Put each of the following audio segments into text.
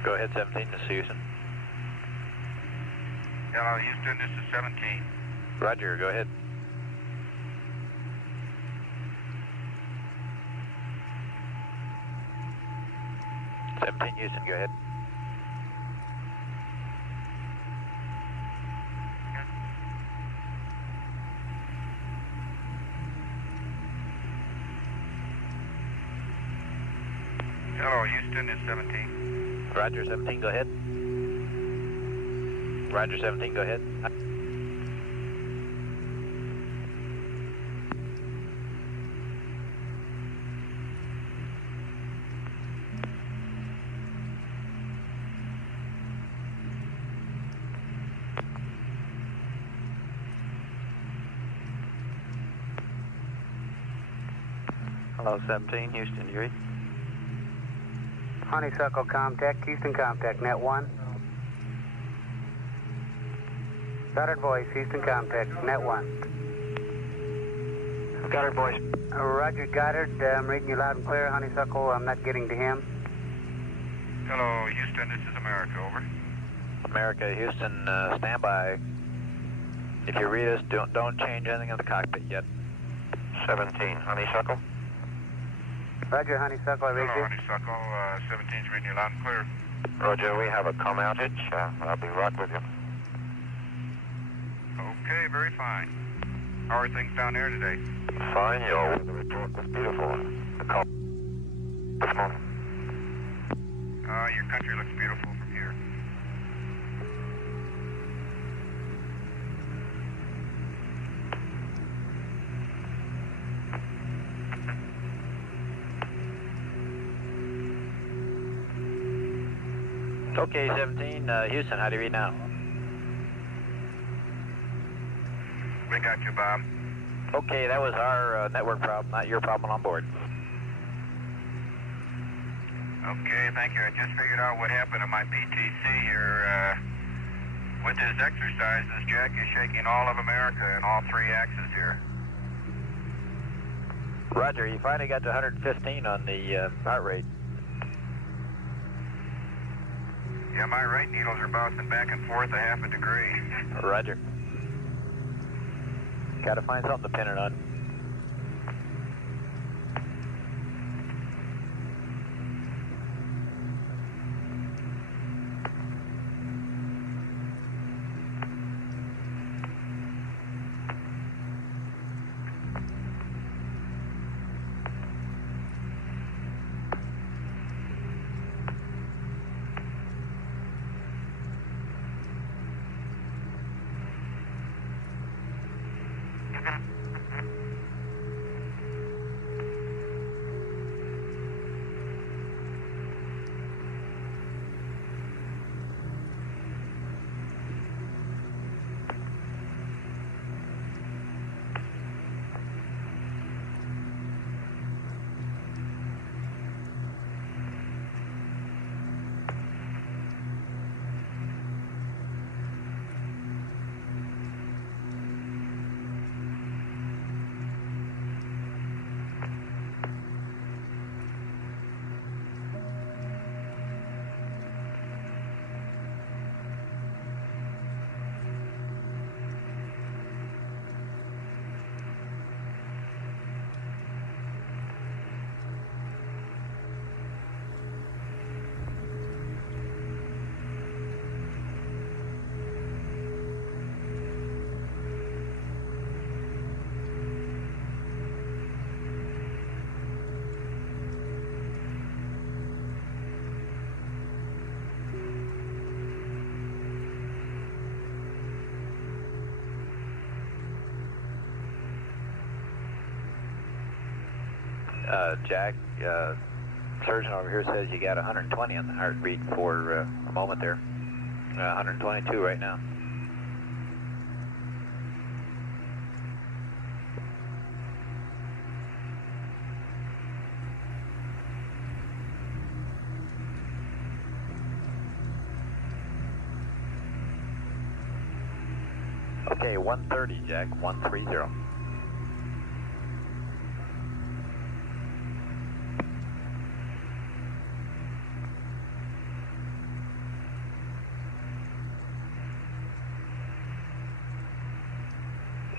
Go ahead, 17, this is Houston. Hello, Houston, this is 17. Roger, go ahead. Houston, go ahead. Hello, Houston, it's 17. Roger, 17, go ahead. Roger, 17, go ahead. Hello, 17, Houston, you read? Honeysuckle Comtech, Houston Comtech, net 1. Goddard voice, Houston Comtech, net 1. Goddard voice. Roger, Goddard, I'm reading you loud and clear. Honeysuckle, I'm not getting to him. Hello, Houston, this is America, over. America, Houston, stand by. If you read us, don't change anything in the cockpit yet. 17, Honeysuckle. Roger, Honeysuckle, I read Hello, you. Honeysuckle, 17's reading you loud and clear. Roger, we have a comm outage. I'll be right with you. Okay, very fine. How are things down there today? Fine, your weather report was beautiful. The call this morning. Your country looks beautiful from here. Okay, 17, Houston, how do you read now? We got you, Bob. Okay, that was our network problem, not your problem on board. Okay, thank you. I just figured out what happened to my PTC here. With this exercise, this jack is shaking all of America in all three axes here. Roger, you finally got to 115 on the heart rate. Yeah, my right needles are bouncing back and forth a half a degree. Roger. Gotta find something to pin it on. Jack, surgeon over here says you got 120 on the heartbeat for a moment there. 122 right now. Okay, 130, Jack, 130.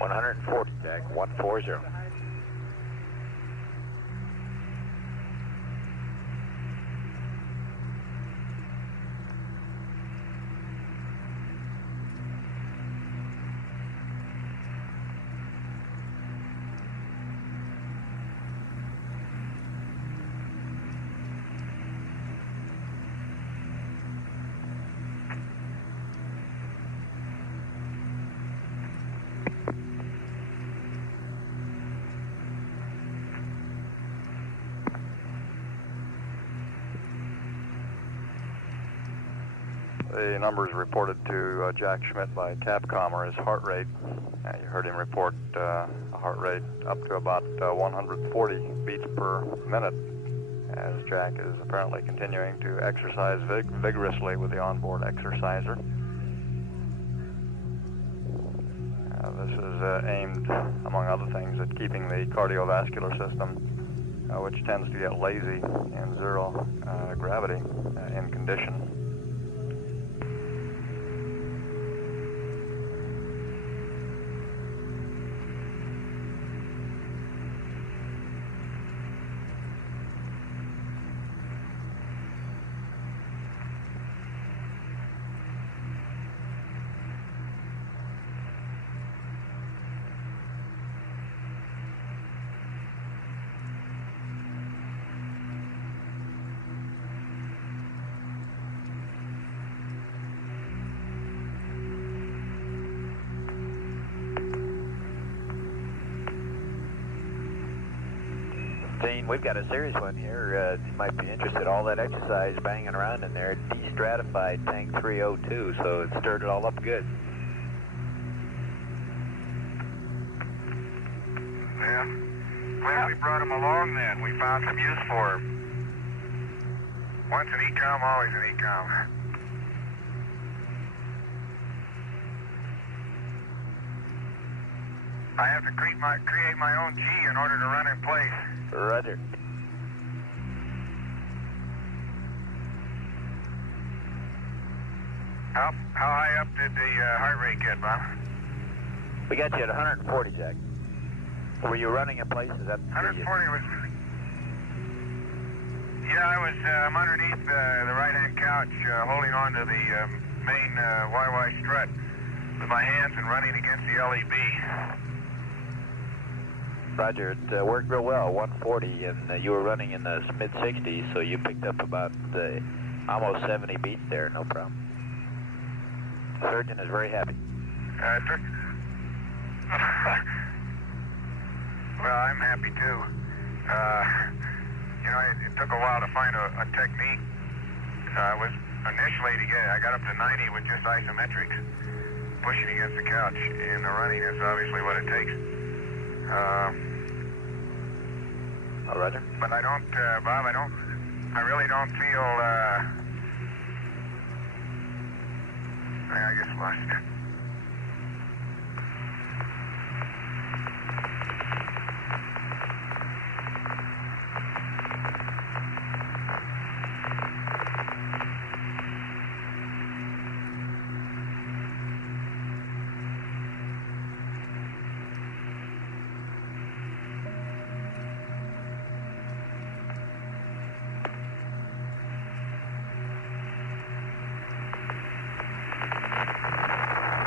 140, Jack, 140. The numbers reported to Jack Schmidt by Capcom are his heart rate. You heard him report a heart rate up to about 140 beats per minute, as Jack is apparently continuing to exercise vigorously with the onboard exerciser. This is aimed, among other things, at keeping the cardiovascular system, which tends to get lazy in zero gravity, in condition. Dean, we've got a serious one here. You might be interested. All that exercise banging around in there de-stratified tank 302, so it stirred it all up good. Yeah. Glad we brought him along then. We found some use for him. Once an ecom, always an ecom. I have to create my own G in order to run in place. Roger. How high up did the heart rate get, Bob? We got you at 140, Jack. Were you running in place? Is that 140 was... Yeah, I'm underneath the right-hand couch, holding on to the main YY strut with my hands and running against the LEB. Roger, it worked real well, 140, and you were running in the mid-60s, so you picked up about almost 70 beats there, no problem. The surgeon is very happy. Well, I'm happy too. You know, it took a while to find a technique. I got up to 90 with just isometrics, pushing against the couch, and the running is obviously what it takes. Oh, Roger. But I don't, Bob, I really don't feel, I guess lost it.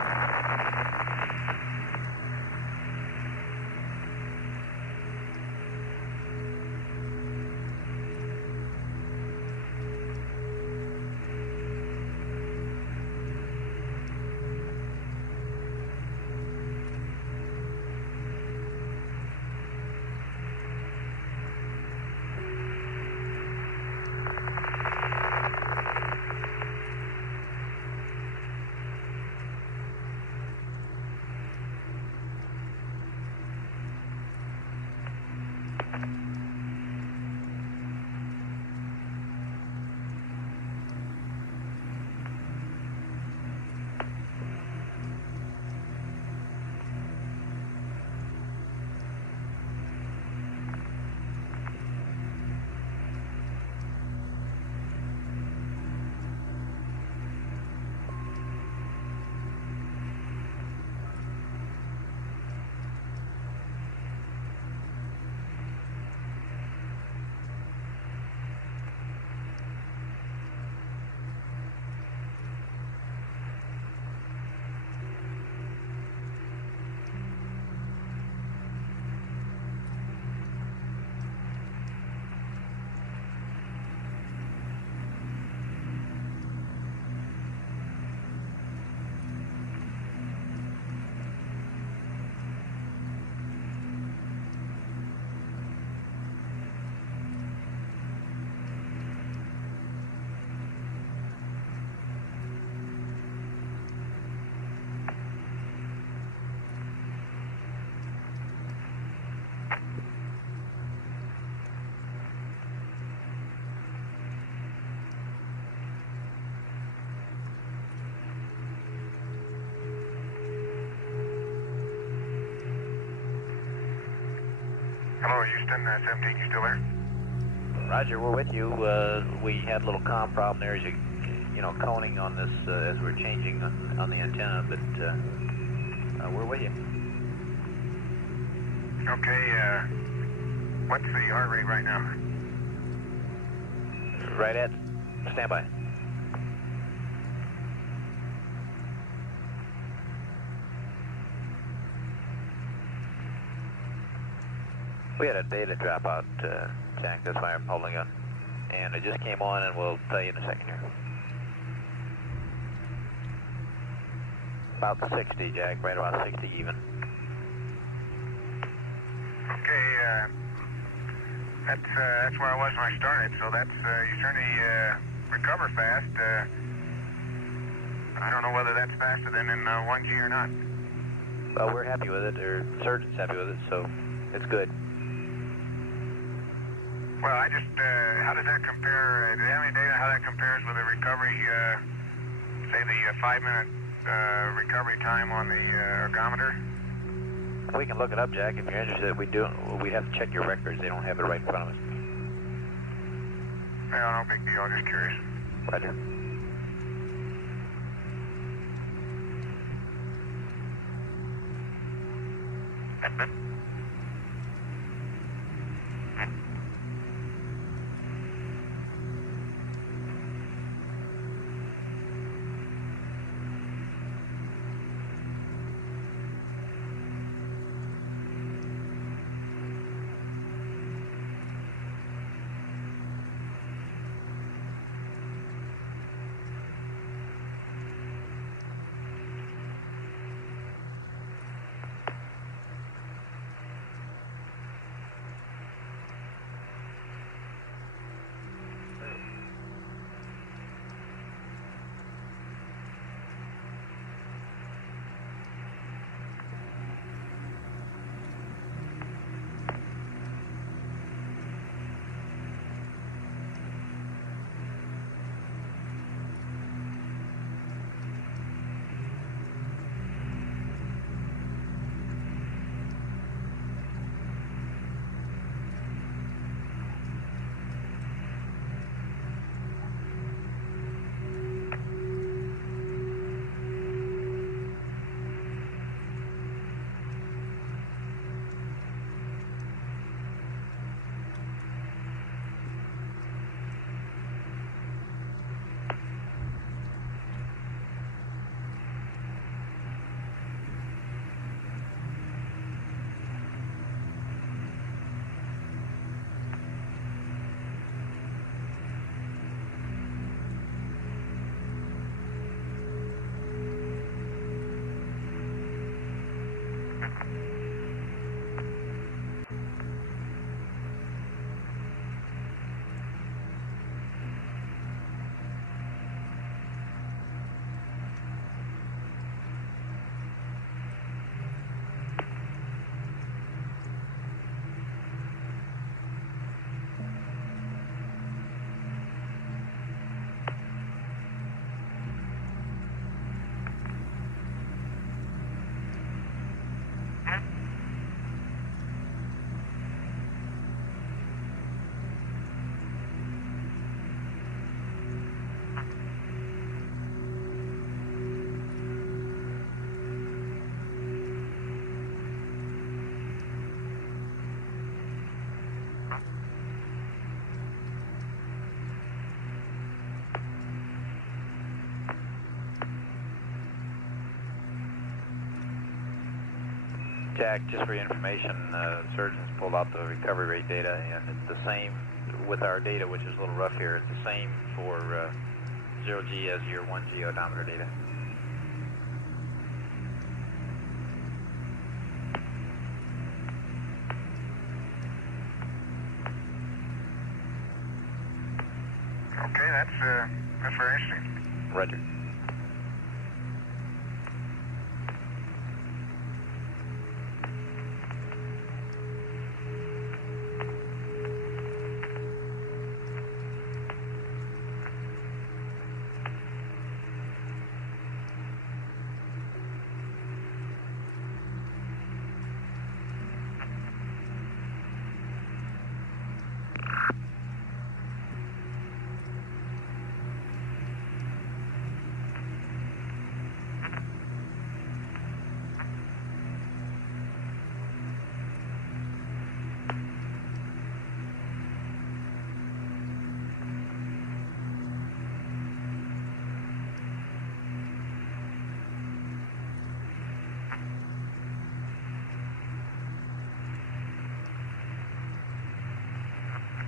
Hello, Houston, 17, you still there? Roger, we're with you. We had a little comm problem there as you know, coning on this as we're changing on the antenna, but we're with you. Okay, what's the heart rate right now? Right at standby. We had a data dropout, Jack, that's why I'm holding on. And it just came on, and we'll tell you in a second here. About 60, Jack, right about 60 even. Okay, that's where I was when I started, so that's, you certainly recover fast. I don't know whether that's faster than in 1G or not. Well, we're happy with it, or the surgeon's happy with it, so it's good. Well, I just, how does that compare, do you have any data how that compares with the recovery, say the 5-minute recovery time on the ergometer? We can look it up, Jack, if you're interested. We'd have to check your records. They don't have it right in front of us. Well, no big deal, I'm just curious. Roger. Jack, just for your information, surgeons pulled out the recovery rate data, and it's the same with our data, which is a little rough here. It's the same for 0G as your 1G odometer data. Okay, that's very interesting. Roger.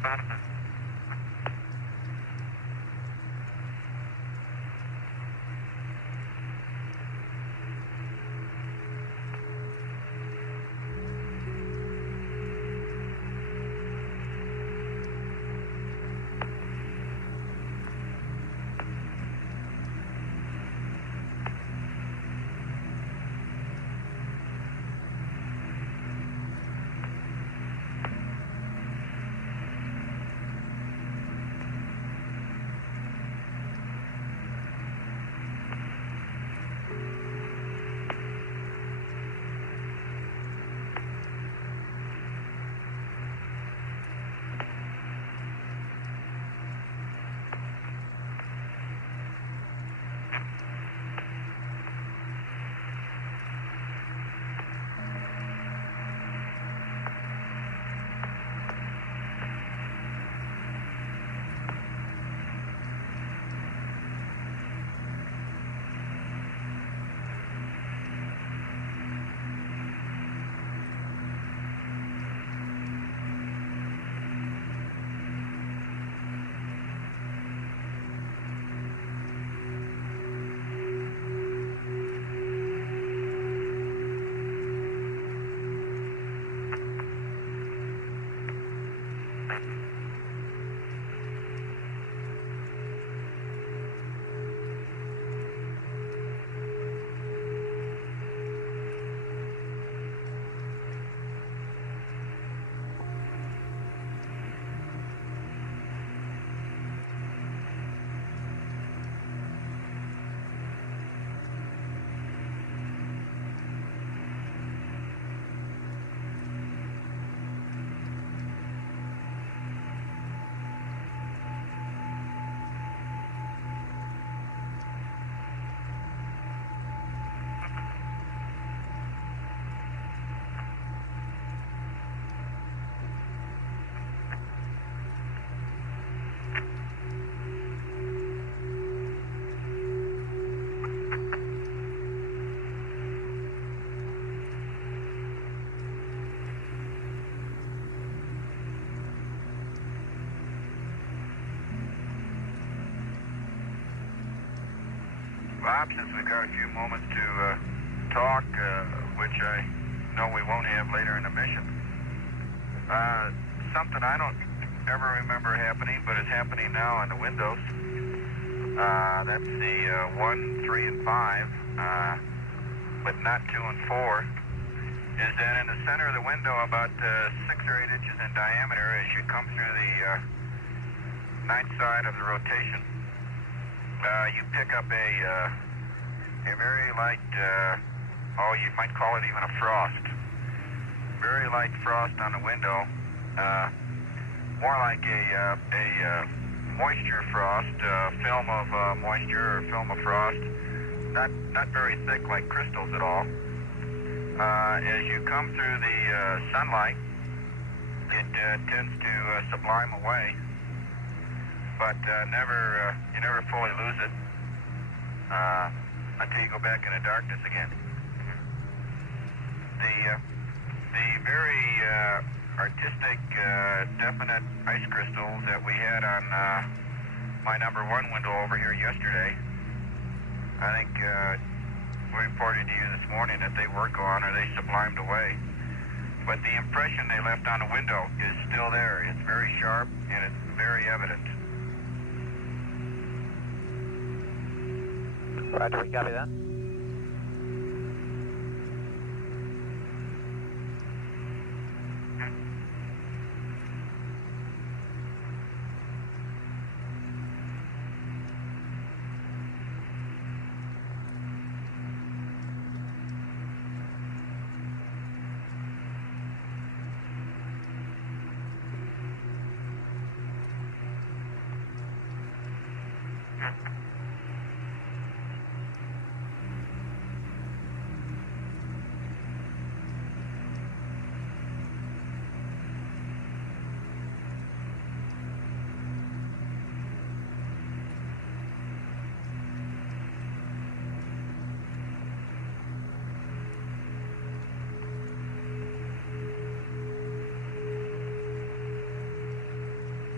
Bob, since we've got a few moments to talk, which I know we won't have later in the mission, something I don't ever remember happening, but is happening now on the windows. That's the 1, 3, and 5, but not 2 and 4, is that in the center of the window, about 6 or 8 inches in diameter, as you come through the night side of the rotation, you pick up a very light, you might call it even a frost. Very light frost on the window, more like a moisture frost, film of moisture or film of frost, not very thick like crystals at all. As you come through the sunlight, it tends to sublime away, but you never fully lose it until you go back into darkness again. The very artistic, definite ice crystals that we had on my number 1 window over here yesterday, I think we reported to you this morning that they were gone or they sublimed away. But the impression they left on the window is still there. It's very sharp and it's very evident. Roger, we copy that.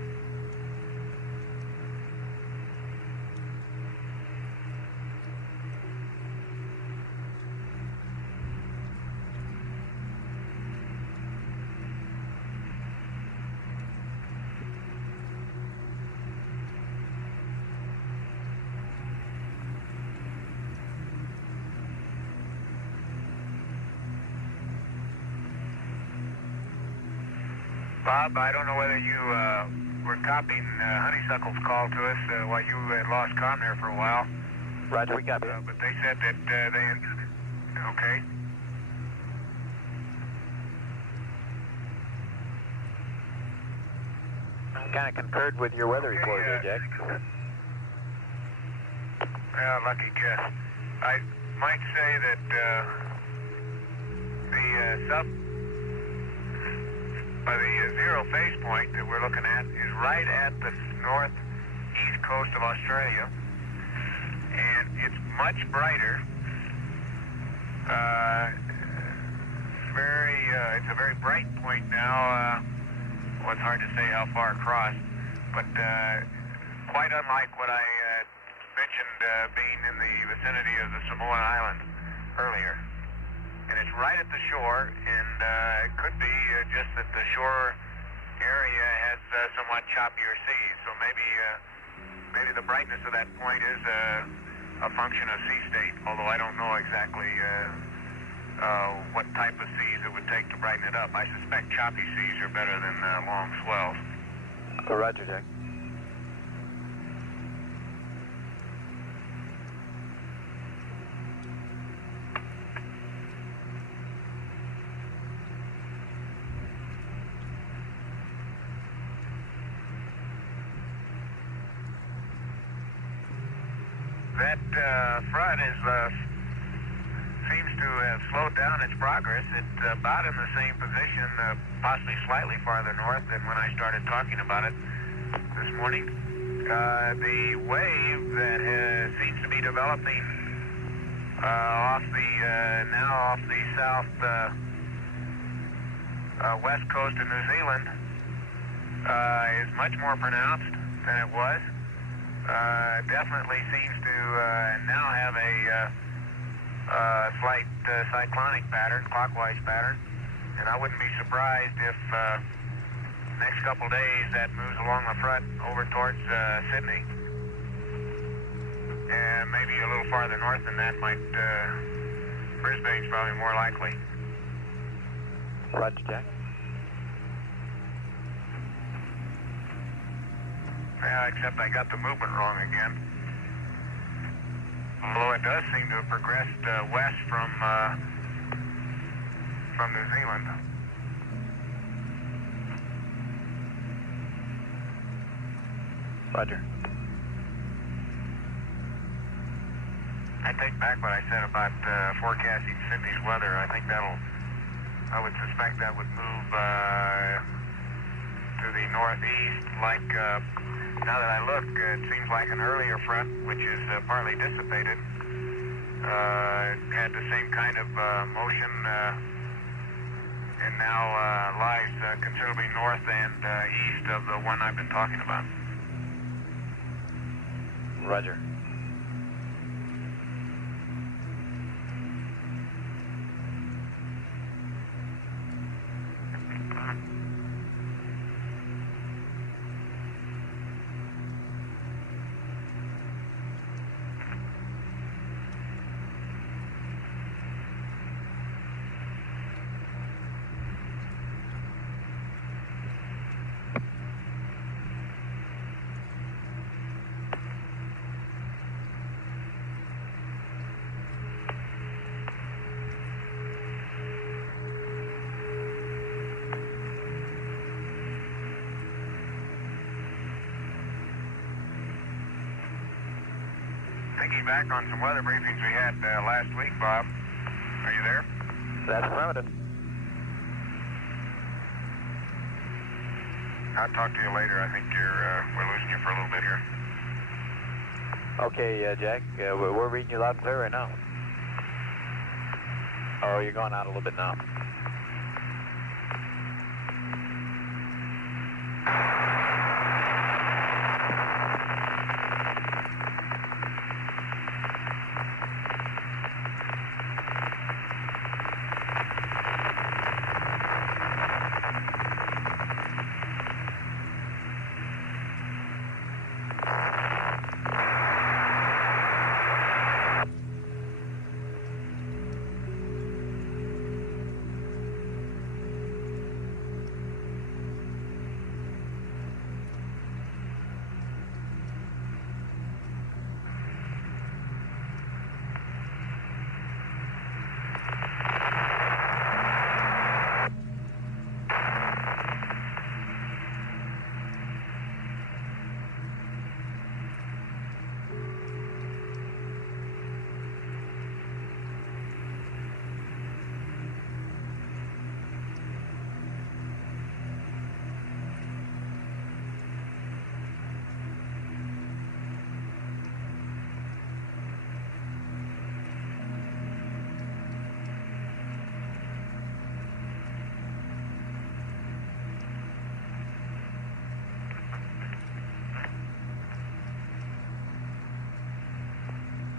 Bob, I don't know whether you were copying Honeysuckle's call to us while you had lost comm there for a while. Roger, we copy. But they said that they had... Okay. Kind of concurred with your weather report there, Jack. Well, lucky guess. I might say that the zero phase point that we're looking at is right at the northeast coast of Australia, and it's much brighter. It's a very bright point now. Well, it's hard to say how far across, but quite unlike what I mentioned being in the vicinity of the Samoan Islands earlier. And it's right at the shore, and it could be just that the shore area has somewhat choppier seas. So maybe the brightness of that point is a function of sea state, although I don't know exactly what type of seas it would take to brighten it up. I suspect choppy seas are better than long swells. Roger, Jack. That front seems to have slowed down its progress. It's about in the same position, possibly slightly farther north than when I started talking about it this morning. The wave that seems to be developing off the south west coast of New Zealand is much more pronounced than it was. Definitely seems to now have a slight cyclonic pattern, clockwise pattern, and I wouldn't be surprised if next couple days that moves along the front over towards Sydney, and maybe a little farther north than that Brisbane's probably more likely. Roger, Jack. Yeah, except I got the movement wrong again. Although it does seem to have progressed west from New Zealand. Roger. I take back what I said about forecasting Sydney's weather. I think I would suspect that would move to the northeast. Like, now that I look, it seems like an earlier front, which is partly dissipated, had the same kind of motion, and now lies considerably north and east of the one I've been talking about. Roger. Thinking back on some weather briefings we had last week, Bob. Are you there? That's affirmative. I'll talk to you later. I think we're losing you for a little bit here. Okay, Jack, we're reading you loud and clear right now. Oh, you're going out a little bit now.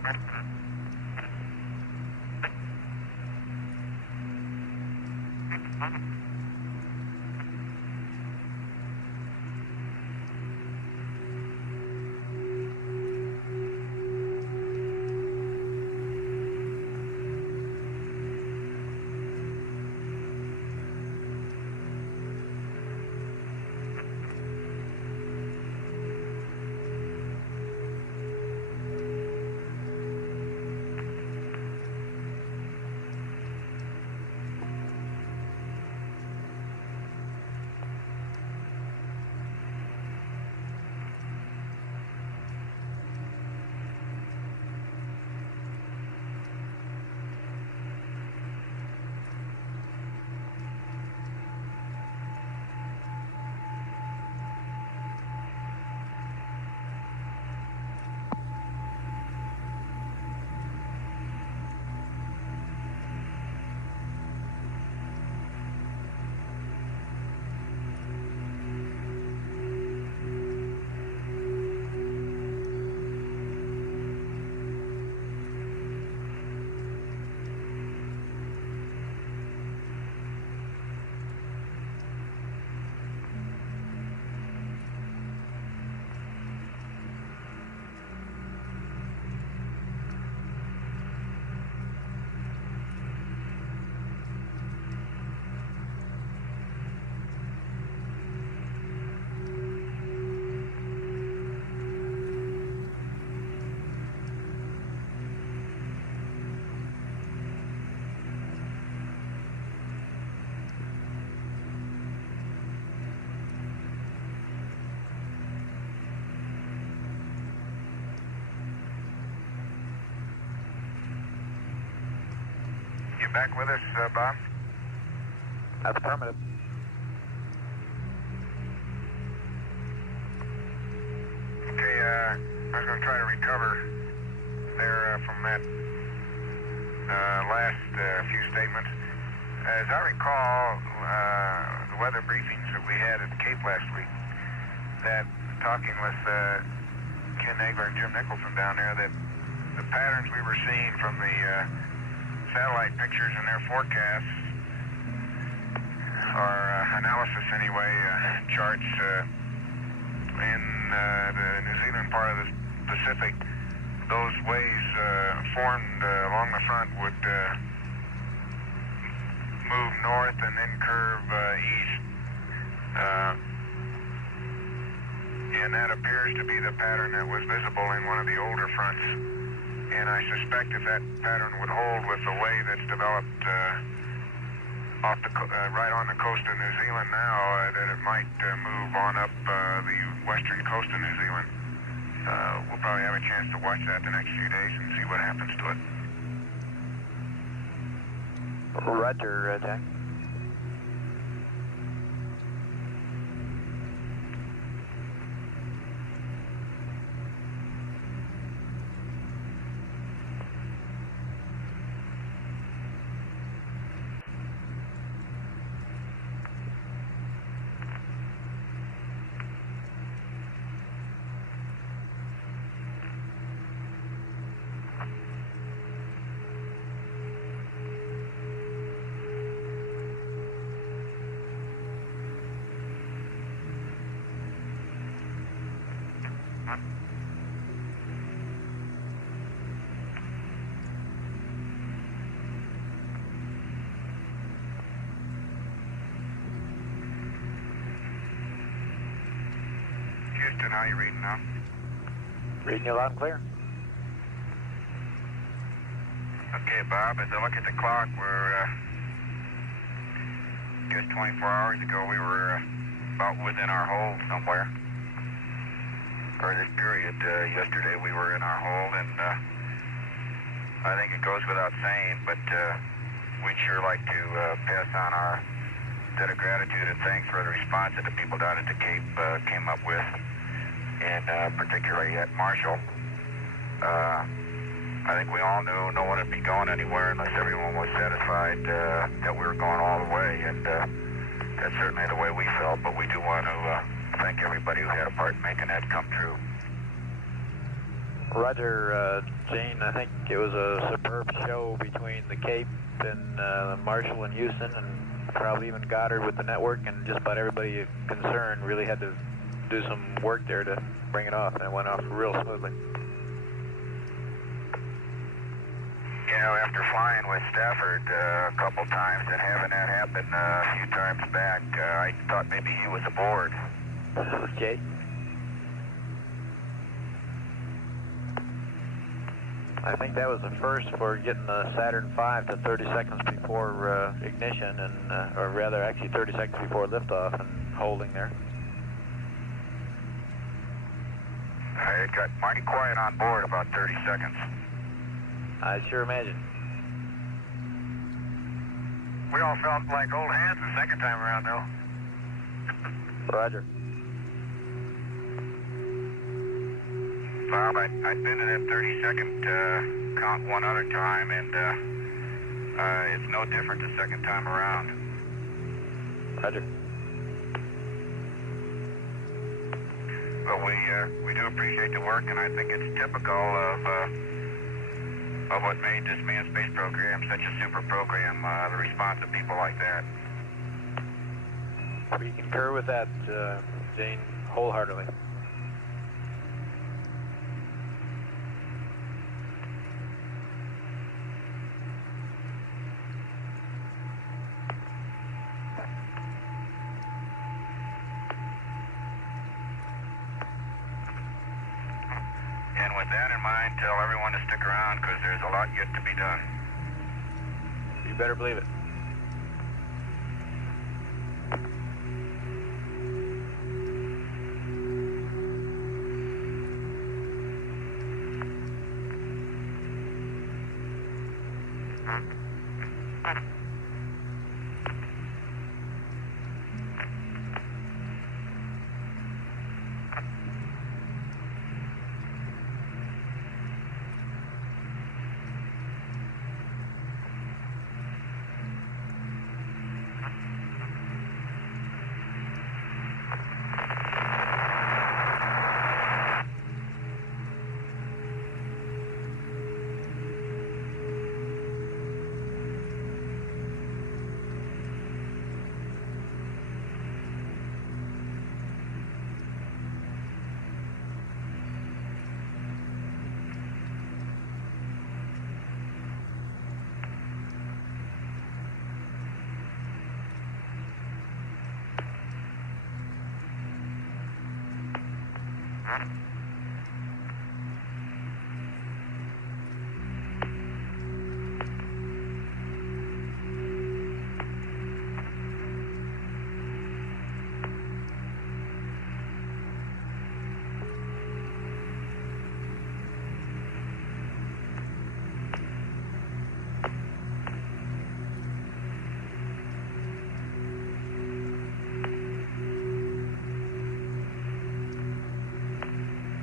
Back with us, Bob? That's affirmative. Okay, I was going to try to recover there from that last few statements. As I recall, the weather briefings that we had at the Cape last week, that talking with Ken Nagler and Jim Nicholson down there, that the patterns we were seeing from the satellite pictures and their forecasts, or analysis anyway, charts in the New Zealand part of the Pacific, those waves formed along the front would move north and then curve east. And that appears to be the pattern that was visible in one of the older fronts. And I suspect if that pattern would hold with the way that's developed right on the coast of New Zealand now, that it might move on up the western coast of New Zealand. We'll probably have a chance to watch that the next few days and see what happens to it. Roger, Jack. Houston, how are you reading now? Reading you loud and clear. Okay, Bob, as I look at the clock, we're just 24 hours ago, we were about within our hold somewhere. For this period, yesterday we were in our hold, and I think it goes without saying, but we'd sure like to pass on our debt of gratitude and thanks for the response that the people down at the Cape came up with, and particularly at Marshall. I think we all knew no one would be going anywhere unless everyone was satisfied that we were going all the way, and that's certainly the way we felt, but we do want to thank everybody who had a part in making that come true. Roger, Gene, I think it was a superb show between the Cape and Marshall and Houston, and probably even Goddard with the network, and just about everybody concerned really had to do some work there to bring it off, and it went off real smoothly. You know, after flying with Stafford a couple times and having that happen a few times back, I thought maybe he was aboard. Okay. I think that was the first for getting the Saturn V to 30 seconds before ignition, and or rather actually 30 seconds before liftoff and holding there. It got mighty quiet on board about 30 seconds. I sure imagine. We all felt like old hands the second time around, though. Roger. Bob, I've been in that 30-second count one other time, and it's no different the second time around. Roger. But we do appreciate the work, and I think it's typical of what made this manned space program such a super program, the response of people like that. We concur with that, Gene, wholeheartedly. And with that in mind, tell everyone to stick around because there's a lot yet to be done. You better believe it.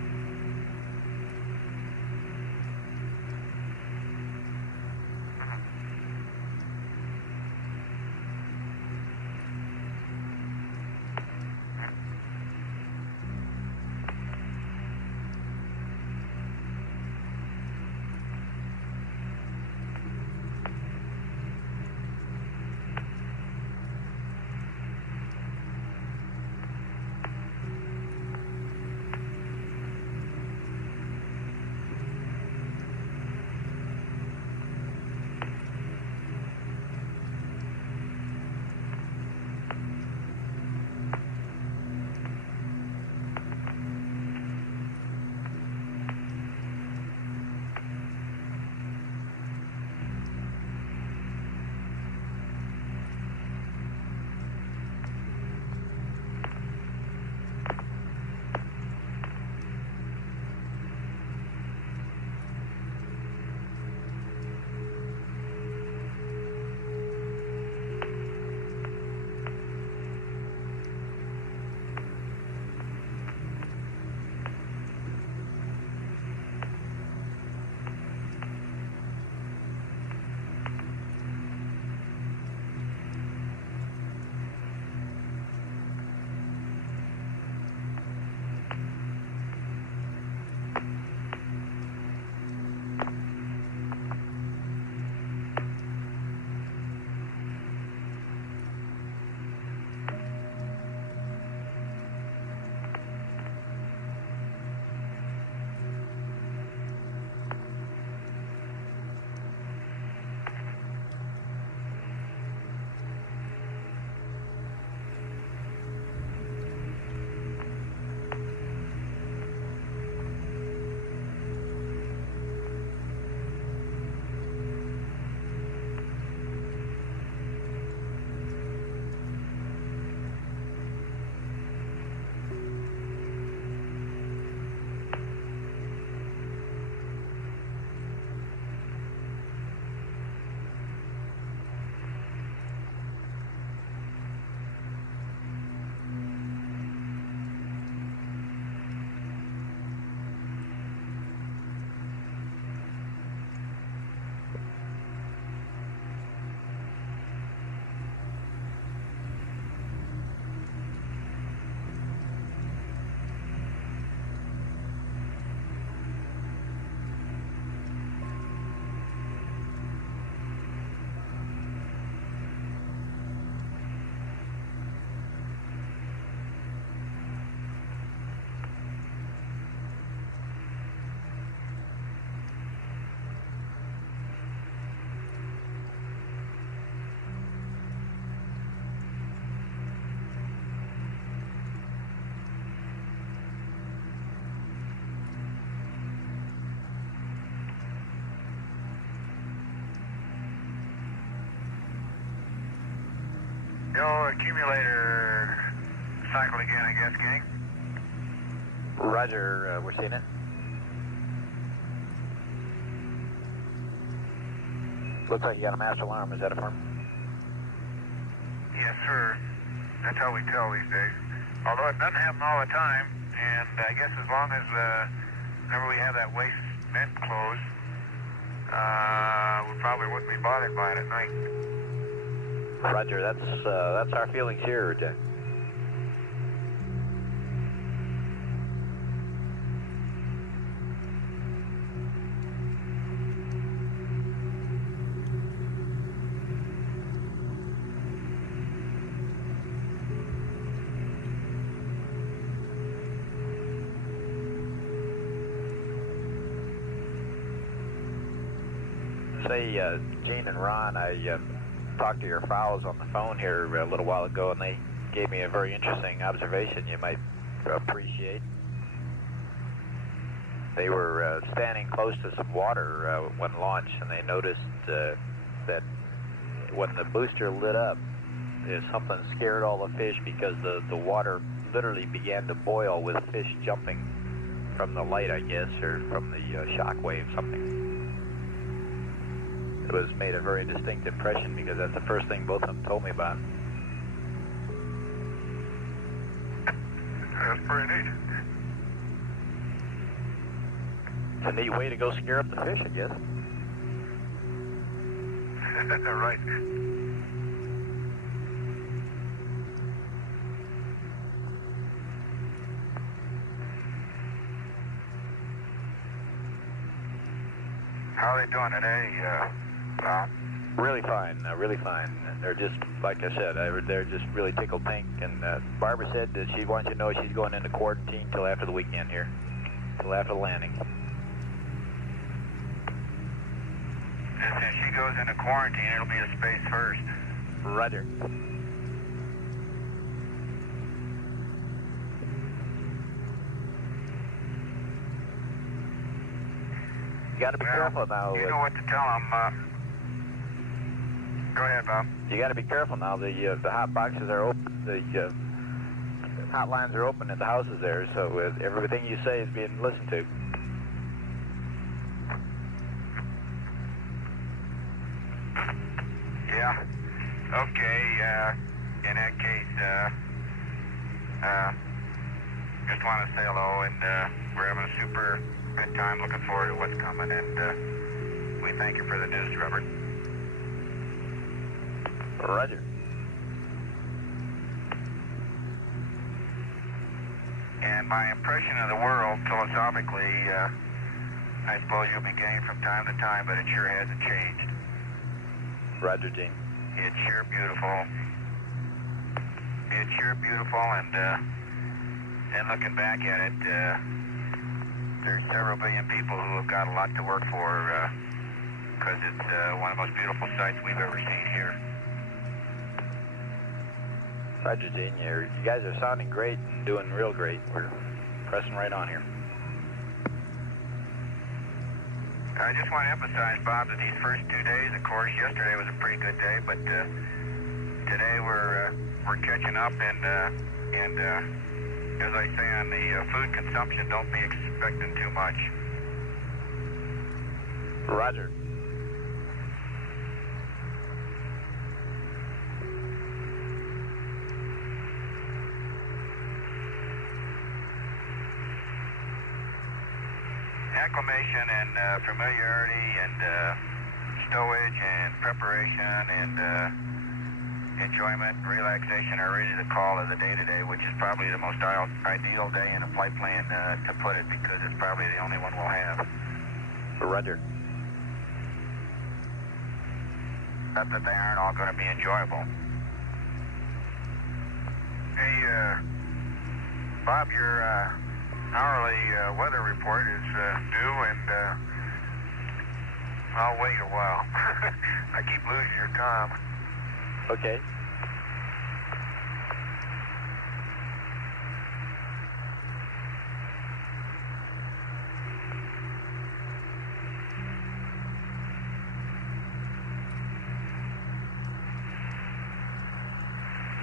Yo, accumulator cycle again, I guess, gang. Roger, we're seeing it. Looks like you got a master alarm. Is that affirm? Yes, sir. That's how we tell these days. Although it doesn't happen all the time, and I guess as long as whenever we have that waste vent closed, we probably wouldn't be bothered by it at night. Roger, that's our feelings here, Jack. Say, Gene and Ron, I talked to your fowls on the phone here a little while ago, and they gave me a very interesting observation you might appreciate. They were standing close to some water when launched, and they noticed that when the booster lit up, something scared all the fish because the water literally began to boil with fish jumping from the light, I guess, or from the shock wave, something. It was made a very distinct impression because that's the first thing both of them told me about. That's pretty neat. It's a neat way to go scare up the fish, I guess. Right. How are they doing today, Bob? Really fine, really fine. They're just, like I said, they're just really tickled pink. And Barbara said that she wants you to know she's going into quarantine till after the weekend here, till after the landing. If she goes into quarantine, it'll be a space first. Roger. You got to be careful now. You know what to tell them. Go ahead, Bob. You got to be careful now. The hot boxes are open. The hot lines are open at the houses there, so everything you say is being listened to. Yeah. Okay. In that case, just want to say hello, and we're having a super good time. Looking forward to what's coming, and we thank you for the news, Robert. Roger. And my impression of the world, philosophically, I suppose you'll be getting from time to time, but it sure hasn't changed. Roger, Gene. It's sure beautiful. It's sure beautiful, and looking back at it, there's several billion people who have got a lot to work for, because it's one of the most beautiful sights we've ever seen here. Roger, Gene. You guys are sounding great and doing real great. We're pressing right on here. I just want to emphasize, Bob, that these first 2 days, of course, yesterday was a pretty good day, but today we're catching up, and as I say on the food consumption, don't be expecting too much. Roger. Acclimation and familiarity and stowage and preparation and enjoyment and relaxation are really the call of the day today, which is probably the most ideal day in a flight plan to put it, because it's probably the only one we'll have. Roger. Not that they aren't all going to be enjoyable. Hey, Bob, your hourly weather report is due, and I'll wait a while. I keep losing your time. Okay.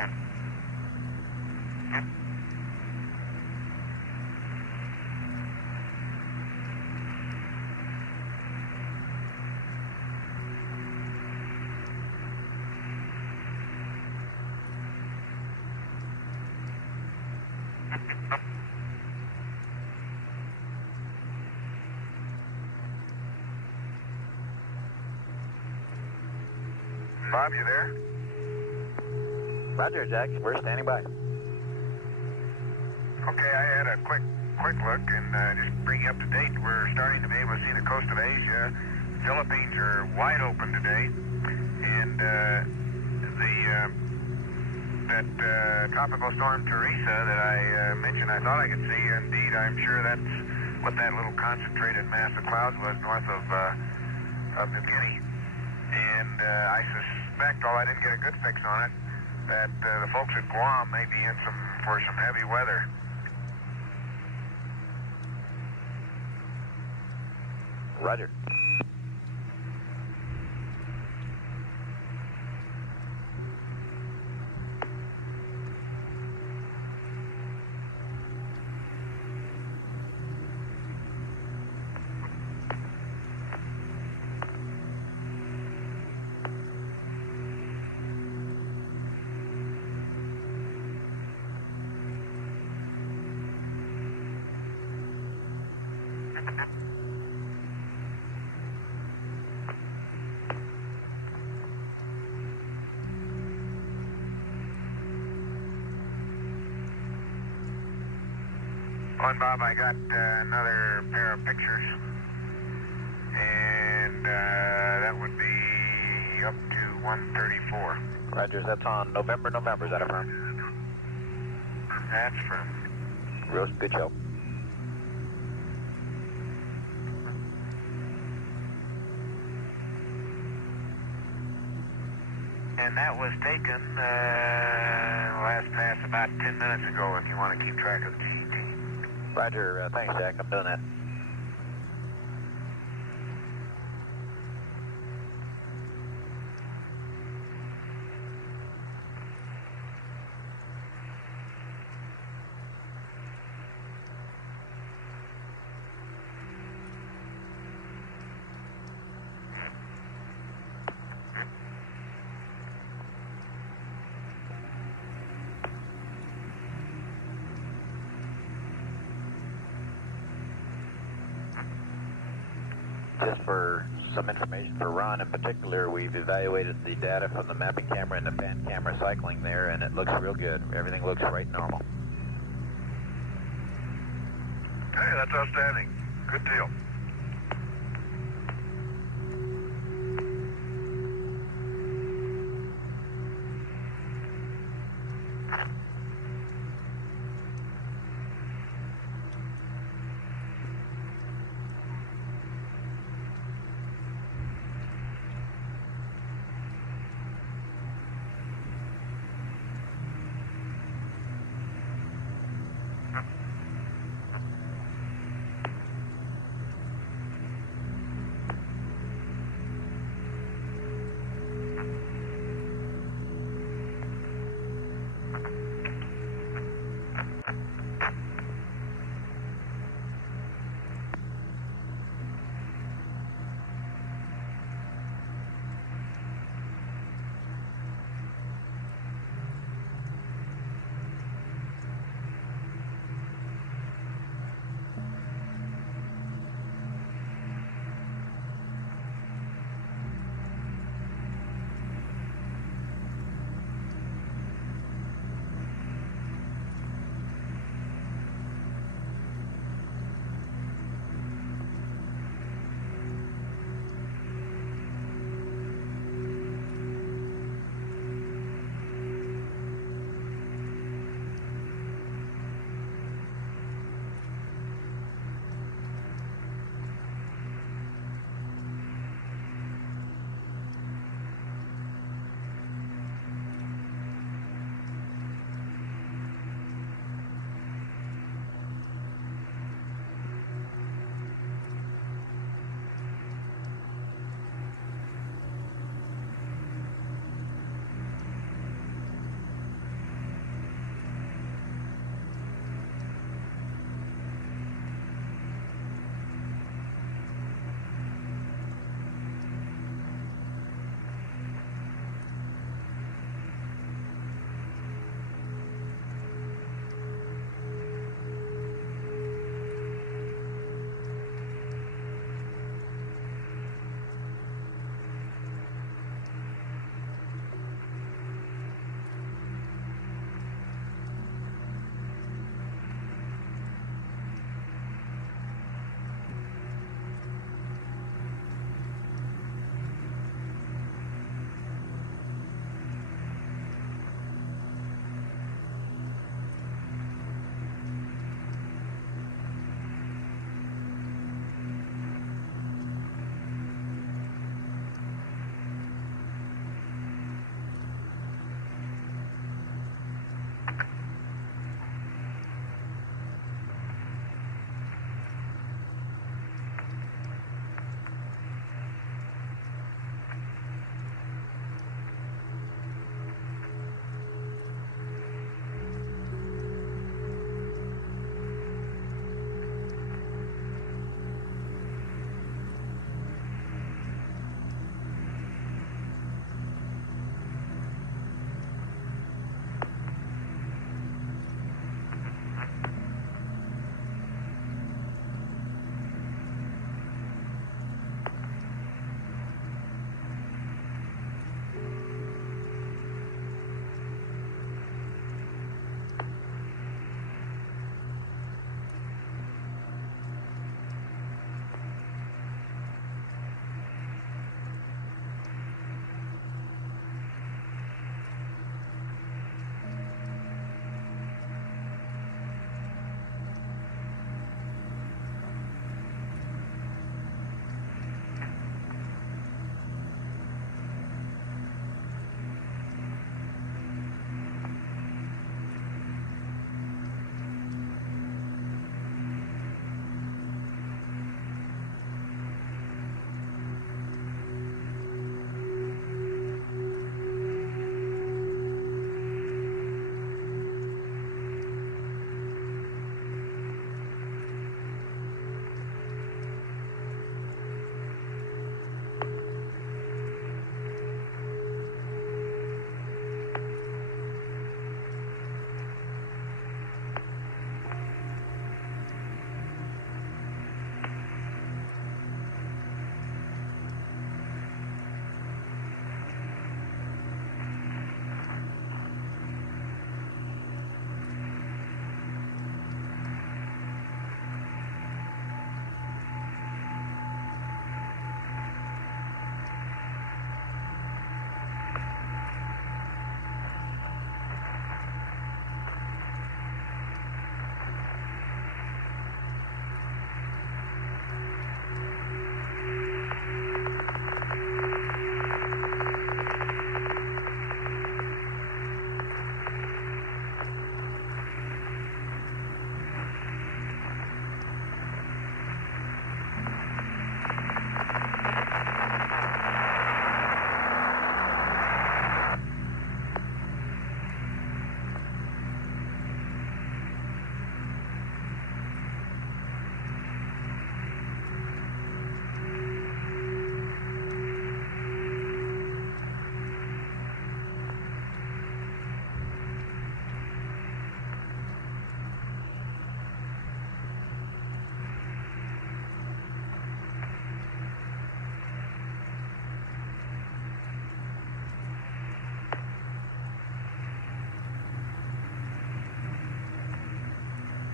Bob, you there? Roger, Jack. We're standing by. Okay, I had a quick look and just bring you up to date. We're starting to be able to see the coast of Asia. Philippines are wide open today, and that tropical storm Teresa that I mentioned, I thought I could see. Indeed, I'm sure that's what that little concentrated mass of clouds was north of New Guinea. And I suspect, although I didn't get a good fix on it, that the folks at Guam may be in for some heavy weather. Roger. Well, Bob, I got another pair of pictures, and that would be up to 134. Roger, that's on November, is that a firm? That's firm. Real good show. And that was taken last pass about 10 minutes ago, if you want to keep track of the GET. Roger, thanks, Jack. I'm doing that. Just for some information for Ron in particular, we've evaluated the data from the mapping camera and the pan camera cycling there, and it looks real good. Everything looks right normal. Hey, that's outstanding. Good deal.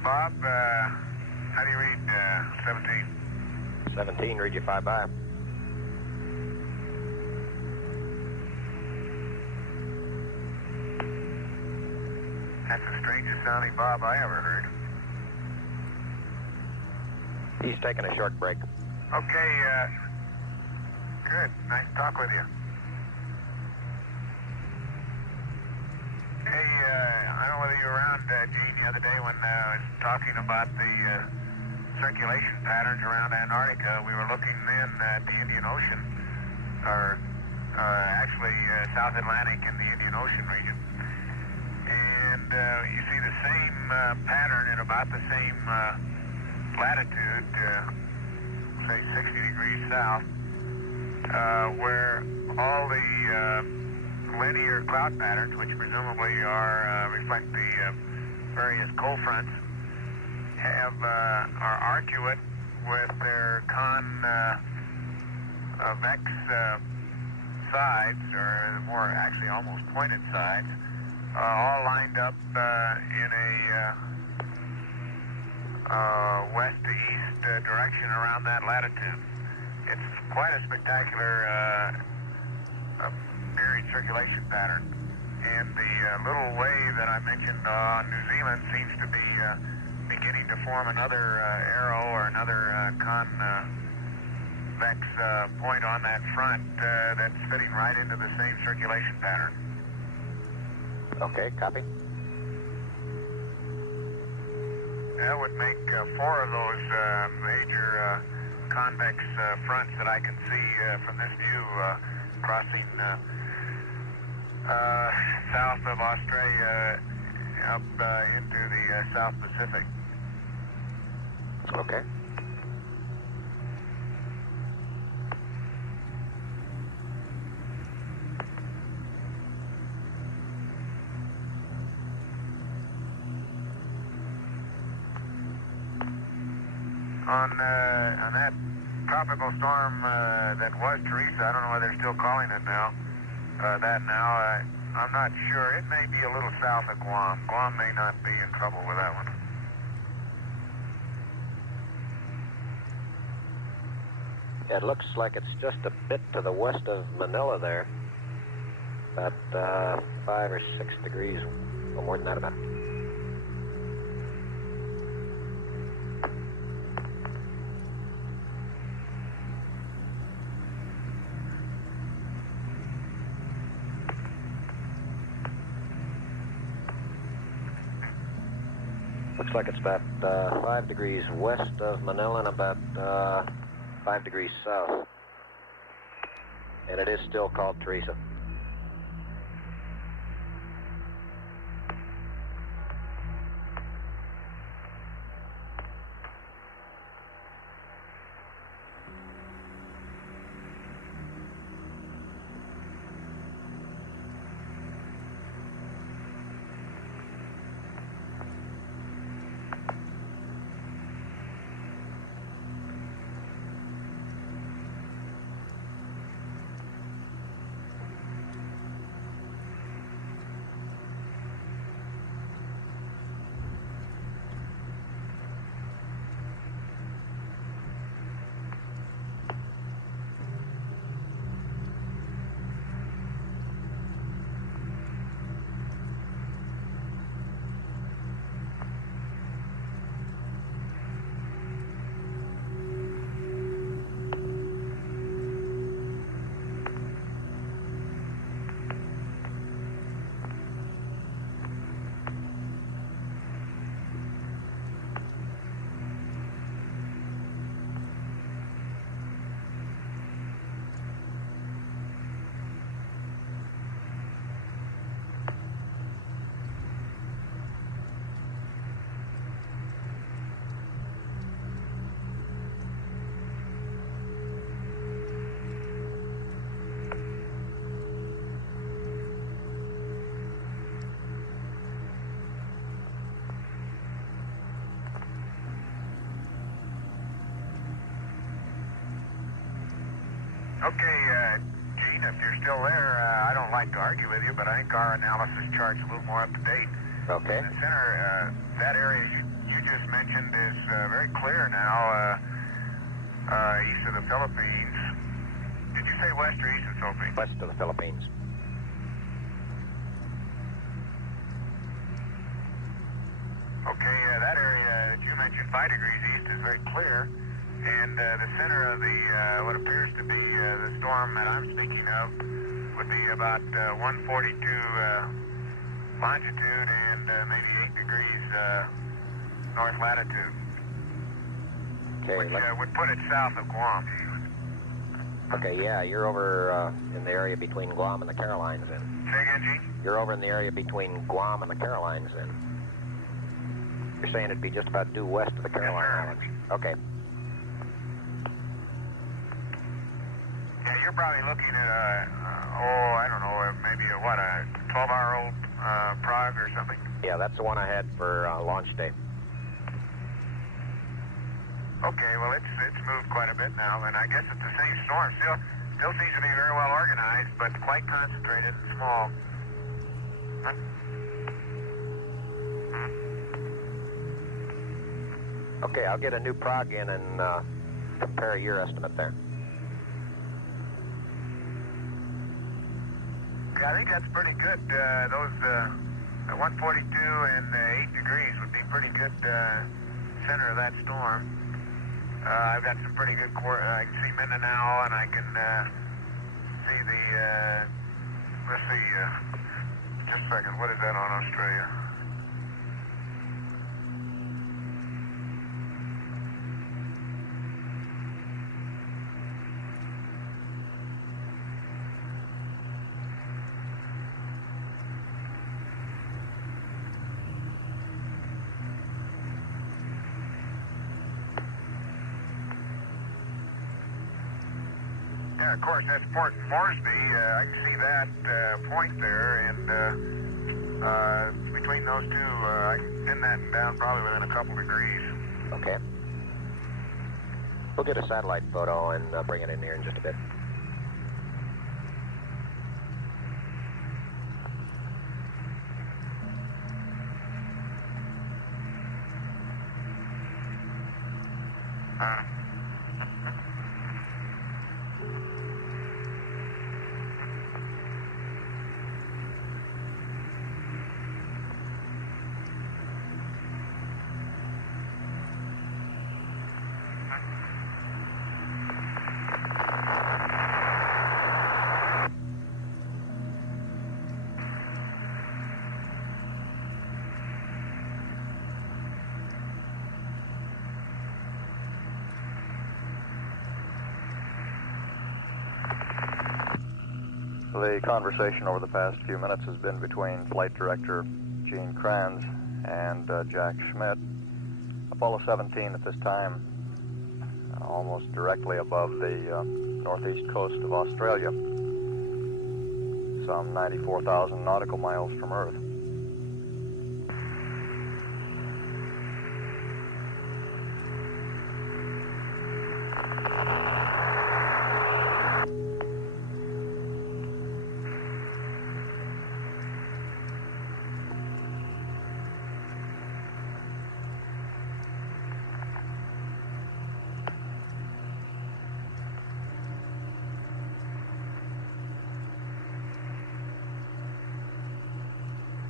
Bob, how do you read 17? 17, read you 5 by. That's the strangest sounding Bob I ever heard. He's taking a short break. Okay, good. Nice to talk with you. Hey, I don't know whether you were around, Gene, the other day when I was talking about the circulation patterns around Antarctica. We were looking then at the Indian Ocean, or actually South Atlantic and the Indian Ocean region. And you see the same pattern in about the same latitude, say 60 degrees south, where all the linear cloud patterns, which presumably reflect the various cold fronts, are arcuate with their convex sides, or more actually almost pointed sides, all lined up in a west to east direction around that latitude. It's quite a spectacular period circulation pattern. And the little wave that I mentioned on New Zealand seems to be beginning to form another arrow or another convex point on that front that's fitting right into the same circulation pattern. Okay, copy. That would make 4 of those major convex fronts that I can see from this view crossing south of Australia up into the South Pacific. Okay. On that tropical storm that was Teresa, I don't know whether they're still calling it now, I'm not sure. It may be a little south of Guam. Guam may not be in trouble with that one. It looks like it's just a bit to the west of Manila there. About 5 or 6 degrees, or more than that about. Looks like it's about 5 degrees west of Manila and about 5 degrees south. And it is still called Teresa. Okay, Gene, if you're still there, I don't like to argue with you, but I think our analysis chart's a little more up to date. Okay. In the center, that area you you just mentioned is very clear now, east of the Philippines. Did you say west or east of the Philippines? West of the Philippines. Okay, that area that you mentioned, 5 degrees east, is very clear. And the center of the what appears to be the storm that I'm speaking of would be about 142 longitude and maybe 8 degrees north latitude, Okay. which would put it south of Guam. Okay, yeah, you're over in the area between Guam and the Carolines then. Say again, Gene? You're over in the area between Guam and the Carolines then. You're saying it'd be just about due west of the Caroline Islands. Okay. Yeah, you're probably looking at I don't know, maybe a 12-hour-old Prague or something? Yeah, that's the one I had for launch day. Okay, well, it's moved quite a bit now, and I guess it's the same storm. Still seems to be very well organized, but quite concentrated and small. Huh? Okay, I'll get a new prog in and compare your estimate there. Yeah, I think that's pretty good. Those 142 and 8 degrees would be pretty good center of that storm. I've got some pretty good I can see Mindanao, and I can see the, let's see, just a second, what is that on Australia? Yeah, of course, that's Port Moresby. I can see that point there, and between those two, I can pin that down probably within a couple degrees. Okay. We'll get a satellite photo and bring it in here in just a bit. The conversation over the past few minutes has been between Flight Director Gene Kranz and Jack Schmidt. Apollo 17 at this time, almost directly above the northeast coast of Australia, some 94,000 nautical miles from Earth.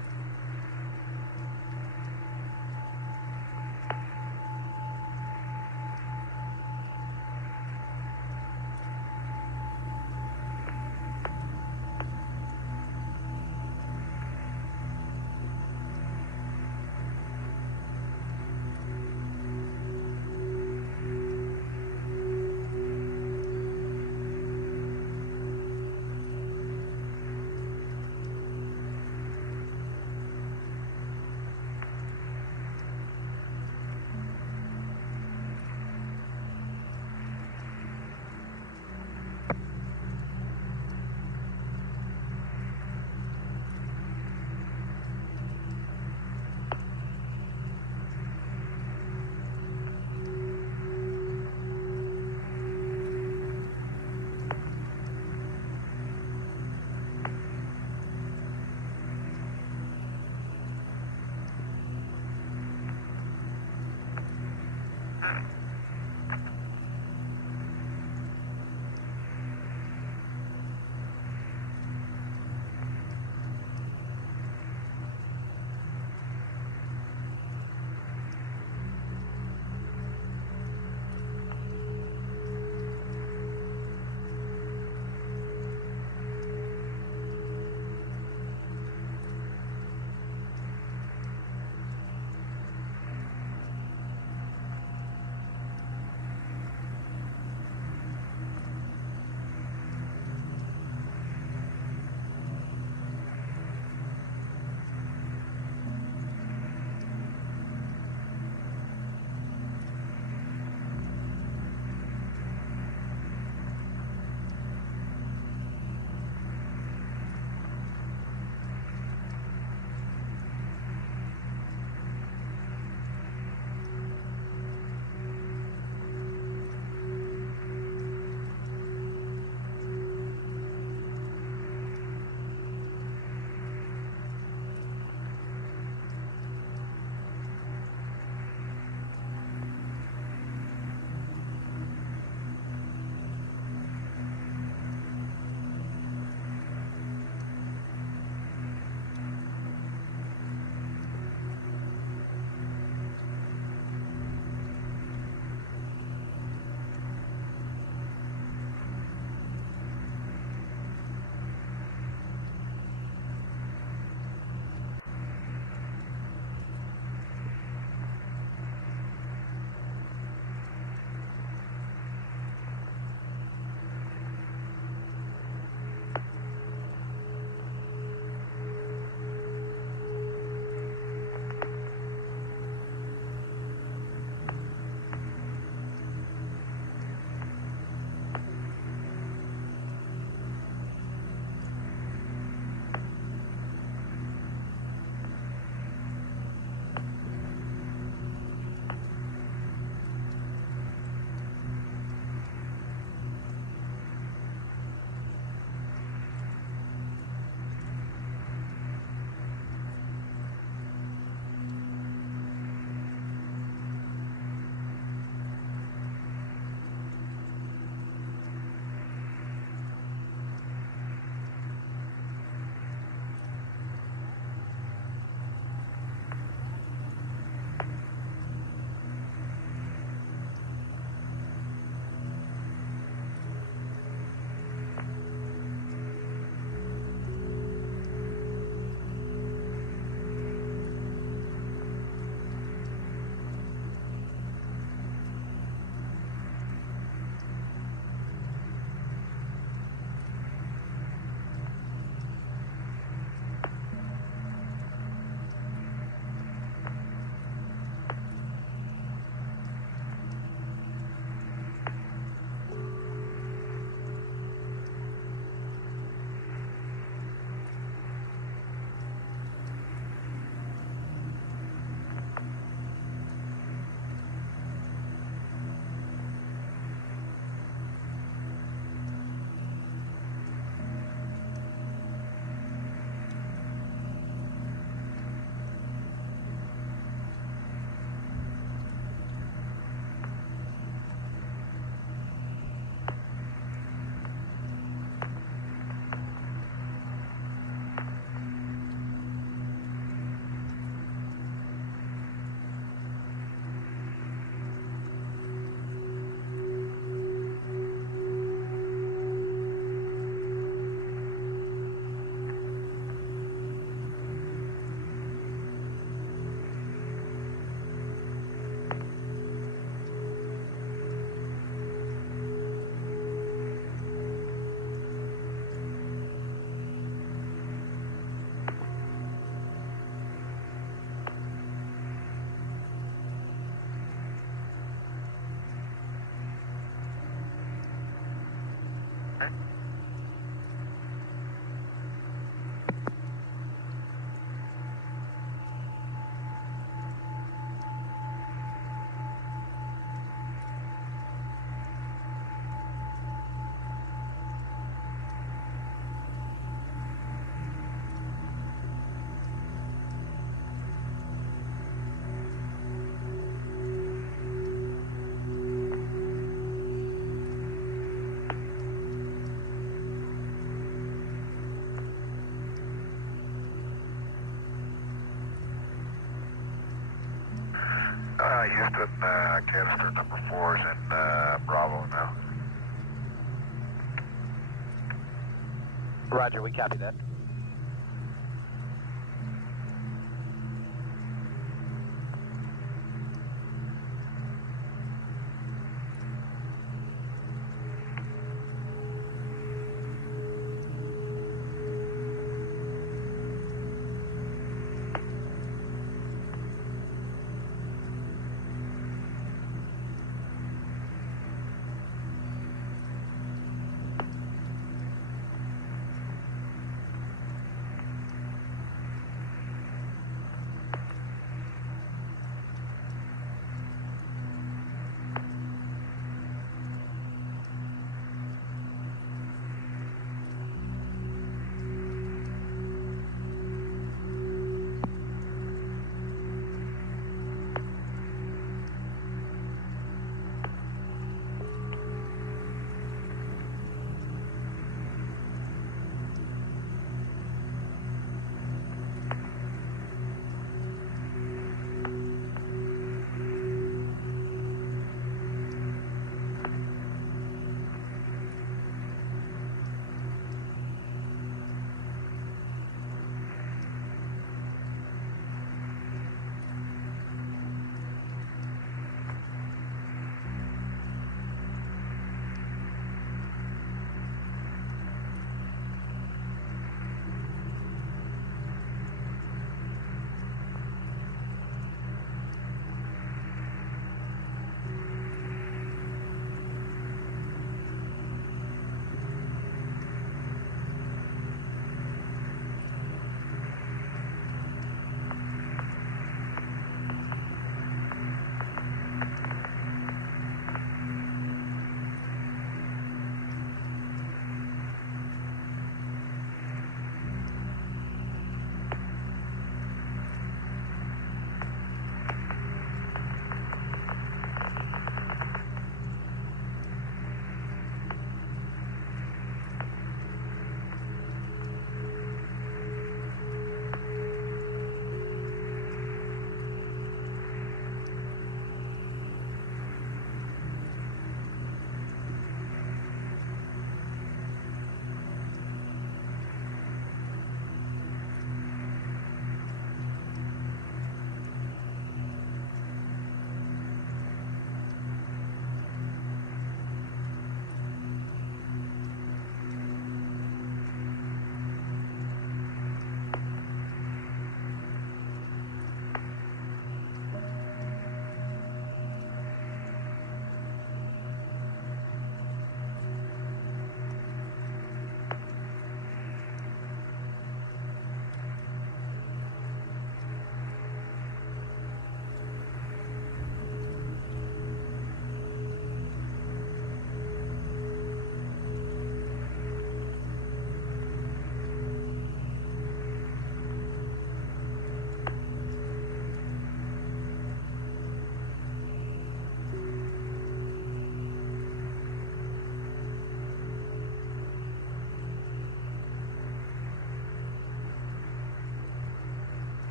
Houston, canister number 4 is in Bravo now. Roger, we copy that.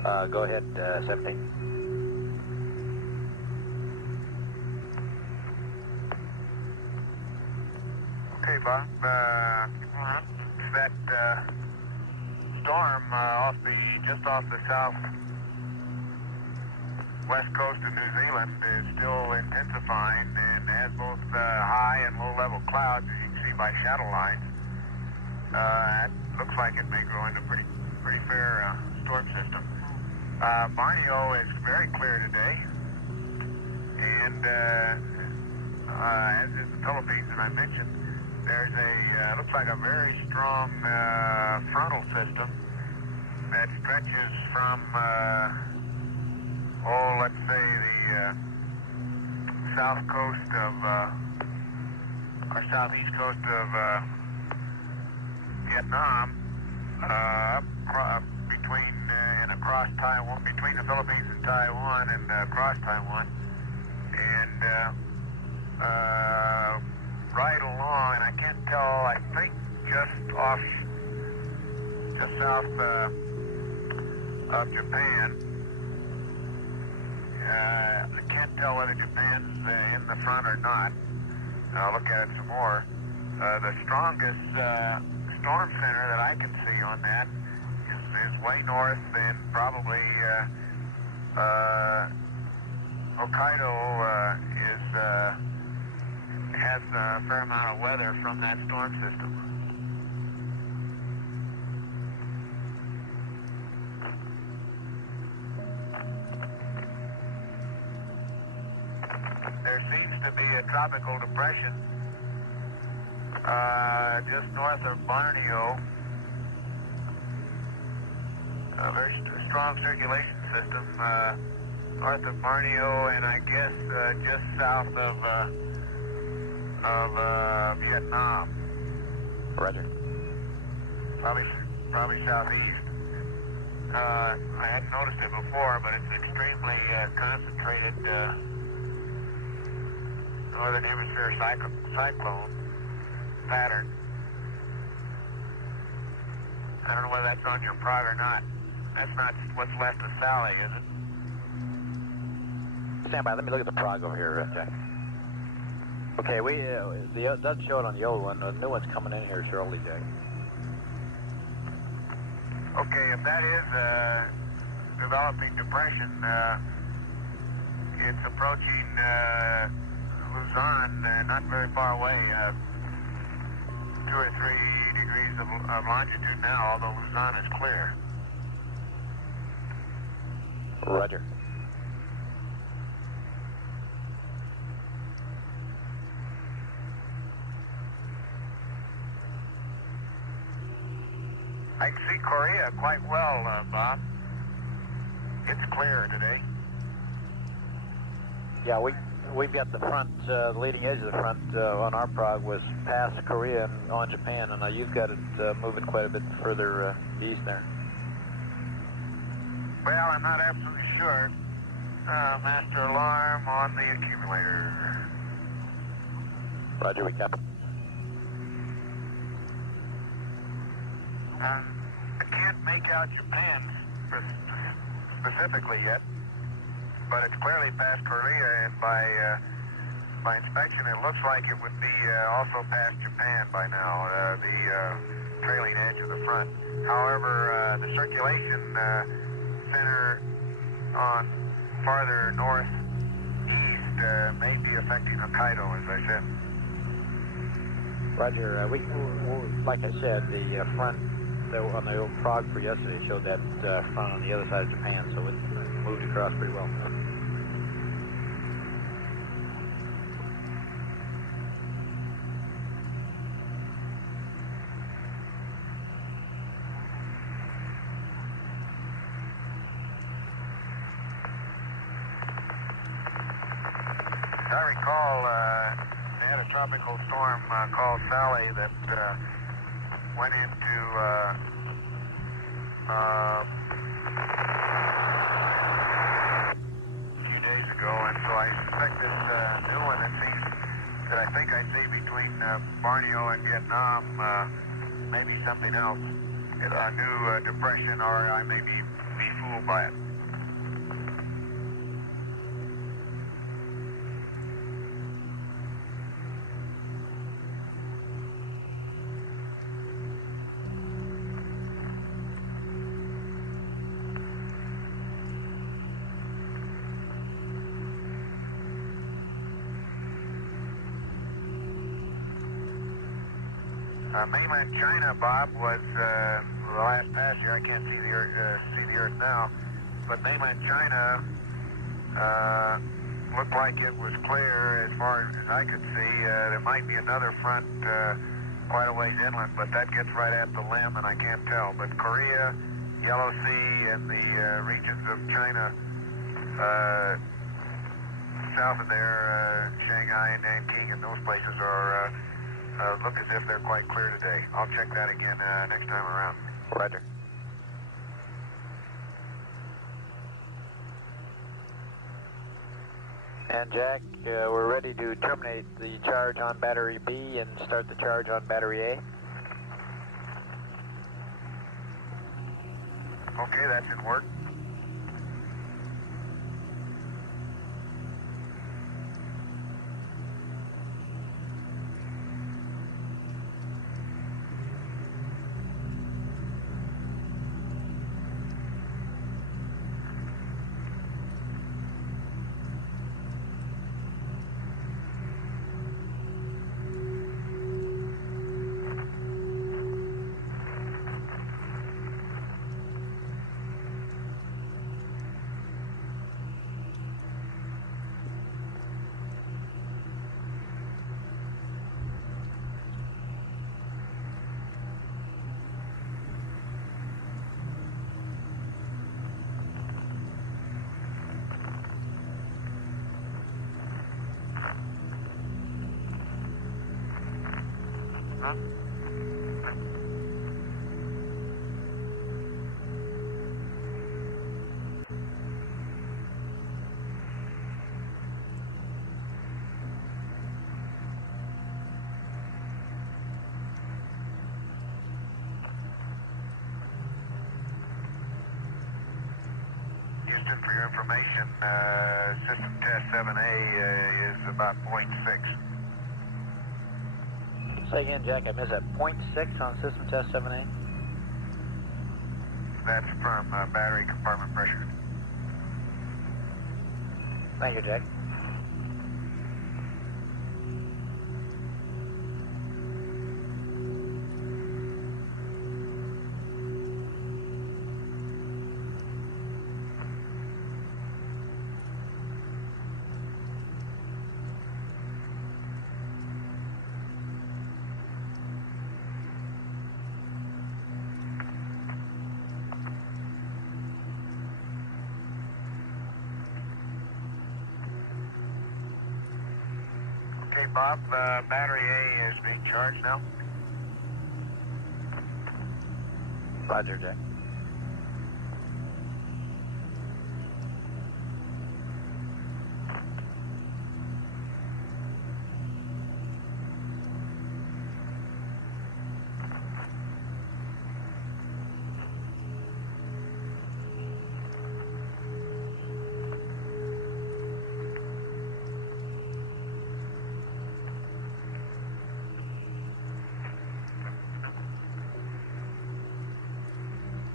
Go ahead, 17. Okay, Bob. That storm just off the southwest coast of New Zealand is still intensifying and has both high and low level clouds, as you can see by shadow lines. It looks like it may grow into a pretty fair storm system. Borneo is very clear today, and as is the Philippines, and I mentioned, there's looks like a very strong frontal system that stretches from, let's say the south coast of, or southeast coast of Vietnam, between and across Taiwan, between the Philippines and Taiwan, and across Taiwan, and right along, and I can't tell, I think just south of Japan. I can't tell whether Japan's in the front or not. I'll look at it some more. The strongest storm center that I can see on that is way north, and probably Hokkaido has a fair amount of weather from that storm system. There seems to be a tropical depression just north of Borneo. A very strong circulation system north of Borneo, and I guess just south of Vietnam. Roger. Probably southeast. I hadn't noticed it before, but it's extremely concentrated northern hemisphere cyclone pattern. I don't know whether that's on your prog or not. That's not what's left of Sally, is it? Stand by. Let me look at the prog over here, Jack. Okay, it doesn't show it on the old one. The new one's coming in here shortly, Jack. Okay, if that is a developing depression, it's approaching Luzon, not very far away, 2 or 3 degrees of longitude now, although Luzon is clear. Roger. I can see Korea quite well, Bob. It's clear today. Yeah, we've got the front, the leading edge of the front on our prog was past Korea and on Japan, and you've got it moving quite a bit further east there. Well, I'm not absolutely sure. Master alarm on the accumulator. Roger, we copy. I can't make out Japan specifically yet, but it's clearly past Korea, and by inspection, it looks like it would be also past Japan by now, the trailing edge of the front. However, the circulation center on farther northeast may be affecting Hokkaido, as I said. Roger, like I said, the front on the old prog for yesterday showed that front on the other side of Japan, so it moved across pretty well. As I recall, they had a tropical storm called Sally that went into a few days ago, and so I suspect this new one that I think I see between Borneo and Vietnam may be something else. A new depression, or I may be fooled by it. Mainland China, Bob, was the last pass here. I can't see the Earth now, but mainland China looked like it was clear as far as I could see. There might be another front quite a ways inland, but that gets right at the limb, and I can't tell. But Korea, Yellow Sea, and the regions of China south of there, Shanghai and Nanking, and those places are. Look as if they're quite clear today. I'll check that again next time around. Roger. And Jack, we're ready to terminate the charge on battery B and start the charge on battery A. Okay, that's in work. Houston, for your information, system test 7A is about 0.6. Say again, Jack, I missed that. 0.6 on system test 7A? That's from battery compartment pressure. Thank you, Jack. Okay, Bob, battery A is being charged now. Roger, Jack.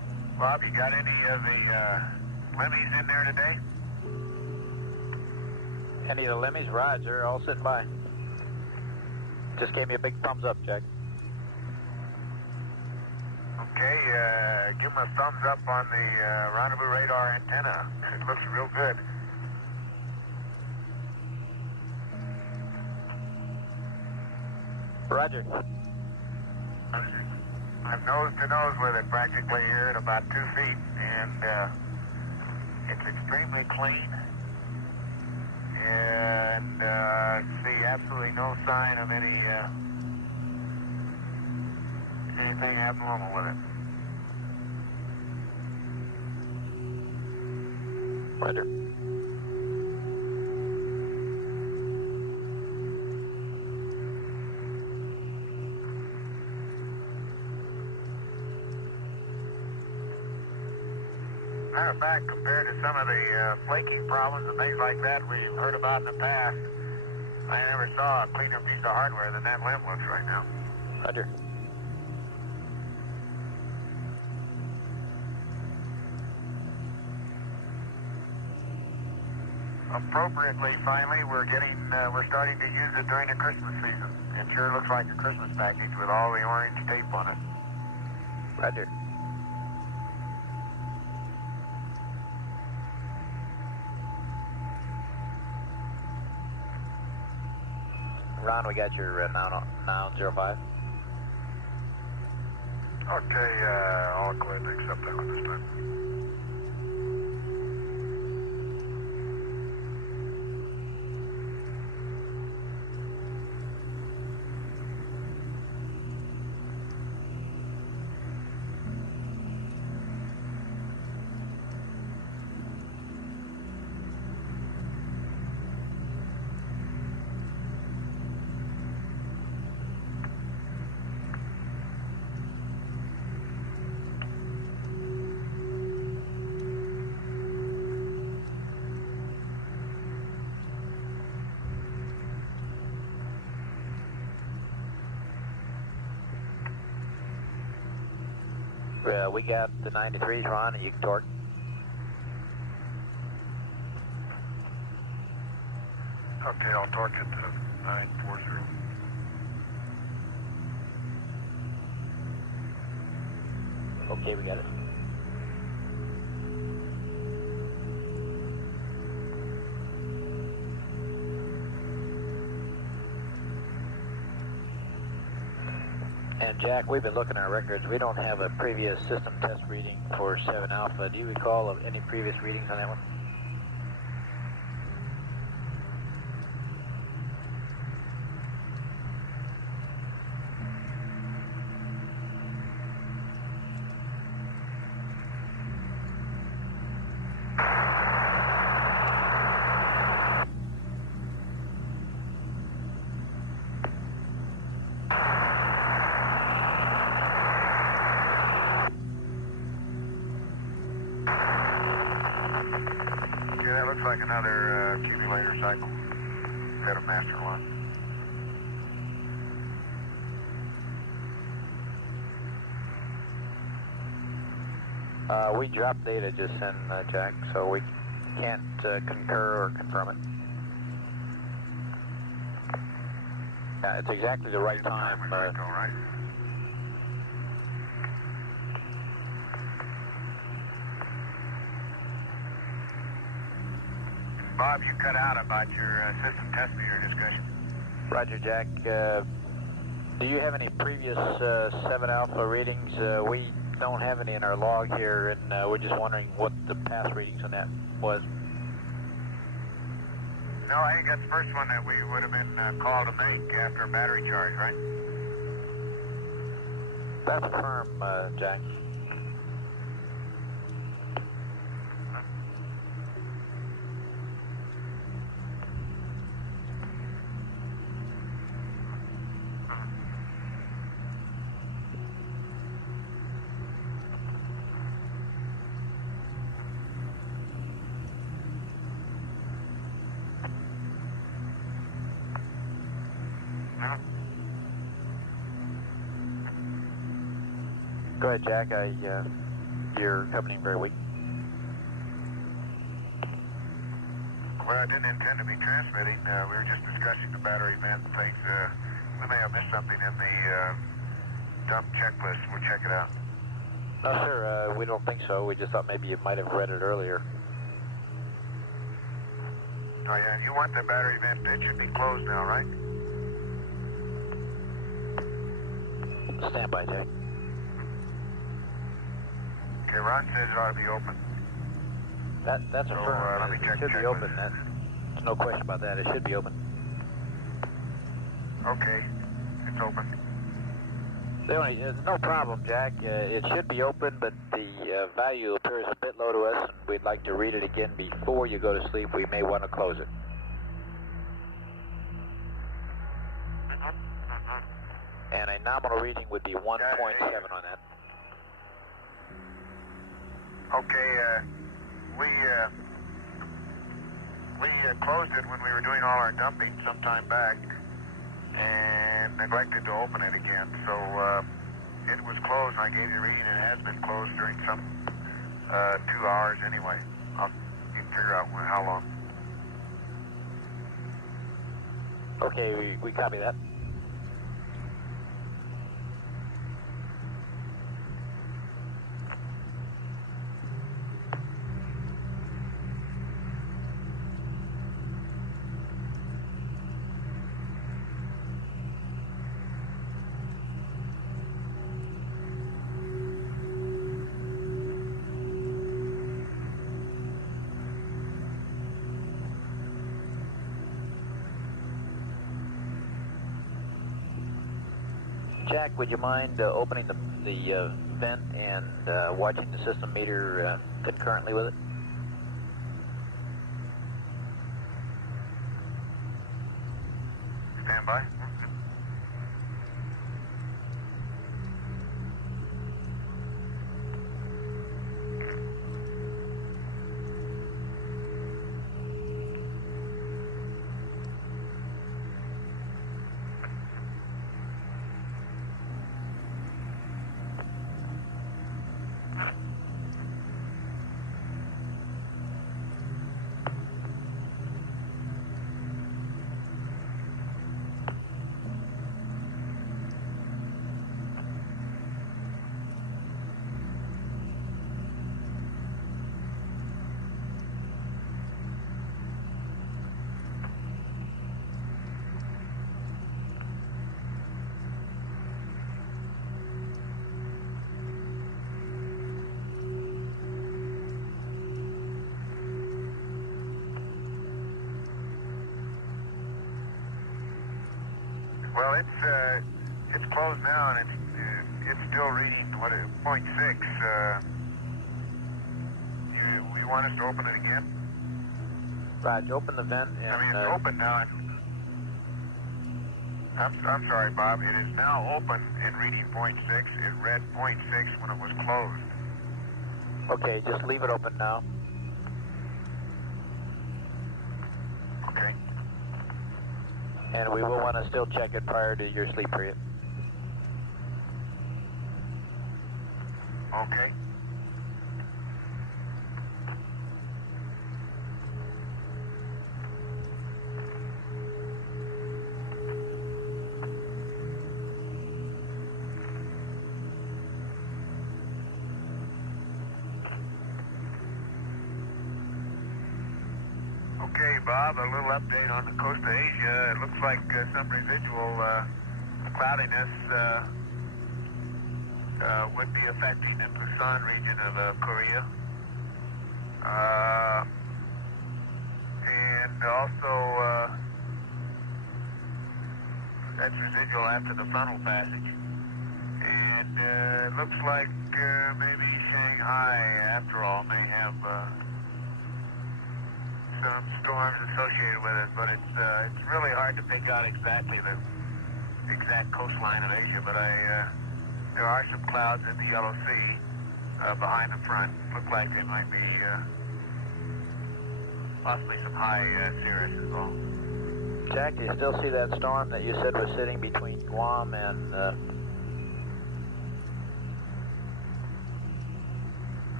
Bob, you got any of the limmies in there today? Any of the limmies? Roger, all sitting by. Just gave me a big thumbs up, Jack. Okay, give them a thumbs up on the rendezvous radar antenna. It looks real good. Roger. I'm nose to nose with it practically here at about 2 feet, and it's extremely clean, and see absolutely no sign of anything abnormal with it. Roger. Matter of fact, compared to some of the flaking problems and things like that we've heard about in the past, I never saw a cleaner piece of hardware than that limb looks right now. Roger. Appropriately, finally, we're starting to use it during the Christmas season. It sure looks like a Christmas package with all the orange tape on it. Roger. Ron, we got your noun 05. Okay, I'll go ahead and accept that one this time. We got the 93s, Ron, and you can torque. Okay, I'll torque it to 940. Okay, we got it. And Jack, we've been looking at our records. We don't have a previous system test reading for 7 Alpha. Do you recall of any previous readings on that one? Yeah, that looks like another accumulator cycle. Head of master one. We dropped data just in, Jack, so we can't concur or confirm it. Yeah, it's exactly the right time. Right? Bob, you cut out about your system test meter discussion. Roger, Jack. Do you have any previous 7 Alpha readings? We don't have any in our log here, and we're just wondering what the past readings on that was. No, I think that's the first one that we would have been called to make after a battery charge, right? That's firm, Jack. No. Go ahead, Jack. you're coming in very weak. Well, I didn't intend to be transmitting. We were just discussing the battery vent and things. We may have missed something in the dump checklist. We'll check it out. No, sir, we don't think so. We just thought maybe you might have read it earlier. Oh, yeah, you want the battery vent. It should be closed now, right? Stand by, Jack. Okay, Ron says it ought to be open. That's So, affirmed. let me check It should the be open. There's no question about that. It should be open. Okay, it's open. No problem, Jack. It should be open, but the value appears a bit low to us, and we'd like to read it again before you go to sleep. We may want to close it. And a nominal reading would be 1.7 on that. Okay, we closed it when we were doing all our dumping some time back and neglected to open it again. So it was closed, and I gave you a reading. It has been closed during some 2 hours anyway. I'll figure out how long. Okay, we copy that. Jack, would you mind opening the vent and watching the system meter concurrently with it? Stand by. Well, it's closed now, and it's still reading 0.6. You want us to open it again? Right, open the vent and... I mean, it's open now. I'm sorry, Bob. It is now open and reading 0.6. It read 0.6 when it was closed. Okay, just leave it open now. Okay. And we will want to still check it prior to your sleep period. Okay. Okay, Bob, a little update on the coast of Asia. It looks like some residual cloudiness would be affecting the Busan region of Korea. And also, that's residual after the frontal passage. And it looks like maybe Shanghai, after all, may have some storms associated with it, but it's really hard to pick out exactly the exact coastline of Asia. But there are some clouds in the Yellow Sea behind the front. Look like they might be possibly some high cirrus as well. Jack, do you still see that storm that you said was sitting between Guam and...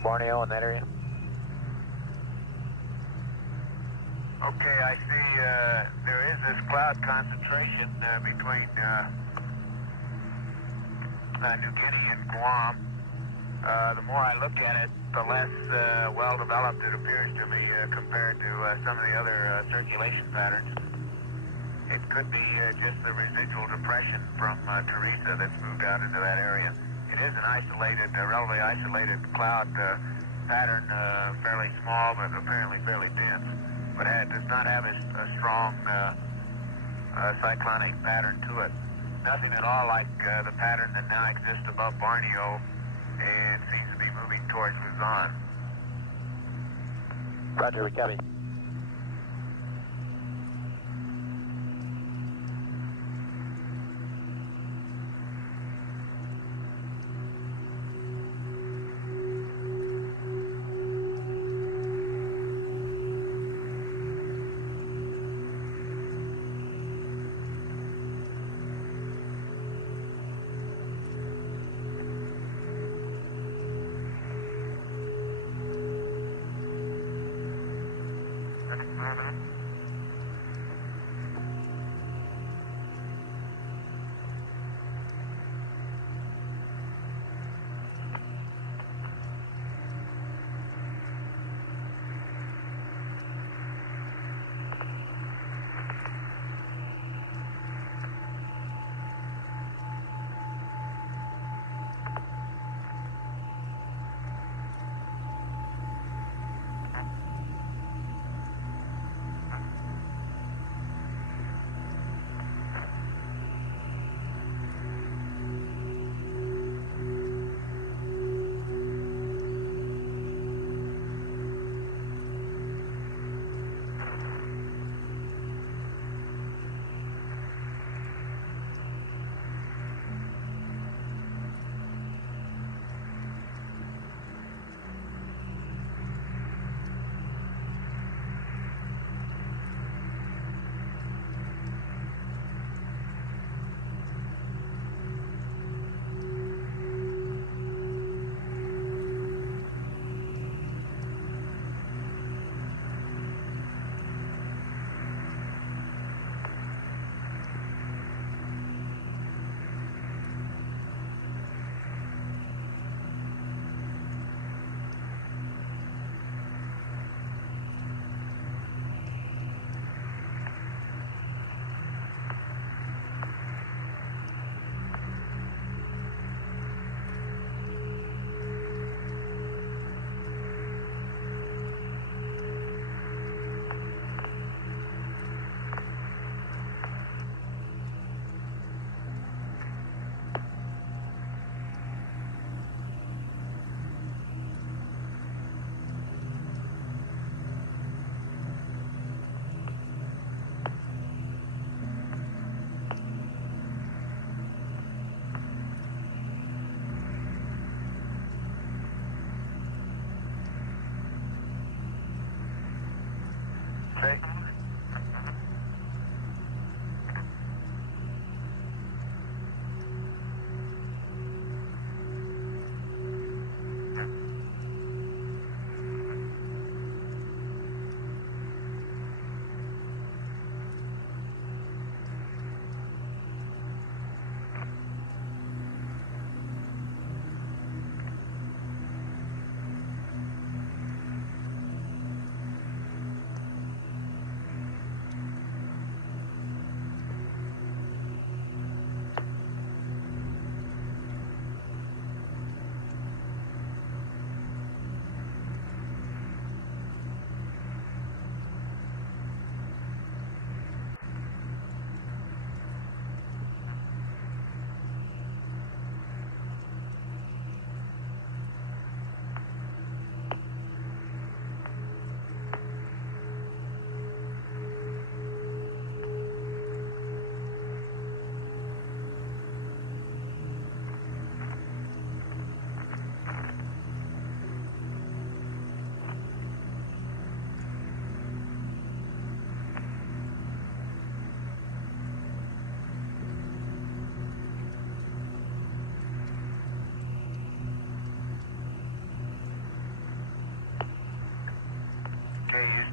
Borneo in that area? Okay, I see there is this cloud concentration between New Guinea and Guam. The more I look at it, the less well-developed it appears to me compared to some of the other circulation patterns. It could be just the residual depression from Teresa that's moved out into that area. It is an isolated, relatively isolated cloud pattern, fairly small but apparently fairly dense, but it does not have a strong cyclonic pattern to it. Nothing at all like the pattern that now exists above Borneo and seems to be moving towards Luzon. Roger, we copy.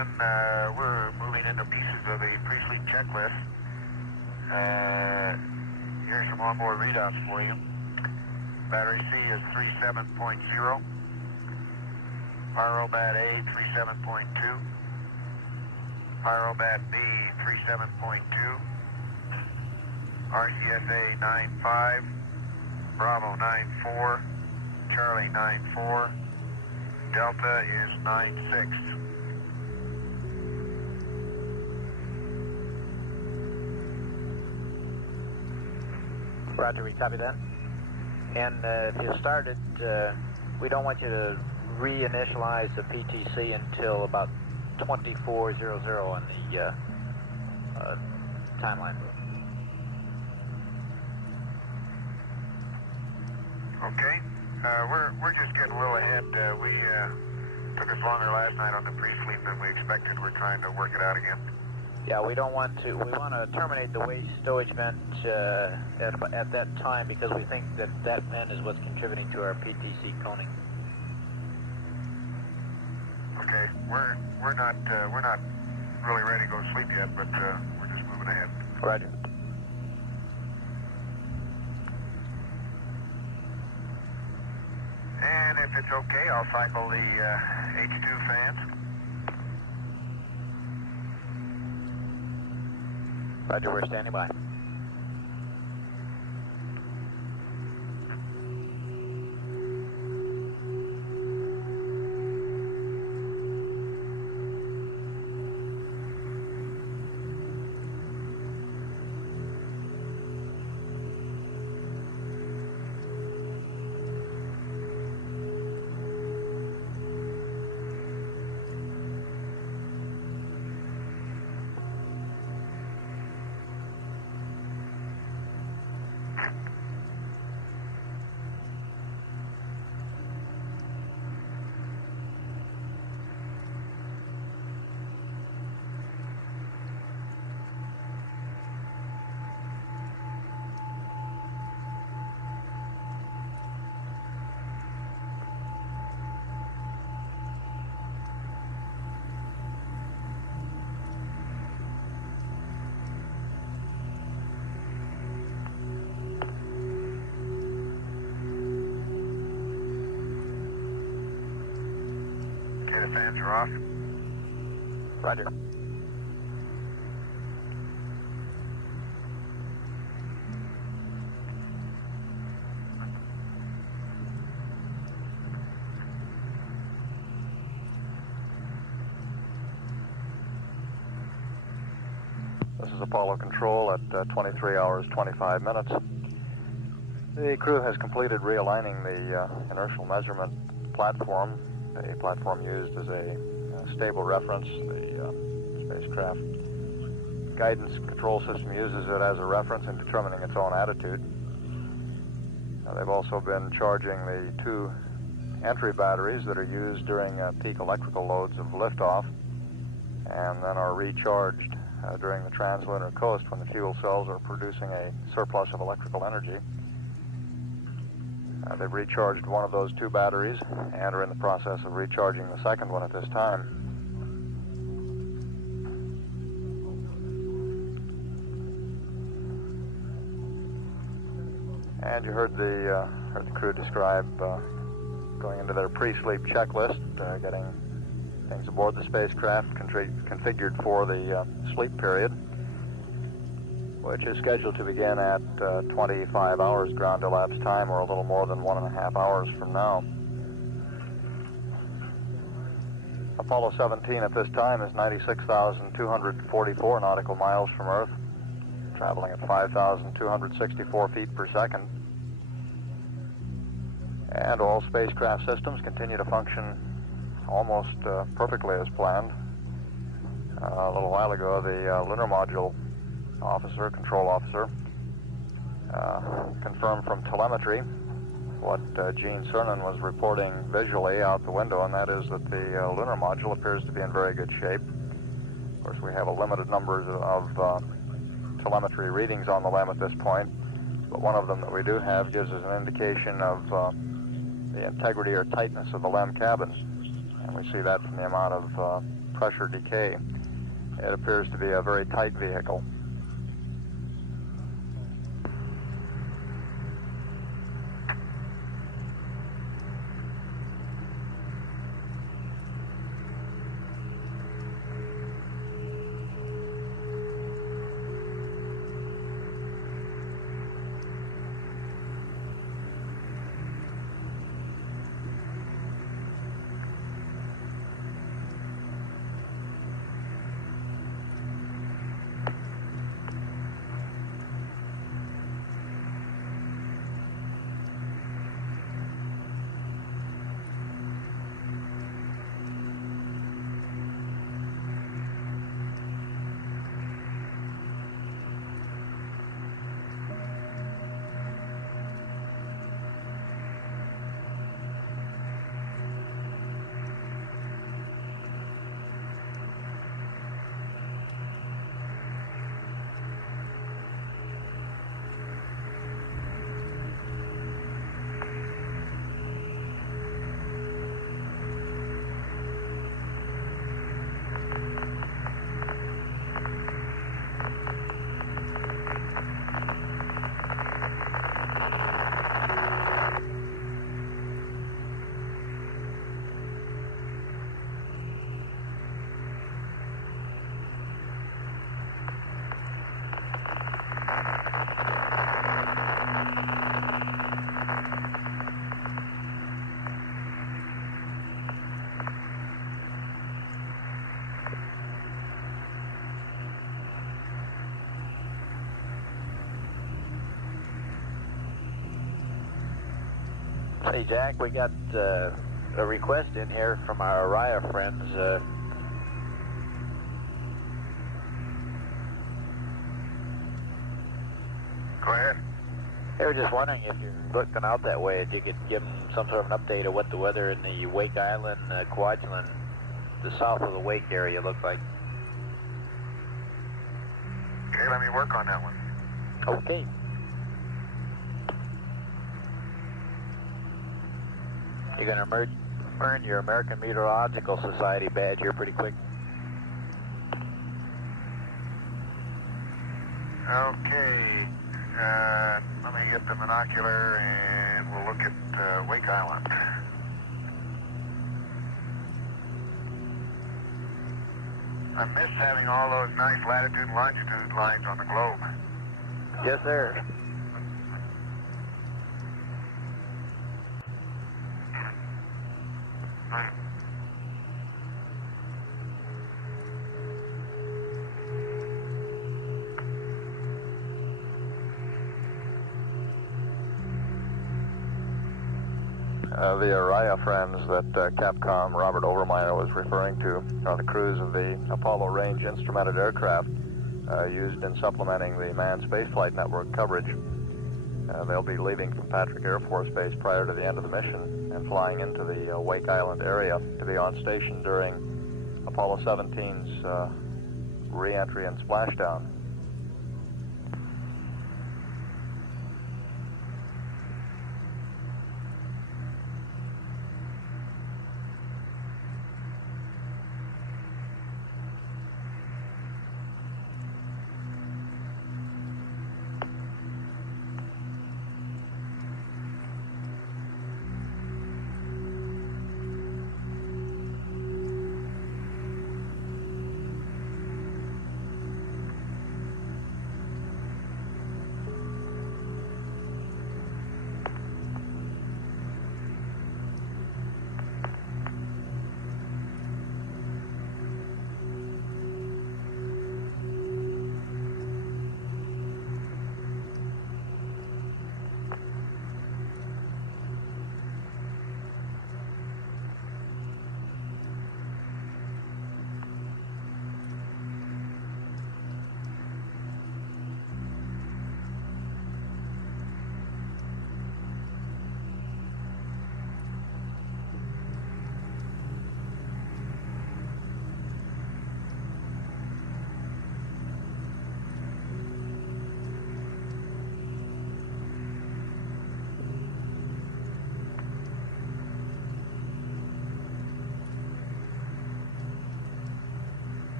we're moving into pieces of the pre-sleep checklist. Here's some onboard readouts for you. Battery C is 37.0. Pyrobat A 37.2. Pyrobat B 37.2. RCSA 9.5. Bravo 9.4. Charlie 9.4. Delta is 9.6. Roger, we copy that. And if you started, we don't want you to reinitialize the PTC until about 2400 on the timeline. Okay. We're just getting a little ahead. We took us longer last night on the pre-sleep than we expected. We're trying to work it out again. Yeah, we don't want to. We want to terminate the waste stowage vent at that time because we think that that vent is what's contributing to our PTC coning. Okay, we're not really ready to go to sleep yet, but we're just moving ahead. Roger. And if it's okay, I'll cycle the H2 fans. Roger, we're standing by. The fans are off. Roger. This is Apollo Control at 23 hours 25 minutes. The crew has completed realigning the inertial measurement platform, a platform used as a stable reference. The spacecraft guidance control system uses it as a reference in determining its own attitude. They've also been charging the two entry batteries that are used during peak electrical loads of liftoff, and then are recharged during the translunar coast when the fuel cells are producing a surplus of electrical energy. They've recharged one of those two batteries and are in the process of recharging the second one at this time. And you heard the crew describe going into their pre-sleep checklist, getting things aboard the spacecraft configured for the sleep period, which is scheduled to begin at 25 hours ground elapsed time, or a little more than 1.5 hours from now. Apollo 17 at this time is 96,244 nautical miles from Earth, traveling at 5,264 feet per second. And all spacecraft systems continue to function almost perfectly as planned. A little while ago, the lunar module control officer, confirmed from telemetry what Gene Cernan was reporting visually out the window, and that is that the lunar module appears to be in very good shape. Of course, we have a limited number of telemetry readings on the LEM at this point, but one of them that we do have gives us an indication of the integrity or tightness of the LEM cabins, and we see that from the amount of pressure decay. It appears to be a very tight vehicle. Hey Jack, we got a request in here from our Araya friends. Go ahead. They were just wondering if you're looking out that way, if you could give them some sort of an update of what the weather in the Wake Island, Kwajalein, the south of the Wake area looks like. Okay, let me work on that one. Okay. You're going to earn your American Meteorological Society badge here pretty quick. Okay, let me get the binocular and we'll look at Wake Island. I miss having all those nice latitude and longitude lines on the globe. Yes, sir. The Araya friends that Capcom Robert Overmyer was referring to are the crews of the Apollo range instrumented aircraft used in supplementing the manned spaceflight network coverage. They'll be leaving from Patrick Air Force Base prior to the end of the mission and flying into the Wake Island area to be on station during Apollo 17's re-entry and splashdown.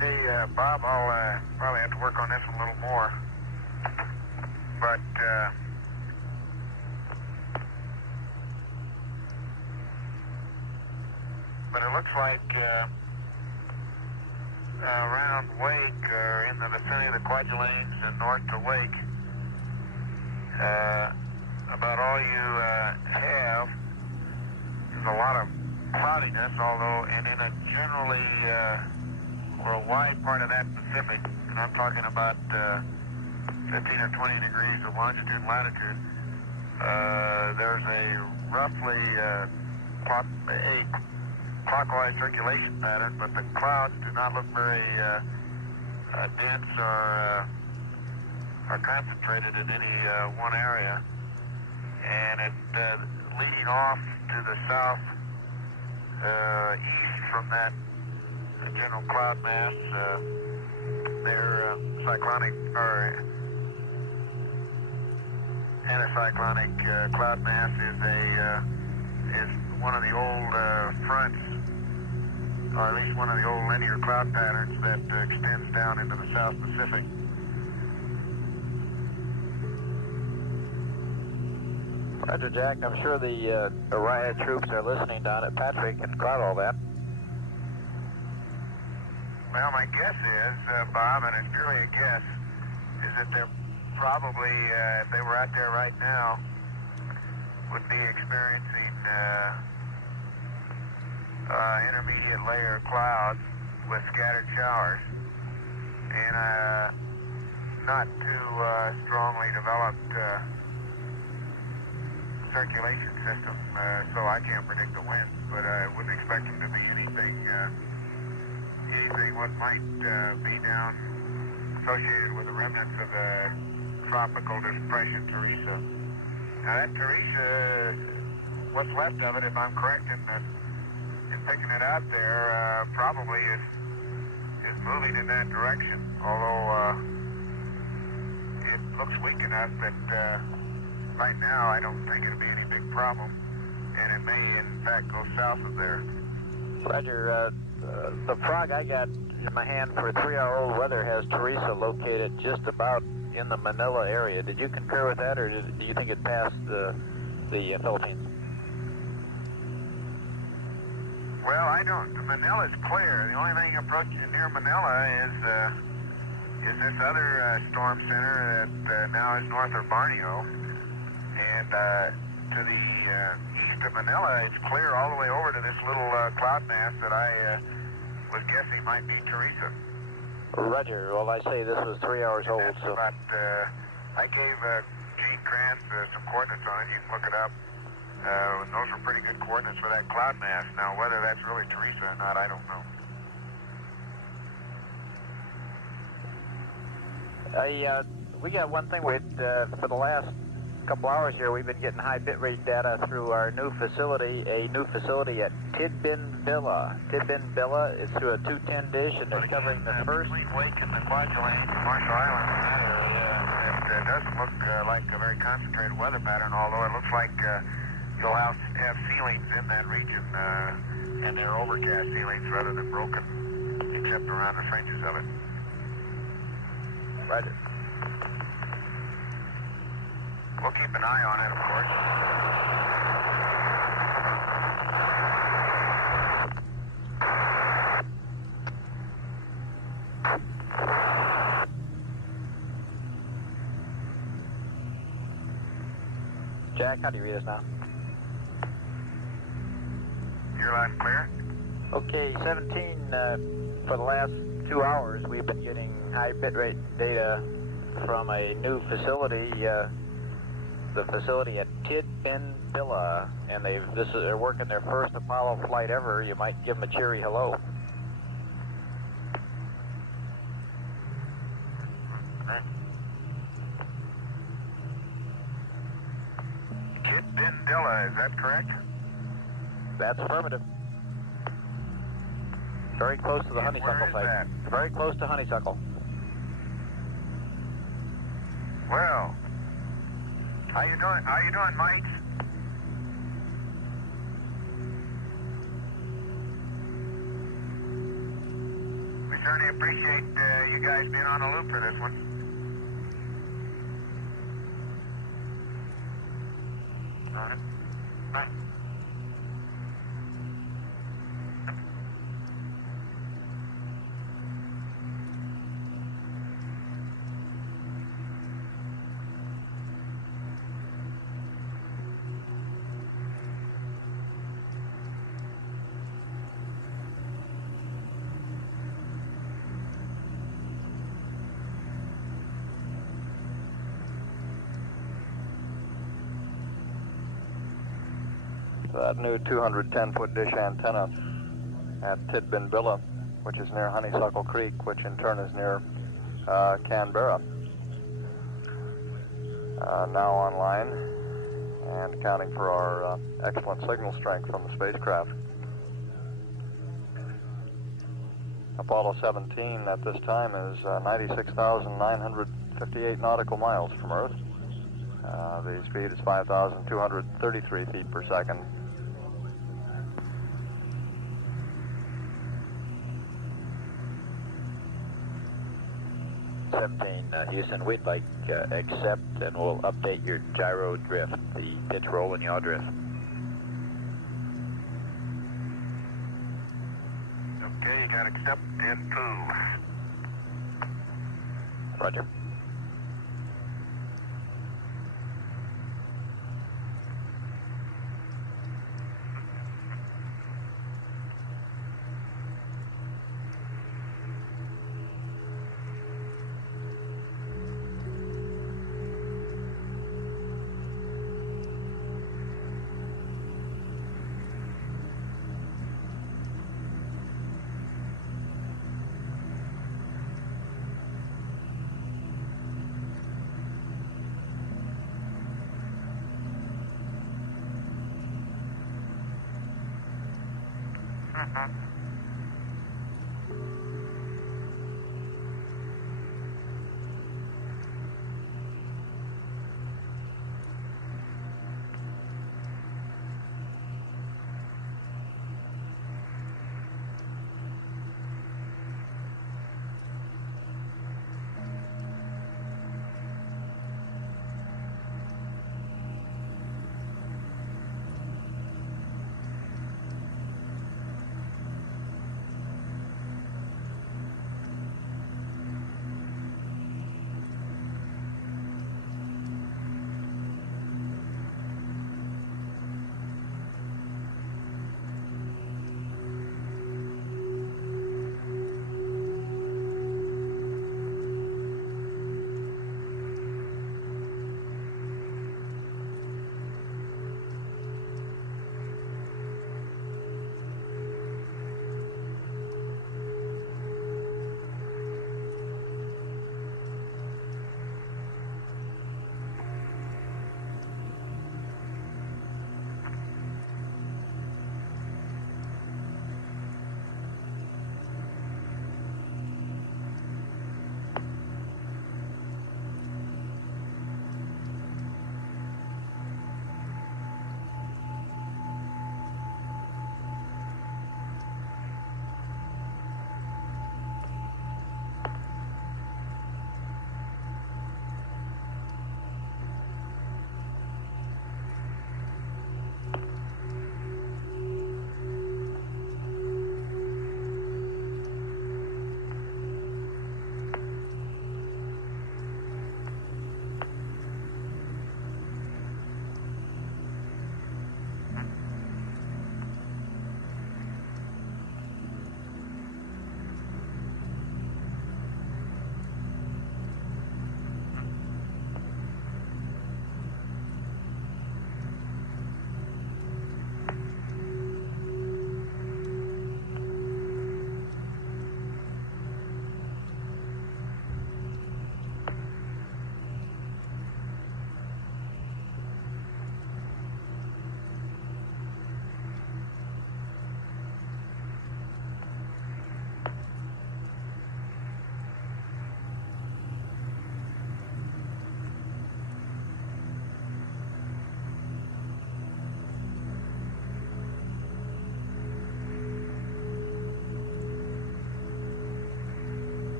Okay, Bob, I'll probably have to work on this one a little more. But it looks like around Wake, or in the vicinity of the Kwajaleins and north to Wake, about all you have is a lot of cloudiness, although, and in a generally, or a wide part of that Pacific, and I'm talking about 15 or 20 degrees of longitude and latitude, there's a roughly a clockwise circulation pattern, but the clouds do not look very dense or concentrated in any one area. And it leading off to the south east from that general cloud mass, their cyclonic or anticyclonic cloud mass is one of the old fronts, or at least one of the old linear cloud patterns that extends down into the South Pacific. Roger, Jack. I'm sure the Orion troops are listening down at Patrick and cloud all that. Well, my guess is, Bob, and it's purely a guess, is that they're probably, if they were out there right now, would be experiencing intermediate layer clouds with scattered showers and not too strongly developed circulation system, so I can't predict the winds, but I wouldn't expect them to be anything what might be down associated with the remnants of the tropical depression Teresa. Now that Teresa, what's left of it, if I'm correct in picking it out there, probably is moving in that direction, although it looks weak enough that right now I don't think it'll be any big problem, and it may in fact go south of there. Roger, the frog I got in my hand for 3-hour-old weather has Teresa located just about in the Manila area. Did you concur with that, or do you think it passed the Philippines? Well, I don't. Manila's clear. The only thing approaching near Manila is this other storm center that now is north of Borneo, and to the east of Manila, it's clear all the way over to this little cloud mass that I was guessing might be Teresa. Roger. Well, I say this was 3 hours old, so... About, I gave Gene Krantz some coordinates on it. You can look it up. Those were pretty good coordinates for that cloud mass. Now, whether that's really Teresa or not, I don't know. We got one thing for the last couple hours here, we've been getting high bitrate data through our new facility, at Tidbin Villa. Tidbin Villa is through a 210 dish, and they're covering the first... Between Wake and the Kwajalein, Marshall Islands, in that area, it doesn't look like a very concentrated weather pattern, although it looks like you'll have ceilings in that region, and they're overcast ceilings rather than broken, except around the fringes of it. Roger. We'll keep an eye on it, of course. Jack, how do you read us now? You're loud and clear? Okay, 17, for the last 2 hours, we've been getting high bitrate data from a new facility, the facility at Tidbin Villa, and they're working their first Apollo flight ever. You might give them a cheery hello. Tidbin Villa, is that correct? That's affirmative. Very close to the honeysuckle site. That? Very close to honeysuckle. Well, how you doing, Mike? We certainly appreciate you guys being on the loop for this one. All right. Bye. That new 210-foot dish antenna at Tidbinbilla, which is near Honeysuckle Creek, which in turn is near Canberra, now online and accounting for our excellent signal strength from the spacecraft. Apollo 17 at this time is 96,958 nautical miles from Earth. The speed is 5,233 feet per second. Houston, we'd like accept and we'll update your gyro drift, the pitch roll and yaw drift. Okay, you got accept and poo. Roger.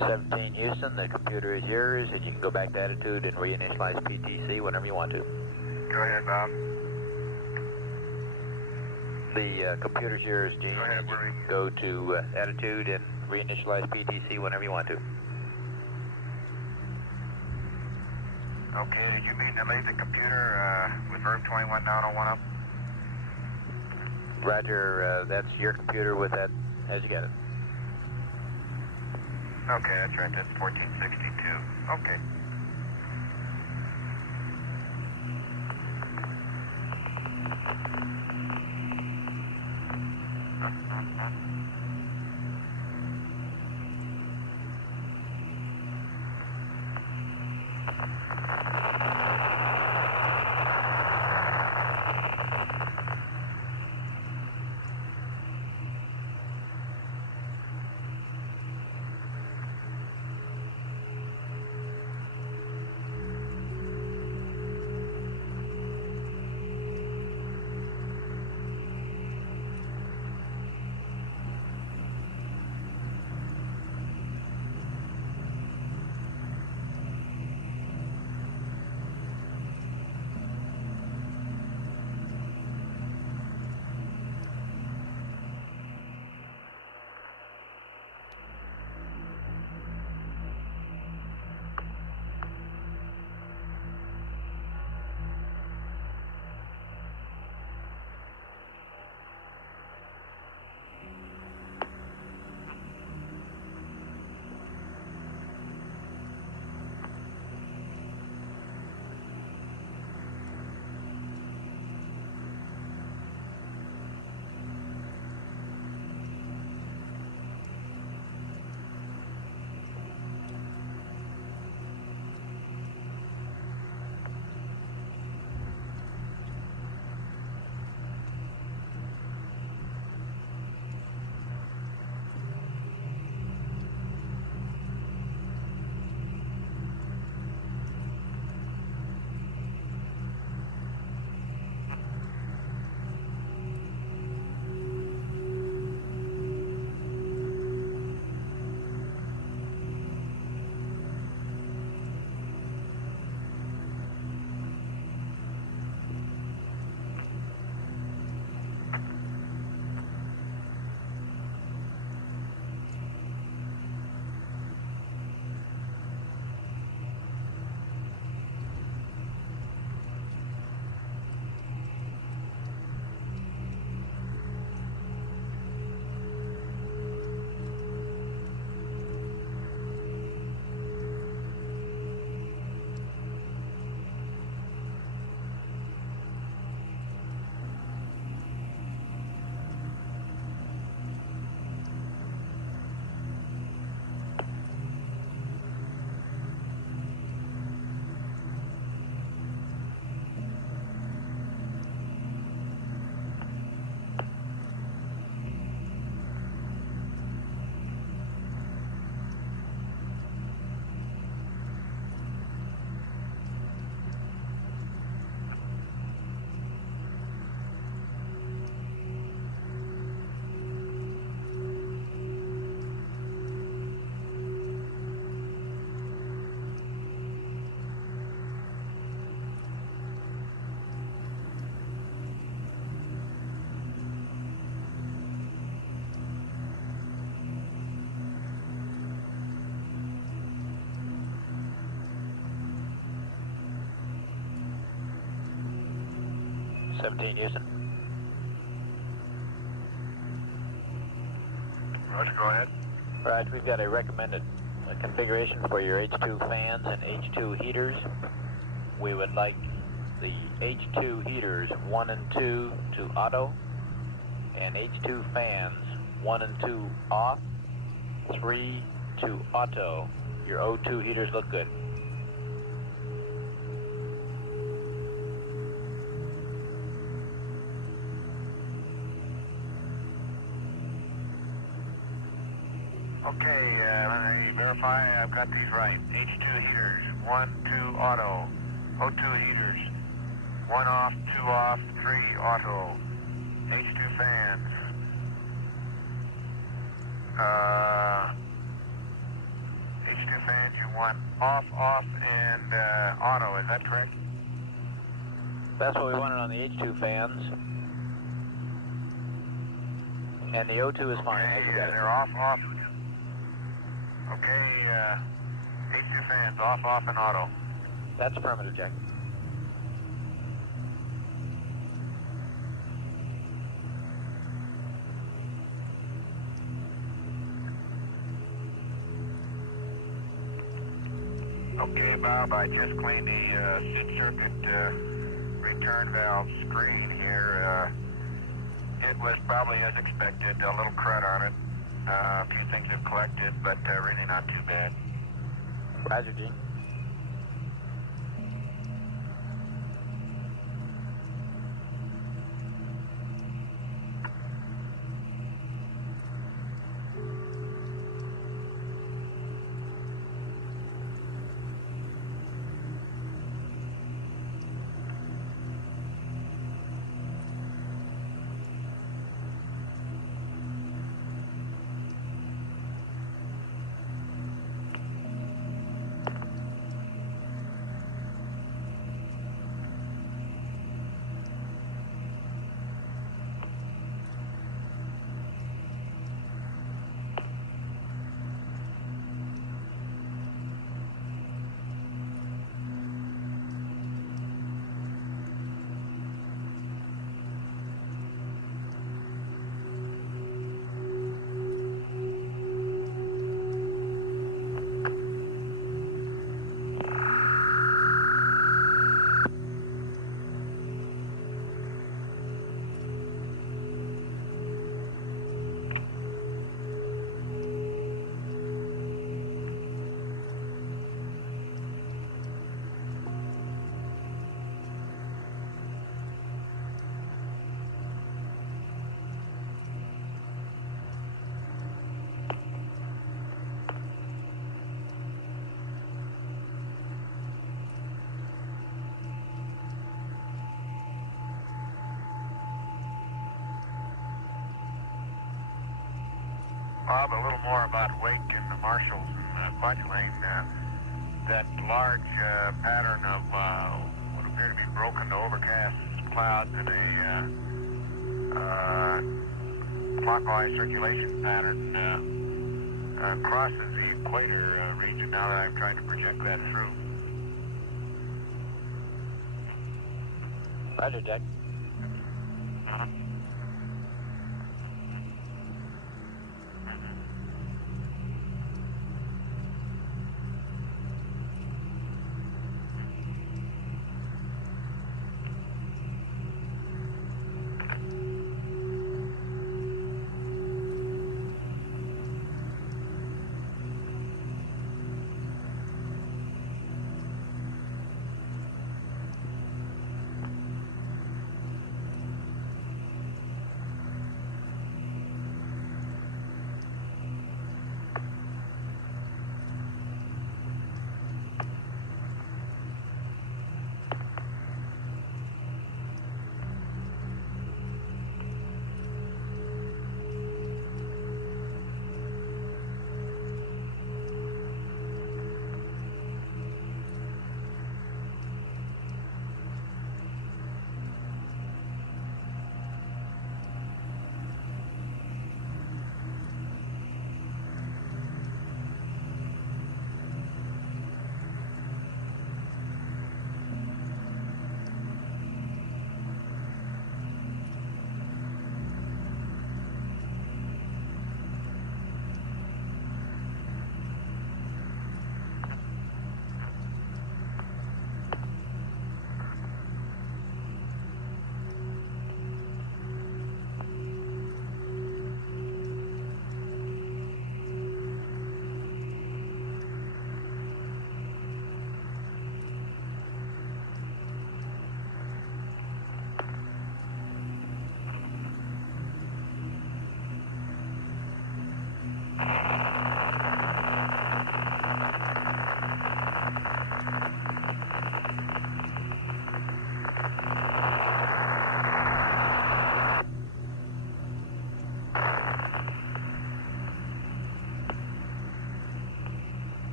17 Houston, the computer is yours, and you can go back to attitude and reinitialize PTC whenever you want to. Go ahead, Bob. The computer's yours, Gene. Go ahead, You Marie. can go to attitude and reinitialize PTC whenever you want to. Okay, did you mean to leave the computer with verb 21 down on 1 up? Roger, that's your computer with that as you got it. Okay, that's right, that's 1462. Okay. Seventeen Houston. Roger, go ahead. Right, we've got a recommended configuration for your H2 fans and H2 heaters. We would like the H2 heaters 1 and 2 to auto, and H2 fans 1 and 2 off, 3 to auto. Your O2 heaters look good. Okay, let me verify I've got these right. H2 heaters, 1, 2 auto. O2 heaters, 1 off, 2 off, 3 auto. H2 fans. H2 fans, you want off, off, and auto, is that correct? That's what we wanted on the H2 fans. And the O2 is fine. Okay, they're off, off. Okay, H2 fans, off, off, and auto. That's affirmative, Jack. Okay, Bob, I just cleaned the seat circuit return valve screen here. It was probably as expected, a little crud on it. A few things have collected, but really not too bad. Roger, Gene. Bob, a little more about Wake and the Marshalls and Fudge Lane. That large pattern of what appear to be broken to overcast clouds in a clockwise circulation pattern crosses the equator region now that I'm trying to project that through. Roger, Jack.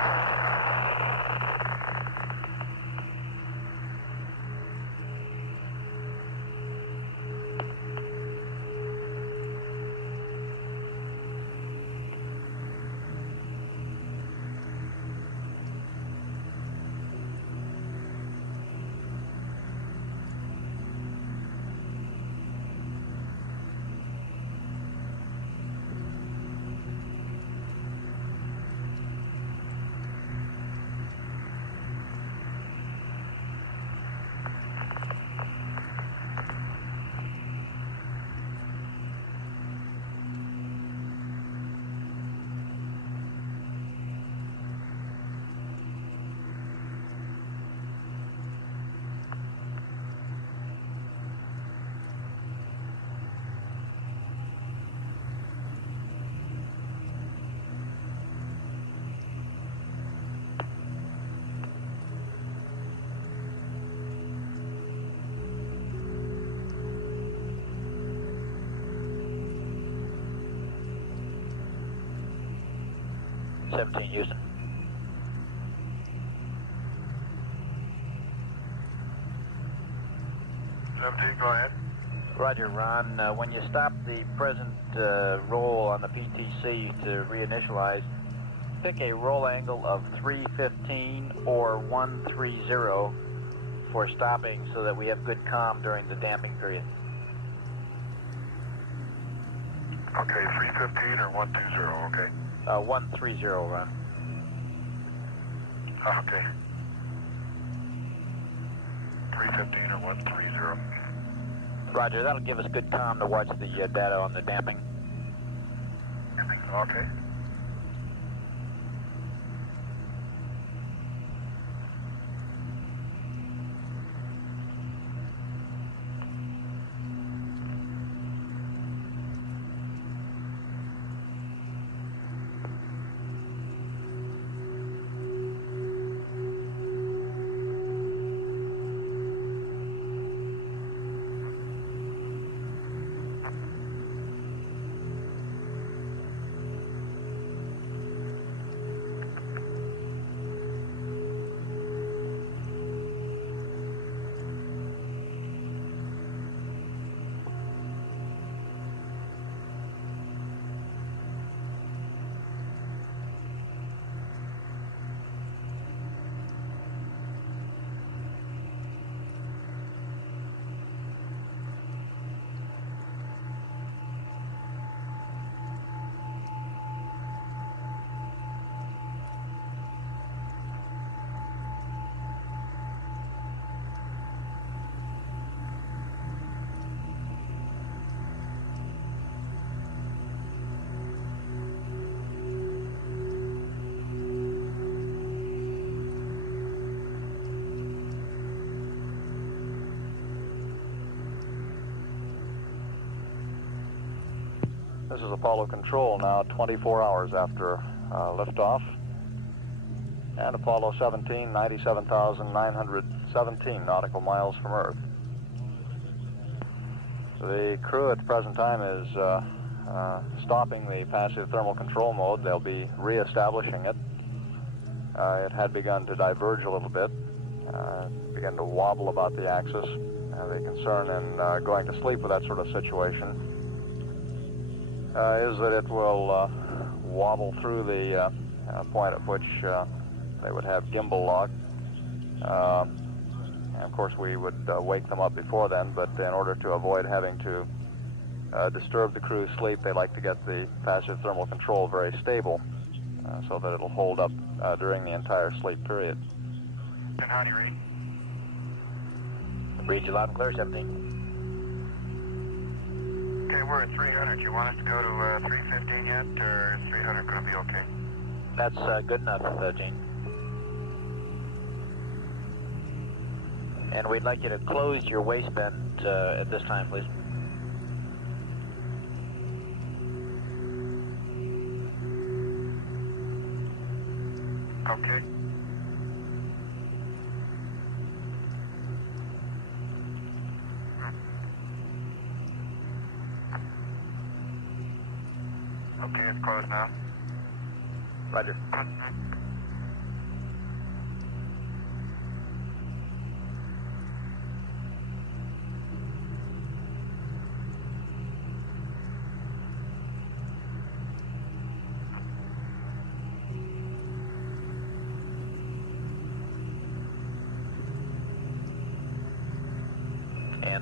Houston. 17, go ahead. Roger, Ron. When you stop the present roll on the PTC to reinitialize, pick a roll angle of 315 or 130 for stopping so that we have good comm during the damping period. Okay, 315 or 120, okay. 130, Ron. Okay. 315 or 130. Roger, that'll give us good comm to watch the data on the damping. Okay. This is Apollo Control now, 24 hours after liftoff. And Apollo 17, 97,917 nautical miles from Earth. The crew at the present time is stopping the passive thermal control mode. They'll be re-establishing it. It had begun to diverge a little bit, began to wobble about the axis. The concern in going to sleep with that sort of situation is that it will wobble through the point at which they would have gimbal lock. And of course we would wake them up before then, but in order to avoid having to disturb the crew's sleep, they like to get the passive thermal control very stable so that it'll hold up during the entire sleep period. And how do you read? Read you loud and clear, 17. Okay, we're at 300. You want us to go to 315 yet, or is 300 going to be okay? That's good enough, Gene. And we'd like you to close your waistband at this time, please. Okay. Okay, it's closed now. Roger.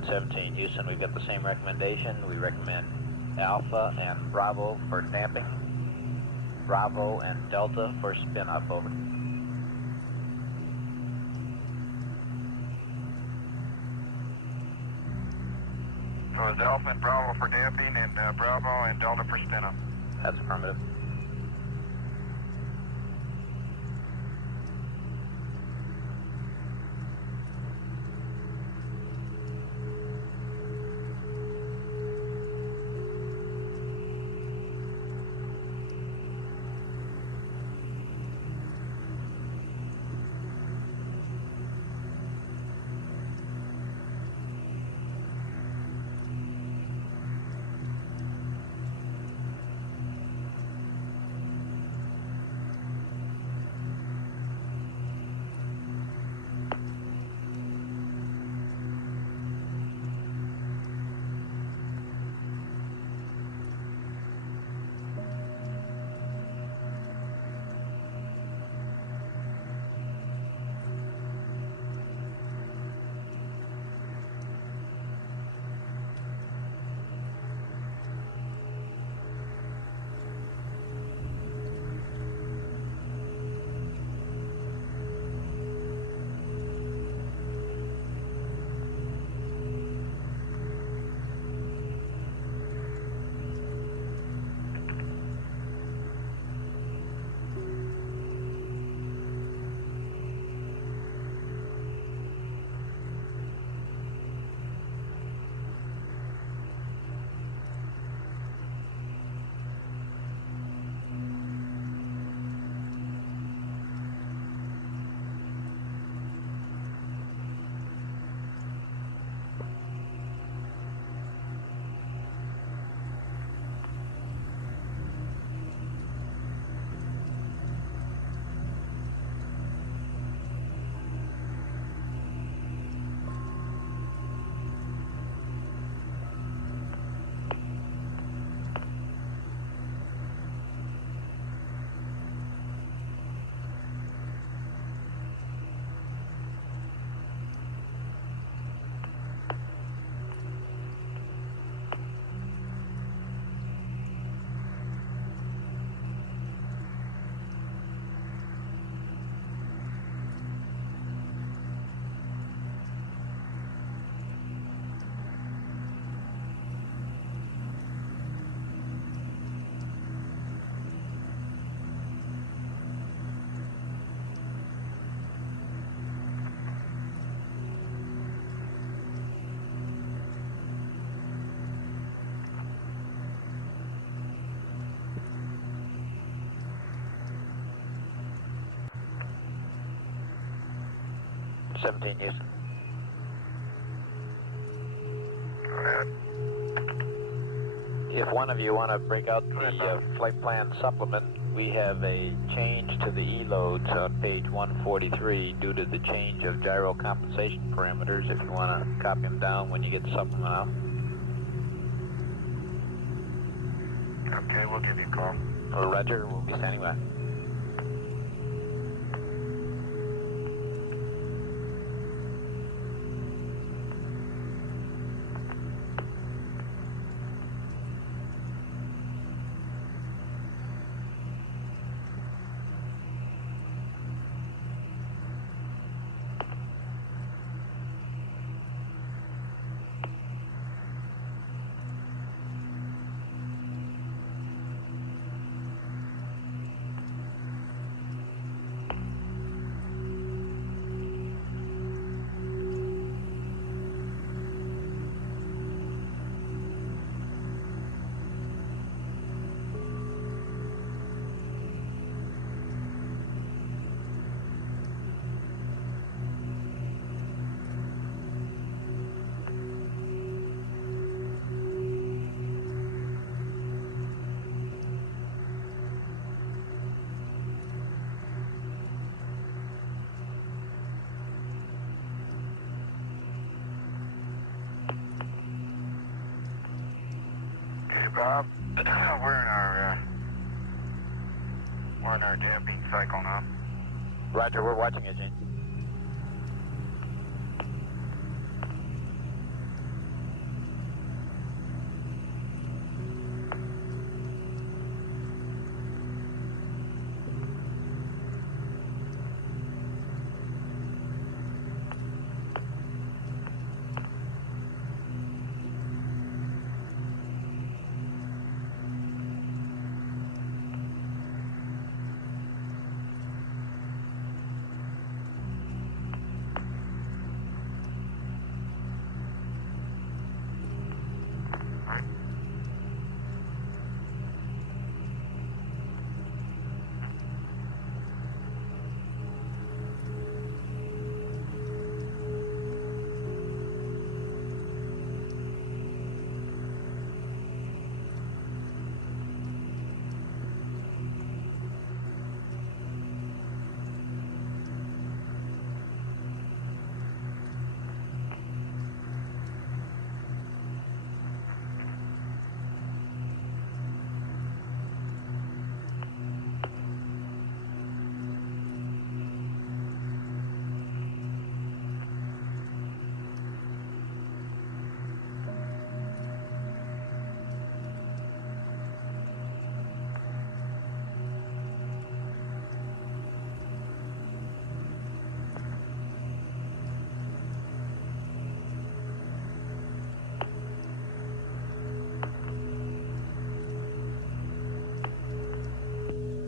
17 Houston, we've got the same recommendation. We recommend Alpha and Bravo for damping, Bravo and Delta for spin up, over. So it's Alpha and Bravo for damping and Bravo and Delta for spin up. That's affirmative. Seventeen Houston. Go ahead. If one of you want to break out the flight plan supplement, we have a change to the E-loads on page 143 due to the change of gyro compensation parameters. If you want to copy them down when you get the supplement out. Okay, we'll give you a call. Roger, we'll be standing by. Bob, we're in our damping cycle now. Roger, we're watching it, Gene.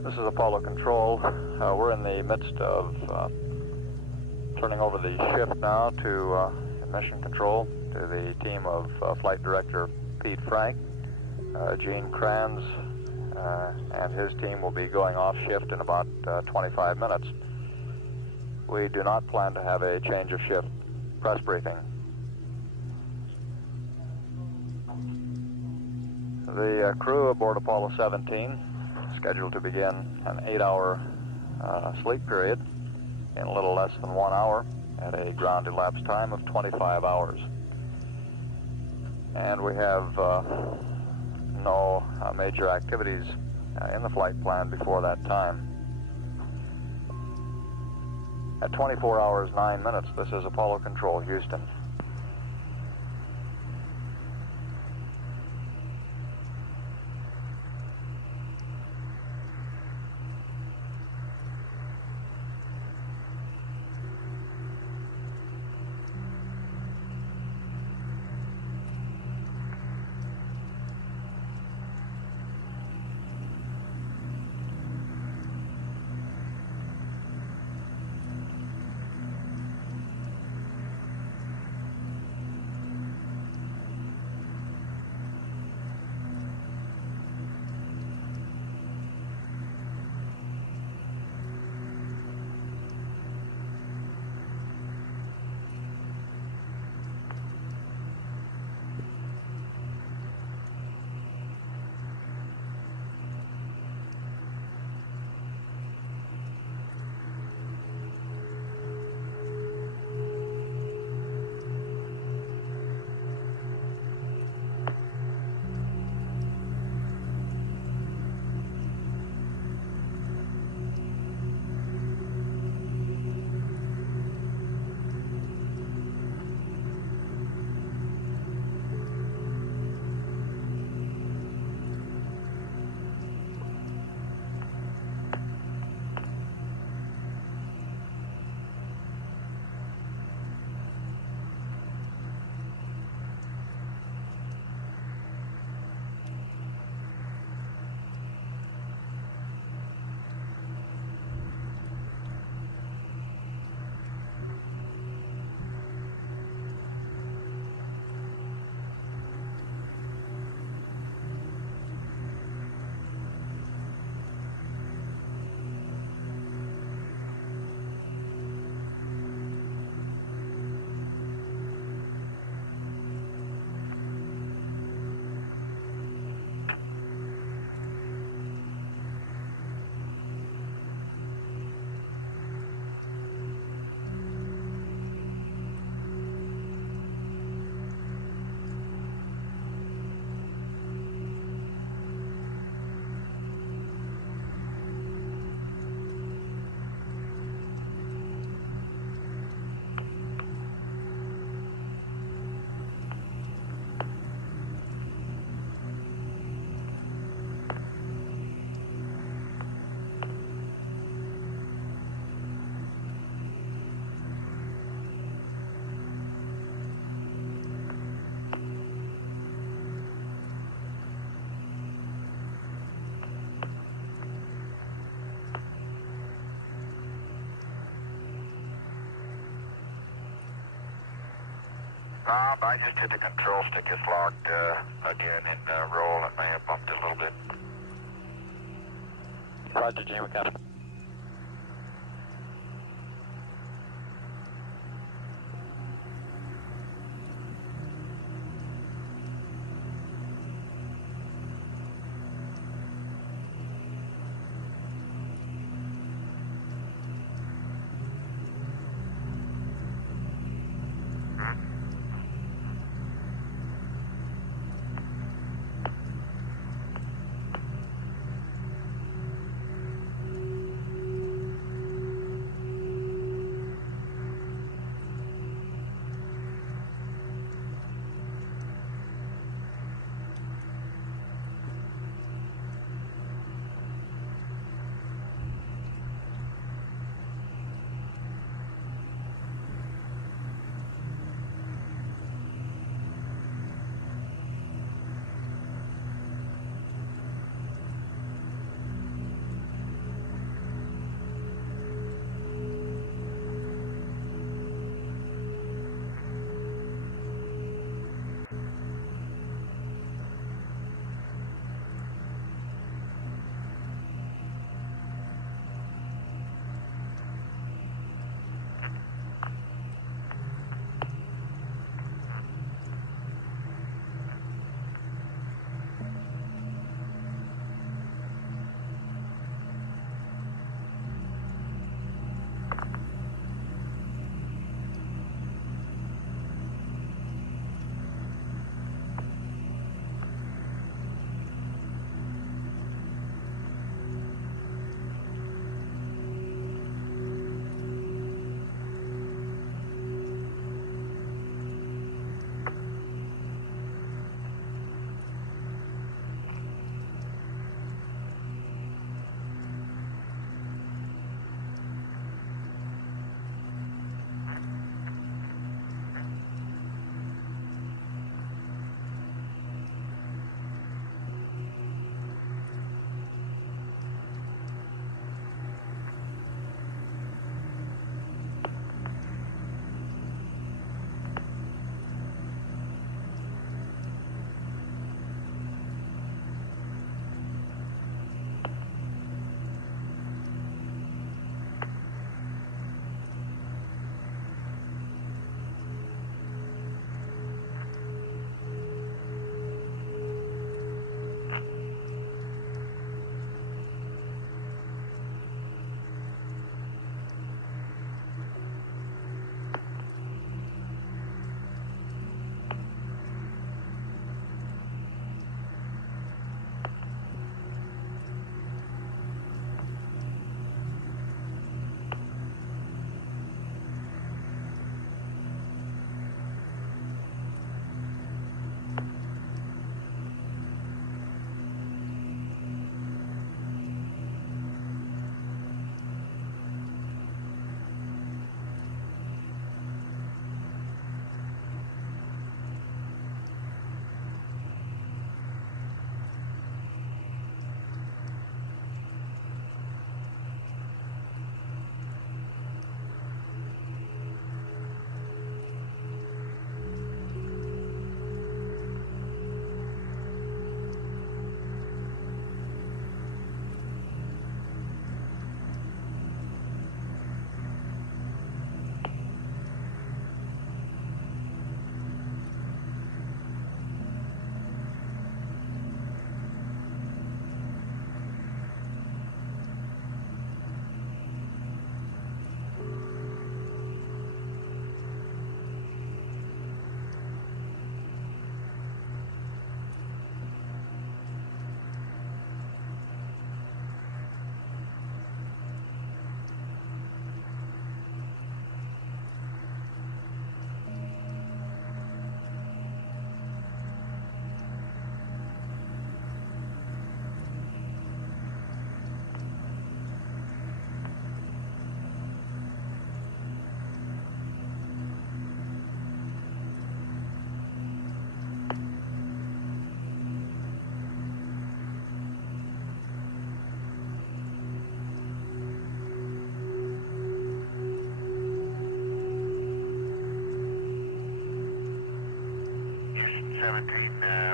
This is Apollo Control. We're in the midst of turning over the shift now to Mission Control, to the team of Flight Director Pete Frank. Gene Kranz and his team will be going off shift in about 25 minutes. We do not plan to have a change of shift press briefing. The crew aboard Apollo 17 scheduled to begin an 8-hour sleep period in a little less than 1 hour at a ground elapsed time of 25 hours. And we have no major activities in the flight plan before that time. At 24 hours, 9 minutes, this is Apollo Control, Houston. I just hit the control stick. It's locked again in roll. It may have bumped it a little bit. Roger, Gene, we got it.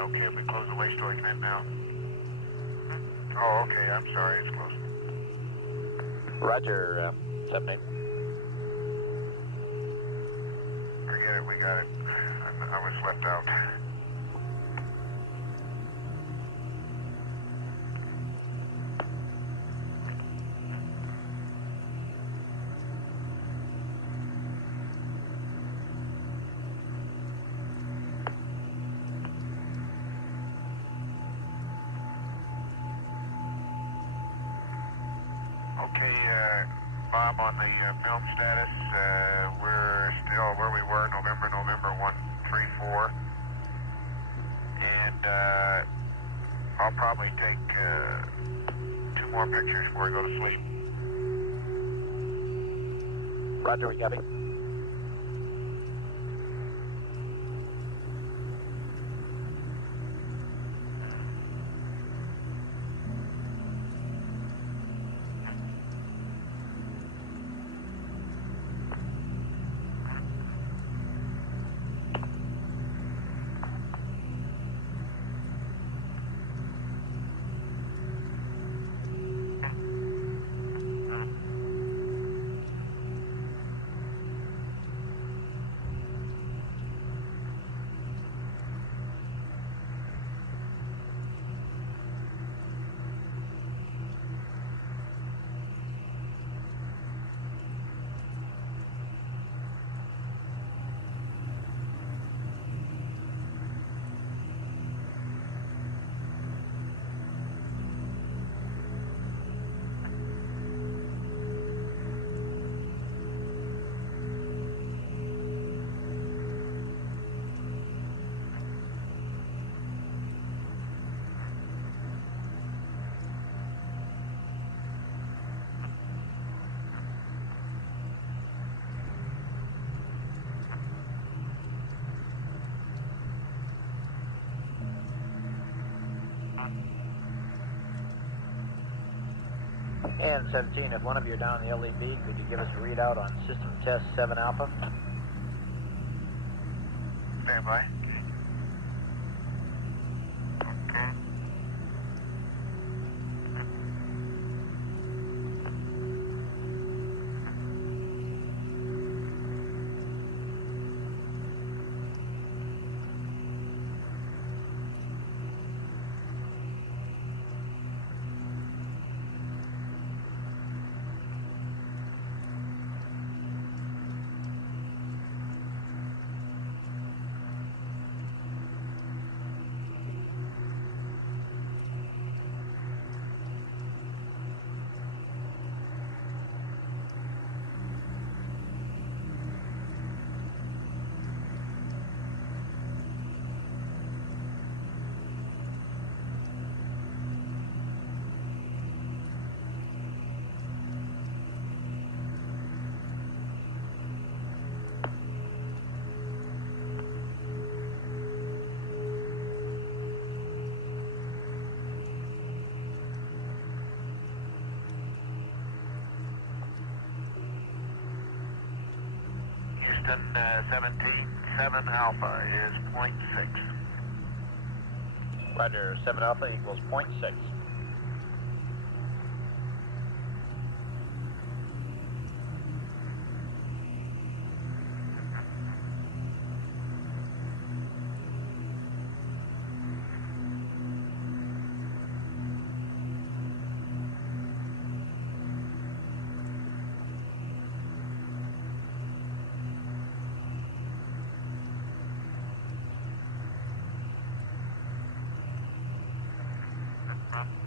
okay if we close the waste storage vent now? Oh, okay, I'm sorry, it's closed. Roger, 78. Forget it, we got it. I was left out. Okay, Bob, on the film status, we're still where we were, November 134. And I'll probably take 2 more pictures before I go to sleep. Roger, we copy. And 17, if one of you are down in the LEB, could you give us a readout on system test 7 Alpha? Stand by. Okay. Houston 17, 7 Alpha is 0.6. Roger, 7 Alpha equals 0.6.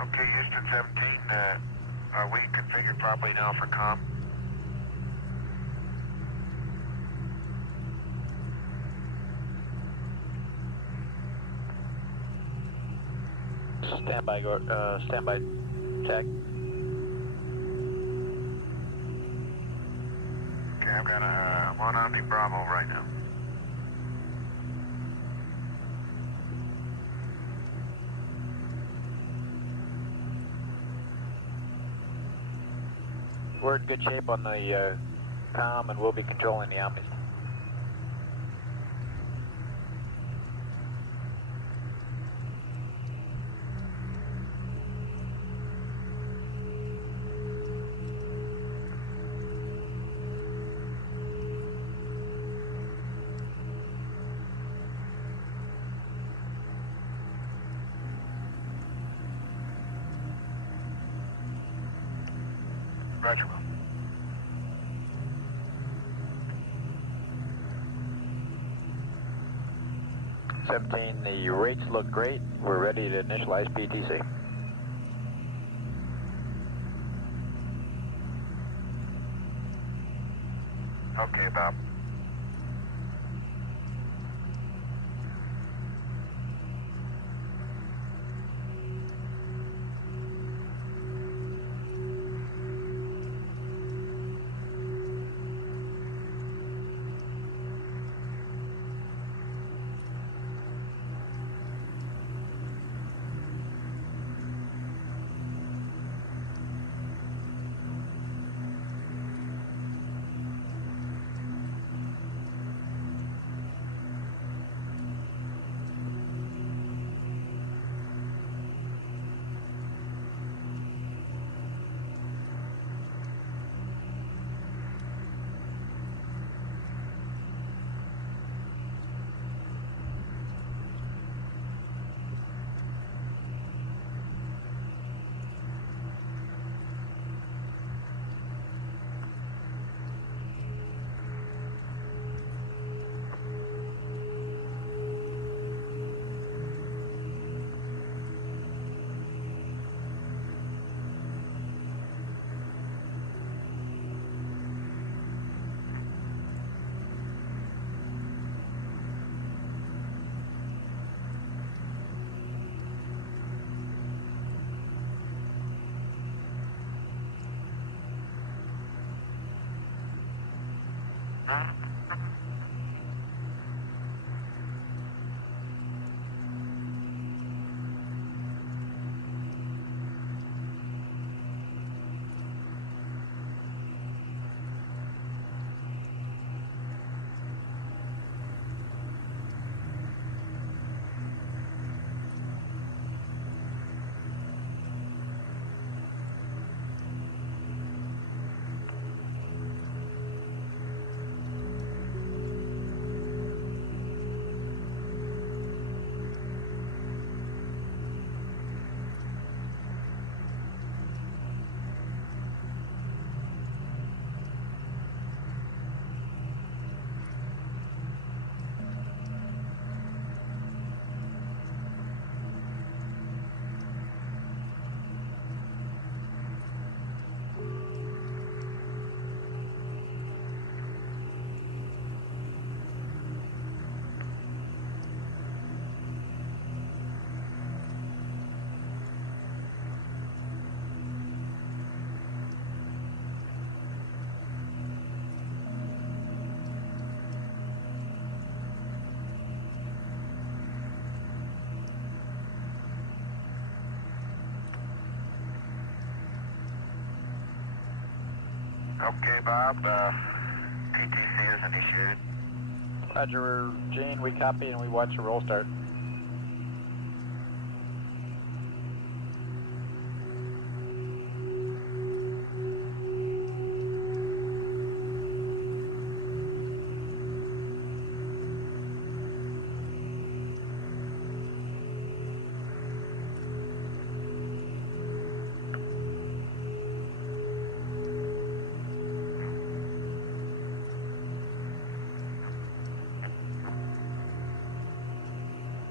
Okay, Houston 17, are we configured properly now for comm? Standby, standby, check. Okay, I'm on Omni Bravo right now. We're in good shape on the comm, and we'll be controlling the Omnis. Roger, Will. The rates look great. We're ready to initialize PTC. Okay, Bob. Okay, Bob. PTC is initiated. Roger, Gene, we copy and we watch the roll start.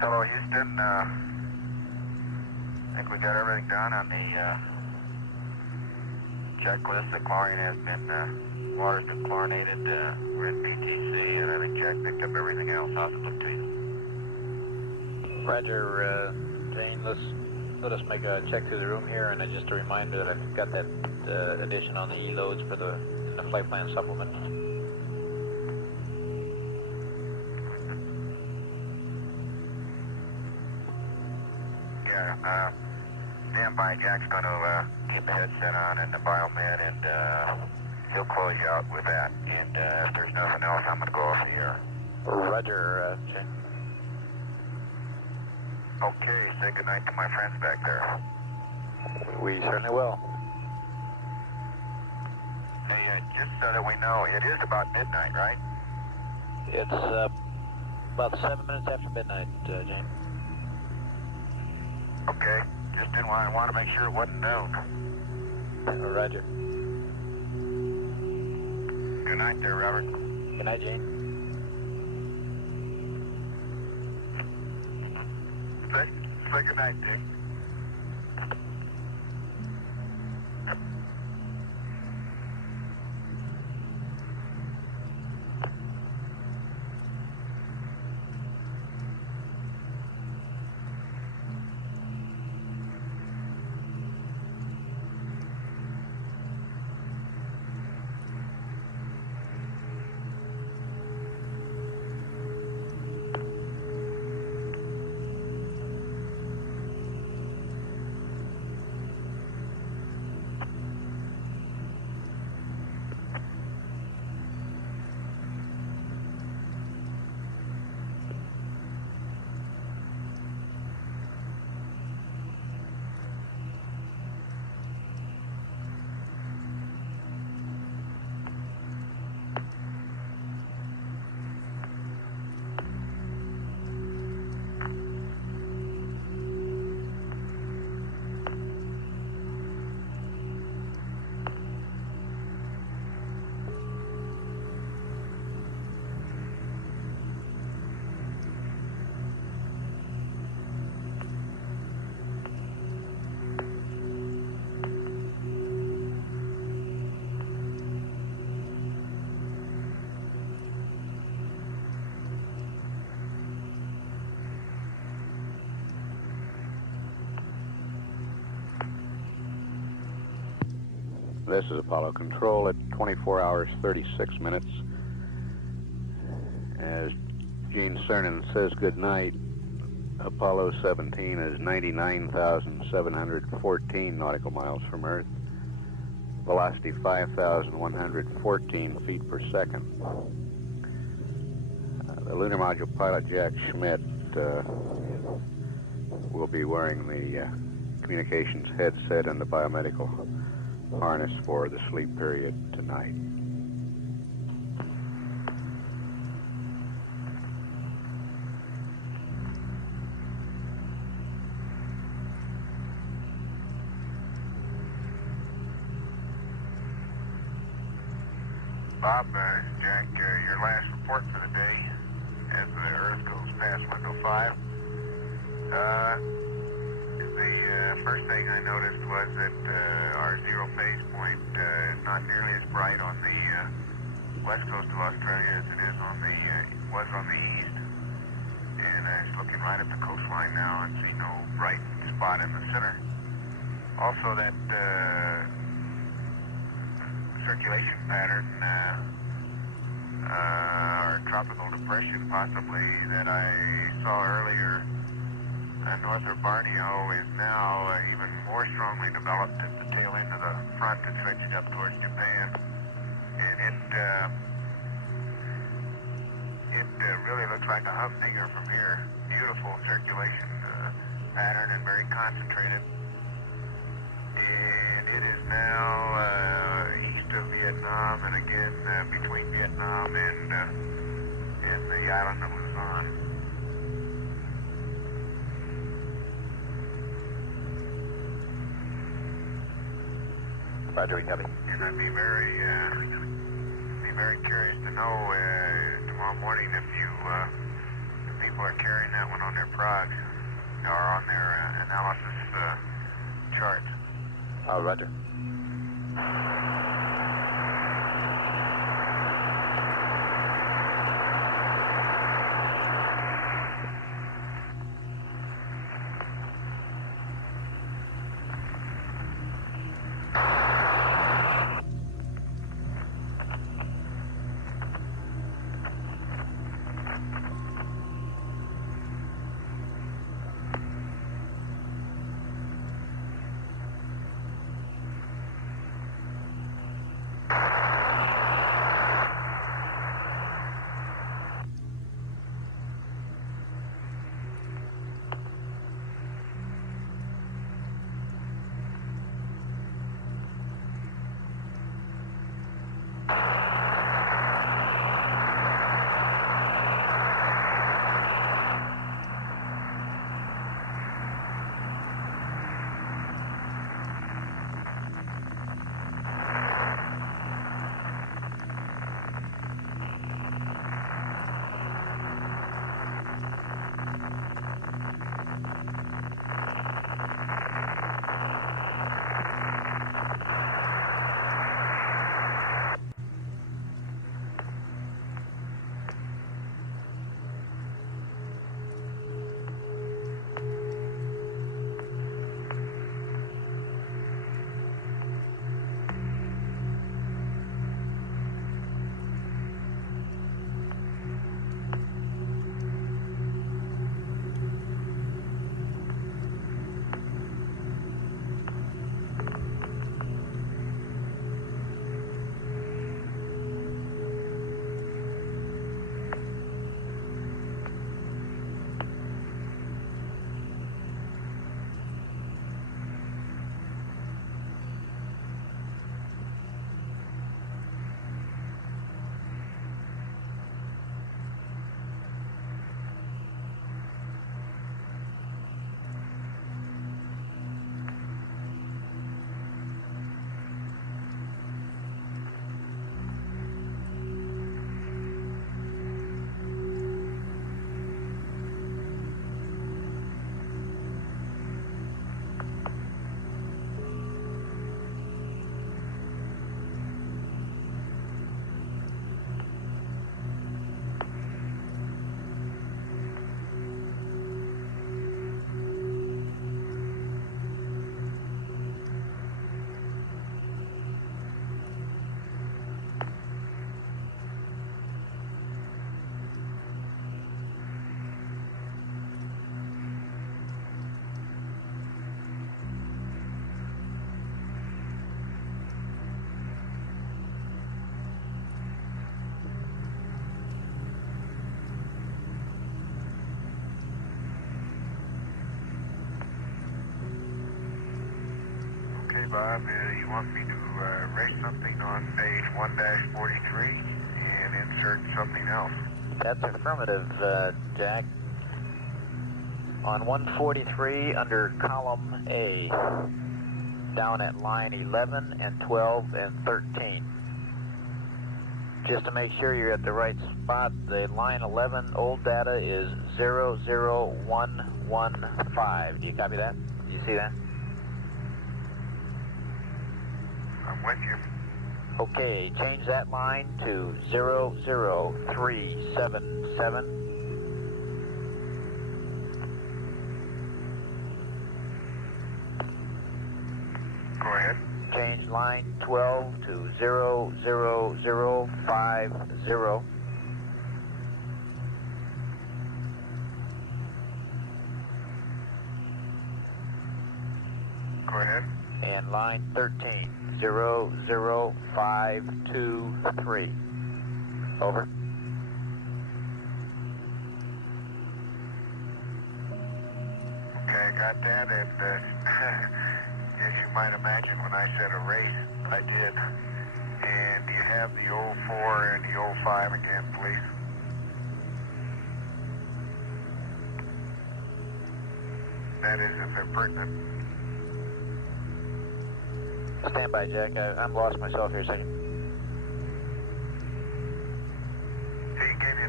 Hello, Houston. I think we got everything done on the checklist. The chlorine has been, water's been chlorinated. We're in PTC, and I think Jack picked up everything else. How's it look to you? Roger, Jane, let us make a check through the room here, and just a reminder that I've got that addition on the E-loads for the flight plan supplement. Yeah, stand by. Jack's going to keep the headset on and the biomed, and he'll close you out with that. And if there's nothing else, I'm going to go off the air. Roger, Jane. Okay, say goodnight to my friends back there. We certainly will. Hey, just so that we know, it is about midnight, right? It's about 7 minutes after midnight, Jane. Okay, just didn't want to make sure it wasn't noon. Roger. Good night there, Robert. Good night, Jane. Say good night, Dick. This is Apollo Control at 24 hours 36 minutes. As Gene Cernan says goodnight, Apollo 17 is 99,714 nautical miles from Earth. Velocity 5,114 feet per second. The lunar module pilot, Jack Schmidt, will be wearing the communications headset and the biomedical harness for the sleep period tonight. Bob, Jack, your last report for the day as the Earth goes past window 5. The first thing I noticed was that our zero phase point is not nearly as bright on the west coast of Australia as it is on the was on the east. And I was looking right at the coastline now and see no bright spot in the center. Also, that circulation pattern, or tropical depression possibly, that I saw earlier north of Borneo is now even more strongly developed at the tail end of the front and stretched up towards Japan. And it really looks like a humdinger from here. Beautiful circulation pattern and very concentrated. And it is now east of Vietnam and again between Vietnam and the island of Luzon. Roger, we copy. And I'd be very curious to know tomorrow morning if you be people are carrying that one on their progs or on their analysis charts. Oh, roger. Bob, you want me to erase something on page 1-43 and insert something else? That's affirmative, Jack. On 143 under column A, down at line 11 and 12 and 13. Just to make sure you're at the right spot, the line 11 old data is 00115. Do you copy that? Do you see that? I'm with you. Okay, change that line to 00377. Go ahead. Change line 12 to 00050. Go ahead. And line 13, 00523. Over. Okay, I got that. And as you might imagine, when I said erase, I did. And do you have the 04 and the 05 again, please? That is, if they're pertinent. Stand by, Jack. I'm lost myself here a second. He gave you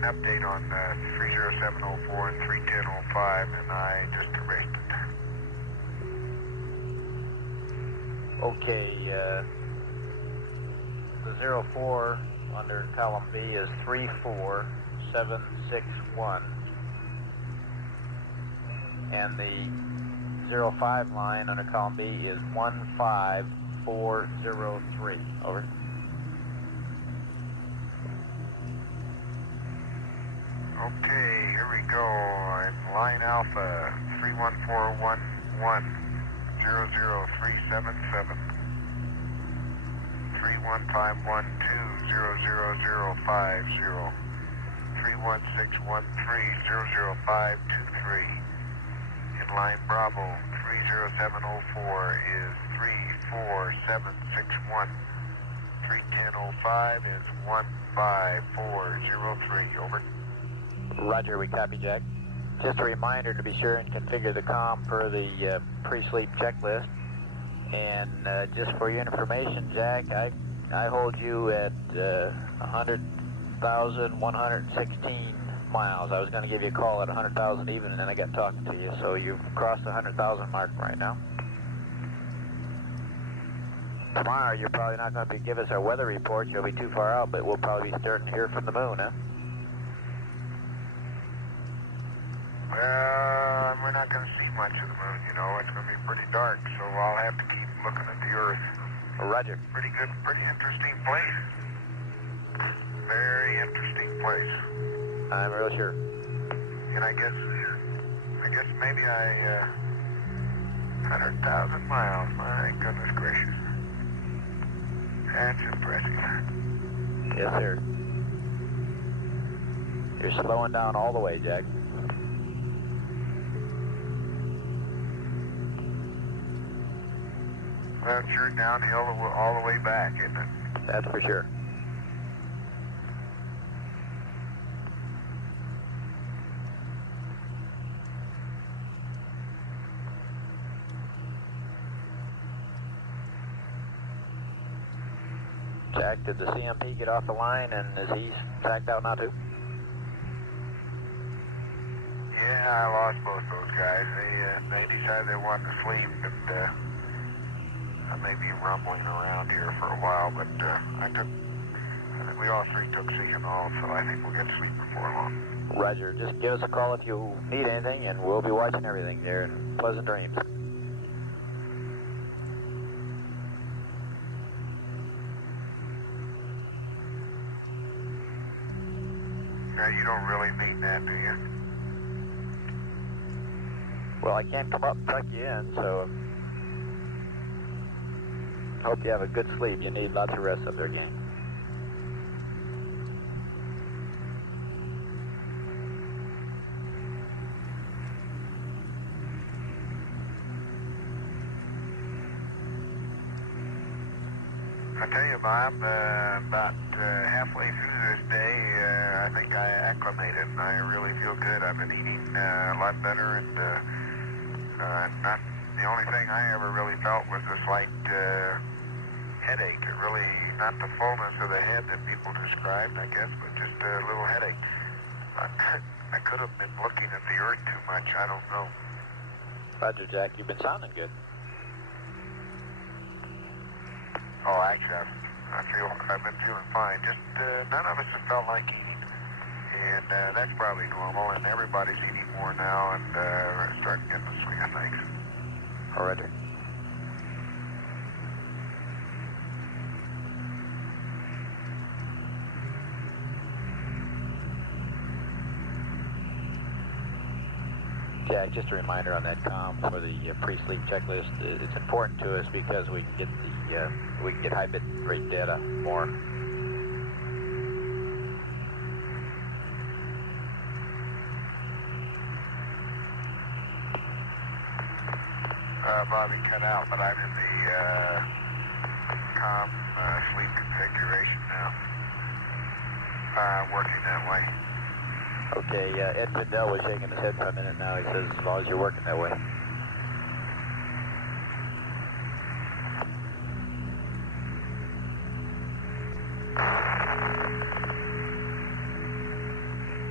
an update on 30704 and 31005, and I just erased it. Okay, the 04 under column B is 34761. And the 05 line under column B is 15403. Over. Okay, here we go. In line Alpha, 31411, 00377, 31512, 00050, 31613, 00523. In line Bravo, 30704 is 34761. 31005 is 15403. Over. Roger, we copy, Jack. Just a reminder to be sure and configure the comm per the pre-sleep checklist. And just for your information, Jack, I hold you at 100,116 miles. I was going to give you a call at 100,000 even, and then I got talking to you. So you've crossed the 100,000 mark right now. Tomorrow, you're probably not going to give us our weather report. You'll be too far out, but we'll probably be starting to hear from the moon, huh? Well, we're not going to see much of the moon, you know. It's going to be pretty dark, so I'll have to keep looking at the Earth. Roger. Pretty good, pretty interesting place. Very interesting place. I'm real sure. And I guess maybe 100,000 miles. My goodness gracious. That's impressive. Yes, sir. You're slowing down all the way, Jack. Well, it's sure downhill all the way back, isn't it? That's for sure. Jack, did the CMP get off the line, and is he sacked out now too? Yeah, I lost both those guys. They decided they wanted to sleep, and I may be rumbling around here for a while, but I think we all three took CNO, so I think we'll get to sleep before long. Roger. Just give us a call if you need anything, and we'll be watching everything there, and pleasant dreams. Now, you don't really mean that, do you? Well, I can't come up and tuck you in, so hope you have a good sleep. You need lots of rest up there, gang. I tell you, Bob, about halfway through this day, I think I acclimated, and I really feel good. I've been eating a lot better, and not the only thing I ever really felt was a slight headache. It really, not the fullness of the head that people described, I guess, but just a little headache. I could have been looking at the Earth too much. I don't know. Roger, Jack. You've been sounding good. Oh, actually, I've been feeling fine. Just none of us have felt like eating, and that's probably normal. And everybody's eating more now, and starting to get the swing of things. Oh, Roger. Jack, just a reminder on that comm for the pre-sleep checklist. It's important to us because we can get high bit rate data more. Bobby cut out, but I'm in the comm sleep configuration now. Working that way. Okay, Ed Fidel was shaking his head for a minute now. He says as long as you're working that way.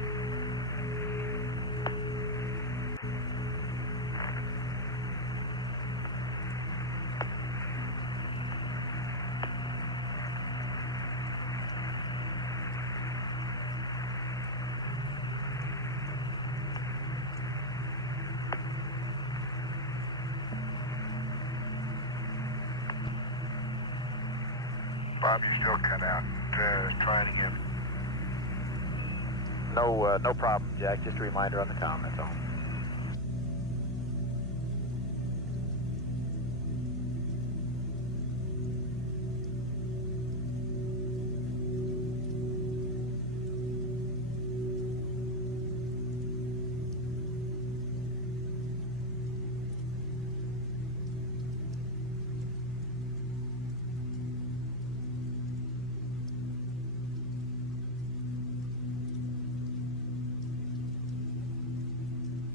Bob, you're still cut out. Try it again. No problem, Jack. Just a reminder on the comm, that's all.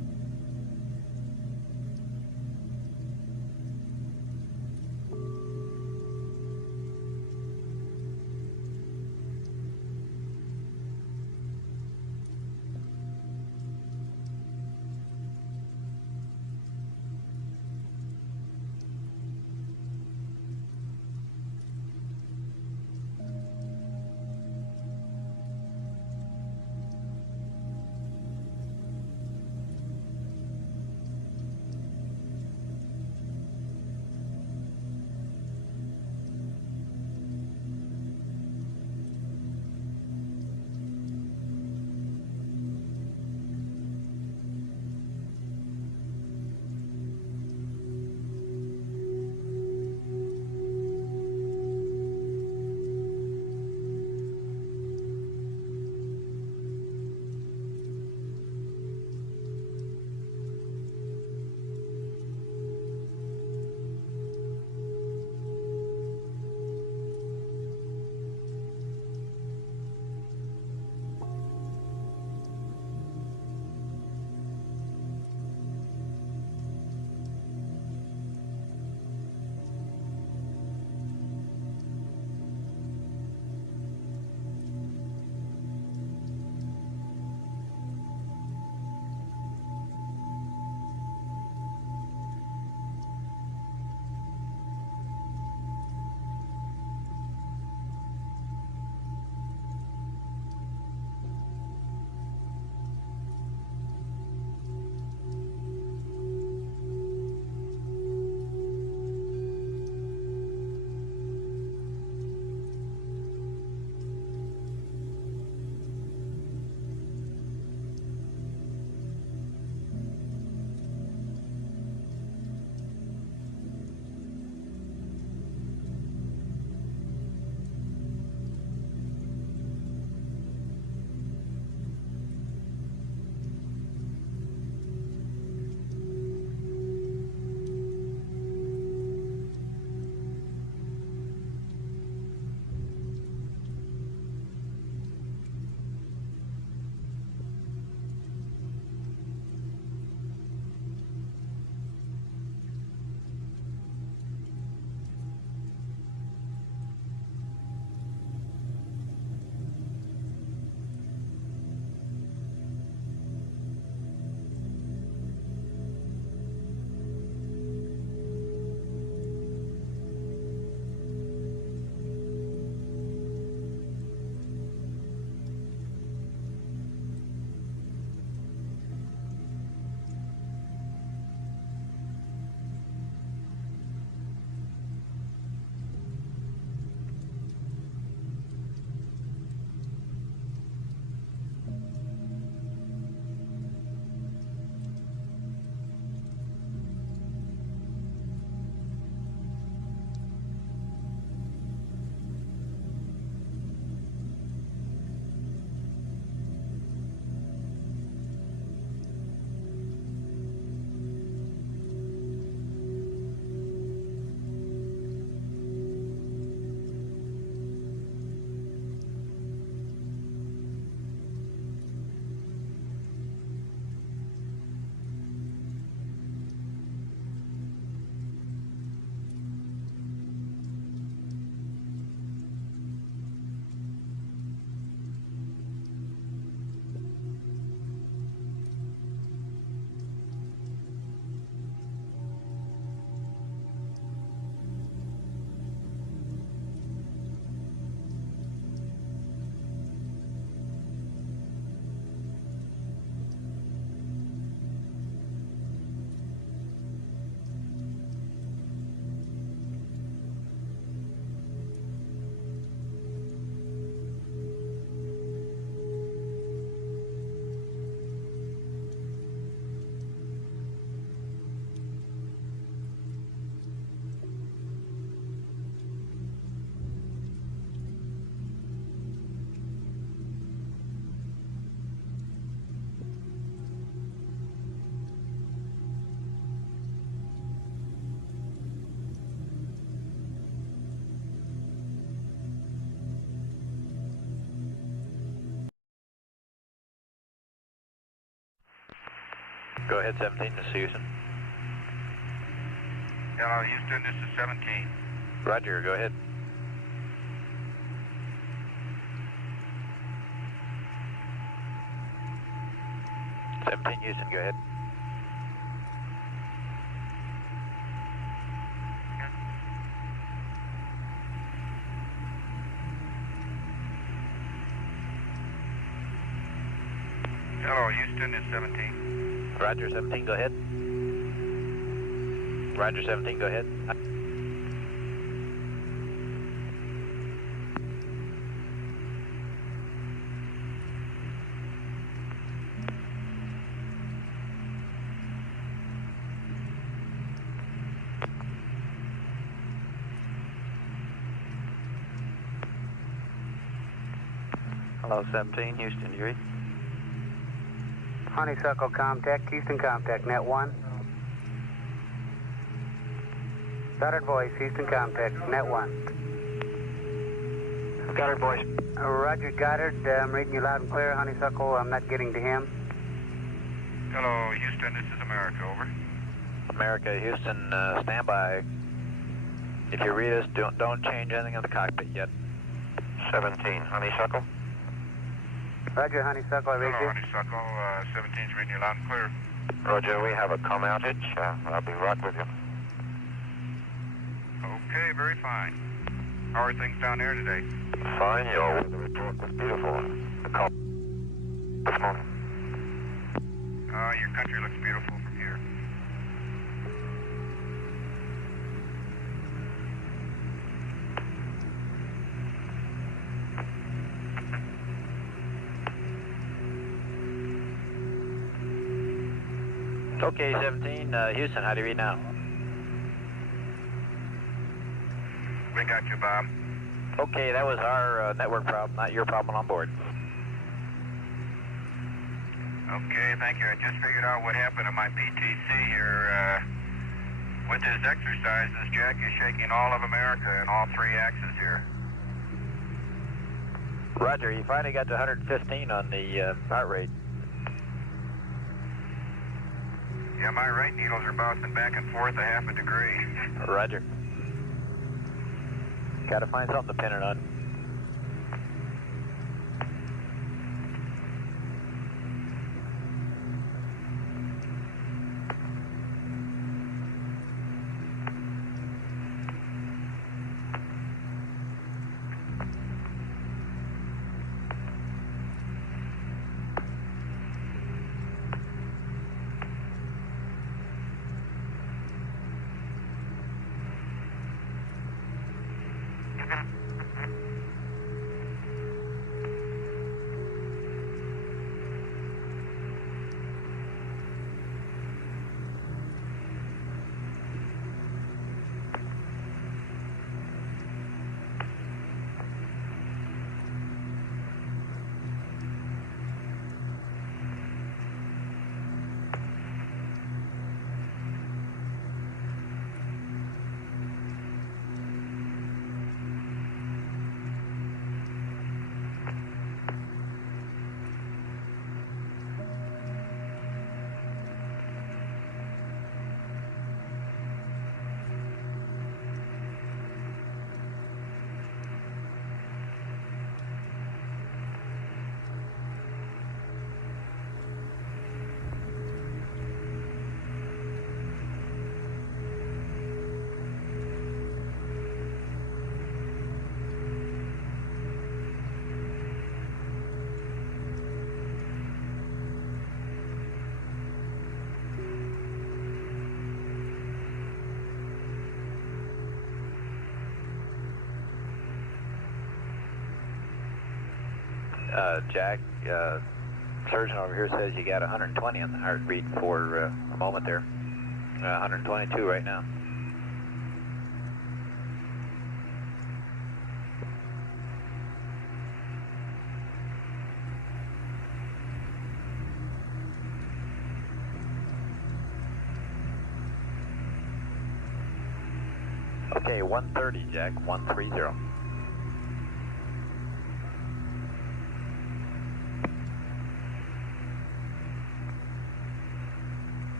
Go ahead, 17, this is Houston. Hello, Houston, this is 17. Roger, go ahead. Houston, go ahead. Hello, Houston, it's 17. Roger, 17, go ahead. Roger, 17, go ahead. Hello, 17, Houston, you read? Honeysuckle Comtech, Houston Comtech, net 1. Goddard voice, Houston Comtech, net 1. Goddard voice. Roger, Goddard, I'm reading you loud and clear. Honeysuckle, I'm not getting to him. Hello, Houston, this is America, over. America, Houston, stand by. If you read us, don't change anything in the cockpit yet. 17, Honeysuckle. Roger, Honeysuckle, I read Hello, you. Honeysuckle, 17's reading you loud and clear. Roger, we have a comm outage. I'll be right with you. Okay, very fine. How are things down there today? Fine, your weather report was beautiful. The call this morning. Your country looks beautiful from here. Okay, 17, Houston, how do you read now? We got you, Bob. Okay, that was our network problem, not your problem on board. Okay, thank you. I just figured out what happened to my PTC here. With this exercise, this jack is shaking all of America in all three axes here. Roger, you finally got to 115 on the heart rate. Yeah, my right needles are bouncing back and forth a half a degree. Roger. Gotta find something to pin it on. Jack, surgeon over here says you got 120 on the heartbeat for a moment there. 122 right now. Okay, 130, Jack, 130.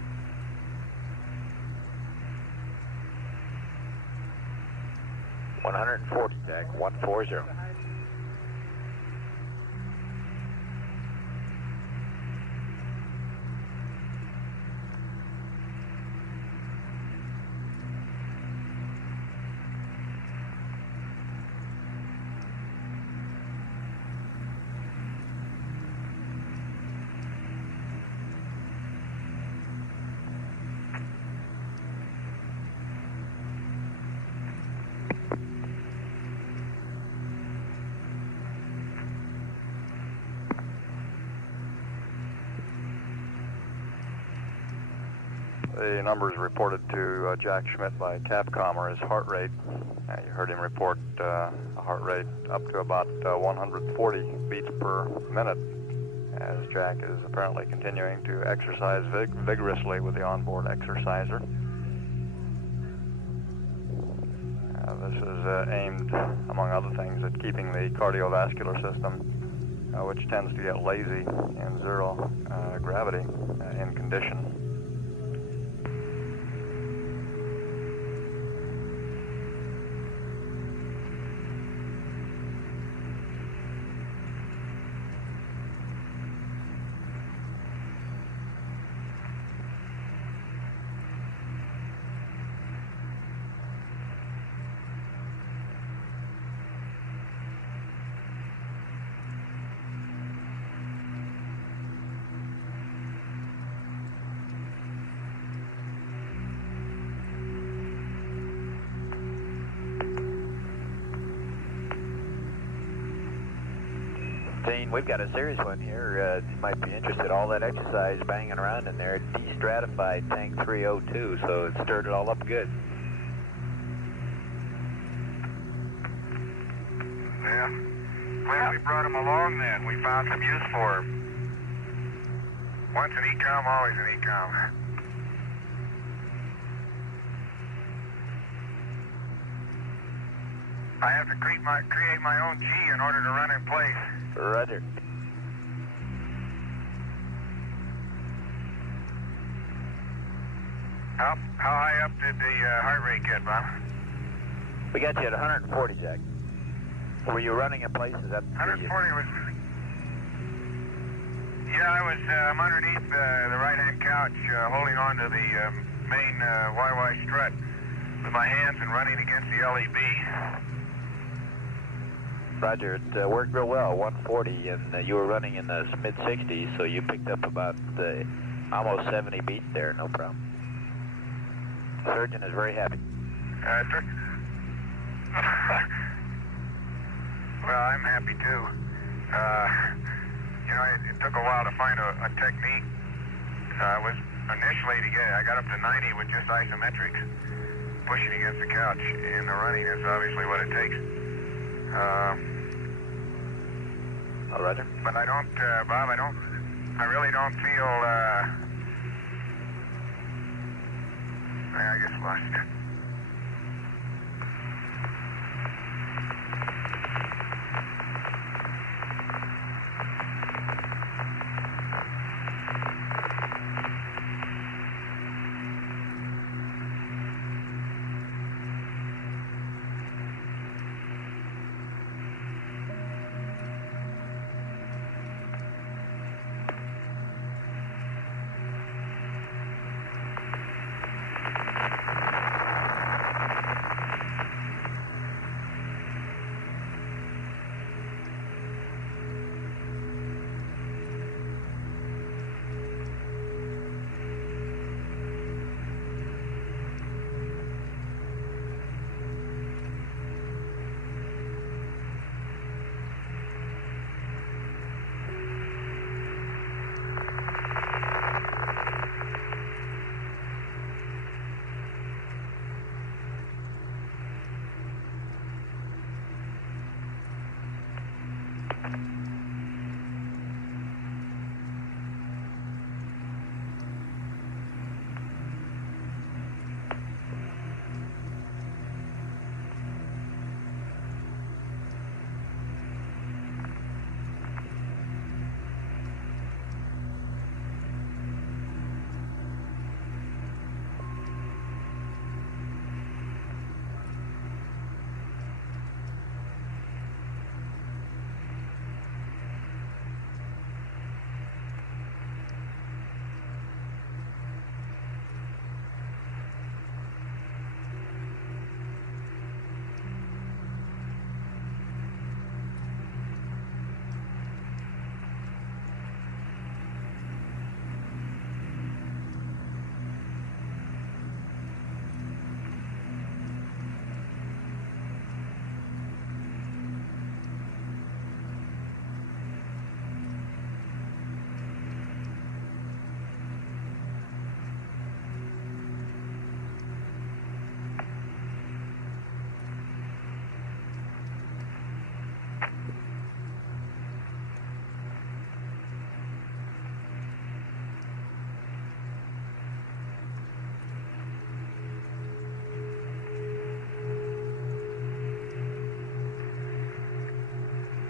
140, Jack, 140. The numbers reported to Jack Schmidt by Capcom are his heart rate. You heard him report a heart rate up to about 140 beats per minute, as Jack is apparently continuing to exercise vigorously with the onboard exerciser. This is aimed, among other things, at keeping the cardiovascular system, which tends to get lazy in zero gravity, in condition. Dean, we've got a serious one here. You might be interested. All that exercise banging around in there, destratified tank 302, so it stirred it all up good. Yeah. Glad we brought him along then. We found some use for him. Once an ecom, always an ecom. I have to create my own G in order to run in place. Roger. How high up did the heart rate get, Bob? We got you at 140, Jack. Were you running in place? Is that 140 was... Yeah, I was underneath the right-hand couch, holding on to the main YY strut with my hands and running against the LEB. Roger, it worked real well, 140, and you were running in the mid-60s, so you picked up about almost 70 beats there, no problem. Surgeon is very happy. Well, I'm happy too. You know, it took a while to find a technique. I got up to 90 with just isometrics, pushing against the couch, and the running is obviously what it takes. Roger. But I don't, Bob, I really don't feel, I guess lost it.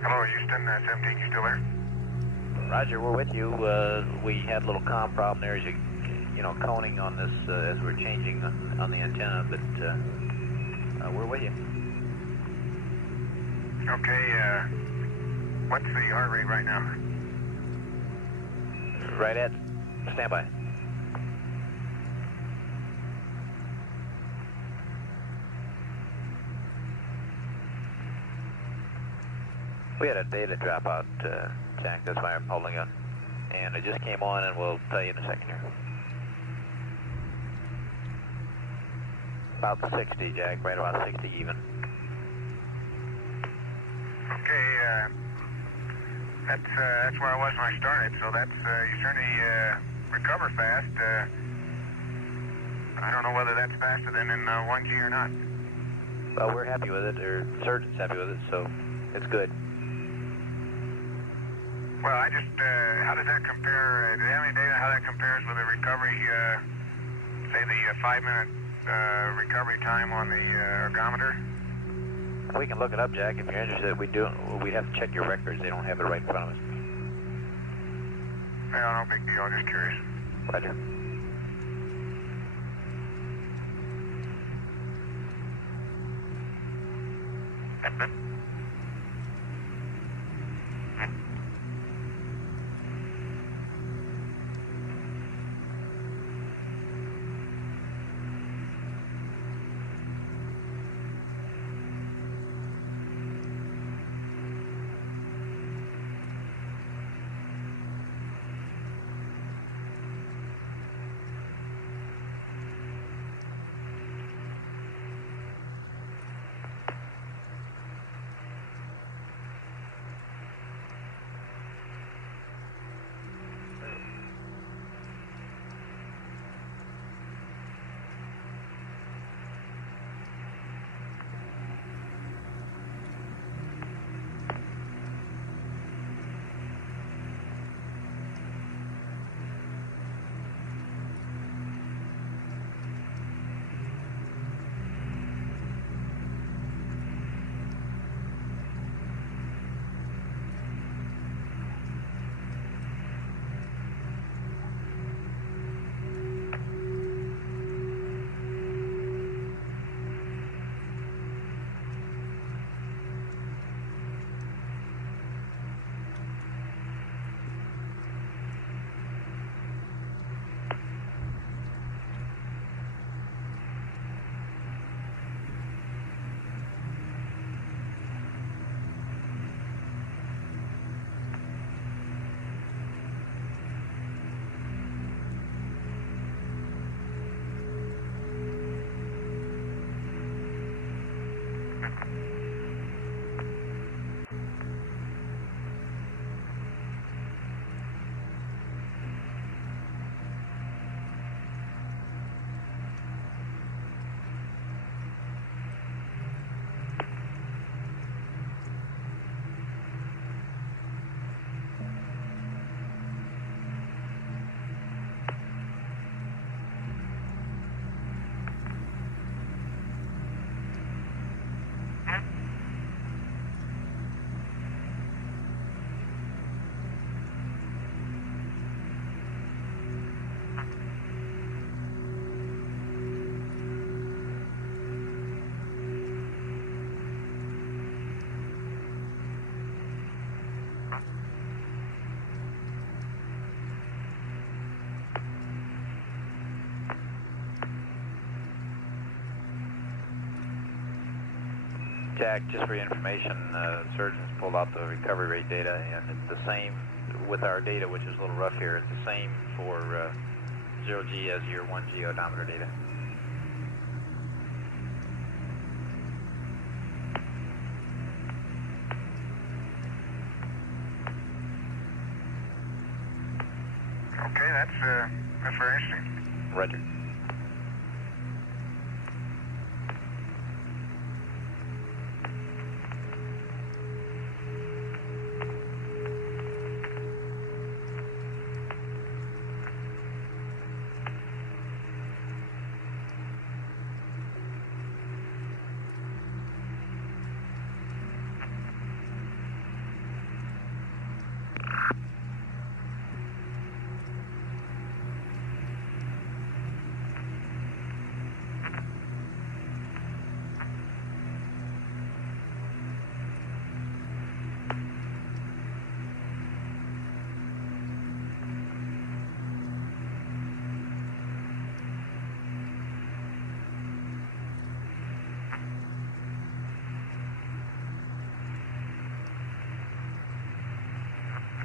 Hello, Houston, 17, you still there? Roger, we're with you. We had a little comm problem there as you know, coning on this as we're changing on the antenna, but we're with you. Okay, what's the heart rate right now? Right at standby. We had a data dropout, Jack, that's why I'm holding on. And it just came on, and we'll tell you in a second here. About 60, Jack, right about 60 even. Okay, that's where I was when I started, so that's, you certainly recover fast. I don't know whether that's faster than in 1G or not. Well, we're happy with it, or the surgeon's happy with it, so it's good. Well, I just, how does that compare, do you have any data how that compares with the recovery, say the 5-minute recovery time on the ergometer? We can look it up, Jack, if you're interested. We'd have to check your records. They don't have it right in front of us. Well, no big deal, just curious. Roger. Jack, just for your information, surgeons pulled out the recovery rate data, and it's the same with our data, which is a little rough here. It's the same for 0G as your 1G odometer data. Okay, that's very interesting. Roger.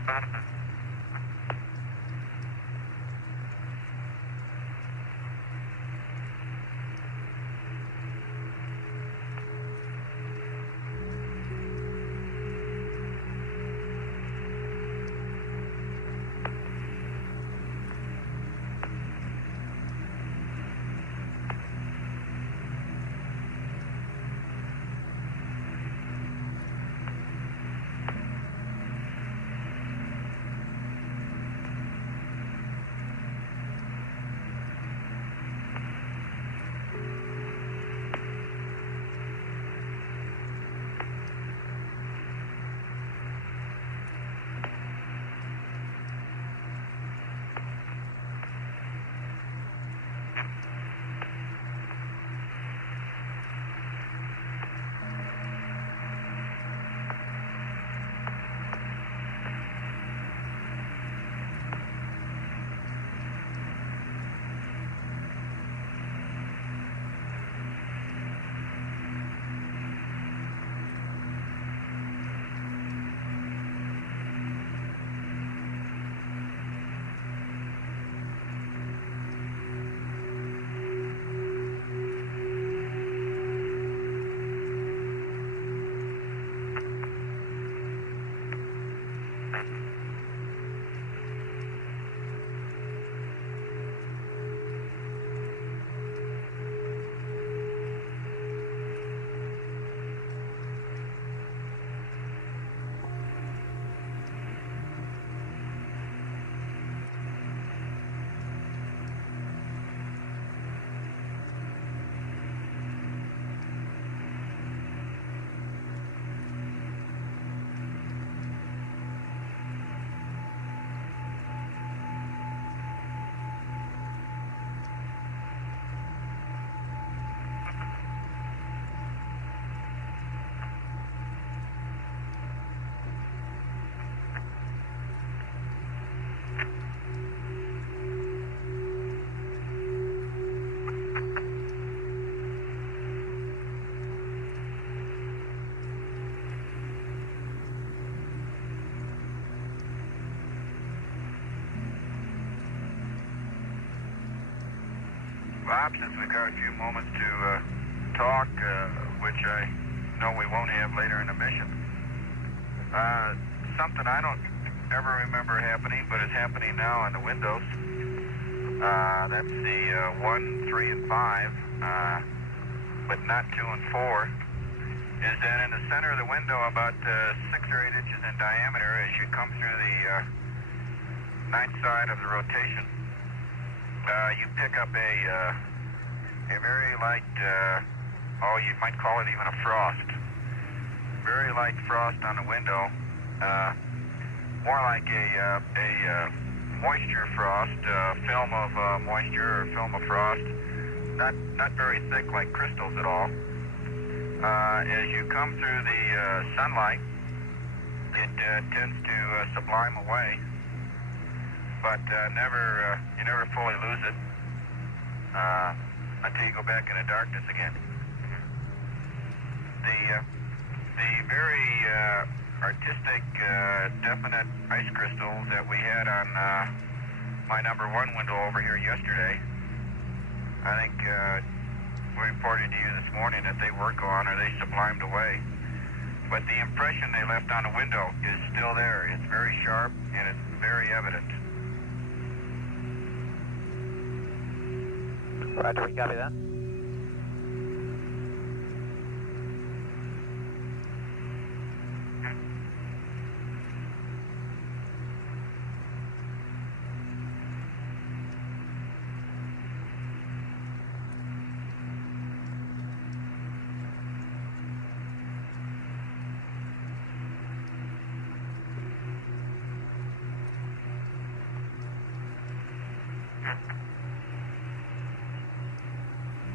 Bob, since we've got a few moments to talk, which I know we won't have later in the mission, something I don't ever remember happening, but it's happening now on the windows. That's the 1, 3, and 5, but not 2 and 4, is that in the center of the window, about 6 or 8 inches in diameter, as you come through the night side of the rotation, you pick up a very light, you might call it even a frost. Very light frost on the window, more like a moisture frost, film of moisture or film of frost, not very thick like crystals at all. As you come through the sunlight, it tends to sublime away, but you never fully lose it until you go back into darkness again. The very artistic, definite ice crystals that we had on my number 1 window over here yesterday, I think we reported to you this morning that they were gone or they sublimed away. But the impression they left on the window is still there. It's very sharp and it's very evident. Roger, we copy that.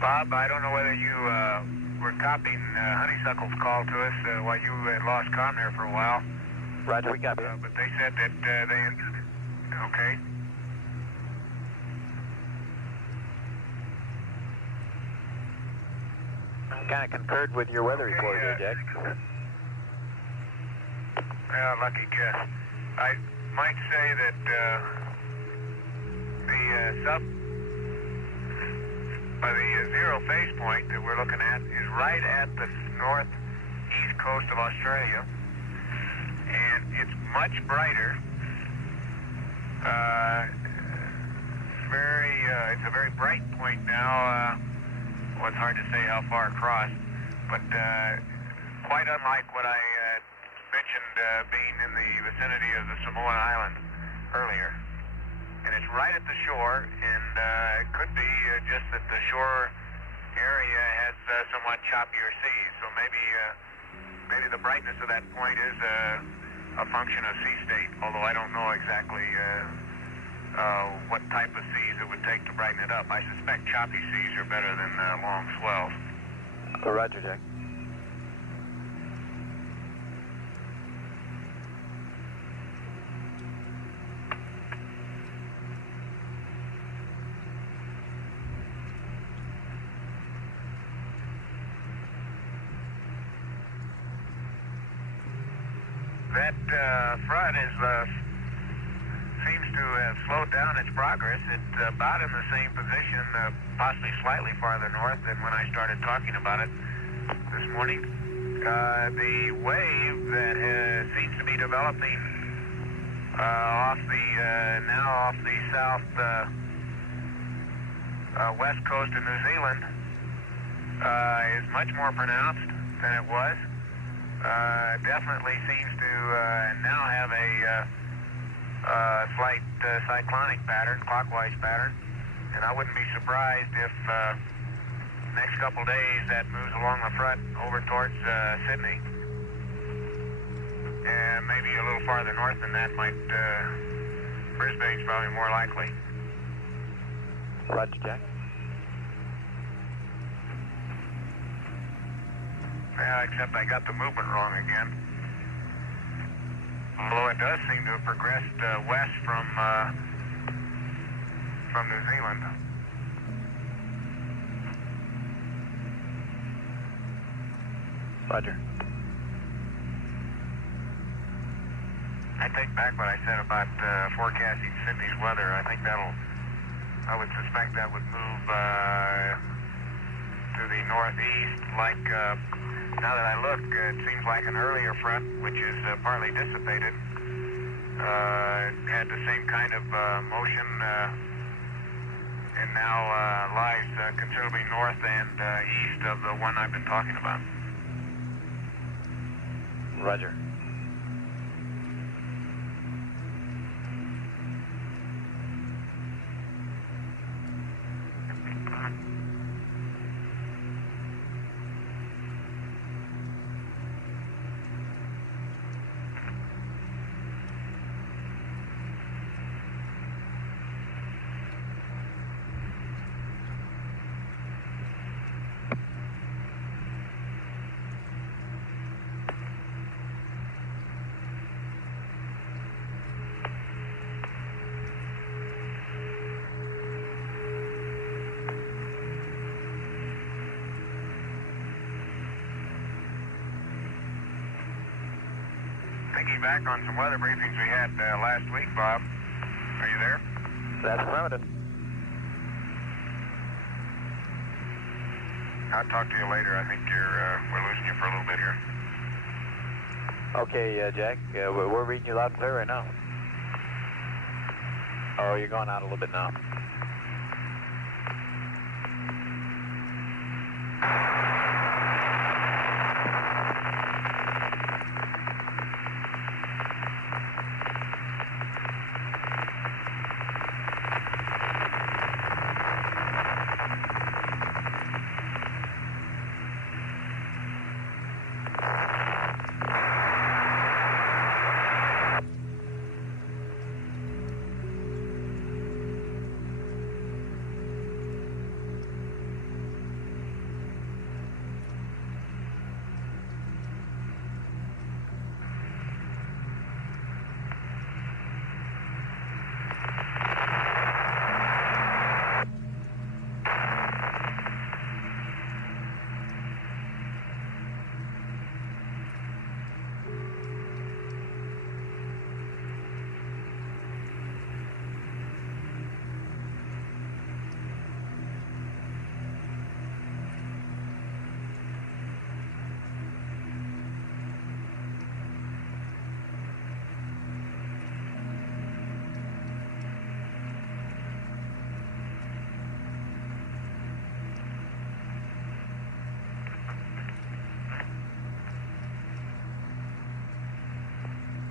Bob, I don't know whether you were copying Honeysuckle's call to us while you had lost comm there for a while. Roger, we copy. But they said that they... Okay. Kind of concurred with your weather report here, Jack. Yeah, lucky guess. I might say that the zero phase point that we're looking at is right at the northeast coast of Australia, and it's much brighter. It's a very bright point now. Well, it's hard to say how far across, but quite unlike what I mentioned being in the vicinity of the Samoan Island earlier. And it's right at the shore, and it could be just that the shore area has somewhat choppier seas, so maybe the brightness of that point is a function of sea state, although I don't know exactly what type of seas it would take to brighten it up. I suspect choppy seas are better than long swells. Roger, Jack. That front seems to have slowed down its progress. It's about in the same position, possibly slightly farther north than when I started talking about it this morning. The wave that seems to be developing off the south west coast of New Zealand is much more pronounced than it was. Definitely seems to now have a slight cyclonic pattern, clockwise pattern, and I wouldn't be surprised if next couple days that moves along the front over towards Sydney. And maybe a little farther north than that Brisbane's probably more likely. Roger, Jack. Yeah, except I got the movement wrong again. Although it does seem to have progressed west from New Zealand. Roger. I take back what I said about forecasting Sydney's weather. I think I would suspect that would move to the northeast like... now that I look, it seems like an earlier front, which is partly dissipated, had the same kind of motion and now lies considerably north and east of the one I've been talking about. Roger. Thinking back on some weather briefings we had last week, Bob. Are you there? That's affirmative. I'll talk to you later. I think we're losing you for a little bit here. Okay, Jack. We're reading you loud and clear right now. Oh, you're going out a little bit now.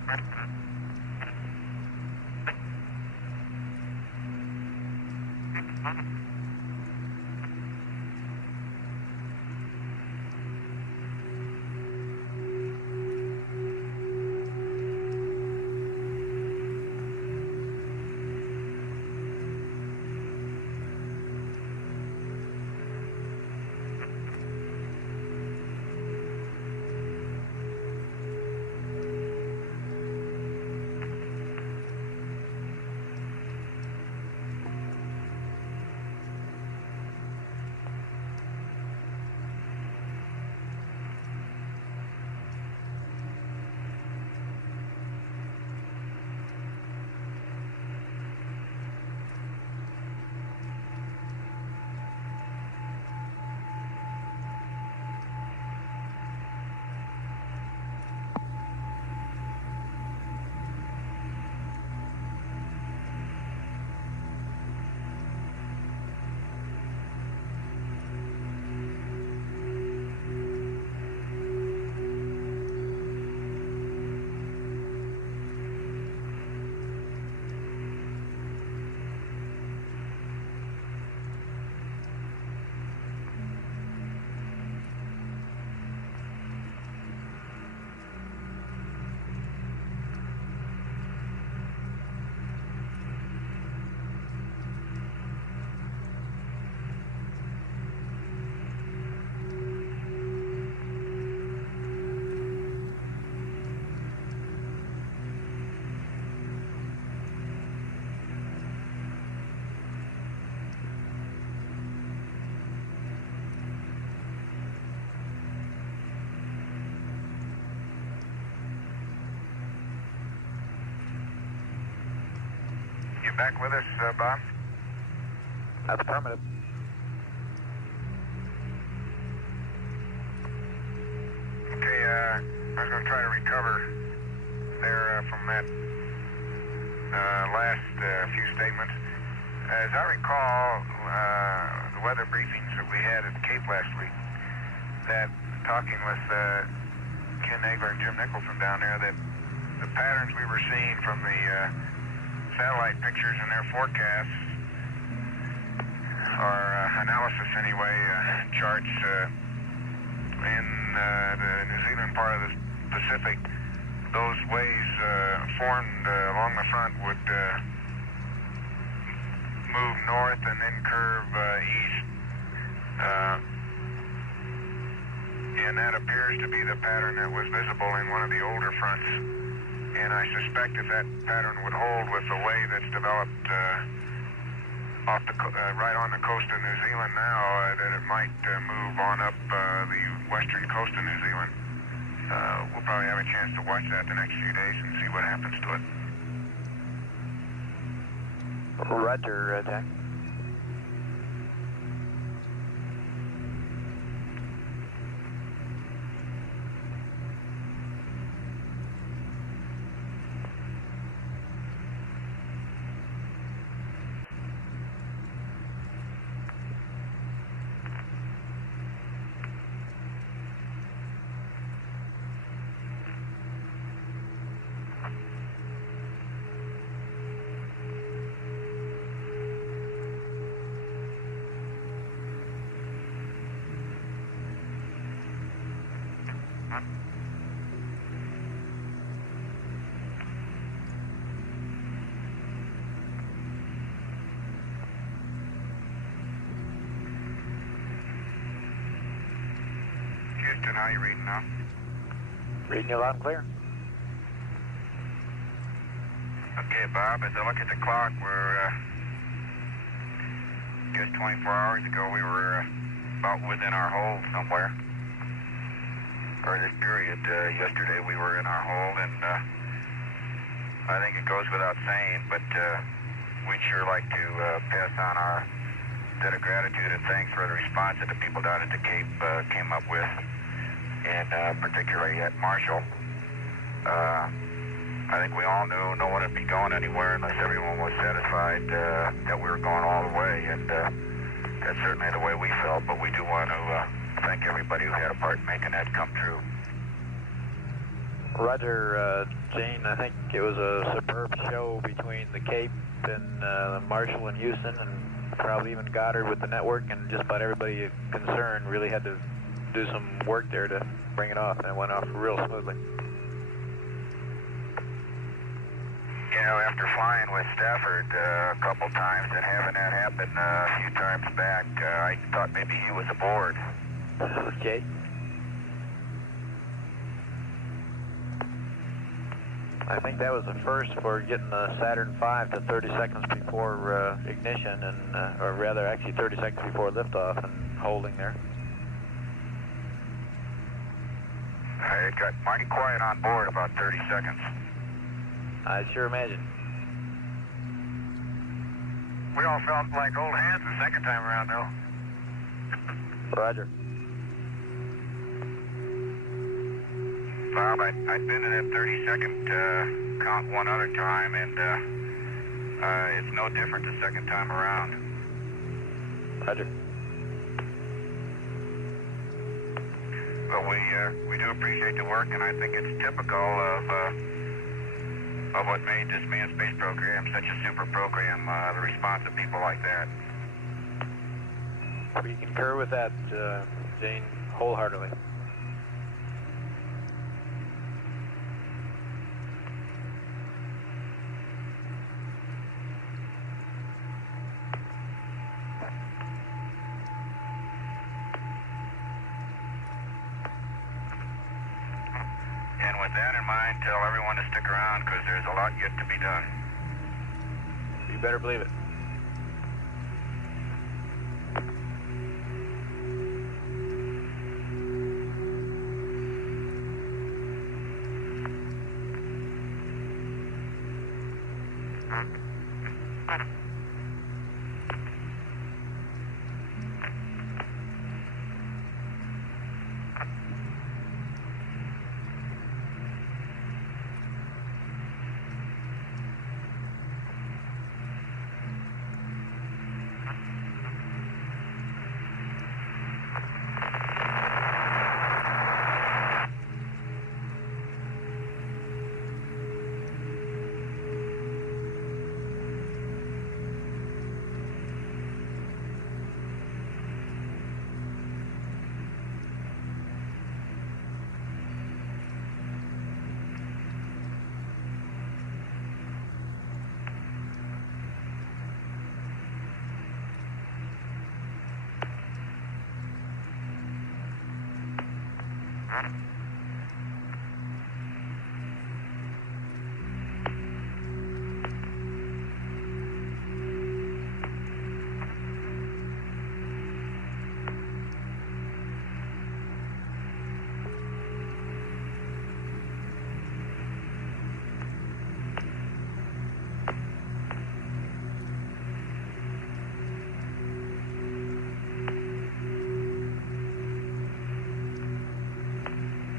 You back with us, Bob? That's affirmative. Okay, I was going to try to recover there from that last few statements. As I recall, the weather briefings that we had at the Cape last week, that talking with Ken Nagler and Jim Nicholson down there, that the patterns we were seeing from the satellite pictures and their forecasts, or analysis anyway, charts in the New Zealand part of the Pacific, those waves formed along the front would move north and then curve east. And that appears to be the pattern that was visible in one of the older fronts. And I suspect if that pattern would hold with the way that's developed off the right on the coast of New Zealand now, that it might move on up the western coast of New Zealand. We'll probably have a chance to watch that the next few days and see what happens to it. Roger, Jack. Houston, how are you reading now? Reading you loud and clear. Okay, Bob, as I look at the clock, we're just 24 hours ago, we were about within our hold somewhere. Or this period, yesterday we were in our hold, and I think it goes without saying, but we'd sure like to pass on our debt of gratitude and thanks for the response that the people down at the Cape came up with, and particularly at Marshall. I think we all knew no one would be going anywhere unless everyone was satisfied that we were going all the way, and that's certainly the way we felt, but we do want to thank everybody who had a part in making that come true. Roger, Gene, I think it was a superb show between the Cape and Marshall and Houston, and probably even Goddard with the network, and just about everybody concerned really had to do some work there to bring it off, and it went off real smoothly. You know, after flying with Stafford a couple times and having that happen a few times back, I thought maybe he was aboard. Okay. I think that was the first for getting the Saturn V to 30 seconds before ignition, and or rather actually 30 seconds before liftoff and holding there. It got mighty quiet on board about 30 seconds. I sure imagine. We all felt like old hands the second time around, though. Roger. Bob, I'd been in that 30-second count one other time, and it's no different the second time around. Roger. But we do appreciate the work, and I think it's typical of what made this manned space program such a super program, the response of people like that. We concur with that, Jane, wholeheartedly. And with that in mind, tell everyone to stick around because there's a lot yet to be done. You better believe it.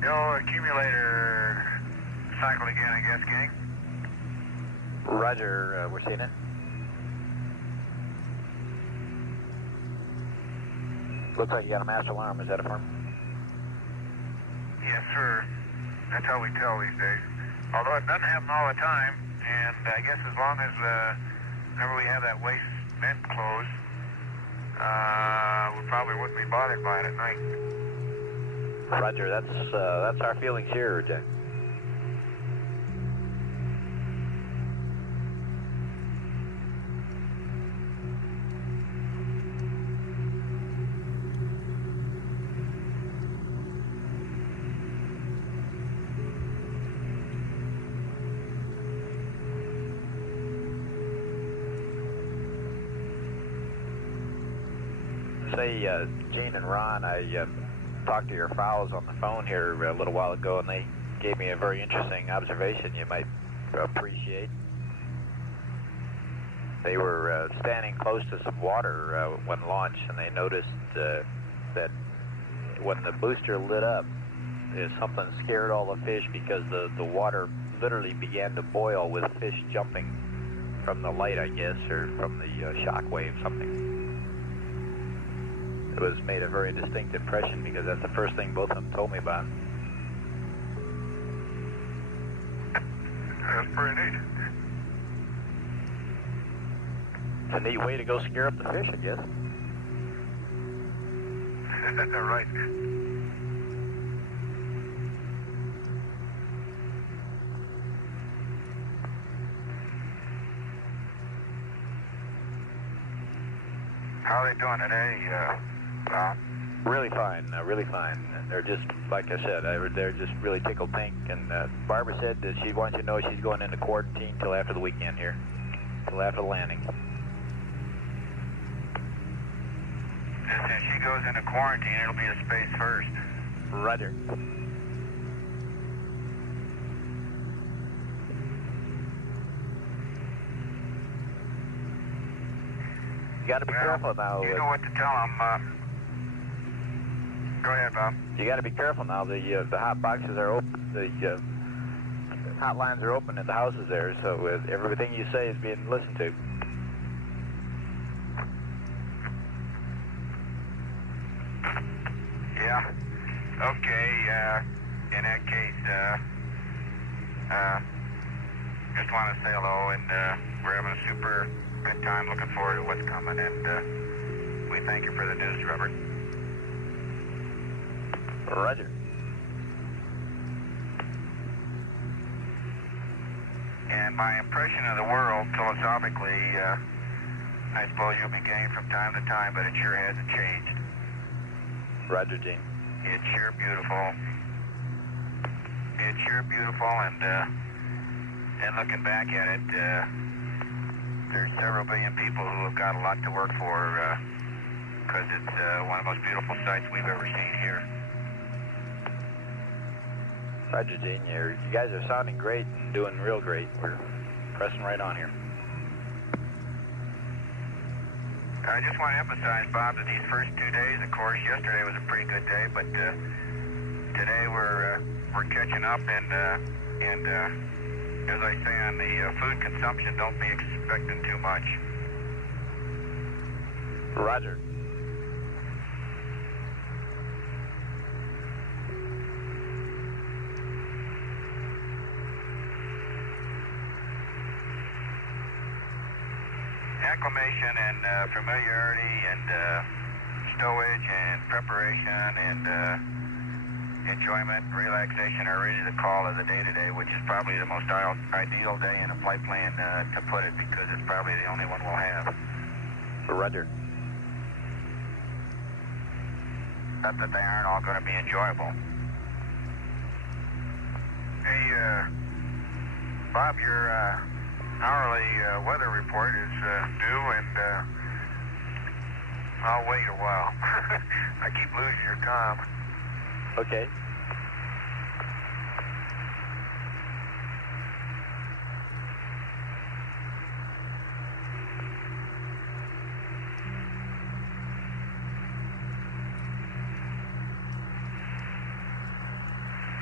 Yo, accumulator cycle again, I guess, gang. Roger, we're seeing it. Looks like you got a master alarm. Is that affirmed? Yes, sir. That's how we tell these days. Although it doesn't happen all the time, and I guess as long as whenever we have that waste vent closed, we probably wouldn't be bothered by it at night. Roger, that's our feelings here, Jack. Say, Gene and Ron, I talked to your fowls on the phone here a little while ago, and they gave me a very interesting observation you might appreciate. They were standing close to some water when launched, and they noticed that when the booster lit up, something scared all the fish because the water literally began to boil with fish jumping from the light, I guess, or from the shock wave, something. It was made a very distinct impression because that's the first thing both of them told me about. That's pretty neat. It's a neat way to go scare up the fish, I guess. Right. How are they doing today, Bob? Really fine, really fine. They're just, like I said, they're just really tickled pink. And Barbara said that she wants you to know she's going into quarantine till after the weekend here, till after the landing. If she goes into quarantine, it'll be a space first. Roger. You got to be careful now. You know what to tell them. Go ahead, Bob. You got to be careful now. The hot boxes are open. The hotlines are open at the houses there, so everything you say is being listened to. Yeah. Okay. In that case, just want to say hello, and we're having a super good time. Looking forward to what's coming, and we thank you for the news, Robert. Roger. And my impression of the world, philosophically, I suppose you'll be getting from time to time, but it sure hasn't changed. Roger, Gene. It's sure beautiful. It's sure beautiful, and looking back at it, there's several billion people who have got a lot to work for, because it's one of the most beautiful sights we've ever seen here. Roger, Gene. You guys are sounding great and doing real great. We're pressing right on here. I just want to emphasize, Bob, that these first 2 days, of course, yesterday was a pretty good day, but today we're catching up, and as I say on the food consumption, don't be expecting too much. Roger. Acclimation and familiarity and stowage and preparation and enjoyment and relaxation are really the call of the day today, which is probably the most ideal day in a flight plan to put it, because it's probably the only one we'll have. Roger. Not that they aren't all going to be enjoyable. Hey, Bob, your hourly weather report is due, and I'll wait a while. I keep losing your comm. Okay.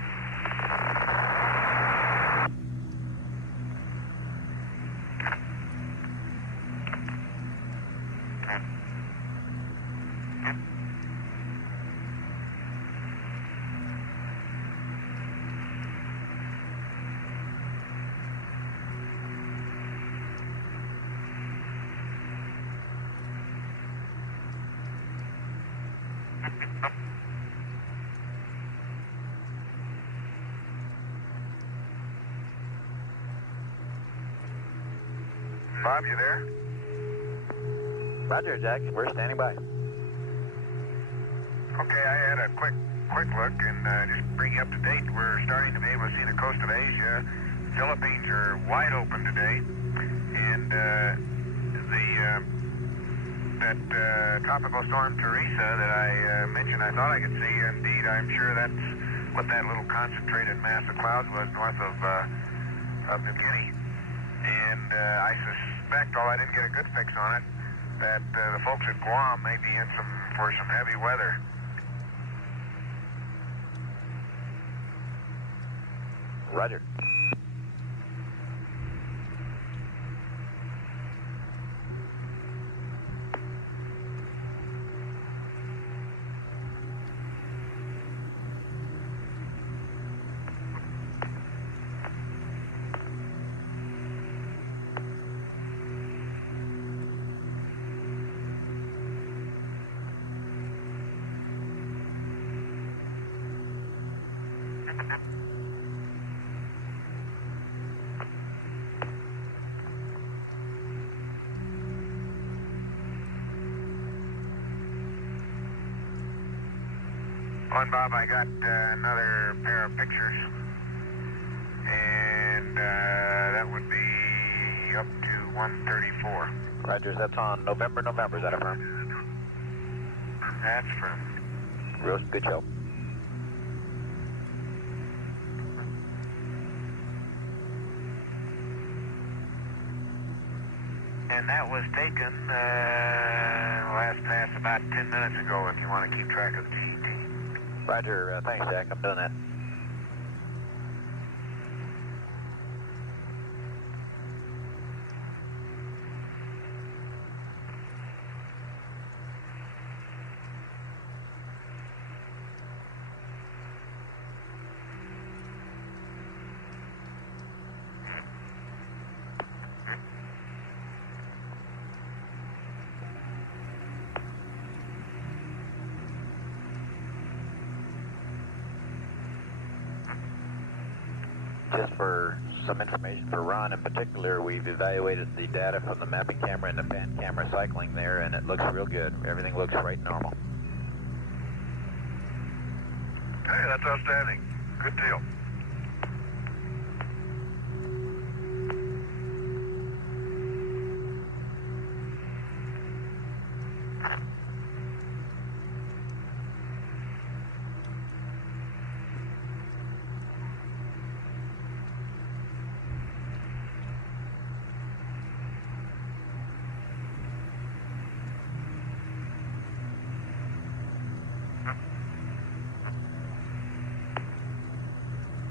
Bob, you there? Roger, Jack. We're standing by. Okay, I had a quick look and just bring you up to date. We're starting to be able to see the coast of Asia. Philippines are wide open today, and that tropical storm Teresa that I mentioned, I thought I could see. Indeed, I'm sure that's what that little concentrated mass of clouds was north of New Guinea. And I suspect, although I didn't get a good fix on it, that the folks at Guam may be in for some heavy weather. Roger. On, Bob, I got another pair of pictures, and that would be up to 134. Roger, that's on November, is that affirmed? That's from... Real good show. And that was taken last pass about 10 minutes ago, if you want to keep track of the GET. Roger, thanks, Jack. I'm doing that. Just for some information for Ron in particular, we've evaluated the data from the mapping camera and the pan camera cycling there, and it looks real good. Everything looks right normal. Okay, that's outstanding. Good deal.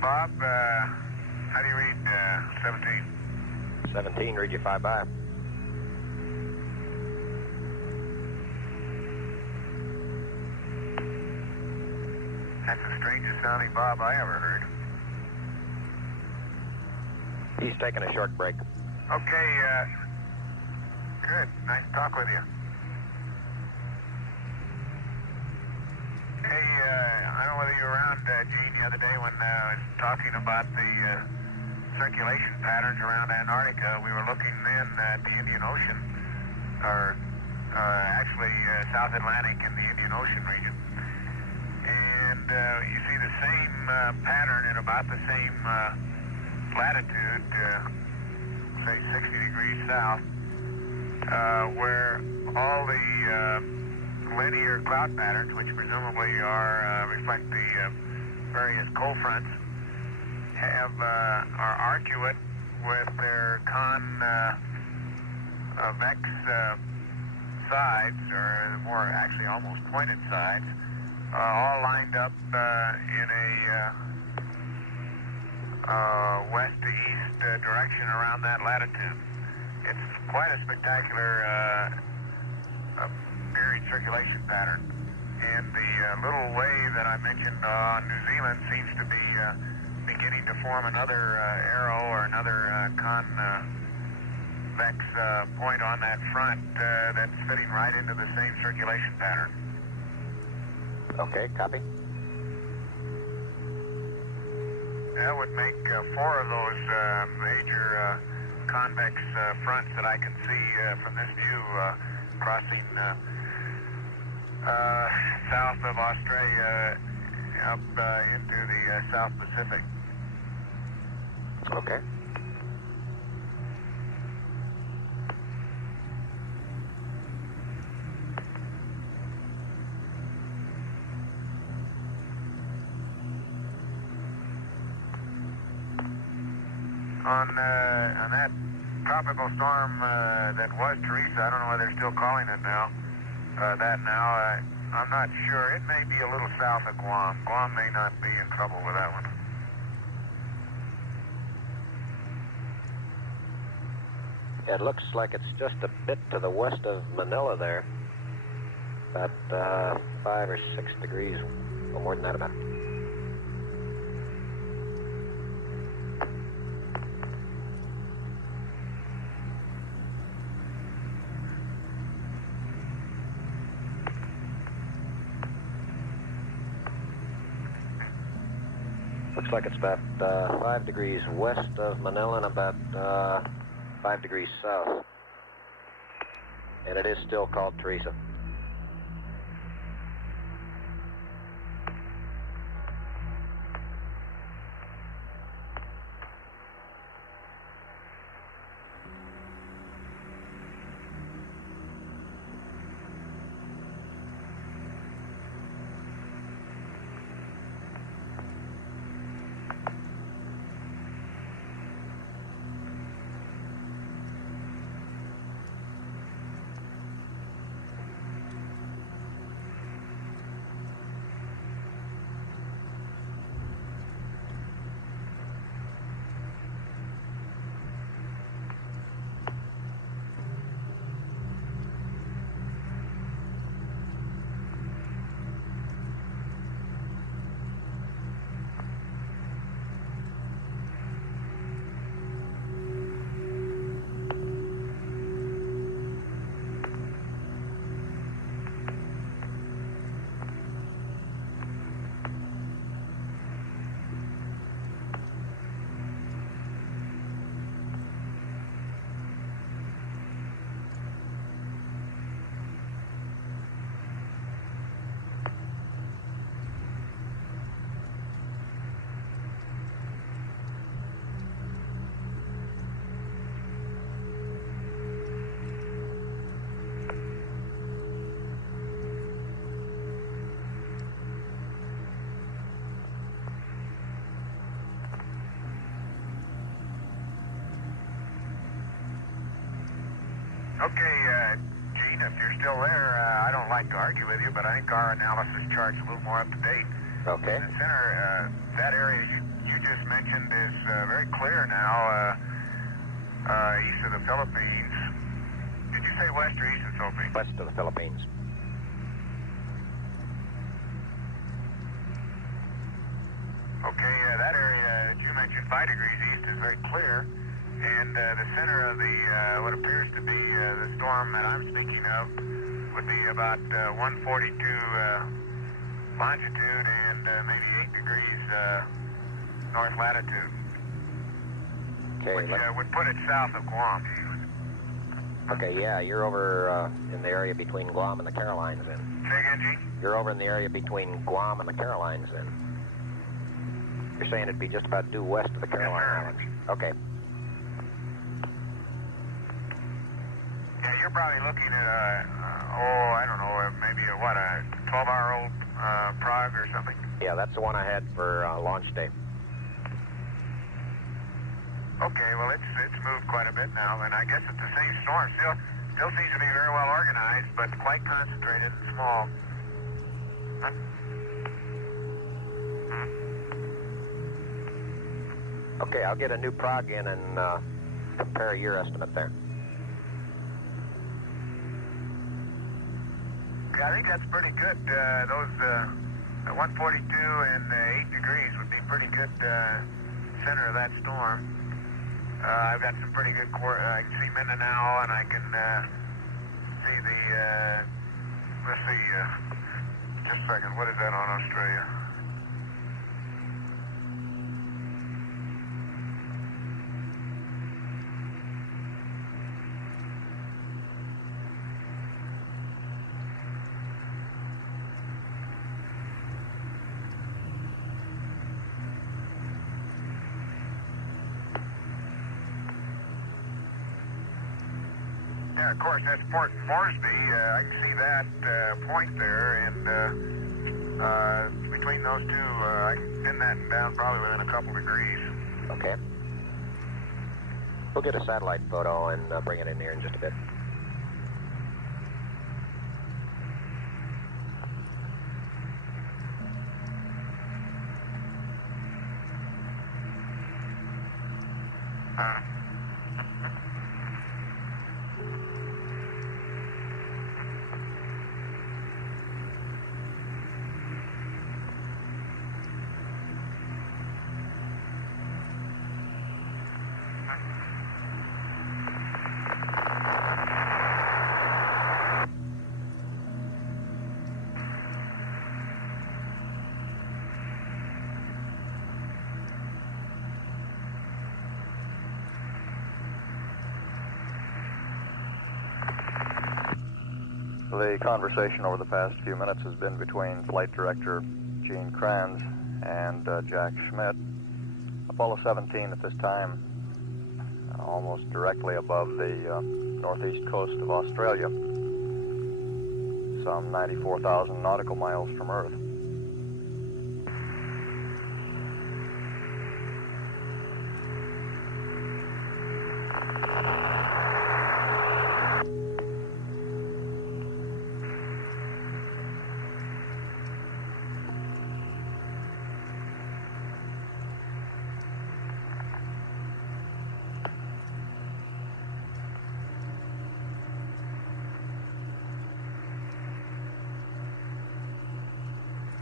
Bob, how do you read 17? 17, read you 5 by. That's the strangest sounding Bob I ever heard. He's taking a short break. Okay, good. Nice to talk with you. Hey, I don't know whether you were around, Gene, the other day when I was talking about the circulation patterns around Antarctica. We were looking then at the Indian Ocean, or actually South Atlantic and the Indian Ocean region. And you see the same pattern at about the same latitude, say 60 degrees south, where all the linear cloud patterns, which presumably reflect the various cold fronts, are arcuate with their convex sides, or more actually almost pointed sides, all lined up in a west to east direction around that latitude. It's quite a spectacular period circulation pattern. And the little wave that I mentioned on New Zealand seems to be beginning to form another arrow or another convex point on that front that's fitting right into the same circulation pattern. Okay, copy. That would make 4 of those major convex fronts that I can see from this view crossing south of Australia up into the South Pacific. Okay. On that tropical storm that was Teresa, I don't know whether they're still calling it now, I'm not sure. It may be a little south of Guam. Guam may not be in trouble with that one. It looks like it's just a bit to the west of Manila there. About 5 or 6 degrees, or more than that about. Looks like it's about 5 degrees west of Manila and about 5 degrees south. And it is still called Teresa. Okay, Gene, if you're still there, I don't like to argue with you, but I think our analysis chart's a little more up to date. Okay. In the center, that area you you just mentioned is very clear now, east of the Philippines. Did you say west or east of the Philippines? West of the Philippines. Okay, that area that you mentioned, 5 degrees east, is very clear. And the center of the what appears to be the storm that I'm speaking of would be about 142 longitude and maybe 8 degrees north latitude, Okay. which would put it south of Guam. Okay, yeah, you're over in the area between Guam and the Carolines then. Say again, Gene? You're over in the area between Guam and the Carolines then. You're saying it'd be just about due west of the Caroline Islands. Okay. Yeah, you're probably looking at I don't know, maybe a 12-hour-old Prague or something? Yeah, that's the one I had for launch day. Okay, well, it's moved quite a bit now, and I guess it's the same storm. Still seems to be very well organized, but quite concentrated and small. Huh? Okay, I'll get a new prog in and compare your estimate there. Yeah, I think that's pretty good. Those 142 and 8 degrees would be pretty good center of that storm. I've got some pretty good I can see Mindanao, and I can see the, let's see, just a second, what is that on Australia? Yeah, of course, that's Port Moresby. I can see that point there, and between those two, I can pin that down probably within a couple degrees. Okay. We'll get a satellite photo and bring it in here in just a bit. The conversation over the past few minutes has been between Flight Director Gene Kranz and Jack Schmidt. Apollo 17 at this time, almost directly above the northeast coast of Australia, some 94,000 nautical miles from Earth.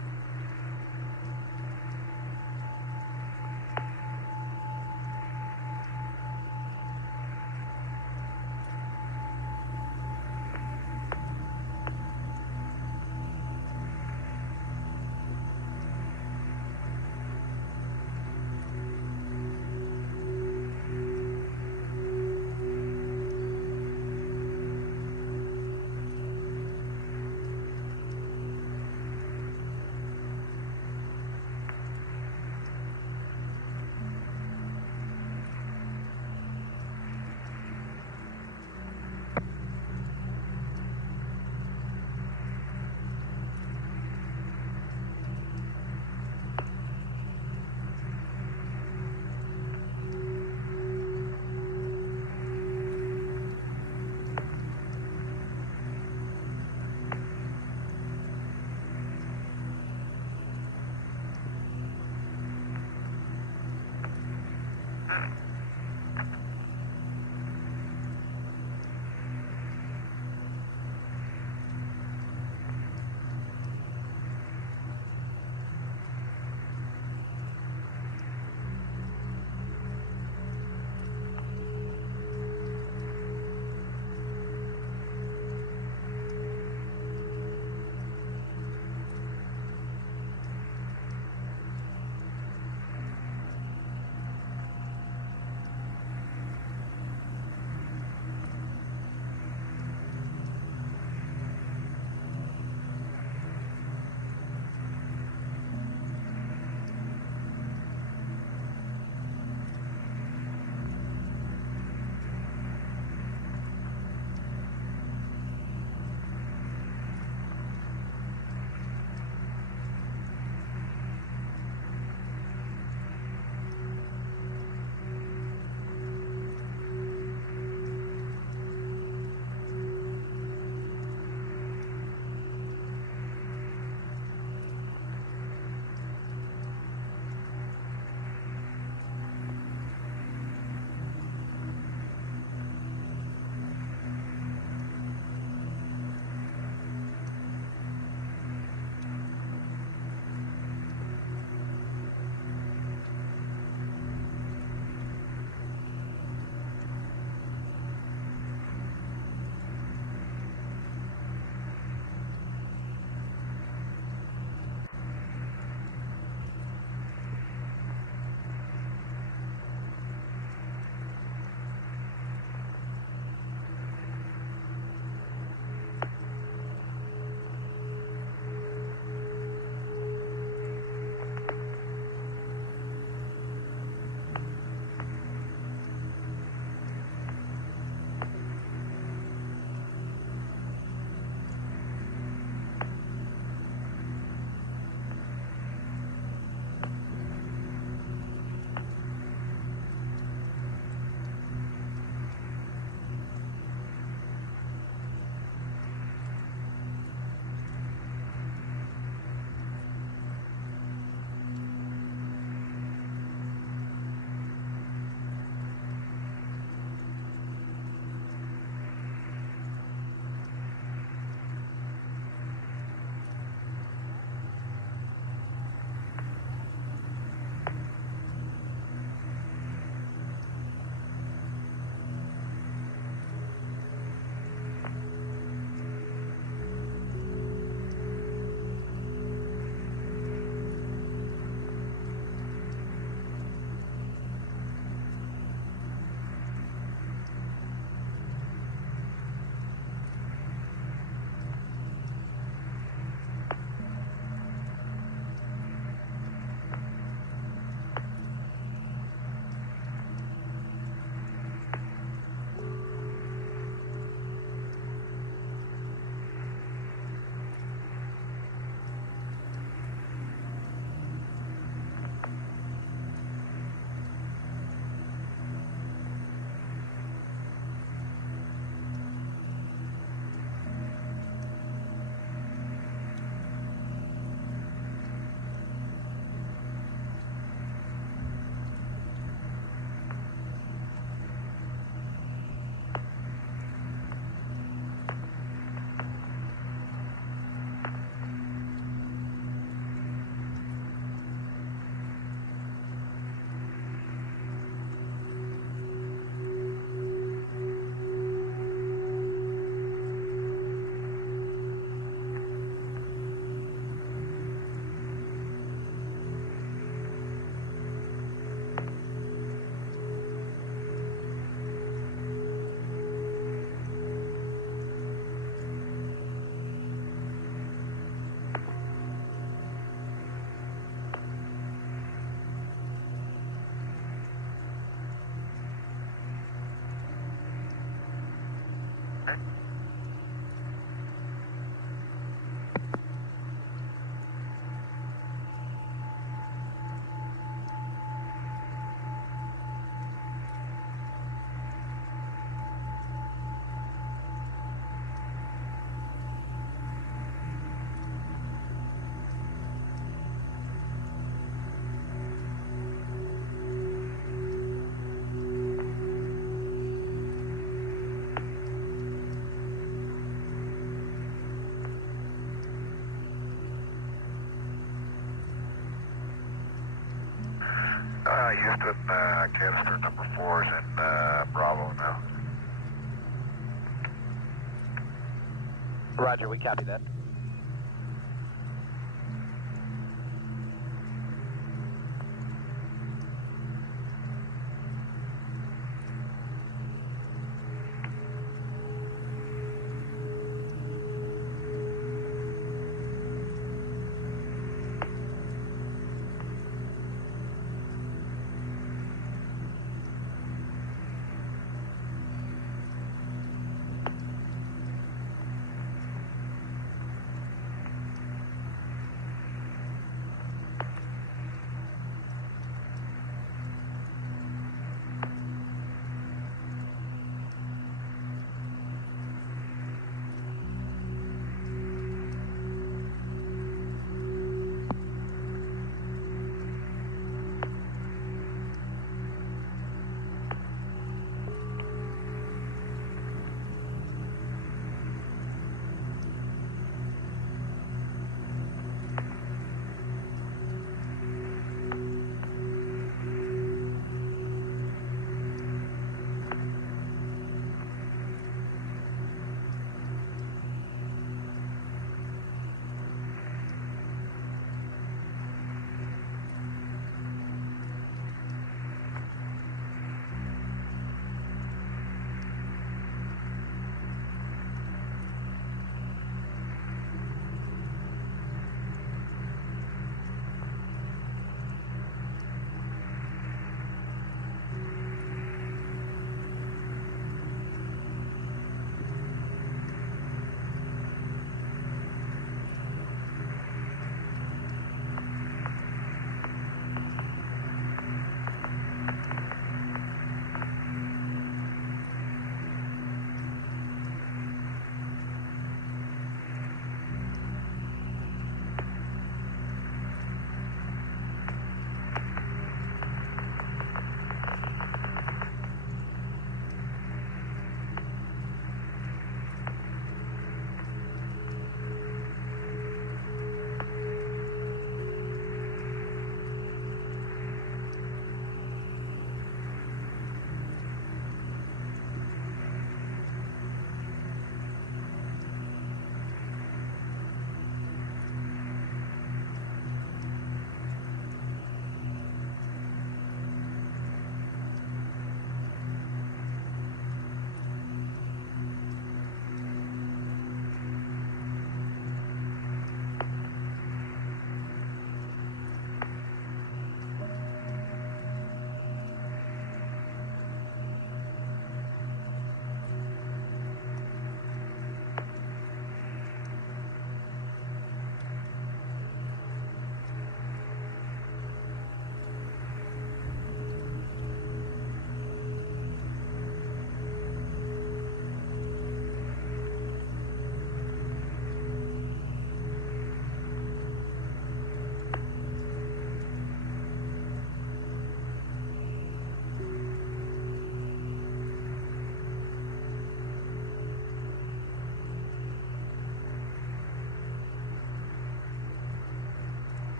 Houston, canister number 4 is in Bravo now. Roger, we copy that.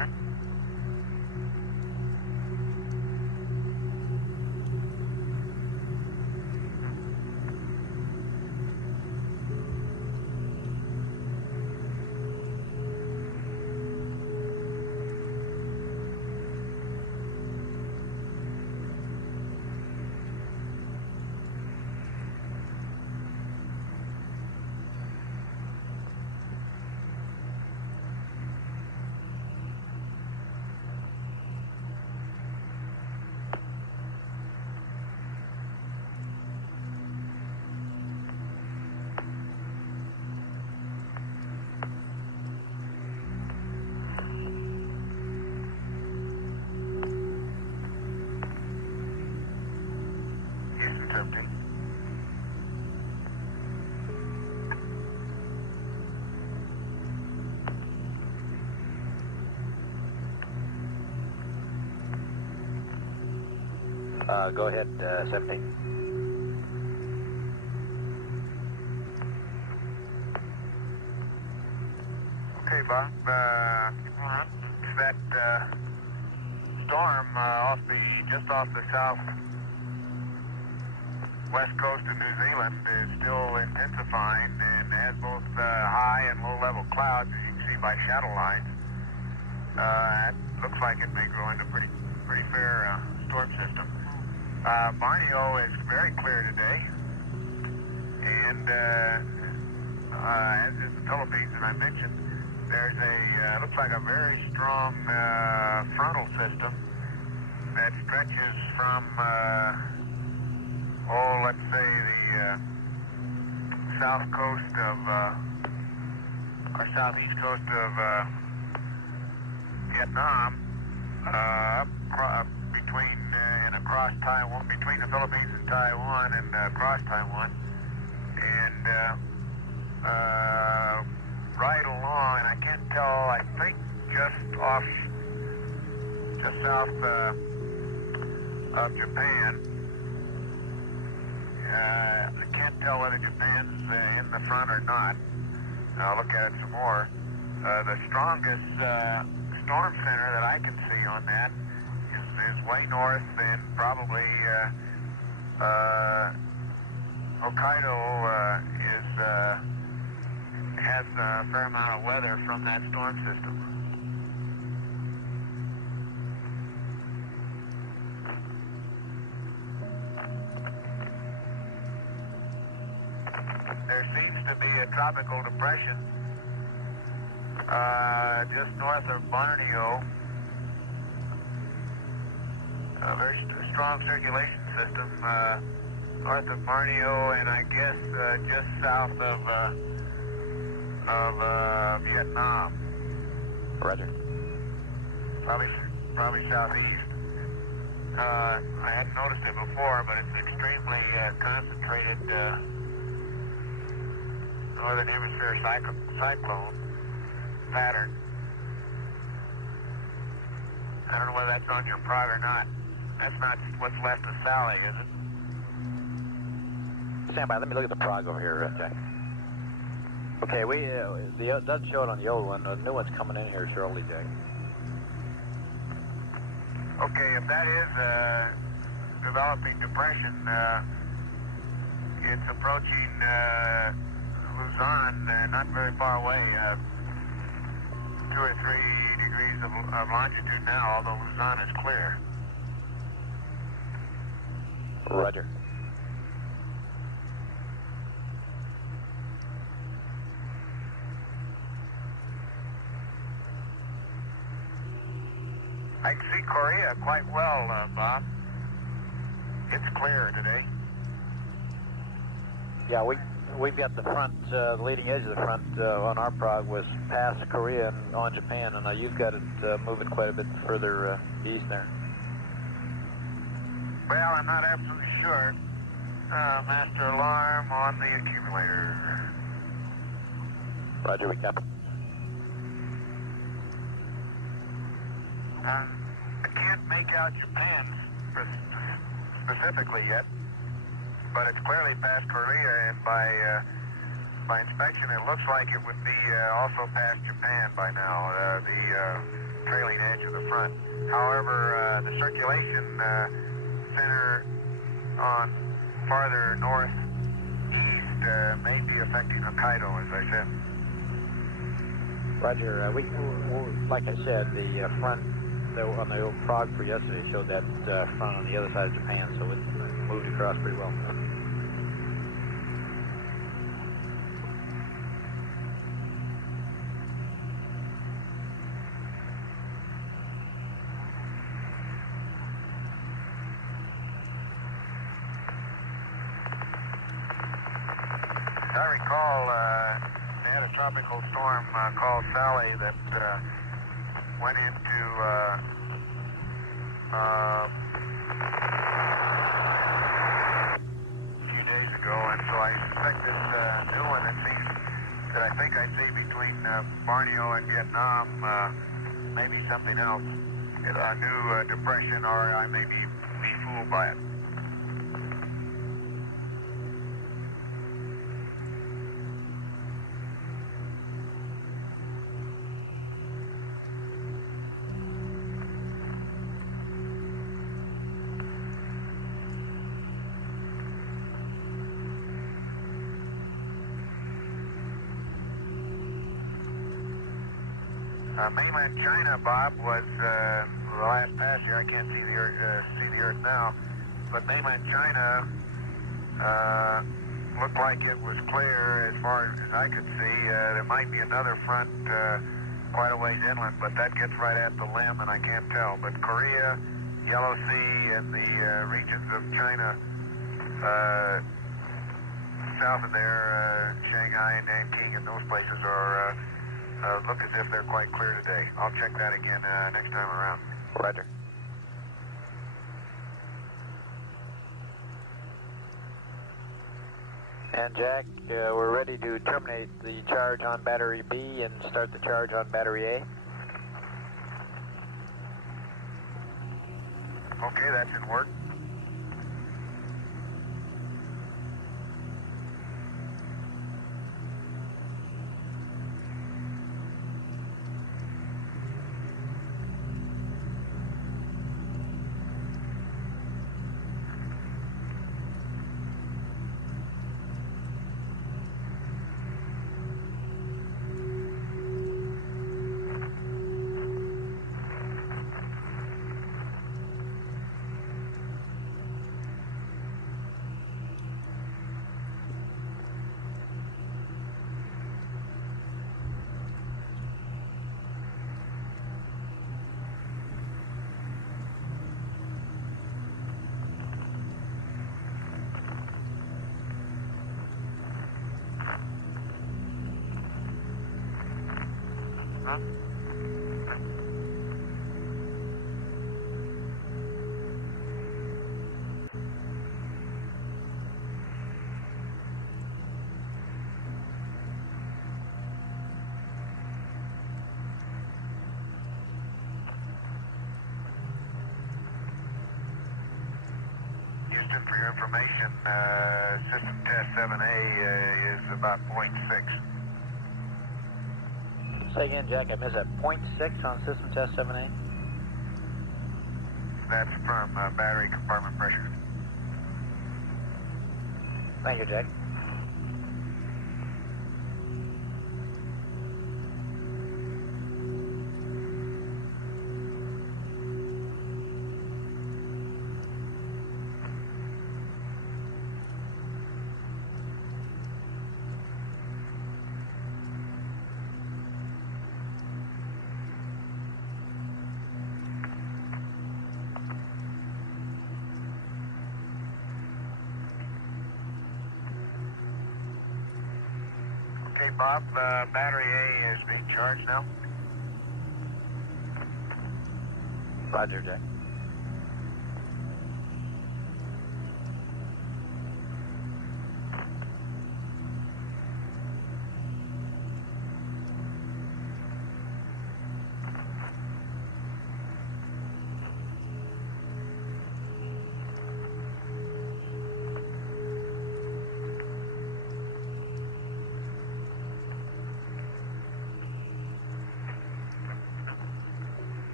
Roger. Go ahead, 17. Okay, Bob. That storm just off the southwest coast of New Zealand is still intensifying and has both high and low level clouds, as you can see by shadow lines. It looks like it may grow into a pretty fair storm system. Borneo is very clear today, and as is the Philippines, as I mentioned, there's looks like a very strong frontal system that stretches from, let's say the south coast of, or southeast coast of Vietnam, between and across Taiwan, between the Philippines and Taiwan, and across Taiwan, and right along, and I can't tell, I think just south of Japan. I can't tell whether Japan's in the front or not. I'll look at it some more. The strongest storm center that I can see on that is way north, and probably Hokkaido has a fair amount of weather from that storm system. There seems to be a tropical depression just north of Borneo. A very strong circulation system north of Borneo, and I guess just south of Vietnam. Roger. Probably southeast. I hadn't noticed it before, but it's extremely concentrated northern hemisphere cyclone pattern. I don't know whether that's on your prog or not. That's not what's left of Sally, is it? Stand by. Let me look at the prog over here, Jack. Okay, it doesn't show it on the old one. The new one's coming in here shortly, Jack. Okay, if that is a developing depression, it's approaching Luzon, not very far away, 2 or 3 degrees of longitude now, although Luzon is clear. Roger. I can see Korea quite well, Bob. It's clear today. Yeah, we've got the front, the leading edge of the front on our prog was past Korea and on Japan, and you've got it moving quite a bit further east there. Well, I'm not absolutely sure. Master alarm on the accumulator. Roger, we copy. I can't make out Japan specifically yet, but it's clearly past Korea, and by inspection, it looks like it would be also past Japan by now. The trailing edge of the front. However, the circulation center on farther northeast may be affecting Hokkaido, as I said. Roger. Like I said, the front on the old prog for yesterday showed that front on the other side of Japan, so it moved across pretty well. I recall they had a tropical storm called Sally that went into a few days ago, and so I suspect this new one that I think I see between Borneo and Vietnam may be something else. A new depression, or I may be fooled by it. Mainland China, Bob, was the last pass here. I can't see the Earth now, but mainland China looked like it was clear as far as I could see. There might be another front quite a ways inland, but that gets right at the limb, and I can't tell. But Korea, Yellow Sea, and the regions of China south of there, Shanghai and Nanking, and those places are look as if they're quite clear today. I'll check that again next time around. Roger. And Jack, we're ready to terminate the charge on battery B and start the charge on battery A. Okay, that should work. Houston, for your information, system test 7A is about 0.6. Say again, Jack, I missed that. 0.6 on system test 7A? That's from battery compartment pressure. Thank you, Jack. Okay, Bob, battery A is being charged now. Roger, Jack.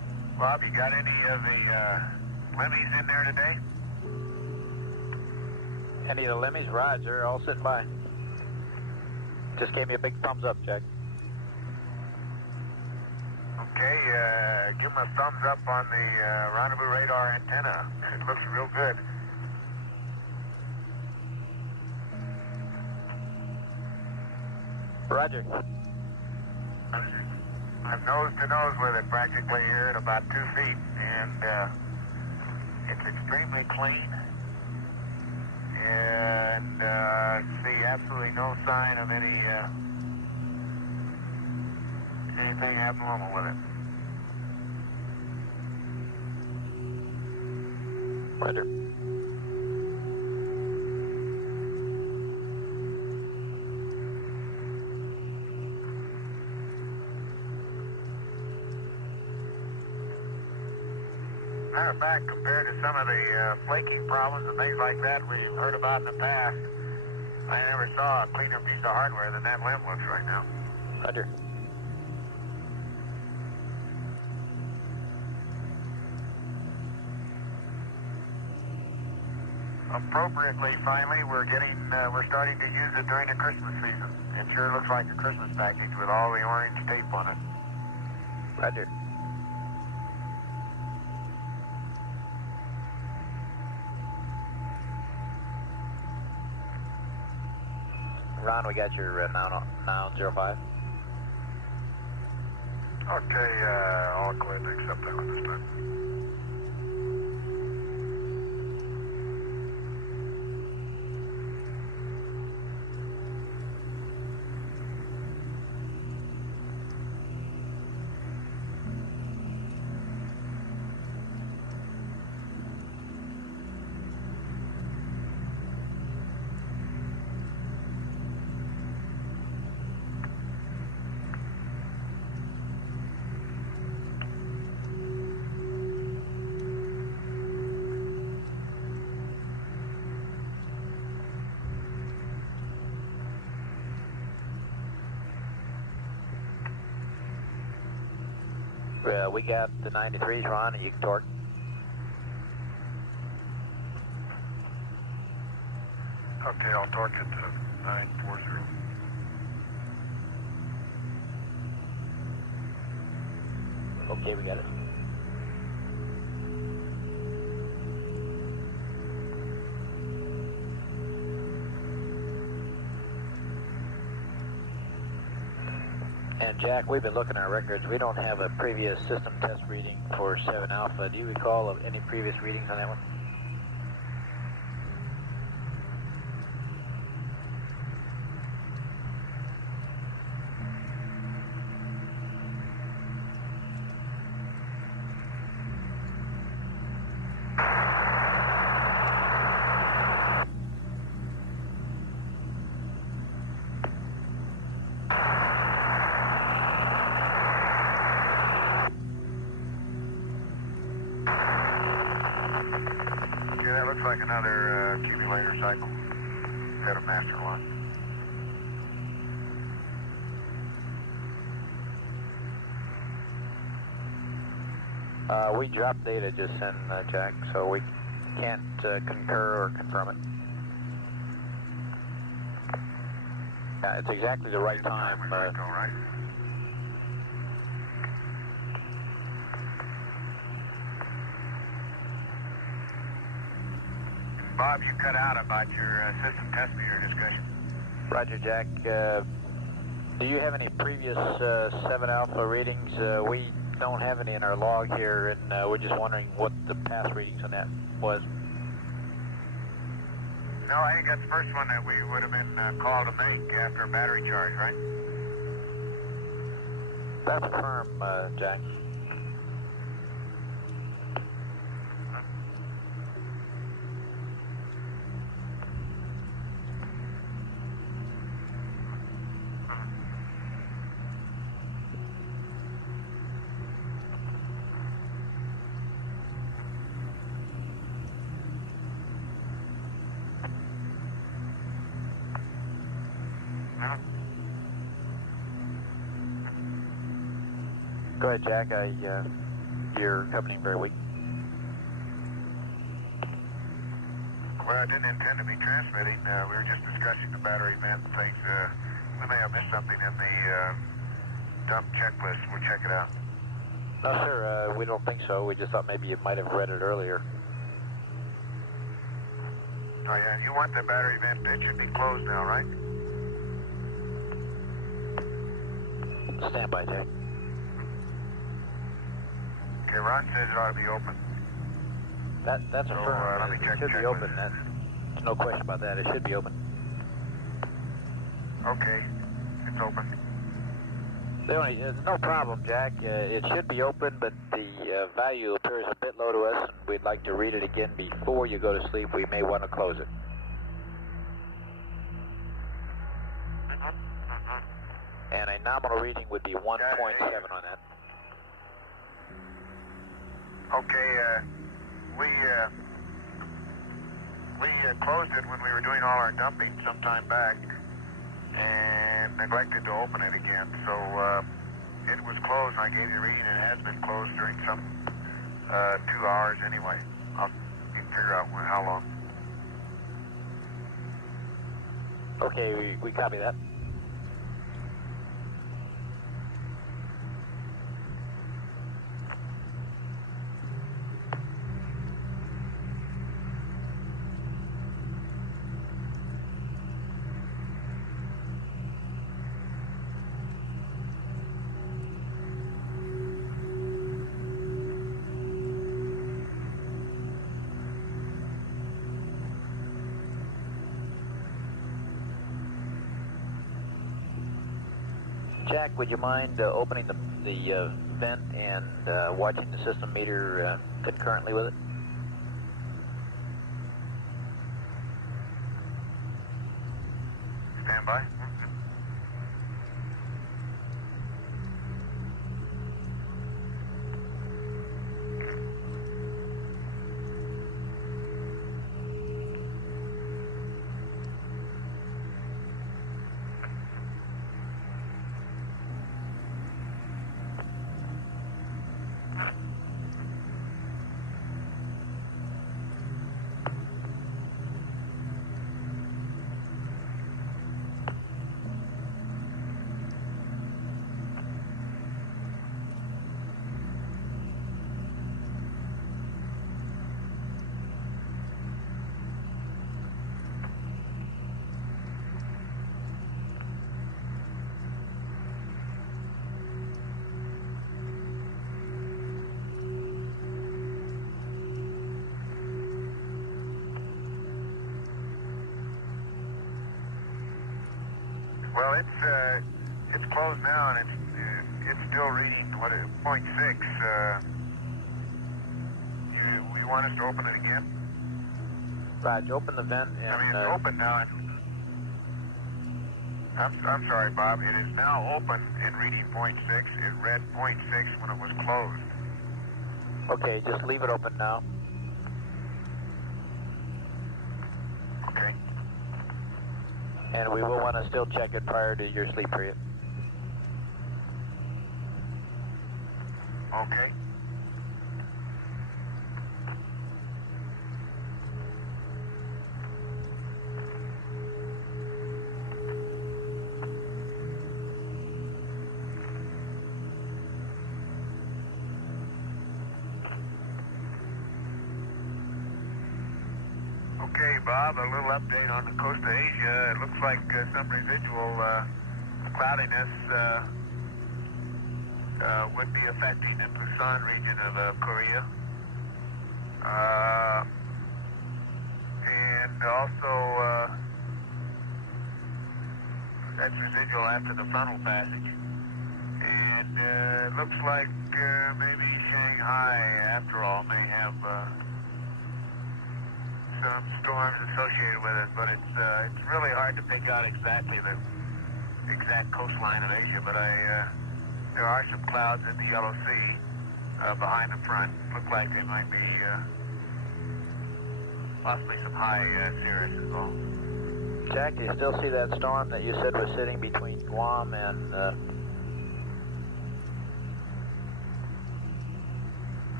Bob, you got any of the Lemmies in there today? Any of the Lemmies? Roger, all sitting by. Just gave me a big thumbs up, Jack. Okay, give them a thumbs up on the rendezvous radar antenna. It looks real good. Roger. I'm nose to nose with it practically here at about 2 feet, and it's extremely clean, and see absolutely no sign of anything abnormal with it. Roger. Matter of fact, compared to some of the flaking problems and things like that we've heard about in the past, I never saw a cleaner piece of hardware than that limb looks right now. Roger. Appropriately, finally, we're starting to use it during the Christmas season. It sure looks like a Christmas package with all the orange tape on it. Roger. Ron, we got your noun 05. Okay, I'll go ahead and accept that one this time. We got the 93s, Ron, and you can torque. Okay, I'll torque it to 940. Okay, we got it. And Jack, we've been looking at our records. We don't have a previous system test reading for 7 Alpha. Do you recall of any previous readings on that one? Yeah, that looks like another accumulator cycle. Got a master one. We dropped data just in, Jack, so we can't concur or confirm it. Yeah, it's exactly the right time. Right? Bob, you cut out about your system test meter discussion. Roger, Jack. Do you have any previous 7 Alpha readings? We don't have any in our log here, and we're just wondering what the past readings on that was. No, I think that's the first one that we would have been called to make after a battery charge, right? That's firm, Jack. Go ahead, Jack. you're coming in very weak. Well, I didn't intend to be transmitting. We were just discussing the battery vent things. We may have missed something in the dump checklist. We'll check it out. No, sir, we don't think so. We just thought maybe you might have read it earlier. Oh, yeah, you want the battery vent. It should be closed now, right? Stand by, Jack. Okay, Ron says it ought to be open. That's So, affirmed. let me check It should the be open. checklist. There's no question about that. It should be open. Okay, it's open. There's no problem, Jack. It should be open, but the value appears a bit low to us, and we'd like to read it again before you go to sleep. We may want to close it. And a nominal reading would be 1.7 on that. Okay, we closed it when we were doing all our dumping some time back and neglected to open it again. So it was closed, and I gave you a reading, and it has been closed during some 2 hours anyway. You can figure out how long. Okay, we copy that. Jack, would you mind opening the vent and watching the system meter concurrently with it? Stand by. Well, it's closed now, and it's still reading 0.6. You want us to open it again? Right, open the vent and... I mean, it's open now. I'm sorry, Bob. It is now open and reading 0.6. It read 0.6 when it was closed. Okay, just leave it open now. Okay. And we will want to still check it prior to your sleep period. Okay. Okay, Bob, a little update on the coast of Asia. It looks like some residual cloudiness would be affecting the Busan region of Korea. And also, that's residual after the frontal passage. And it looks like maybe Shanghai, after all, may have some storms associated with it, but it's really hard to pick out exactly the exact coastline of Asia. But there are some clouds in the Yellow Sea behind the front. Look like they might be possibly some high cirrus as well. Jack, do you still see that storm that you said was sitting between Guam and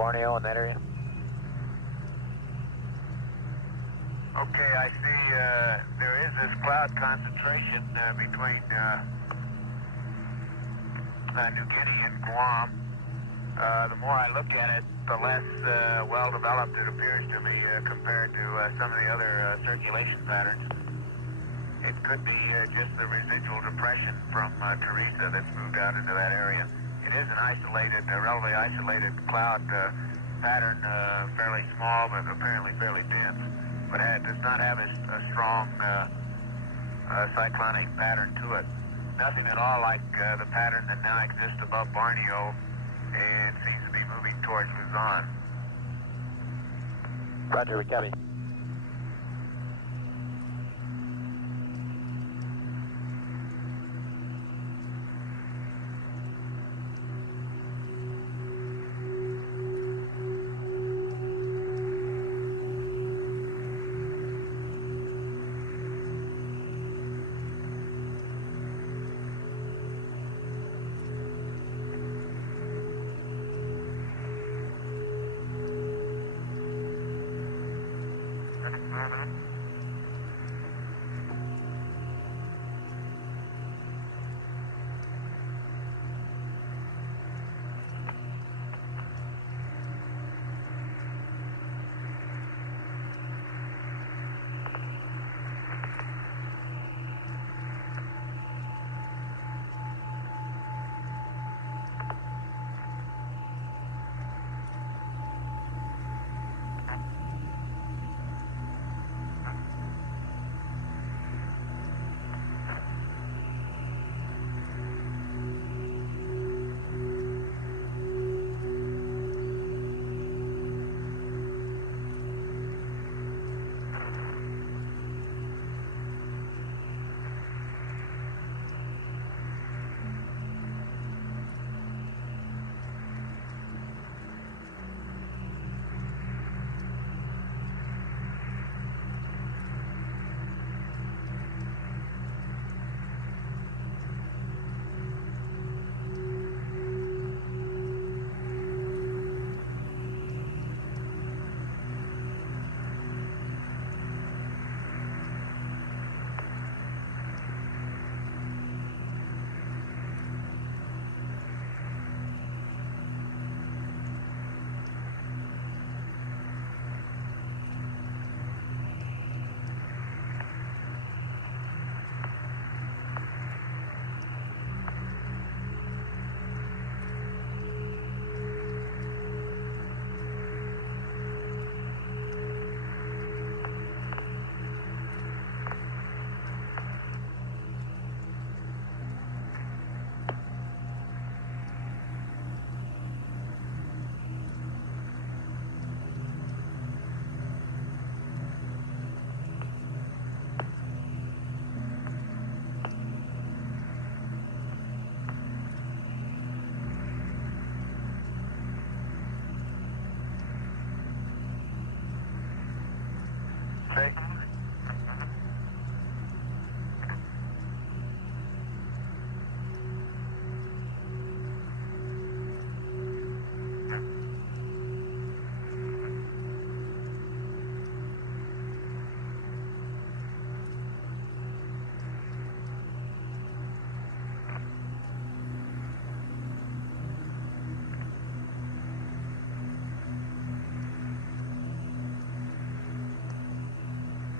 Borneo in that area? Okay, I see there is this cloud concentration between New Guinea and Guam. The more I look at it, the less well-developed it appears to me compared to some of the other circulation patterns. It could be just the residual depression from Teresa that's moved out into that area. It is an isolated, relatively isolated cloud pattern, fairly small but apparently fairly dense, but it does not have a strong cyclonic pattern to it. Nothing at all like the pattern that now exists above Borneo and seems to be moving towards Luzon. Roger, we copy. Okay.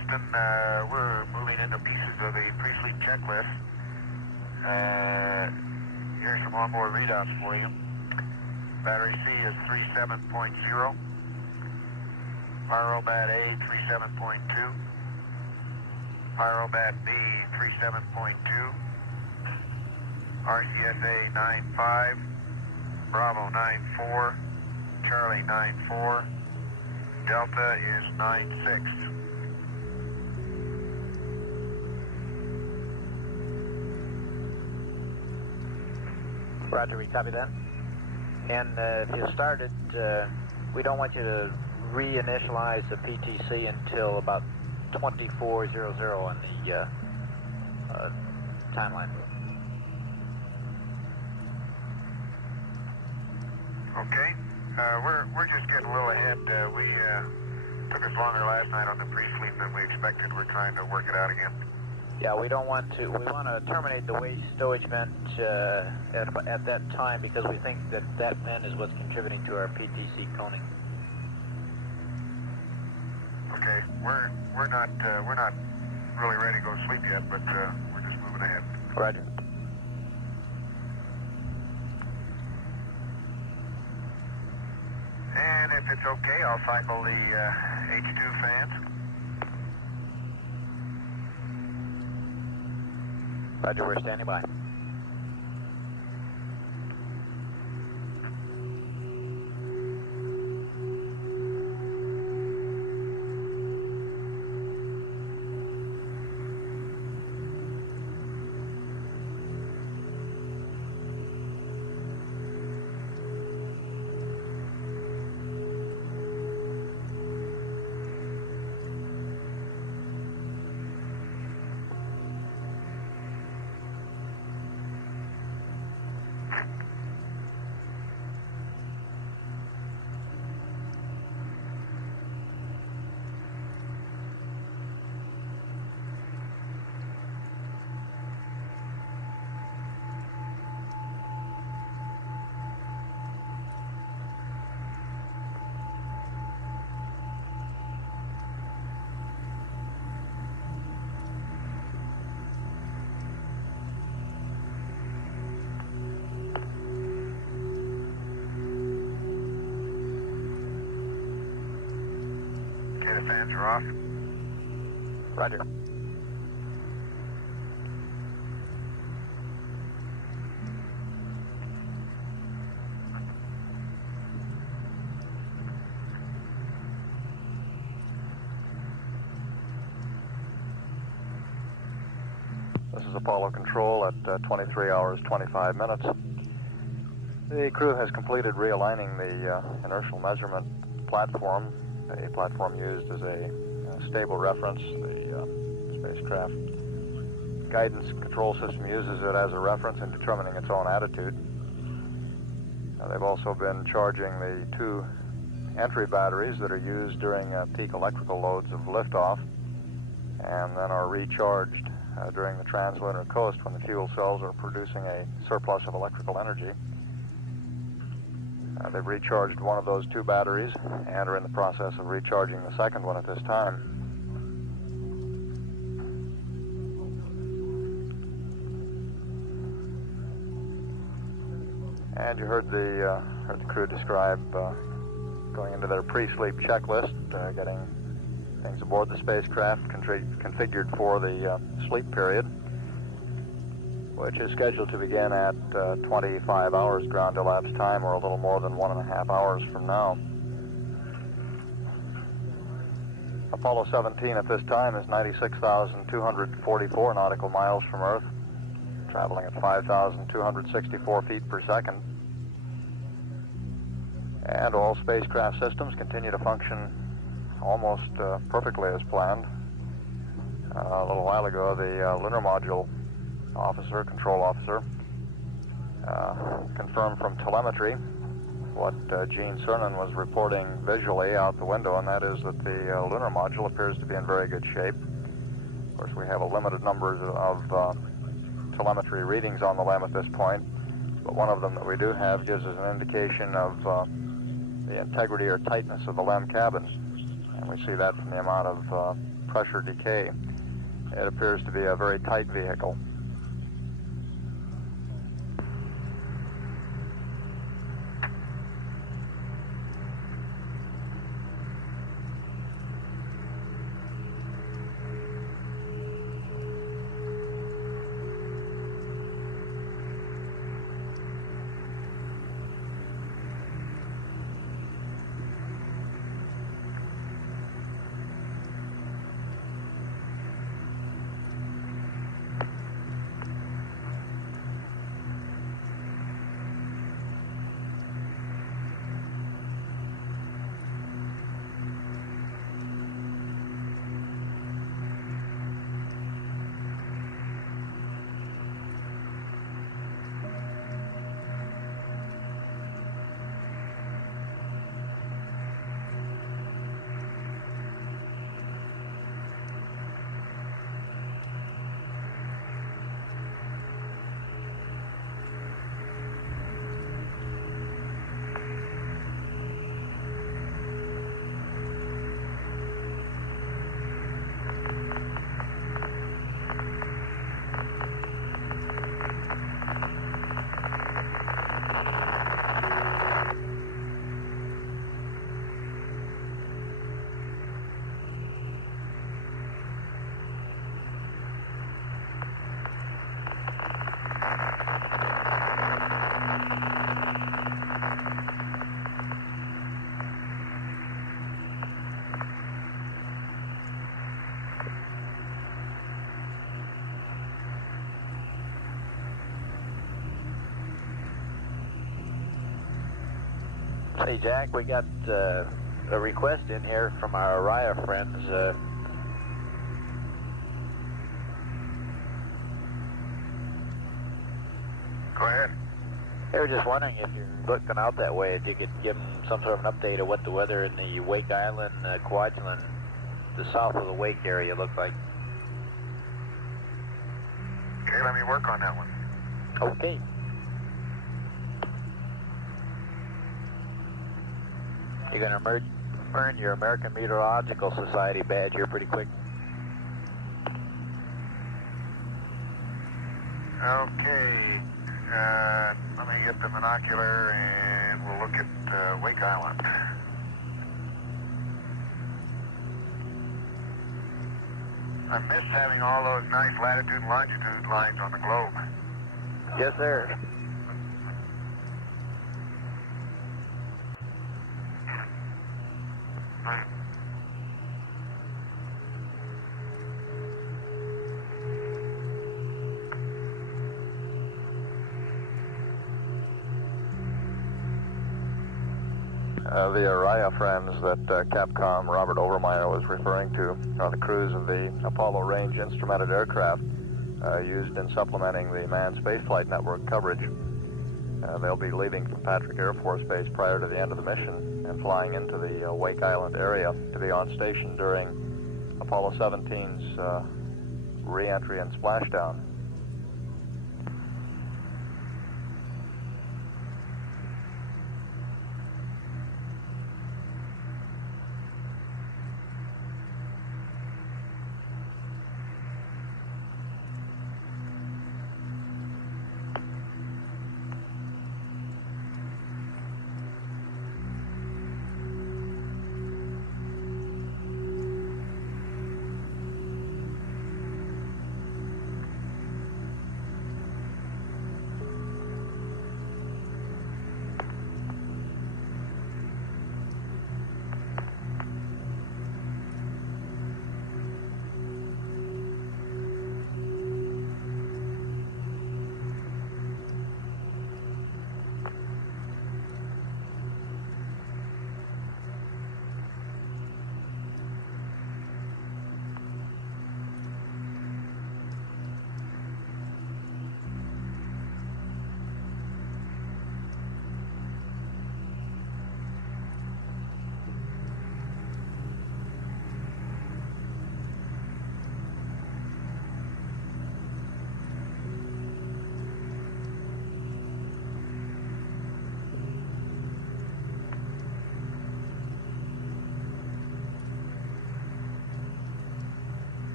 Houston, we're moving into pieces of the pre-sleep checklist. Here's some onboard readouts for you. Battery C is 37.0. Pyrobat A 37.2. Pyrobat B 37.2. RCSA 9.5. Bravo 9.4. Charlie 9.4. Delta is 9.6. Roger, we copy that. And if you started, we don't want you to reinitialize the PTC until about 2400 on the timeline. Okay. We're just getting a little ahead. We took us longer last night on the pre-sleep than we expected. We're trying to work it out again. Yeah, we don't want to. We want to terminate the waste stowage vent at that time because we think that that vent is what's contributing to our PTC coning. Okay, we're not really ready to go to sleep yet, but we're just moving ahead. Roger. And if it's okay, I'll cycle the H2 fans. Roger, we're standing by. The fans are off. Roger. This is Apollo Control at 23 hours 25 minutes. The crew has completed realigning the inertial measurement platform, a platform used as a stable reference. The spacecraft guidance control system uses it as a reference in determining its own attitude. They've also been charging the two entry batteries that are used during peak electrical loads of liftoff, and then are recharged during the translunar coast when the fuel cells are producing a surplus of electrical energy. They've recharged one of those two batteries and are in the process of recharging the second one at this time. And you heard the crew describe going into their pre-sleep checklist, getting things aboard the spacecraft configured for the sleep period, which is scheduled to begin at 25 hours ground elapsed time, or a little more than 1.5 hours from now. Apollo 17 at this time is 96,244 nautical miles from Earth, traveling at 5,264 feet per second. And all spacecraft systems continue to function almost perfectly as planned. A little while ago, the lunar module control officer, confirmed from telemetry what Gene Cernan was reporting visually out the window, and that is that the lunar module appears to be in very good shape. Of course, we have a limited number of telemetry readings on the LEM at this point, but one of them that we do have gives us an indication of the integrity or tightness of the LEM cabin, and we see that from the amount of pressure decay. It appears to be a very tight vehicle. Hey Jack, we got a request in here from our Araya friends. Go ahead. They were just wondering if you're looking out that way, if you could give them some sort of an update of what the weather in the Wake Island, Kwajalein, the south of the Wake area looks like. Okay, let me work on that one. Okay. You're going to earn your American Meteorological Society badge here pretty quick. Okay, let me get the binocular and we'll look at Wake Island. I miss having all those nice latitude and longitude lines on the globe. Yes, sir. The Araya friends that Capcom Robert Overmeyer was referring to are the crews of the Apollo range instrumented aircraft used in supplementing the manned spaceflight network coverage. They'll be leaving from Patrick Air Force Base prior to the end of the mission and flying into the Wake Island area to be on station during Apollo 17's re-entry and splashdown.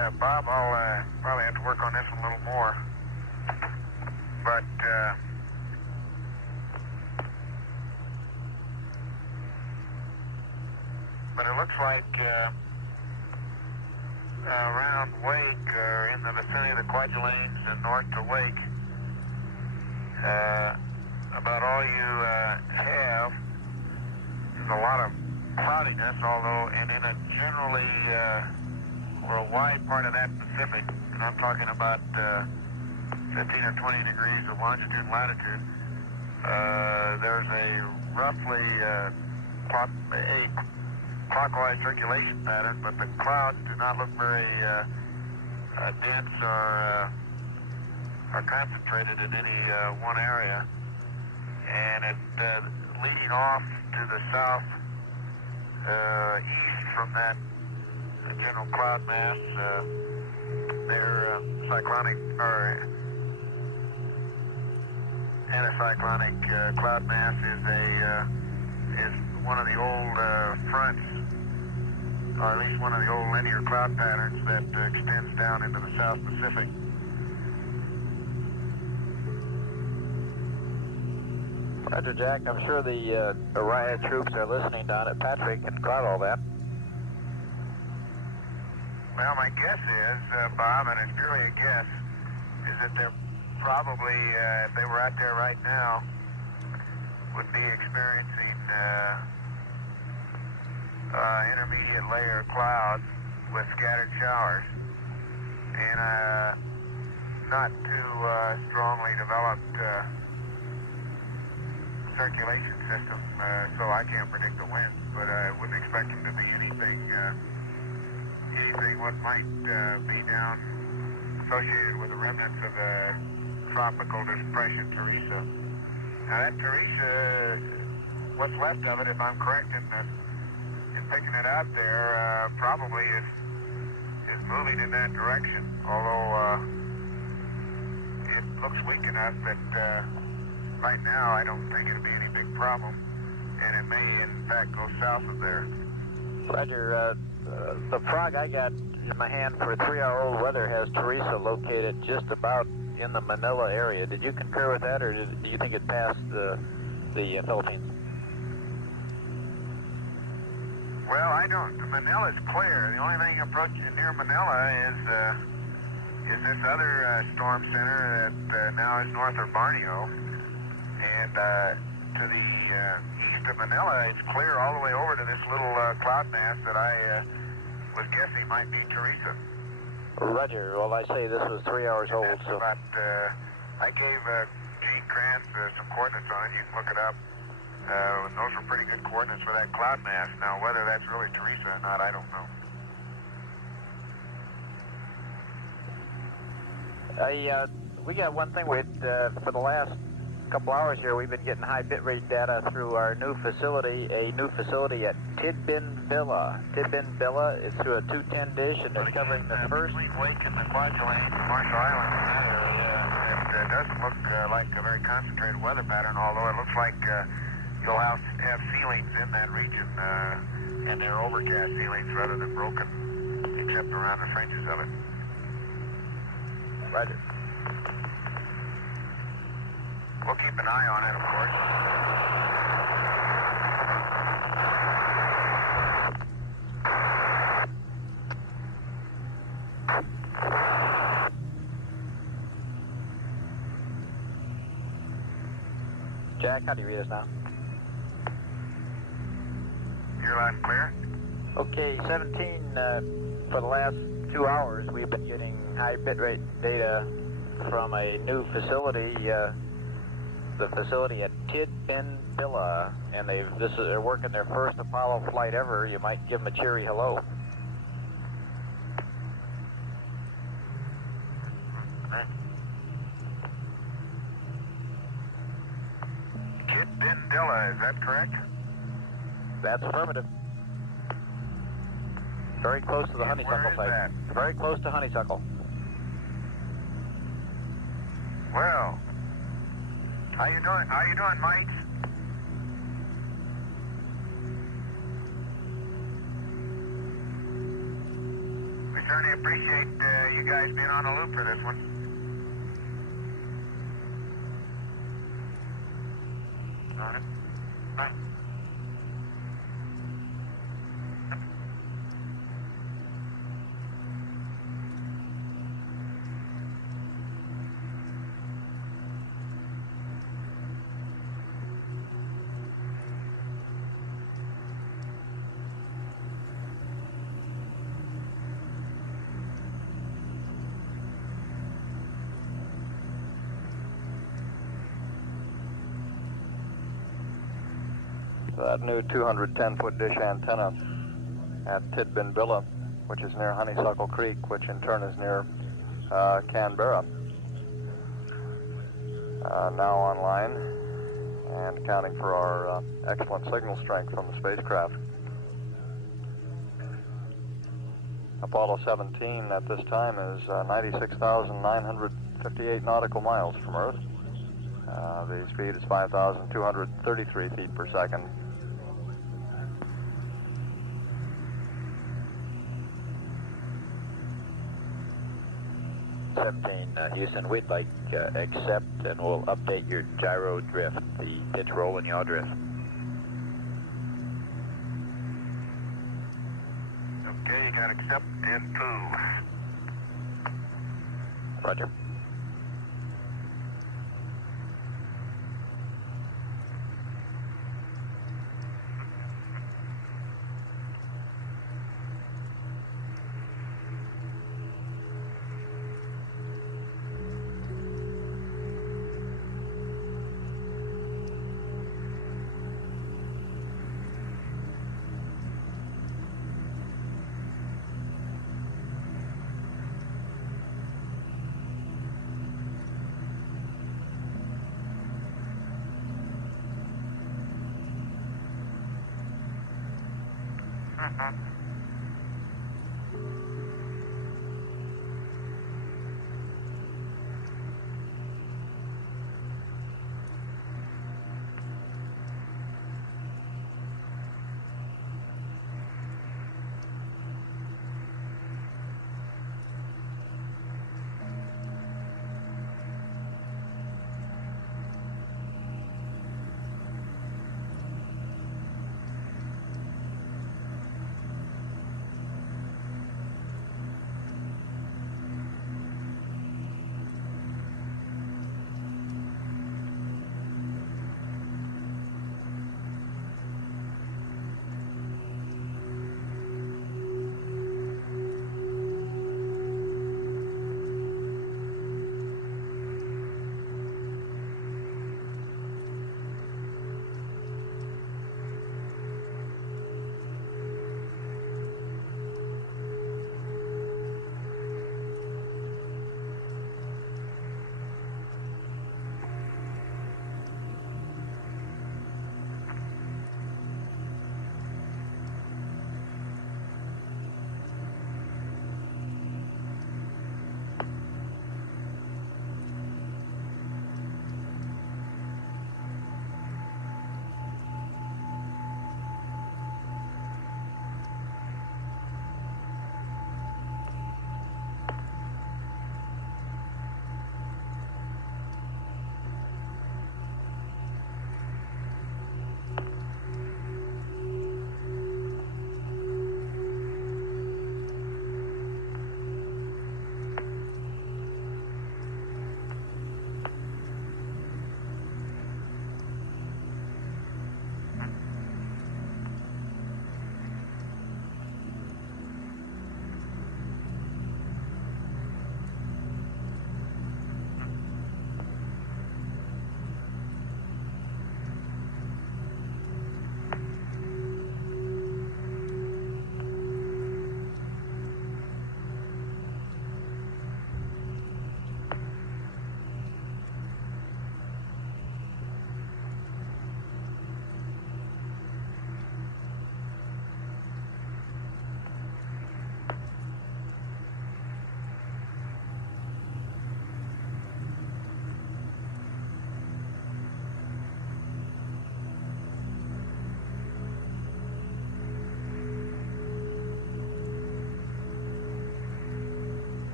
Bob, I'll probably have to work on this one a little more. But it looks like around Wake, or in the vicinity of the Kwajaleins and north to Wake, about all you have is a lot of cloudiness, although, and in a generally, or a wide part of that Pacific, and I'm talking about 15 or 20 degrees of longitude and latitude, there's a roughly clockwise circulation pattern, but the clouds do not look very dense or concentrated in any one area. And it leading off to the south east from that general cloud mass, their cyclonic or anticyclonic cloud mass is one of the old fronts, or at least one of the old linear cloud patterns that extends down into the South Pacific. Roger, Jack. I'm sure the riot troops are listening down at Patrick and caught all that. Well, my guess is, Bob, and it's purely a guess, is that they're probably, if they were out there right now, would be experiencing intermediate layer clouds with scattered showers and not too strongly developed circulation system, so I can't predict the winds, but I wouldn't expect them to be anything what might be down associated with the remnants of the tropical depression Teresa. Now that Teresa, what's left of it, if I'm correct in picking it out there, probably is moving in that direction, although it looks weak enough that right now I don't think it'll be any big problem, and it may in fact go south of there. Roger, the frog I got in my hand for 3-hour-old weather has Teresa located just about in the Manila area. Did you concur with that, or do you think it passed the Philippines? Well, I don't. Manila's clear. The only thing approaching near Manila is this other storm center that now is north of Borneo, and to the east of Manila, it's clear all the way over to this little cloud mass that I was guessing might be Teresa. Roger. Well, I say this was 3 hours old, so... About, I gave Gene Krantz some coordinates on it. You can look it up. Those were pretty good coordinates for that cloud mass. Now, whether that's really Teresa or not, I don't know. We got one thing. For the last couple hours here, we've been getting high bitrate data through our new facility, a new facility at Tidbin Villa. Tidbin Villa is through a 210 dish, and it's covering the first... Between Wake and the Kwajalein, Marshall Islands, in that area, it doesn't look like a very concentrated weather pattern, although it looks like you'll have ceilings in that region, and they're overcast ceilings rather than broken, except around the fringes of it. Roger. We'll keep an eye on it, of course. Jack, how do you read us now? You're loud and clear? Okay, 17, for the last 2 hours, we've been getting high bitrate data from a new facility, the facility at Tidbin Villa, and they're working their first Apollo flight ever. You might give them a cheery hello. Tidbin Villa, is that correct? That's affirmative. Very close to the honeysuckle site. That? Very close to honeysuckle. Well, how you doing? How you doing, mates? We certainly appreciate you guys being on the loop for this one. All right. Bye. That new 210-foot dish antenna at Tidbinbilla, which is near Honeysuckle Creek, which in turn is near Canberra, now online and accounting for our excellent signal strength from the spacecraft. Apollo 17 at this time is 96,958 nautical miles from Earth. The speed is 5,233 feet per second. Houston, we'd like accept and we'll update your gyro drift, the pitch roll and yaw drift. Okay, you got accept and poo. Roger.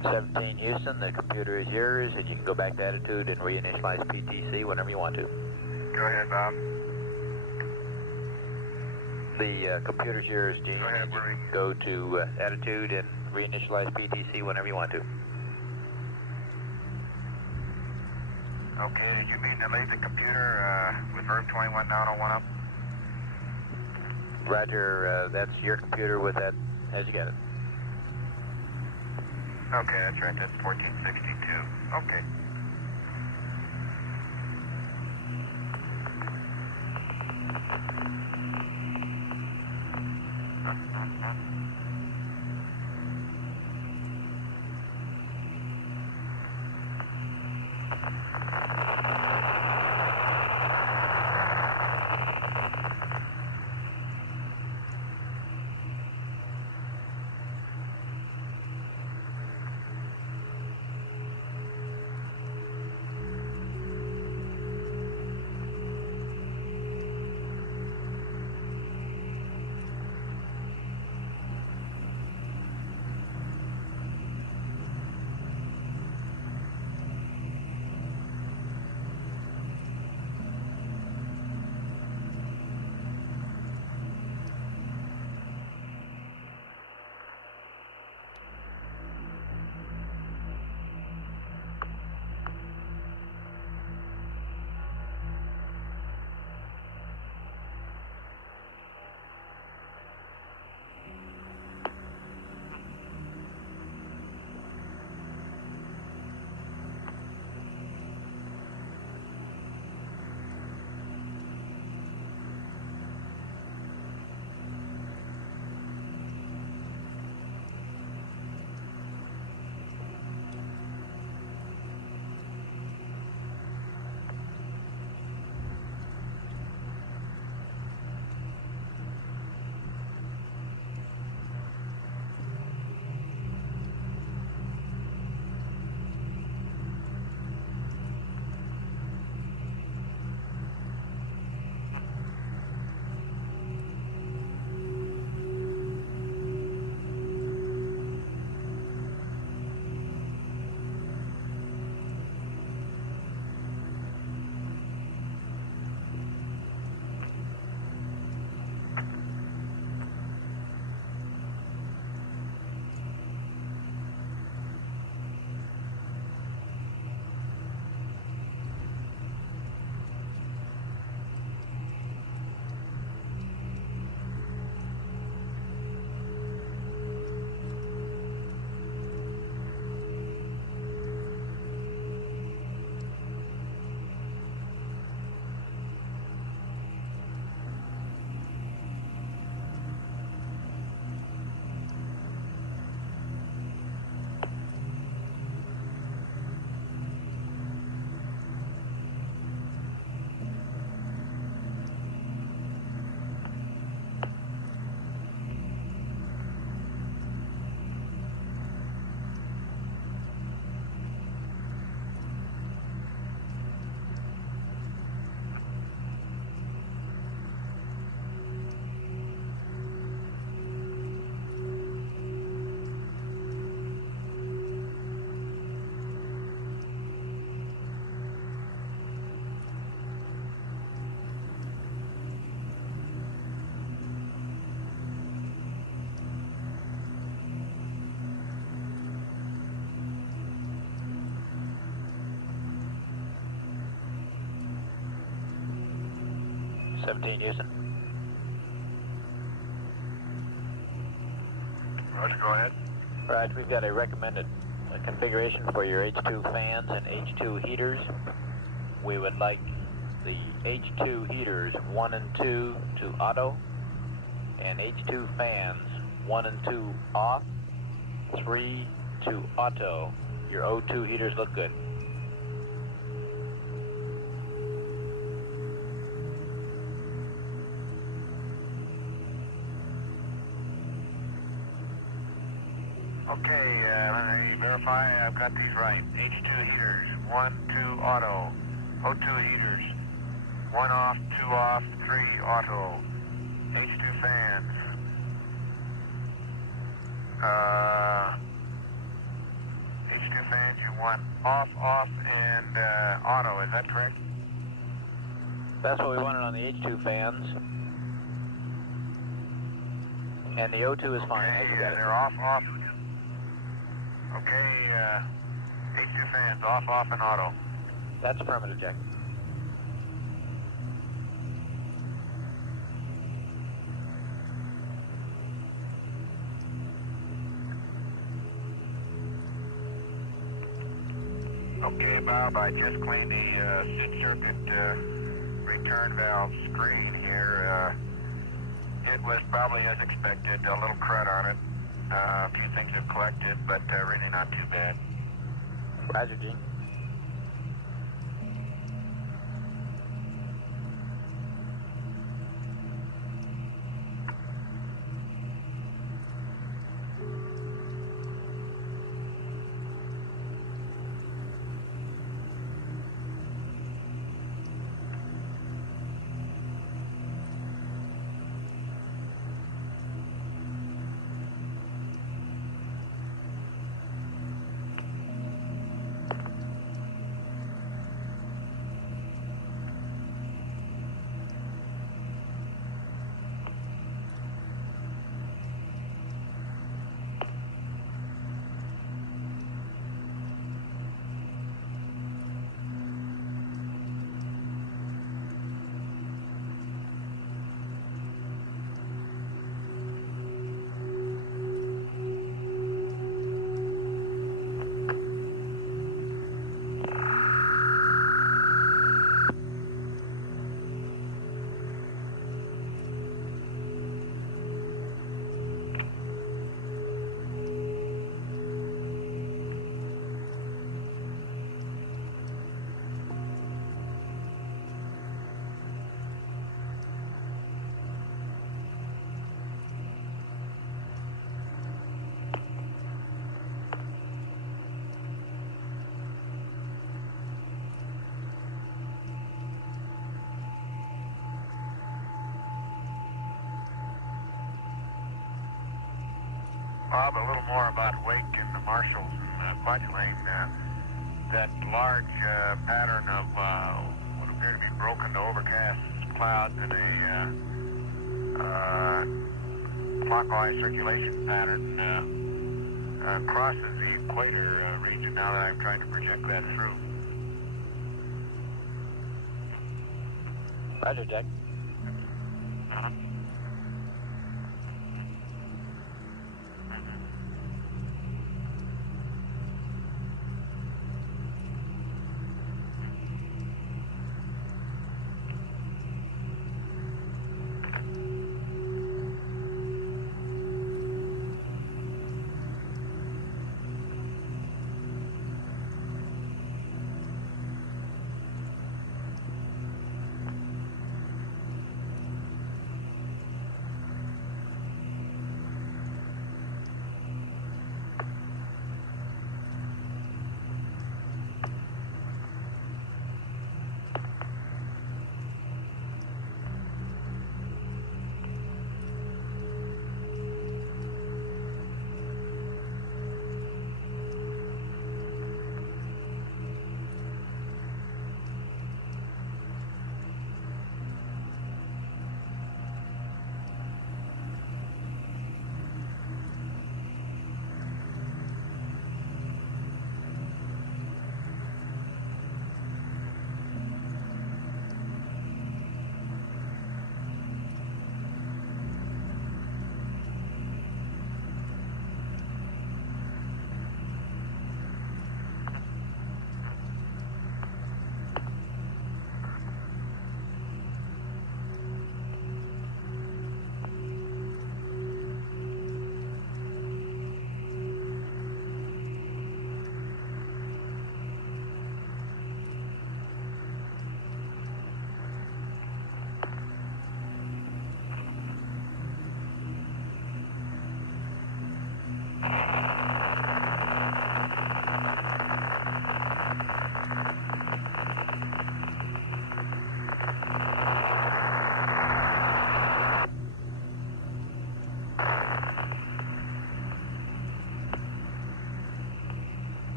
17 Houston, the computer is yours, and you can go back to attitude and reinitialize PTC whenever you want to. Go ahead, Bob. The computer's yours, Gene. Go ahead, and you Marie. can go to attitude and reinitialize PTC whenever you want to. Okay, did you mean to leave the computer with verb 21 down on 1 up? Roger, that's your computer with that. How'd you get it? Okay, that's right, that's 1462. Okay. Houston. Roger, go ahead. Right, we've got a recommended configuration for your H2 fans and H2 heaters. We would like the H2 heaters 1 and 2 to auto, and H2 fans 1 and 2 off, 3 to auto. Your O2 heaters look good. Okay, let me verify I've got these right. H2 heaters, 1, 2 auto. O2 heaters, 1 off, 2 off, 3 auto. H2 fans. H2 fans, you want off, and auto, is that correct? That's what we wanted on the H2 fans. And the O2 is fine. Okay, You got it. they're off. Okay, H2 fans, off, and auto. That's affirmative, Jack. Okay, Bob, I just cleaned the seat circuit return valve screen here. It was probably as expected, a little crud on it. A few things have collected, but really not too bad. Roger, Gene. Bob, a little more about wake in the Marshalls and fudge lane. That large pattern of what appear to be broken to overcast clouds in a clockwise circulation pattern crosses the equator region now that I'm trying to project that through. Roger, Jack.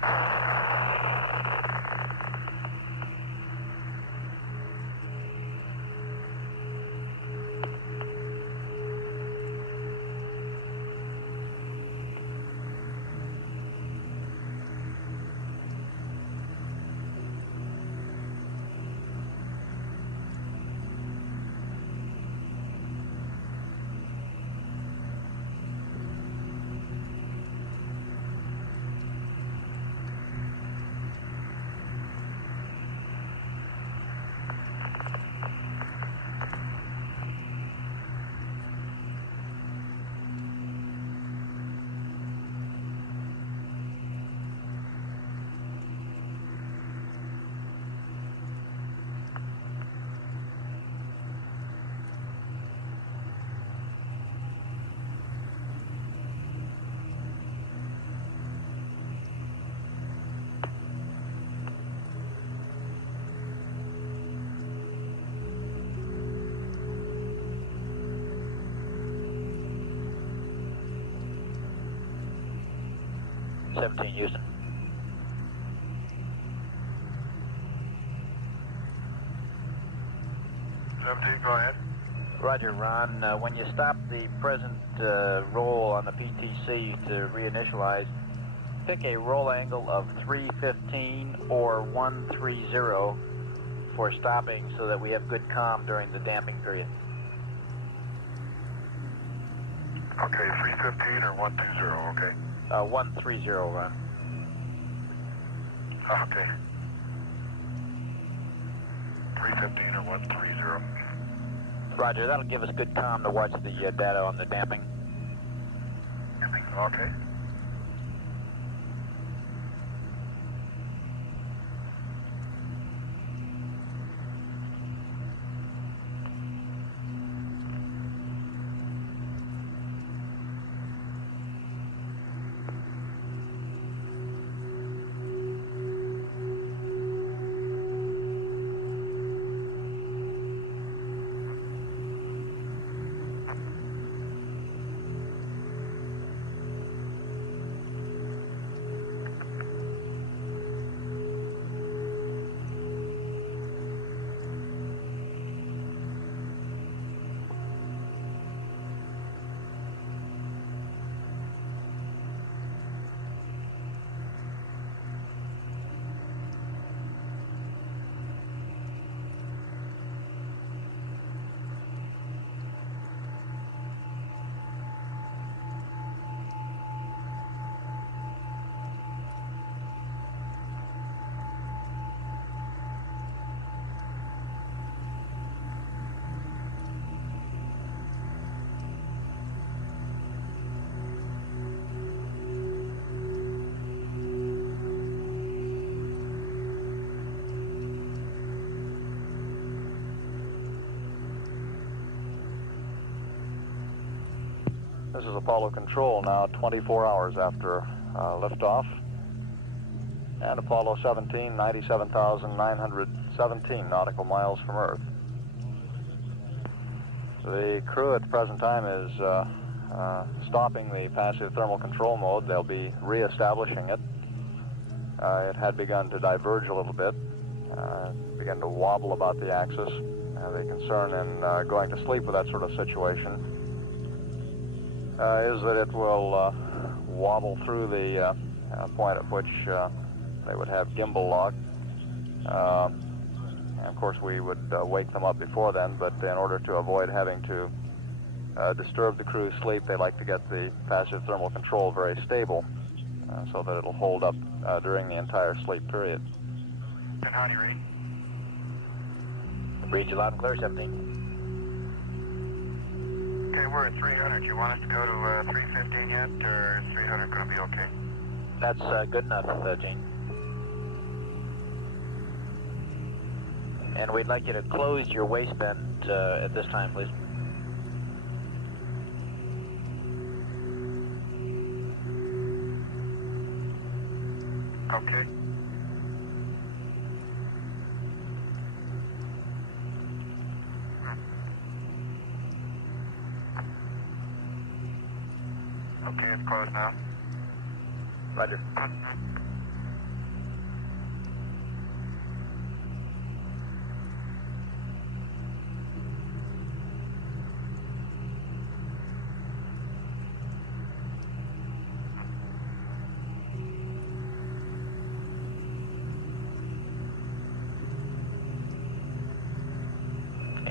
Houston. Go ahead. Roger, Ron. When you stop the present roll on the PTC to reinitialize, pick a roll angle of 315 or 130 for stopping so that we have good comm during the damping period. Okay, 315 or 120, okay. 130, Ron. Okay. 315 or 130. Roger, that'll give us good comm to watch the data on the damping. Okay. This is Apollo Control now 24 hours after liftoff. And Apollo 17, 97,917 nautical miles from Earth. The crew at the present time is stopping the passive thermal control mode. They'll be re-establishing it. It had begun to diverge a little bit, began to wobble about the axis. The concern in going to sleep with that sort of situation is that it will wobble through the point at which they would have gimbal lock. And of course we would wake them up before then, but in order to avoid having to disturb the crew's sleep, they like to get the passive thermal control very stable so that it'll hold up during the entire sleep period. And how do you read? Read you loud and clear, 17. Okay, we're at 300. You want us to go to 315 yet, or is 300 going to be okay? That's good enough, Gene. And we'd like you to close your waistband at this time, please. Okay. Okay, it's closed now. Roger.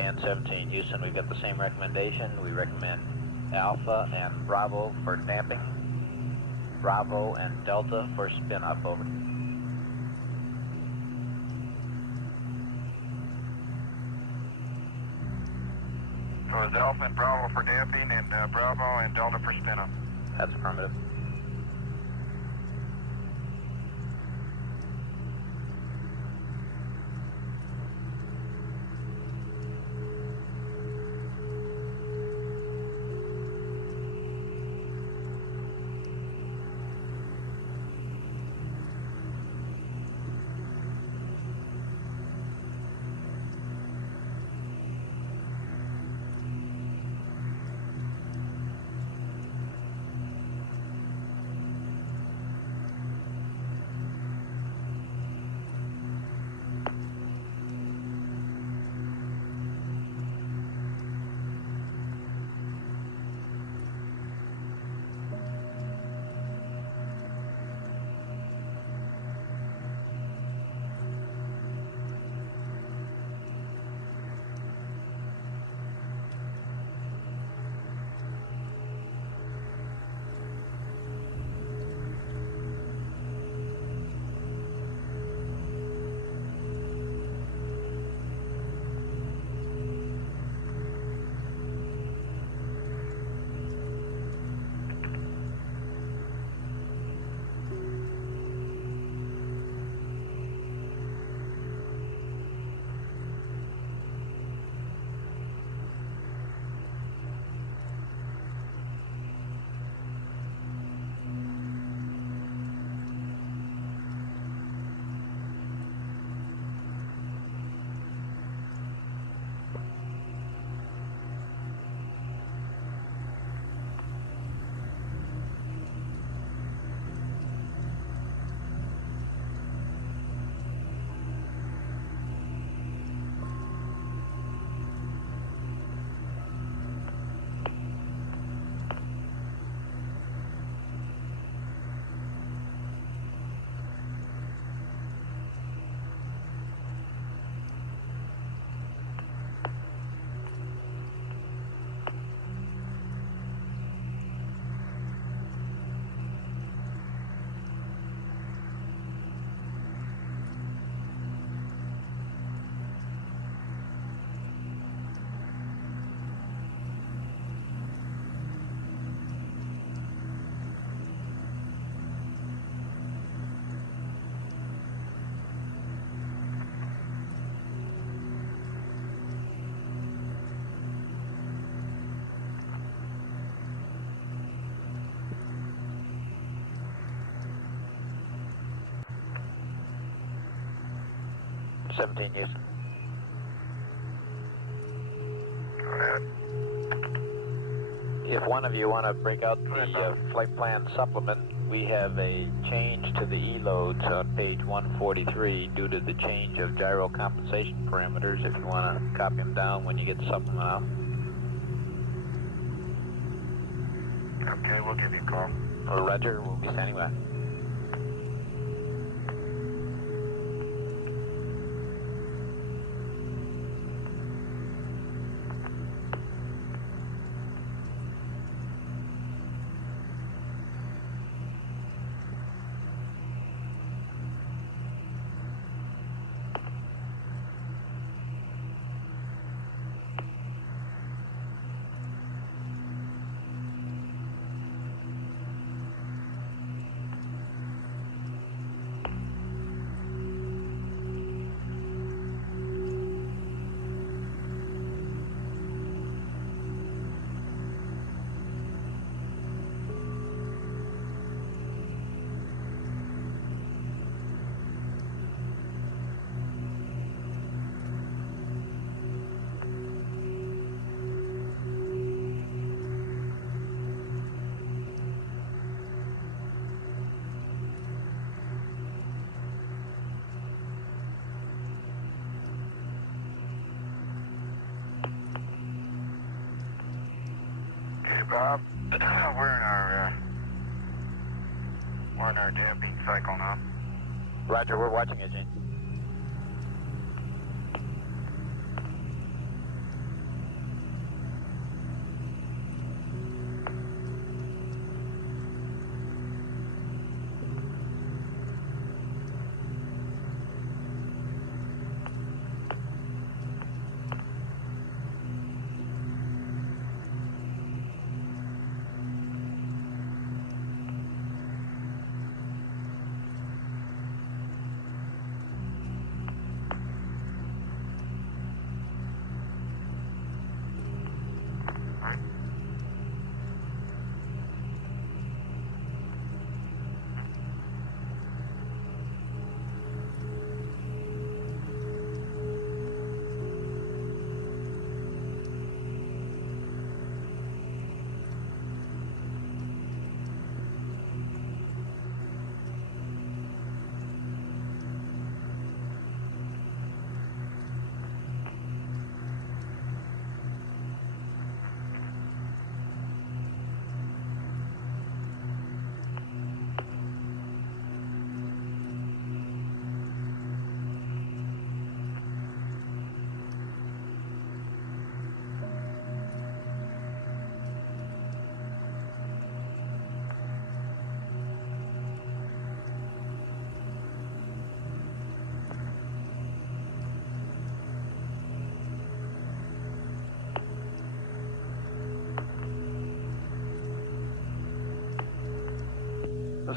and 17 Houston, we've got the same recommendation. We recommend Alpha and Bravo for damping, Bravo and Delta for spin up, over. So it's Alpha and Bravo for damping and Bravo and Delta for spin up. That's affirmative. Seventeen Houston. Go ahead. If one of you want to break out the flight plan supplement, we have a change to the E-loads on page 143 due to the change of gyro compensation parameters. If you want to copy them down when you get the supplement out. Okay, we'll give you a call. Roger, we'll be standing by. Bob, we're in our damping cycle now. Roger, we're watching it, Gene.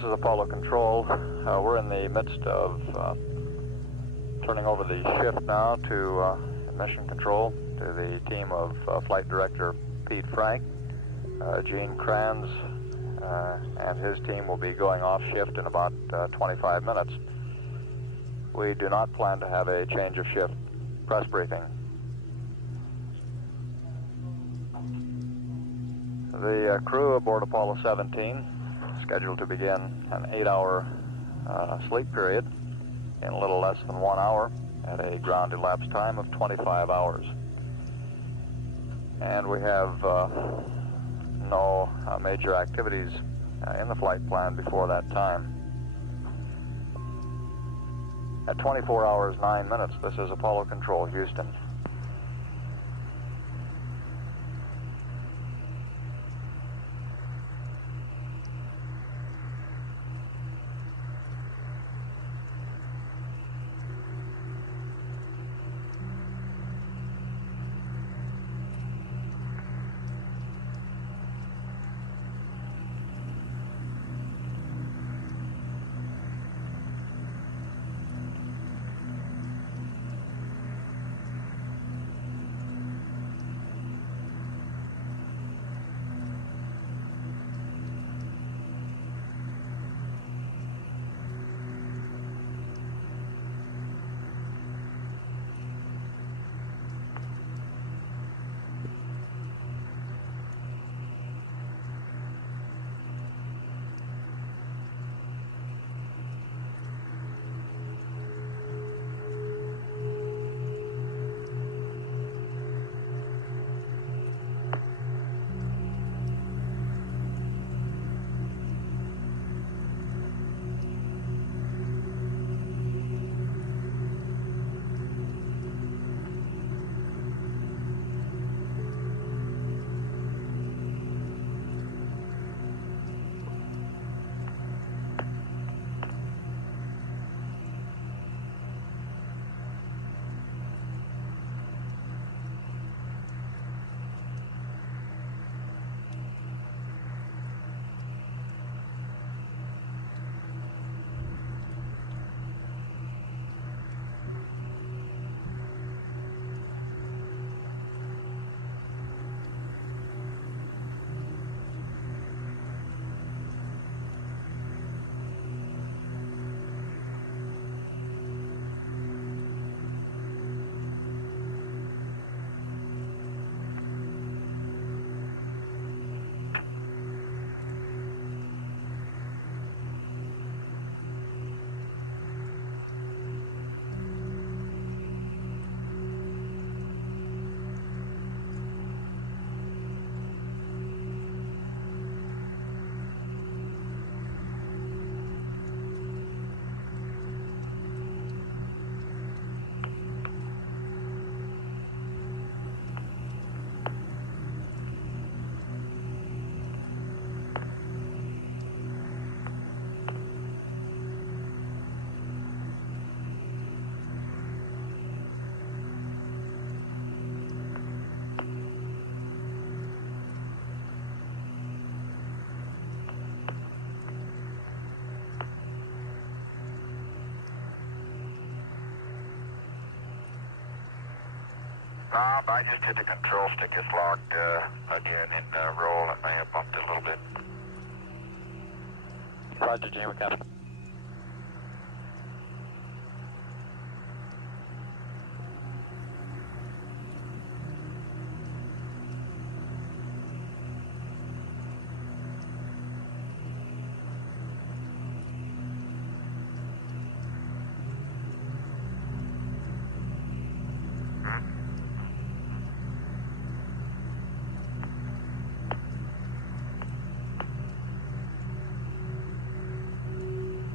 is Apollo Control. We're in the midst of turning over the shift now to Mission Control, to the team of Flight Director Pete Frank. Gene Kranz and his team will be going off shift in about 25 minutes. We do not plan to have a change of shift press briefing. The crew aboard Apollo 17 scheduled to begin an 8-hour sleep period in a little less than 1 hour at a ground elapsed time of 25 hours. And we have no major activities in the flight plan before that time. At 24 hours 9 minutes, this is Apollo Control, Houston. Bob, I just hit the control stick. It's locked again in roll. It may have bumped it a little bit. Roger, Gene, we're coming.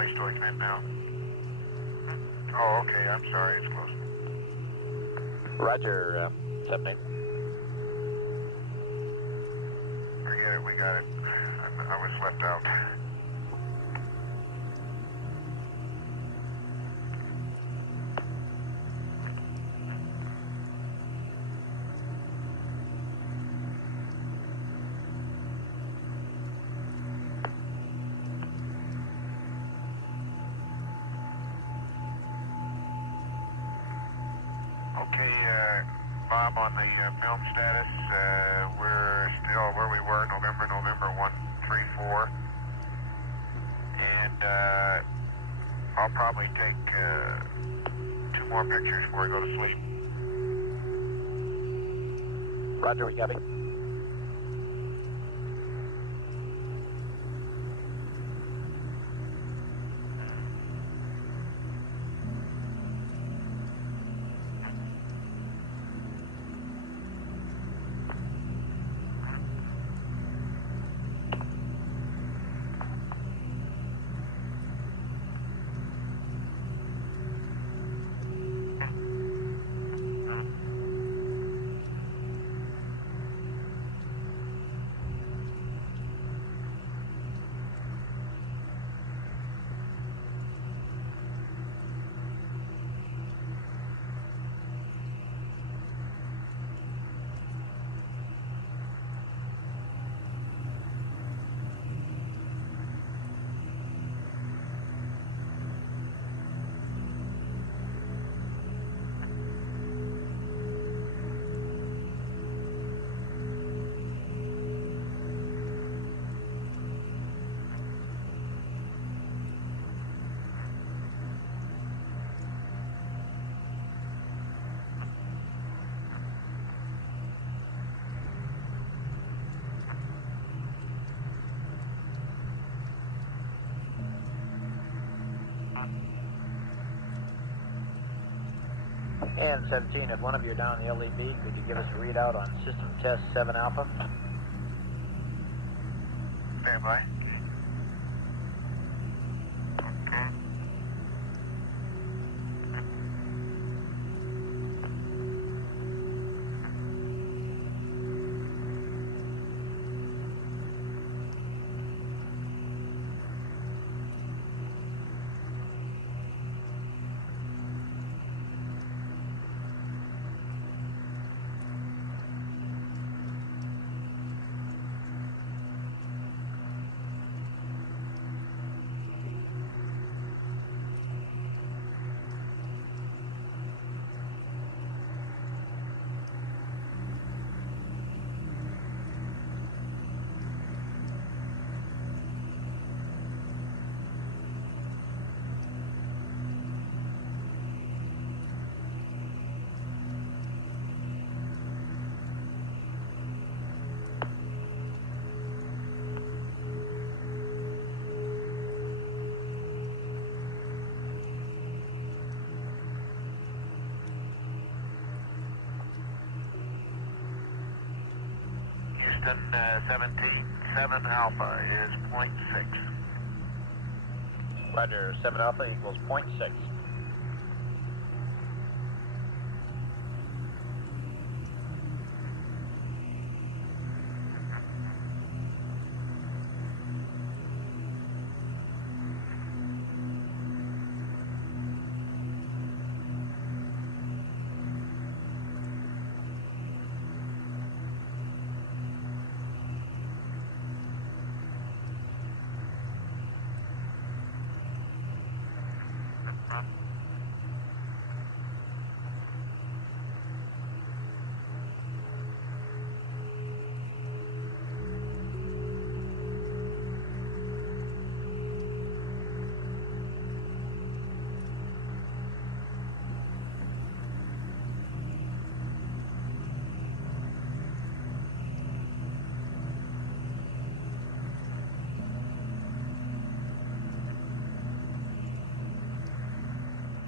waste storage vent now. Oh, okay, I'm sorry, it's close. Roger, 78. Forget it, we got it. I was left out. Okay, Bob, on the film status, we're still where we were, November 134. And I'll probably take 2 more pictures before I go to sleep. Roger, we copy. And 17, if one of you are down in the LED, could you give us a readout on system test 7 alpha? Stand by. Okay. Houston 17, 7 alpha is 0.6. Roger, 7 alpha equals 0.6.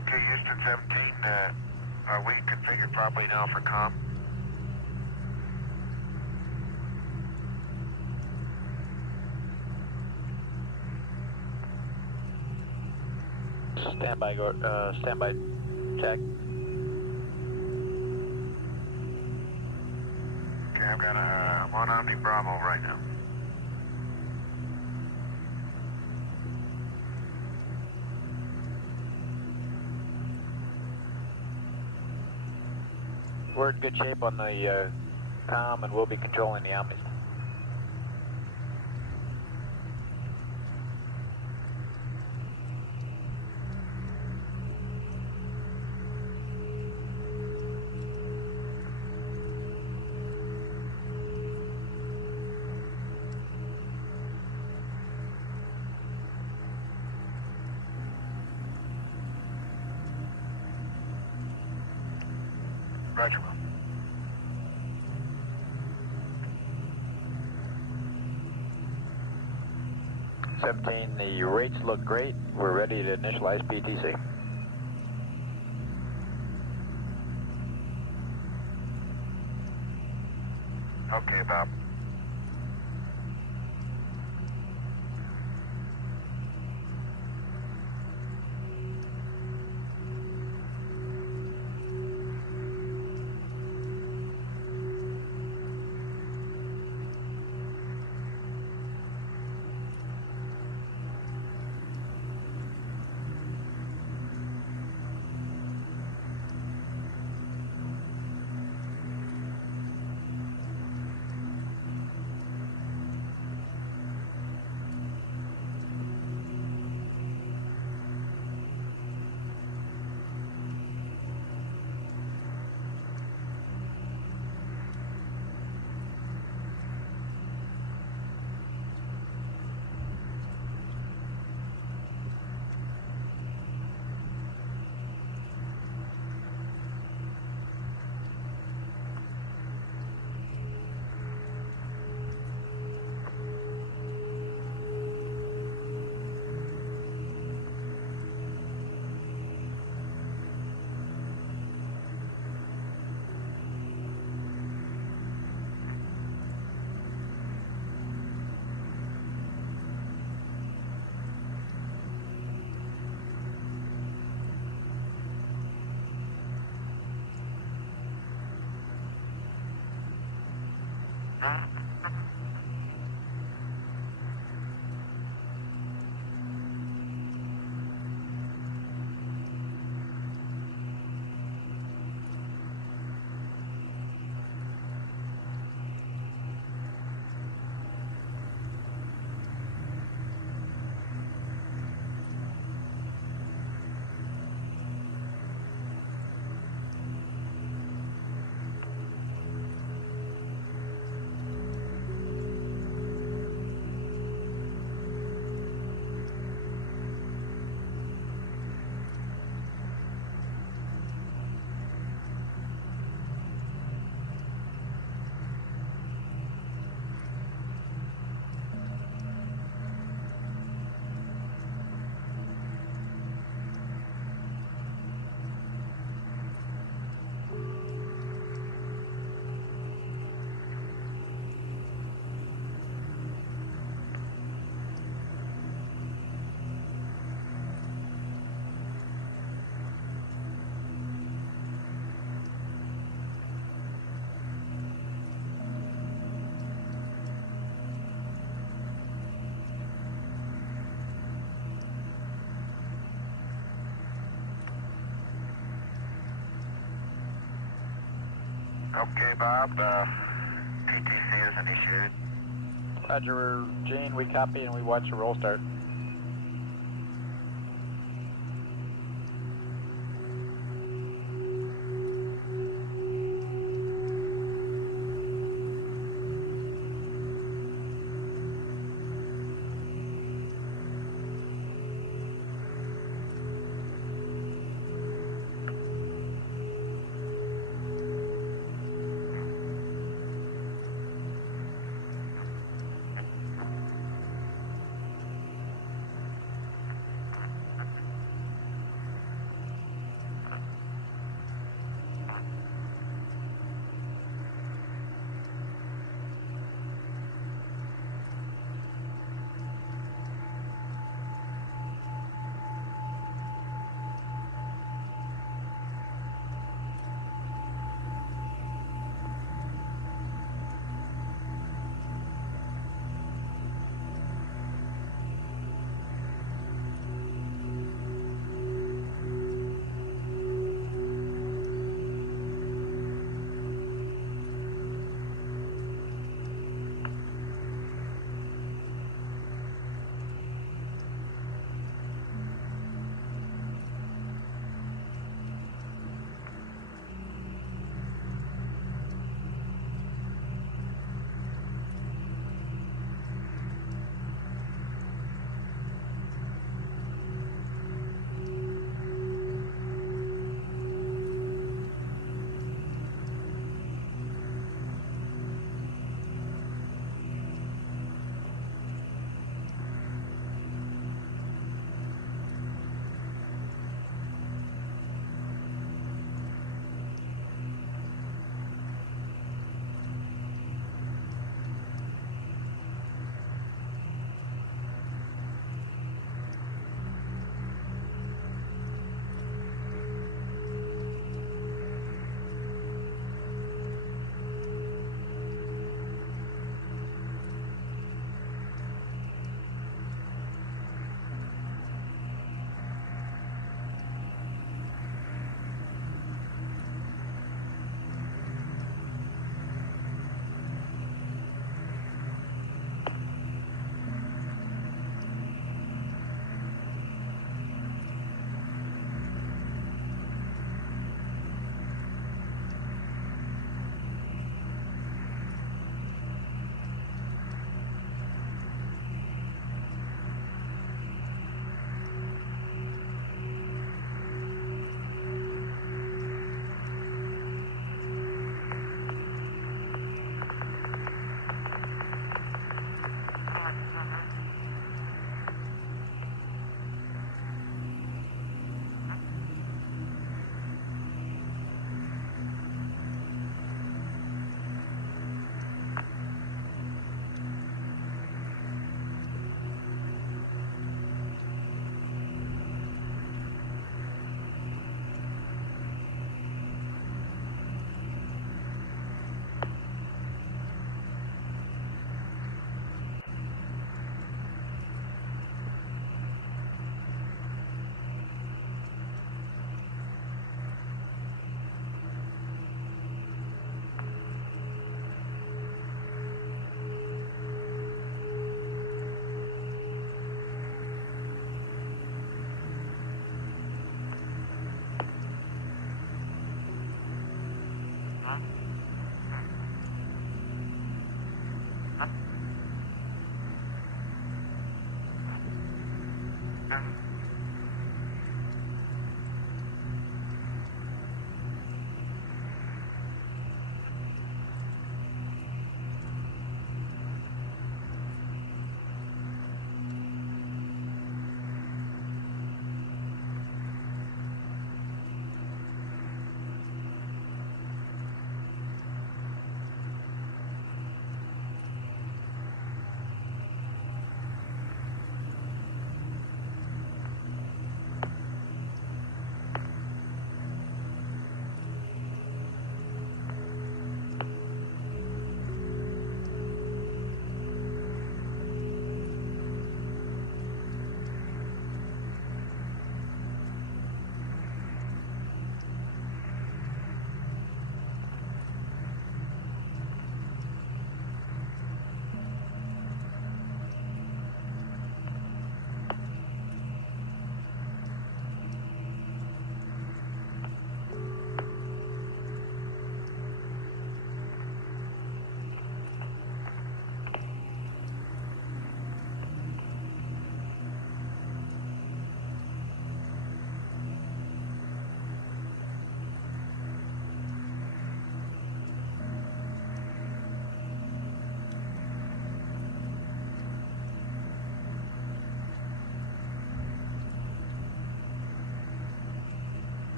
Okay, Houston 17, are we configured properly now for comm? Standby, standby, check. Okay, I'm on Omni Bravo right now. We're in good shape on the comm, and we'll be controlling the Omnis. Roger, Will. The rates look great. We're ready to initialize PTC. Okay, Bob. Okay, Bob. PTC is initiated. Roger, Gene, we copy and we watch the roll start.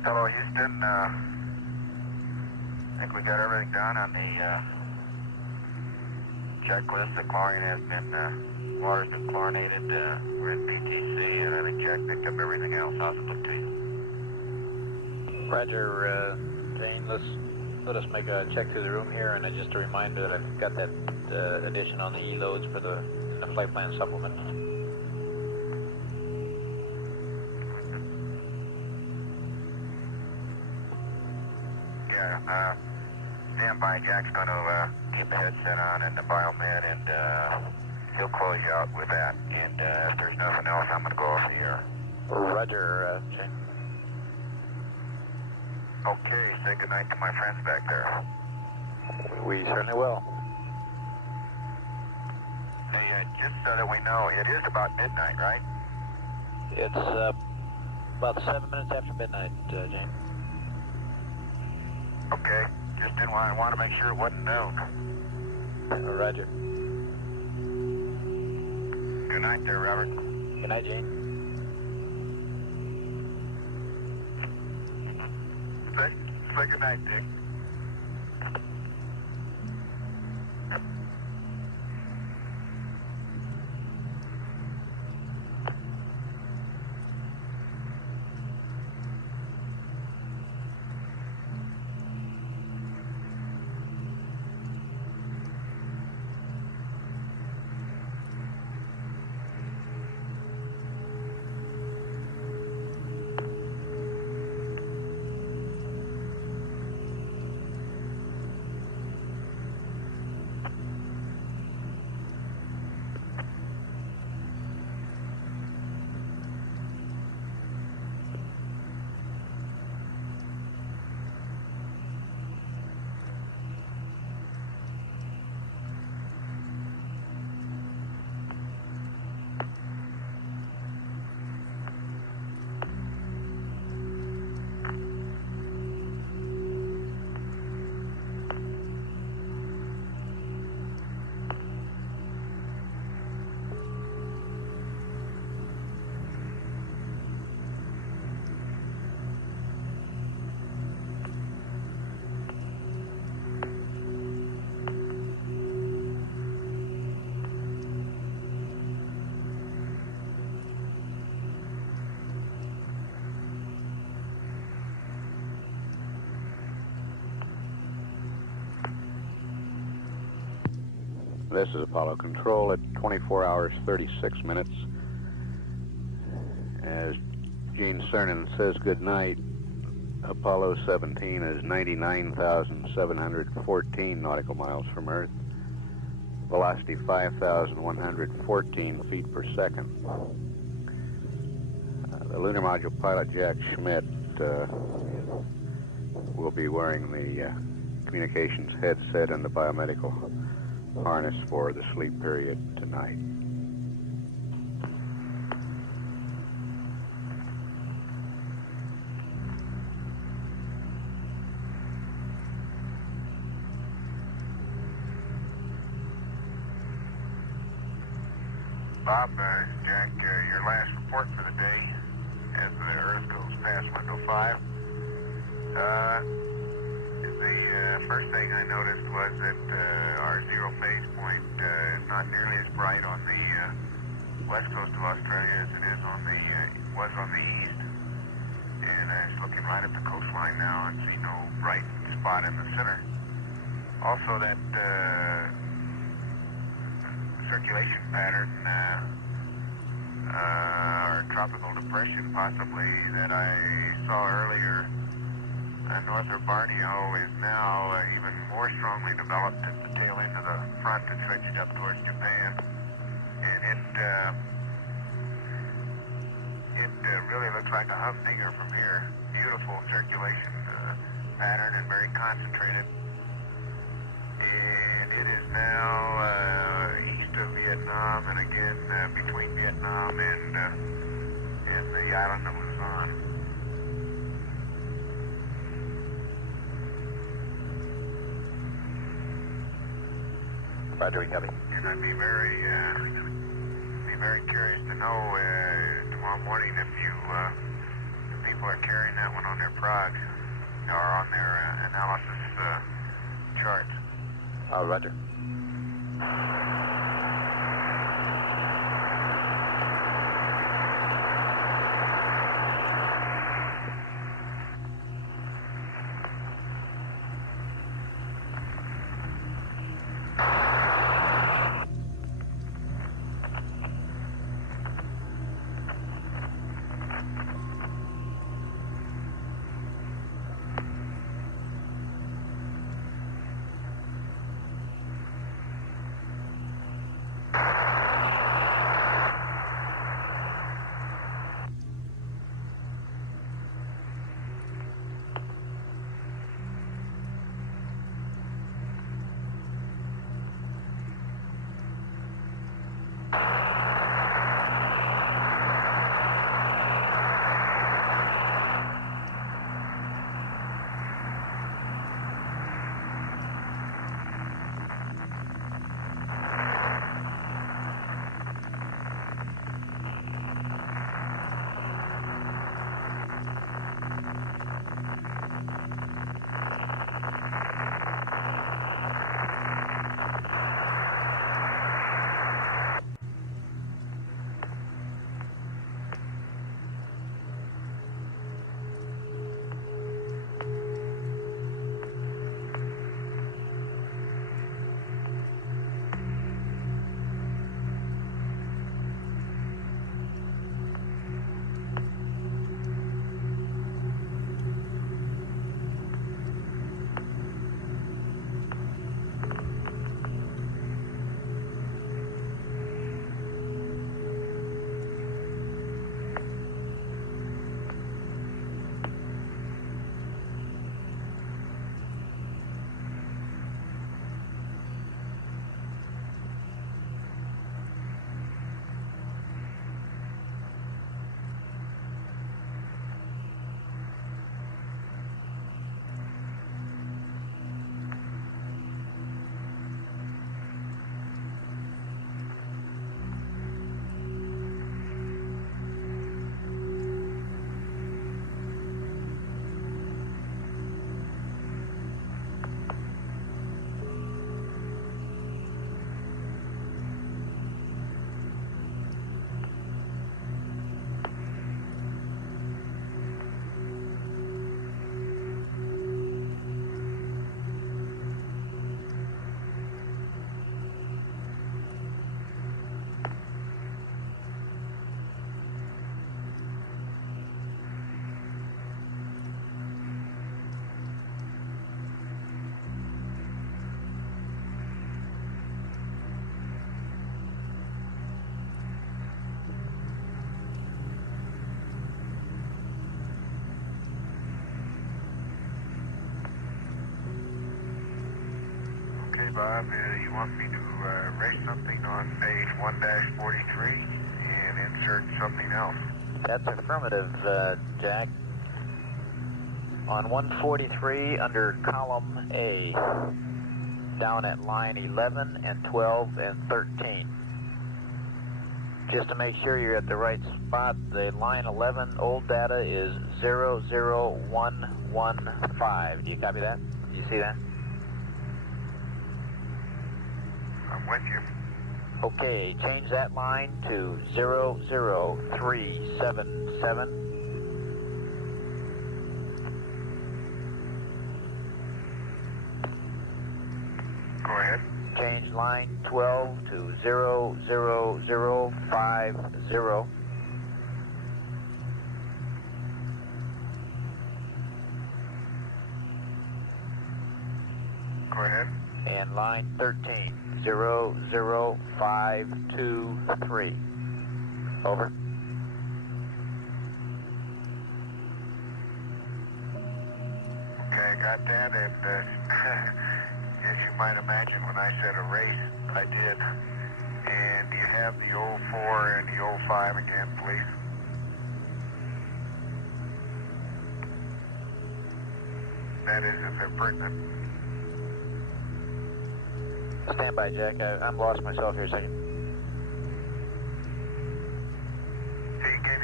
Hello, Houston. I think we got everything done on the checklist. The chlorine has been, water's been chlorinated. We're in PTC, and I think Jack picked up everything else. How's it look to you? Roger, Jane, let us make a check through the room here, and just a reminder that I've got that addition on the E-loads for the flight plan supplement. Yeah, stand by. Jack's going to keep the headset on and the biomed, and he'll close you out with that. And if there's nothing else, I'm going to go off the air. Roger, Jane. Okay, say goodnight to my friends back there. We certainly will. Hey, just so that we know, it is about midnight, right? It's about 7 minutes after midnight, Jane. Okay, just didn't want to make sure it wasn't noon. Roger. Good night there, Robert. Good night, Jane. Say good night, Dick. This is Apollo Control at 24 hours, 36 minutes. As Gene Cernan says goodnight, Apollo 17 is 99,714 nautical miles from Earth. Velocity 5,114 feet per second. The lunar module pilot, Jack Schmidt, will be wearing the communications headset and the biomedical harness for the sleep period tonight. Bob, Jack, your last report for the day as the Earth goes past window 5. The first thing I noticed was that our zero phase point is not nearly as bright on the west coast of Australia as it is on the was on the east. And I was looking right at the coastline now and see no bright spot in the center. Also, that circulation pattern, or tropical depression possibly, that I saw earlier north of Borneo is now even more strongly developed at the tail end of the front and stretched up towards Japan. And it really looks like a humdinger from here. Beautiful circulation pattern and very concentrated. And it is now east of Vietnam and again between Vietnam and the island of Luzon. Roger, we copy. And I'd be very curious to know tomorrow morning if you be people are carrying that one on their progs, or on their analysis charts. Oh, roger. Bob, you want me to erase something on page 1-43 and insert something else? That's affirmative, Jack. On 143 under column A, down at line 11 and 12 and 13. Just to make sure you're at the right spot, the line 11 old data is 00115. Do you copy that? Do you see that? I'm with you. Okay, change that line to 00377. Go ahead. Change line 12 to 00050. Go ahead. And line 13, 00523. Over. Okay, I got that, and as you might imagine, when I said erase, I did. And you have the 04 and the 05 again, please. That is, if they're pertinent. Stand by, Jack. I'm lost myself here a second. See, you gave me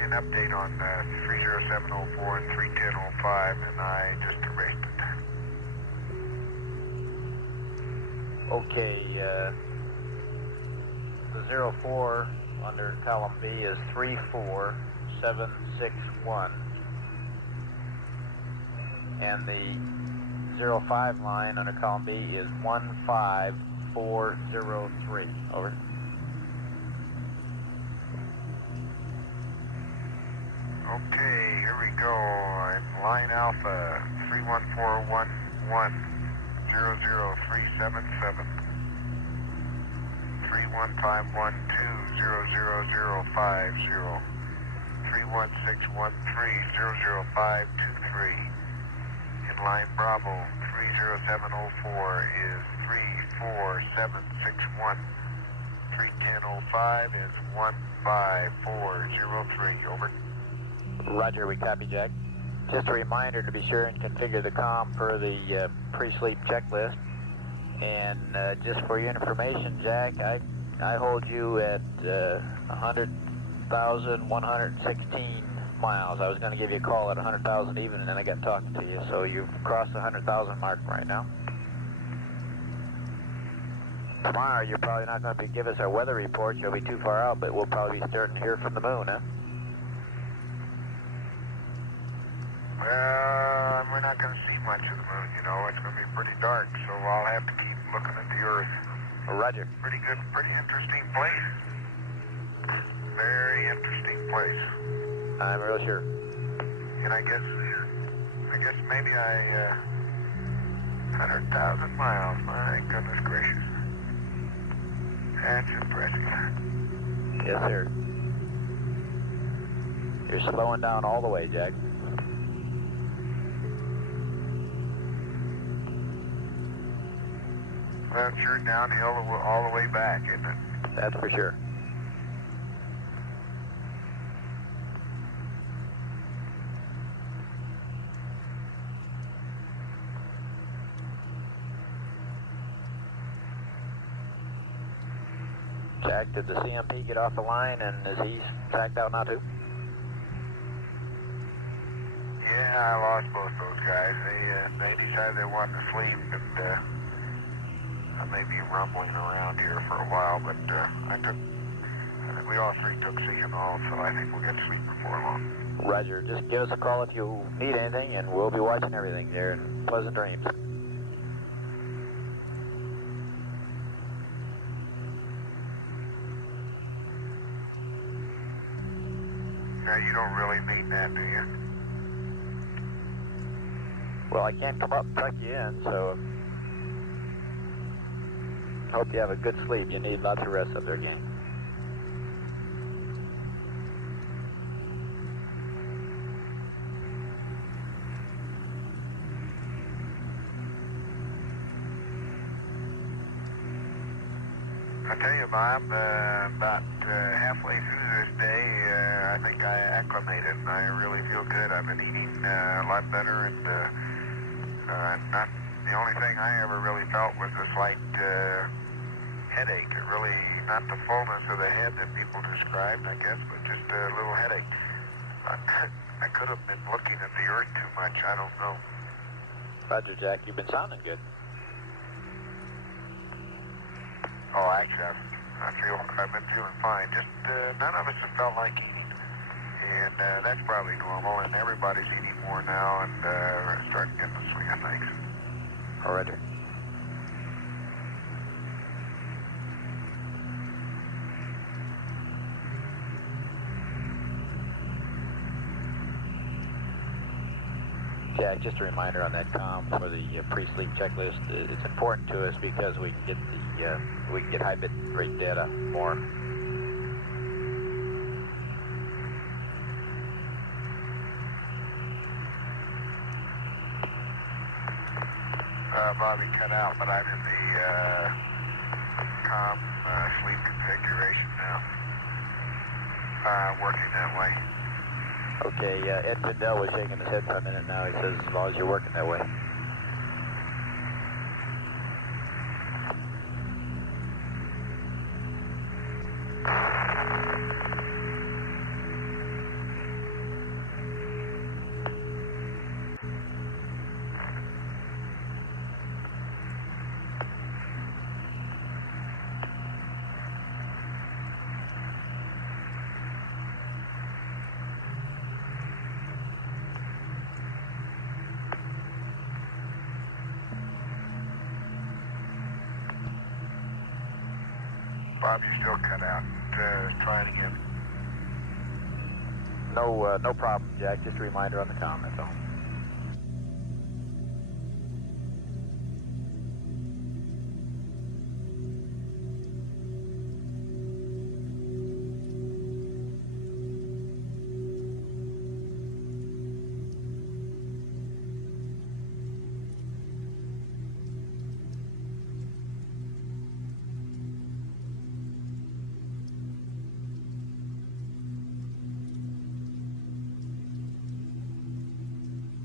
an update on 30704 and 31005, and I just erased it. Okay, the 04 under column B is 34761, and the 05 line under column B is 15403. Over. Okay, here we go. I'm line Alpha 31411 00377 31512 31613 In line Bravo 30704 is 34761. 31005 is 15403. Over. Roger, we copy, Jack. Just a reminder to be sure and configure the comm per the pre-sleep checklist. And just for your information, Jack, I hold you at 100,116 miles. I was going to give you a call at 100,000 even, and then I got talking to you. So you've crossed the 100,000 mark right now. Tomorrow, you're probably not going to give us our weather report. You'll be too far out, but we'll probably be starting to hear from the moon, huh? Well, we're not going to see much of the moon, you know. It's going to be pretty dark, so I'll have to keep looking at the Earth. Roger. Pretty good, pretty interesting place. Very interesting place. I'm real sure. And I guess maybe 100,000 miles. My goodness gracious. That's impressive. Yes, sir. You're slowing down all the way, Jack. Well, it's sure downhill all the way back, isn't it? That's for sure. Jack, did the CMP get off the line, and is he tacked out now too? Yeah, I lost both those guys. They decided they wanted to sleep, and I may be rumbling around here for a while, but we all three took Seaganol, so I think we'll get sleep before long. Roger. Just give us a call if you need anything, and we'll be watching everything there. And pleasant dreams. Now, you don't really mean that, do you? Well, I can't come up and tuck you in, so hope you have a good sleep. You need lots of rest up there, gang. I tell you, Bob, about halfway through this day, I think I acclimated, and I really feel good. I've been eating a lot better, and not the only thing I ever really felt was a slight headache. It really, not the fullness of the head that people described, I guess, but just a little headache. I could have been looking at the Earth too much. I don't know. Roger, Jack. You've been sounding good. Oh, actually, I've been feeling fine. Just none of us have felt like eating, and that's probably normal. And everybody's eating more now, and starting to get the swing of things. Oh, Roger. Jack, just a reminder on that comm for the pre-sleep checklist. It's important to us because we can get high bit rate data more. Bobby cut out, but I'm in the comm sleep configuration now. Working that way. Okay, Ed Fidel was shaking his head for a minute now. He says as long as you're working that way. Bob, you're still cut out. Try it again. No problem, Jack. Just a reminder on the com, that's all.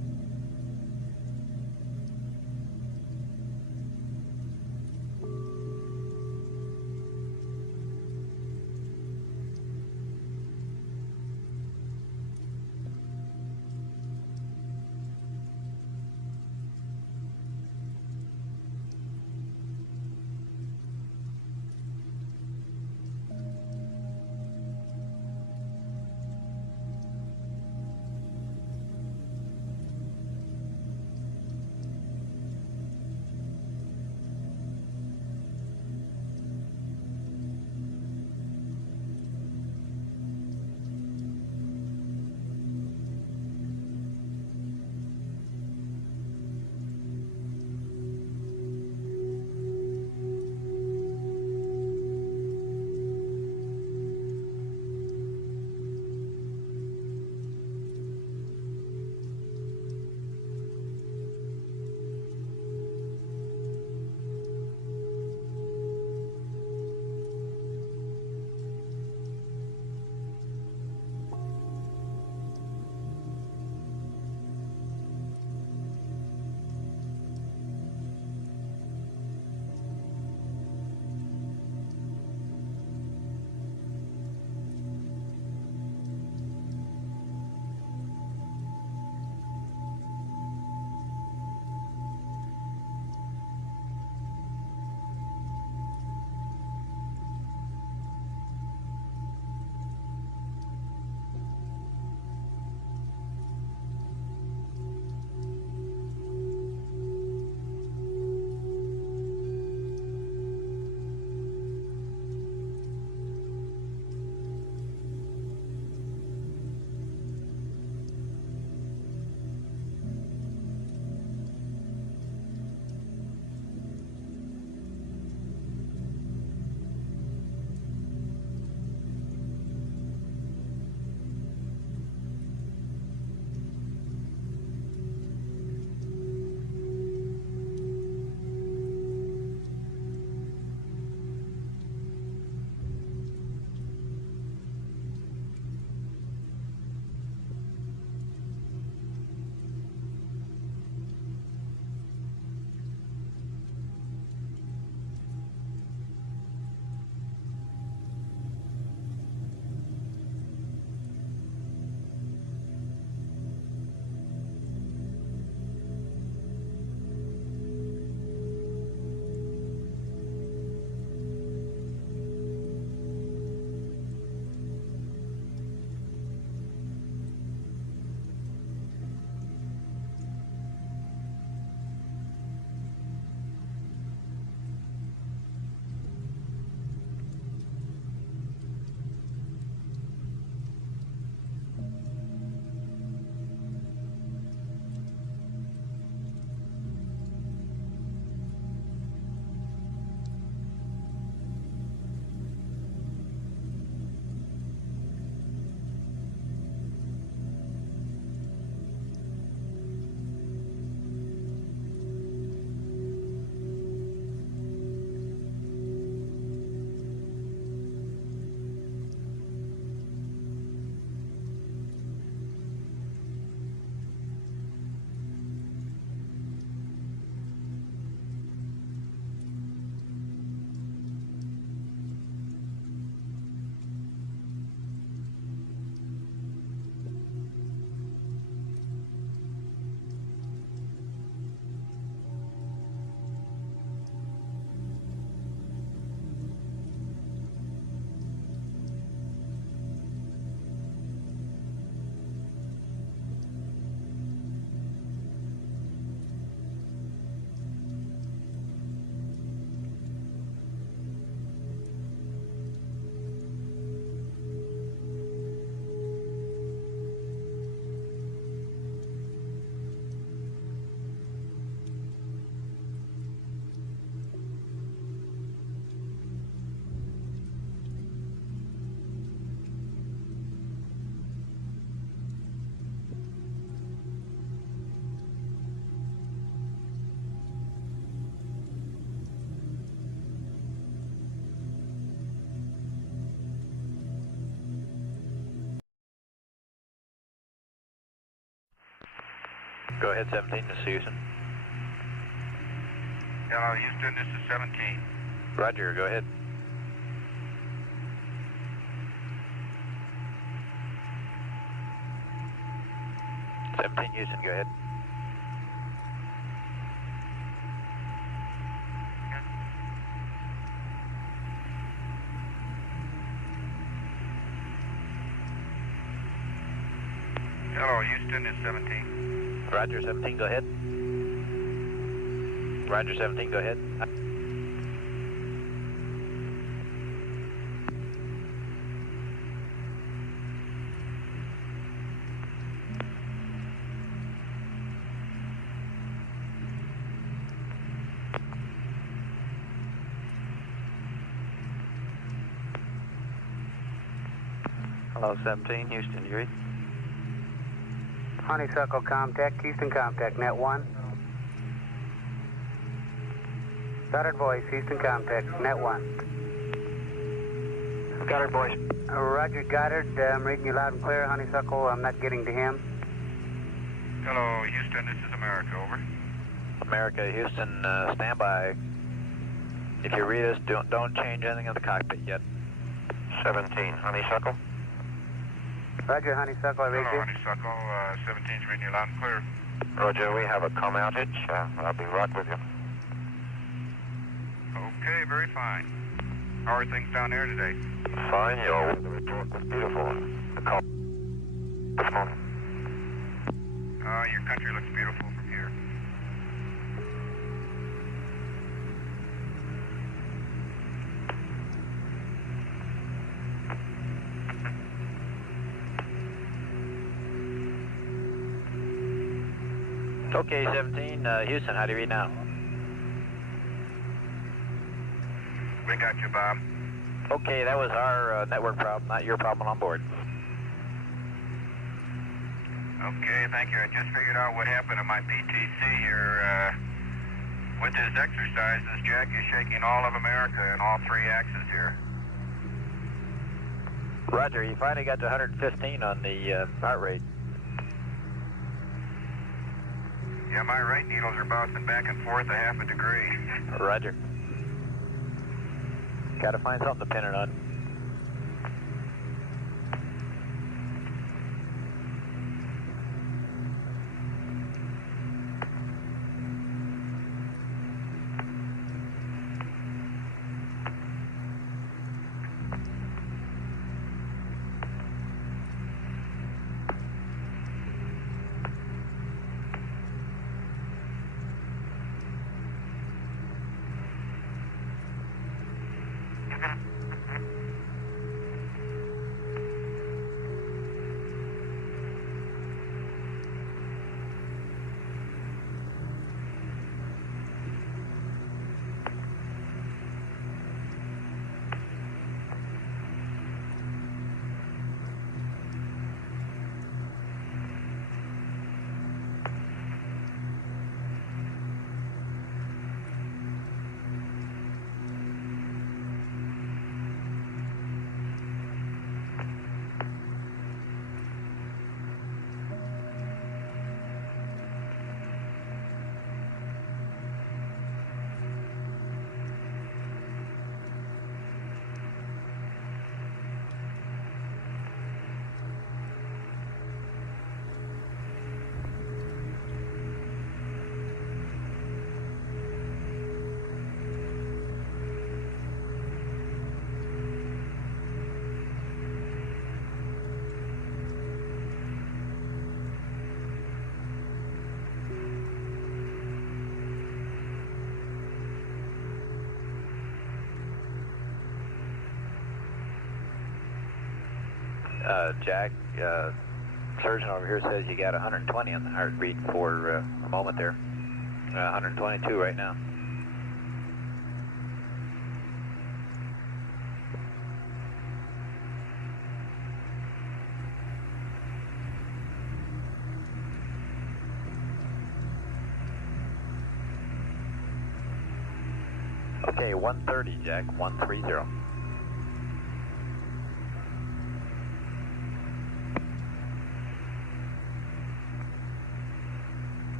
Go ahead, 17, this is Houston. Hello, Houston, this is 17. Roger, go ahead. Houston, go ahead. Hello, Houston is 17. Roger, 17, go ahead. Roger, 17, go ahead. Hello, 17, Houston, you read? Honeysuckle Comtech, Houston Comtech, net 1. Goddard voice, Houston Comtech, net 1. Goddard voice. Roger, Goddard, I'm reading you loud and clear. Honeysuckle, I'm not getting to him. Hello, Houston, this is America, over. America, Houston, stand by. If you read us, don't change anything in the cockpit yet. 17, Honeysuckle. Roger, Honeysuckle, I read Hello, you. Honeysuckle, 17's reading you loud and clear. Roger, we have a comm outage. I'll be right with you. Okay, very fine. How are things down there today? Fine, your weather report was beautiful. The call this morning. Your country looks beautiful from here. Okay, 17, Houston, how do you read now? We got you, Bob. Okay, that was our network problem, not your problem on board. Okay, thank you. I just figured out what happened to my PTC here. With this exercise, this jack is shaking all of America in all three axes here. Roger, you finally got to 115 on the heart rate. Yeah, my right needles are bouncing back and forth a half a degree. Roger. Got to find something to pin it on. Jack, surgeon over here says you got 120 on the heartbeat for a moment there. 122 right now. Okay, 130, Jack, 130.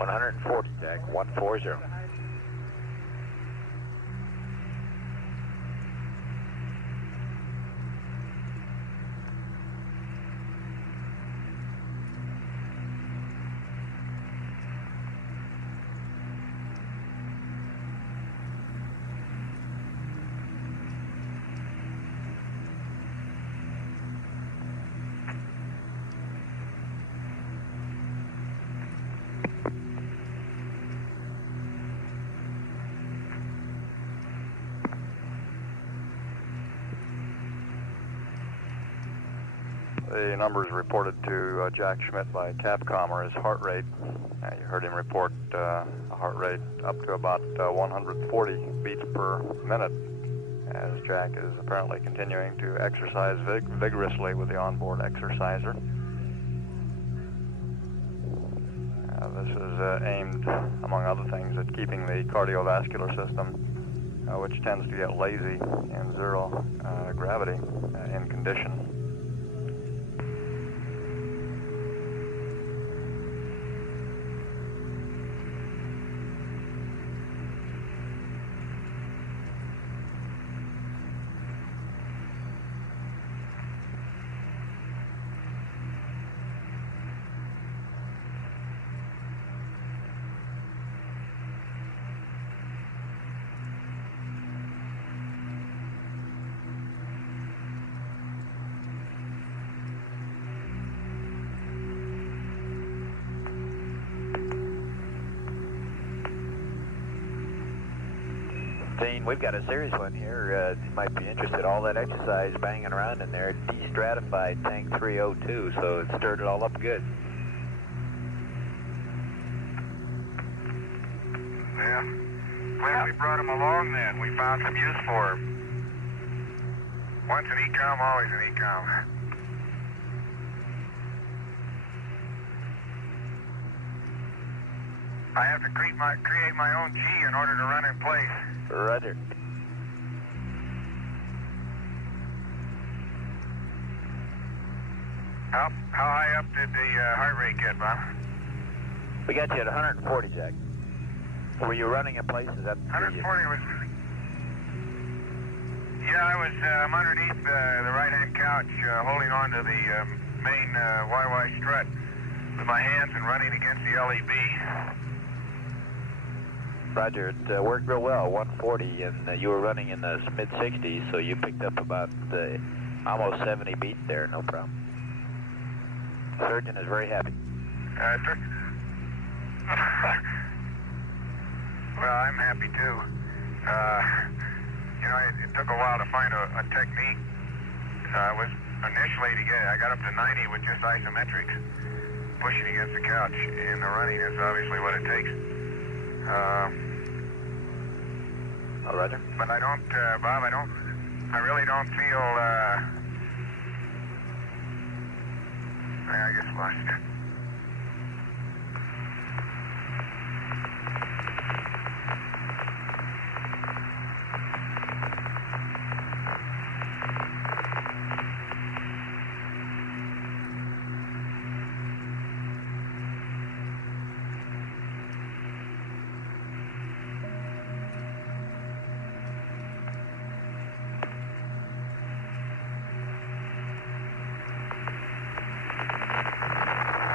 140, Jack, 140. The numbers reported to Jack Schmidt by Capcom are his heart rate. You heard him report a heart rate up to about 140 beats per minute, as Jack is apparently continuing to exercise vigorously with the onboard exerciser. This is aimed, among other things, at keeping the cardiovascular system, which tends to get lazy in zero gravity, in condition. Dean, we've got a serious one here. You might be interested. All that exercise banging around in there de-stratified tank 302, so it stirred it all up good. Yeah. Glad we brought him along then. We found some use for him. Once an ecom, always an ecom. I have to create my own G in order to run in place. Roger. How high up did the heart rate get, Bob? We got you at 140, Jack. Were you running in place? Is that 140 was... Yeah, I'm underneath the right-hand couch, holding on to the main YY strut with my hands and running against the LEB. Roger, it worked real well, 140, and you were running in the mid-60s, so you picked up about almost 70 beats there, no problem. Surgeon is very happy. Well, I'm happy too. You know, it took a while to find a technique. I got up to 90 with just isometrics, pushing against the couch, and the running is obviously what it takes. Oh, Roger. But I don't, Bob, I really don't feel, I guess lost it.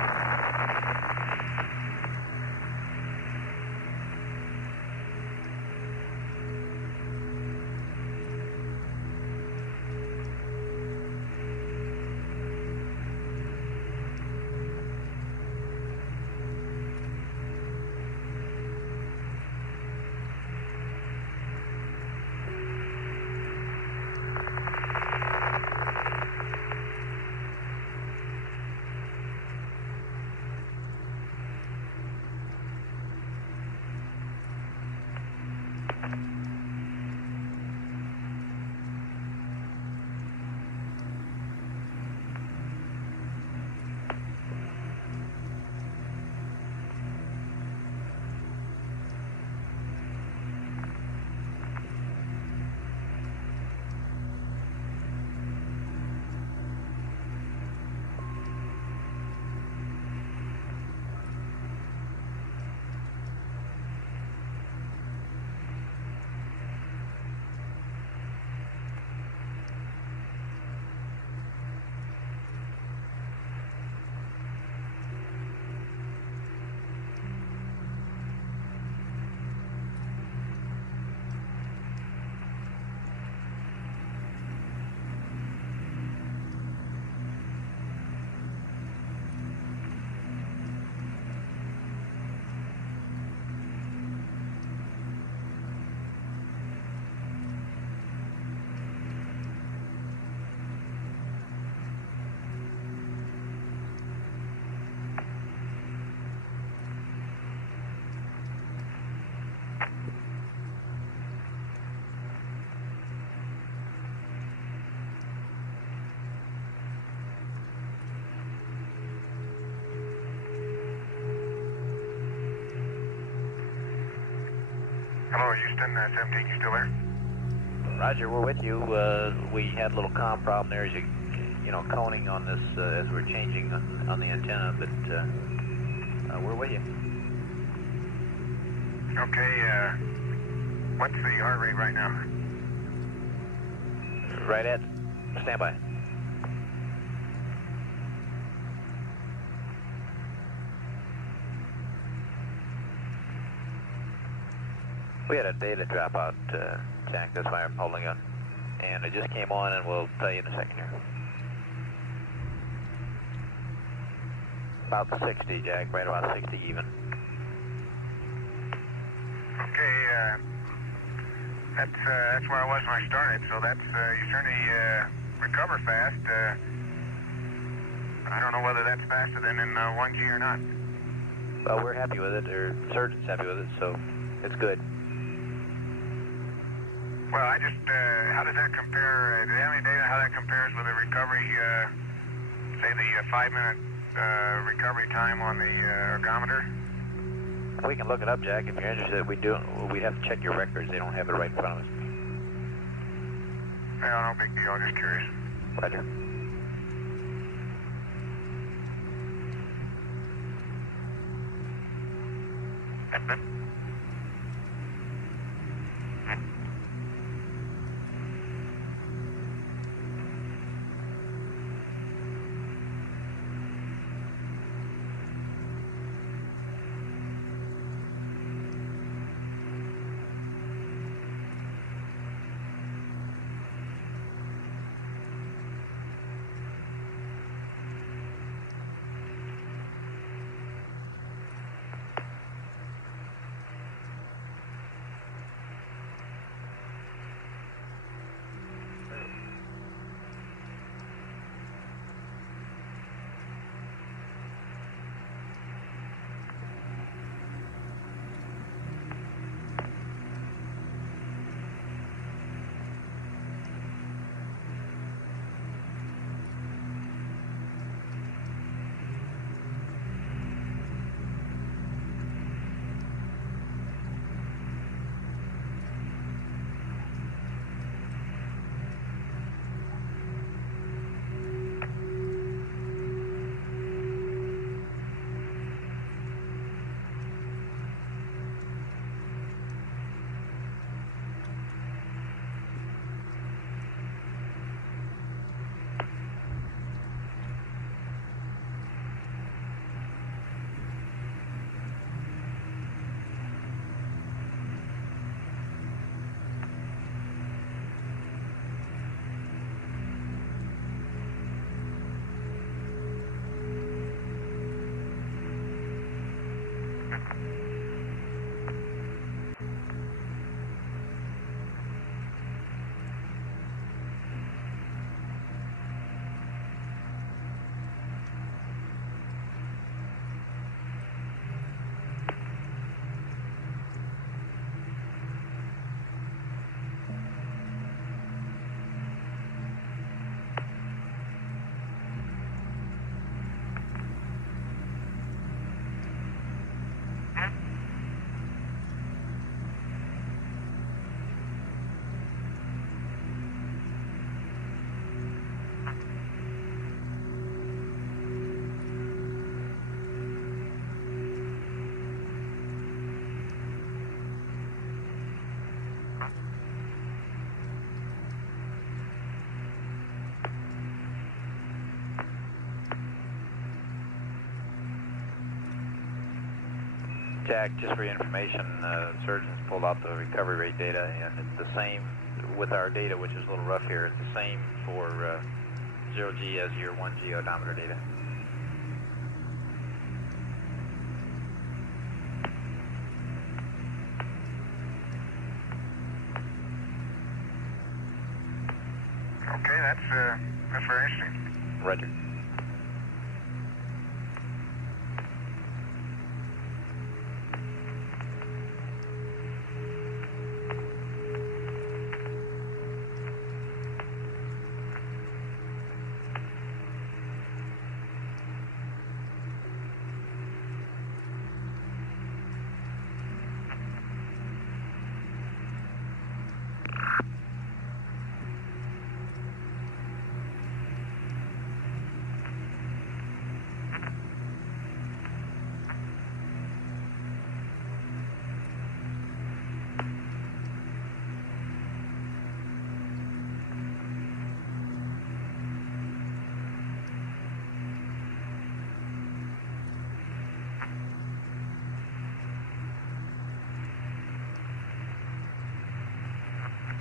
Hello, Houston, 17, you still there? Roger, we're with you. We had a little comm problem there as you know, coning on this as we're changing on the antenna, but we're with you. Okay, what's the heart rate right now? Right at standby. We had a data dropout, Jack, that's why I'm holding on. And it just came on, and we'll tell you in a second here. About 60, Jack, right about 60 even. Okay, that's where I was when I started, so that's, you certainly recover fast. I don't know whether that's faster than in 1G or not. Well, we're happy with it, or the surgeon's happy with it, so it's good. Well, I just, how does that compare, do you have any data how that compares with the recovery, say the 5-minute recovery time on the ergometer? We can look it up, Jack, if you're interested. We'd have to check your records. They don't have it right in front of us. Well, no big deal, I'm just curious. Roger. Jack, just for your information, the surgeons pulled out the recovery rate data, and it's the same with our data, which is a little rough here. It's the same for 0G as your 1G odometer data. Okay, that's very interesting. Roger.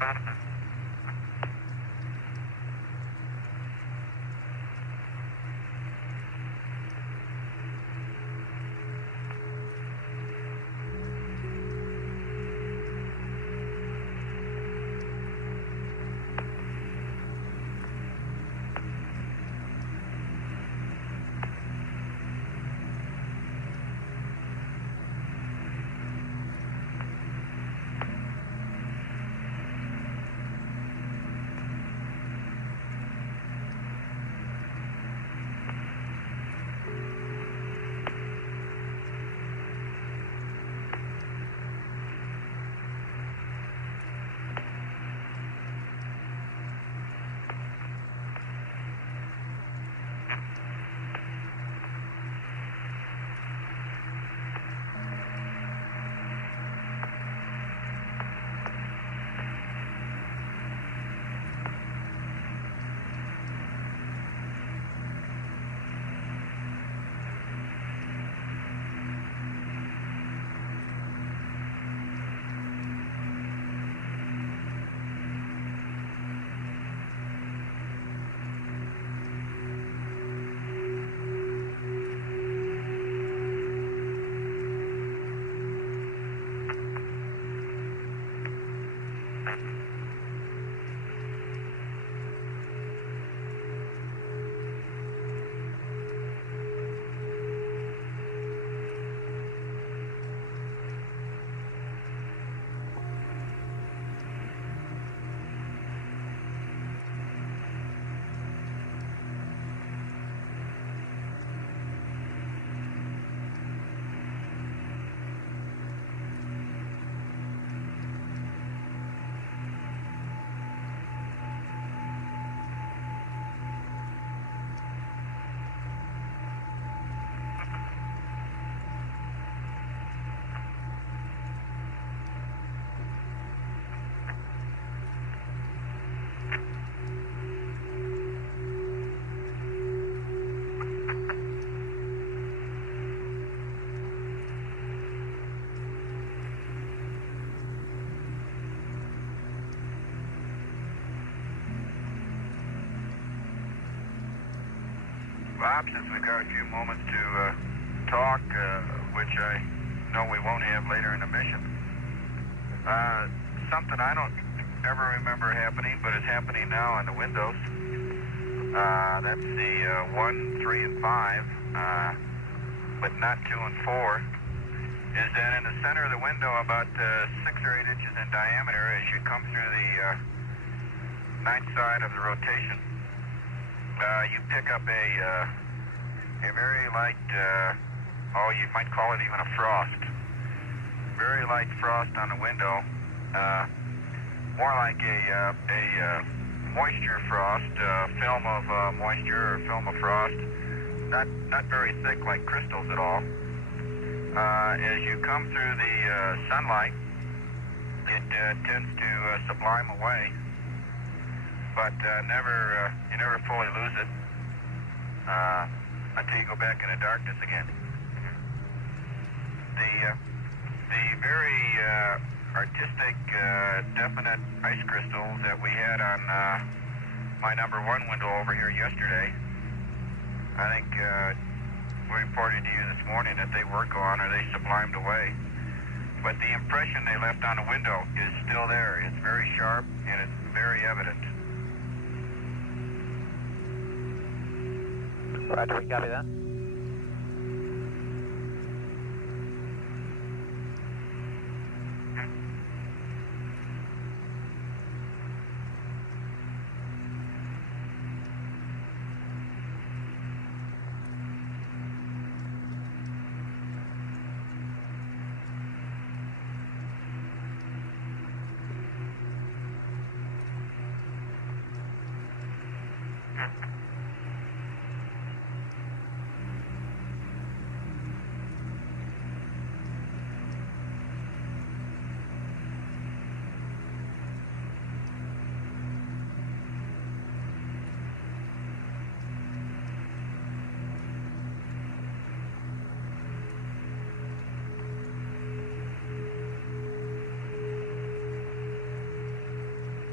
Bob, since we've got a few moments to talk, which I know we won't have later in the mission, something I don't ever remember happening, but it's happening now on the windows. That's the 1, 3, and 5, but not 2 and 4, is that in the center of the window, about 6 or 8 inches in diameter, as you come through the night side of the rotation, you pick up a very light, you might call it even a frost. Very light frost on the window, more like a moisture frost, film of moisture or film of frost, not very thick like crystals at all. As you come through the sunlight, it tends to sublime away, but you never fully lose it until you go back into darkness again. The very artistic, definite ice crystals that we had on my number 1 window over here yesterday, I think we reported to you this morning that they were gone or they sublimed away. But the impression they left on the window is still there. It's very sharp and it's very evident. Roger, we copy that.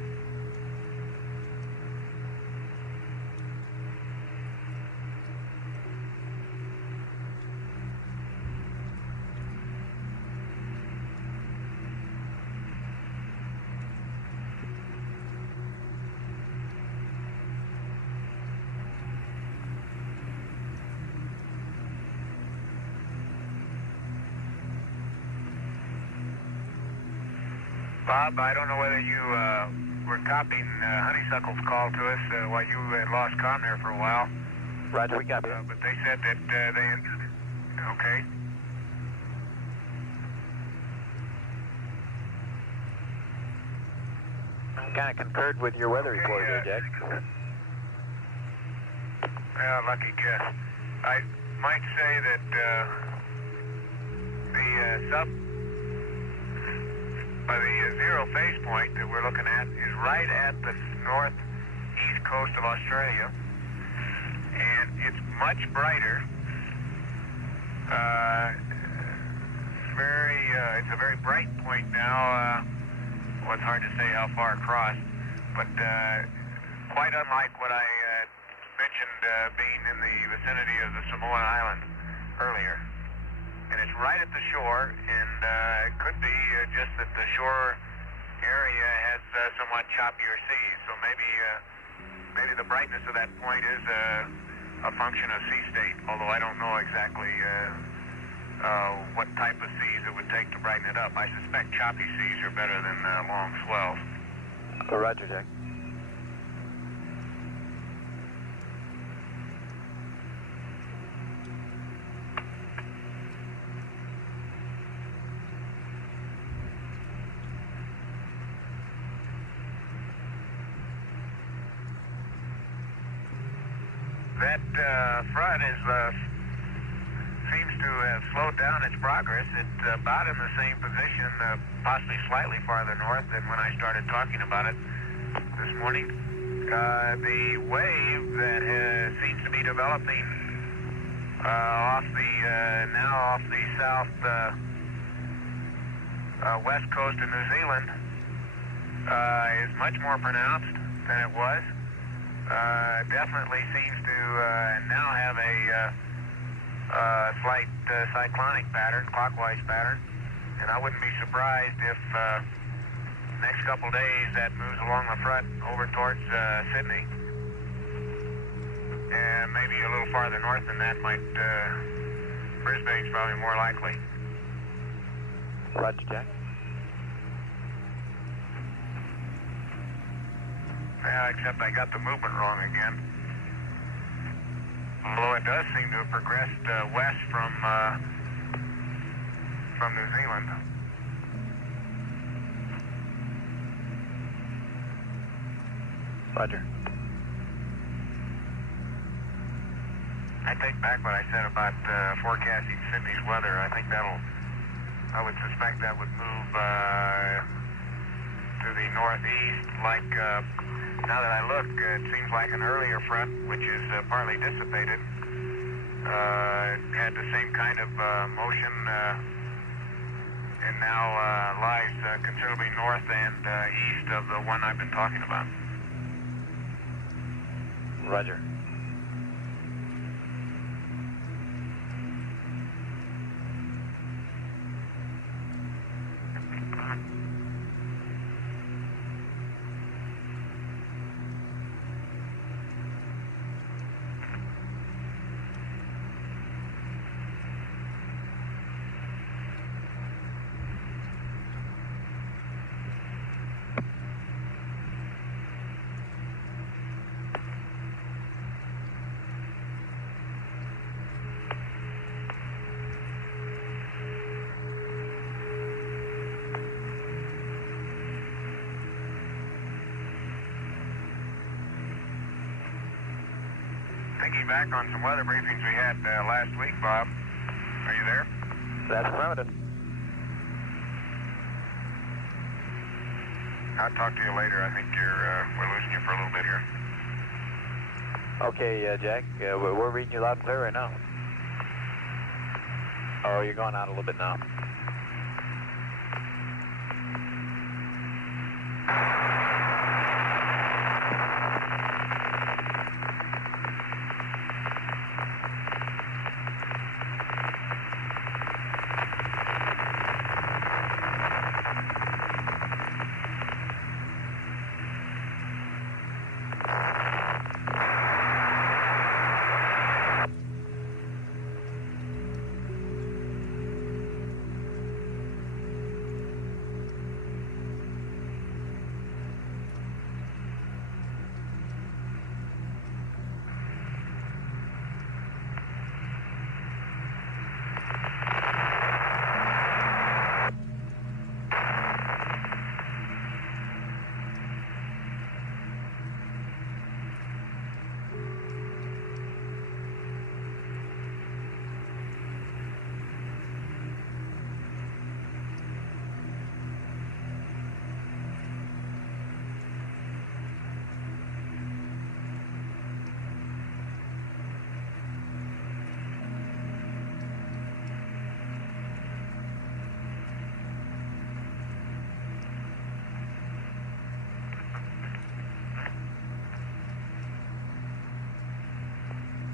Bob, I don't know whether you were copying Honeysuckle's call to us while you had lost comm there for a while. Roger, we copy. But they said that they had... Okay. Kind of concurred with your weather report there, Jack. Yeah, lucky guess. I might say that the zero phase point that we're looking at is right at the northeast coast of Australia, and it's much brighter. It's a very bright point now. Well, it's hard to say how far across, but quite unlike what I mentioned being in the vicinity of the Samoan Islands earlier. And it's right at the shore, and it could be just that the shore area has somewhat choppier seas, so maybe the brightness of that point is a function of sea state, although I don't know exactly what type of seas it would take to brighten it up. I suspect choppy seas are better than long swells. Roger, Jack. That front seems to have slowed down its progress. It's about in the same position, possibly slightly farther north than when I started talking about it this morning. The wave that seems to be developing off the south west coast of New Zealand is much more pronounced than it was. Definitely seems to now have a slight cyclonic pattern, clockwise pattern, and I wouldn't be surprised if next couple days that moves along the front over towards Sydney, and maybe a little farther north than that Brisbane's probably more likely. Roger, Jack. Yeah, except I got the movement wrong again. Although it does seem to have progressed west from New Zealand. Roger. I take back what I said about forecasting Sydney's weather. I think I would suspect that would move to the northeast. Like, now that I look, it seems like an earlier front, which is partly dissipated, had the same kind of motion, and now lies considerably north and east of the one I've been talking about. Roger. Thinking back on some weather briefings we had last week, Bob. Are you there? That's affirmative. I'll talk to you later. I think we're losing you for a little bit here. Okay, Jack, we're reading you loud and clear right now. Oh, you're going out a little bit now.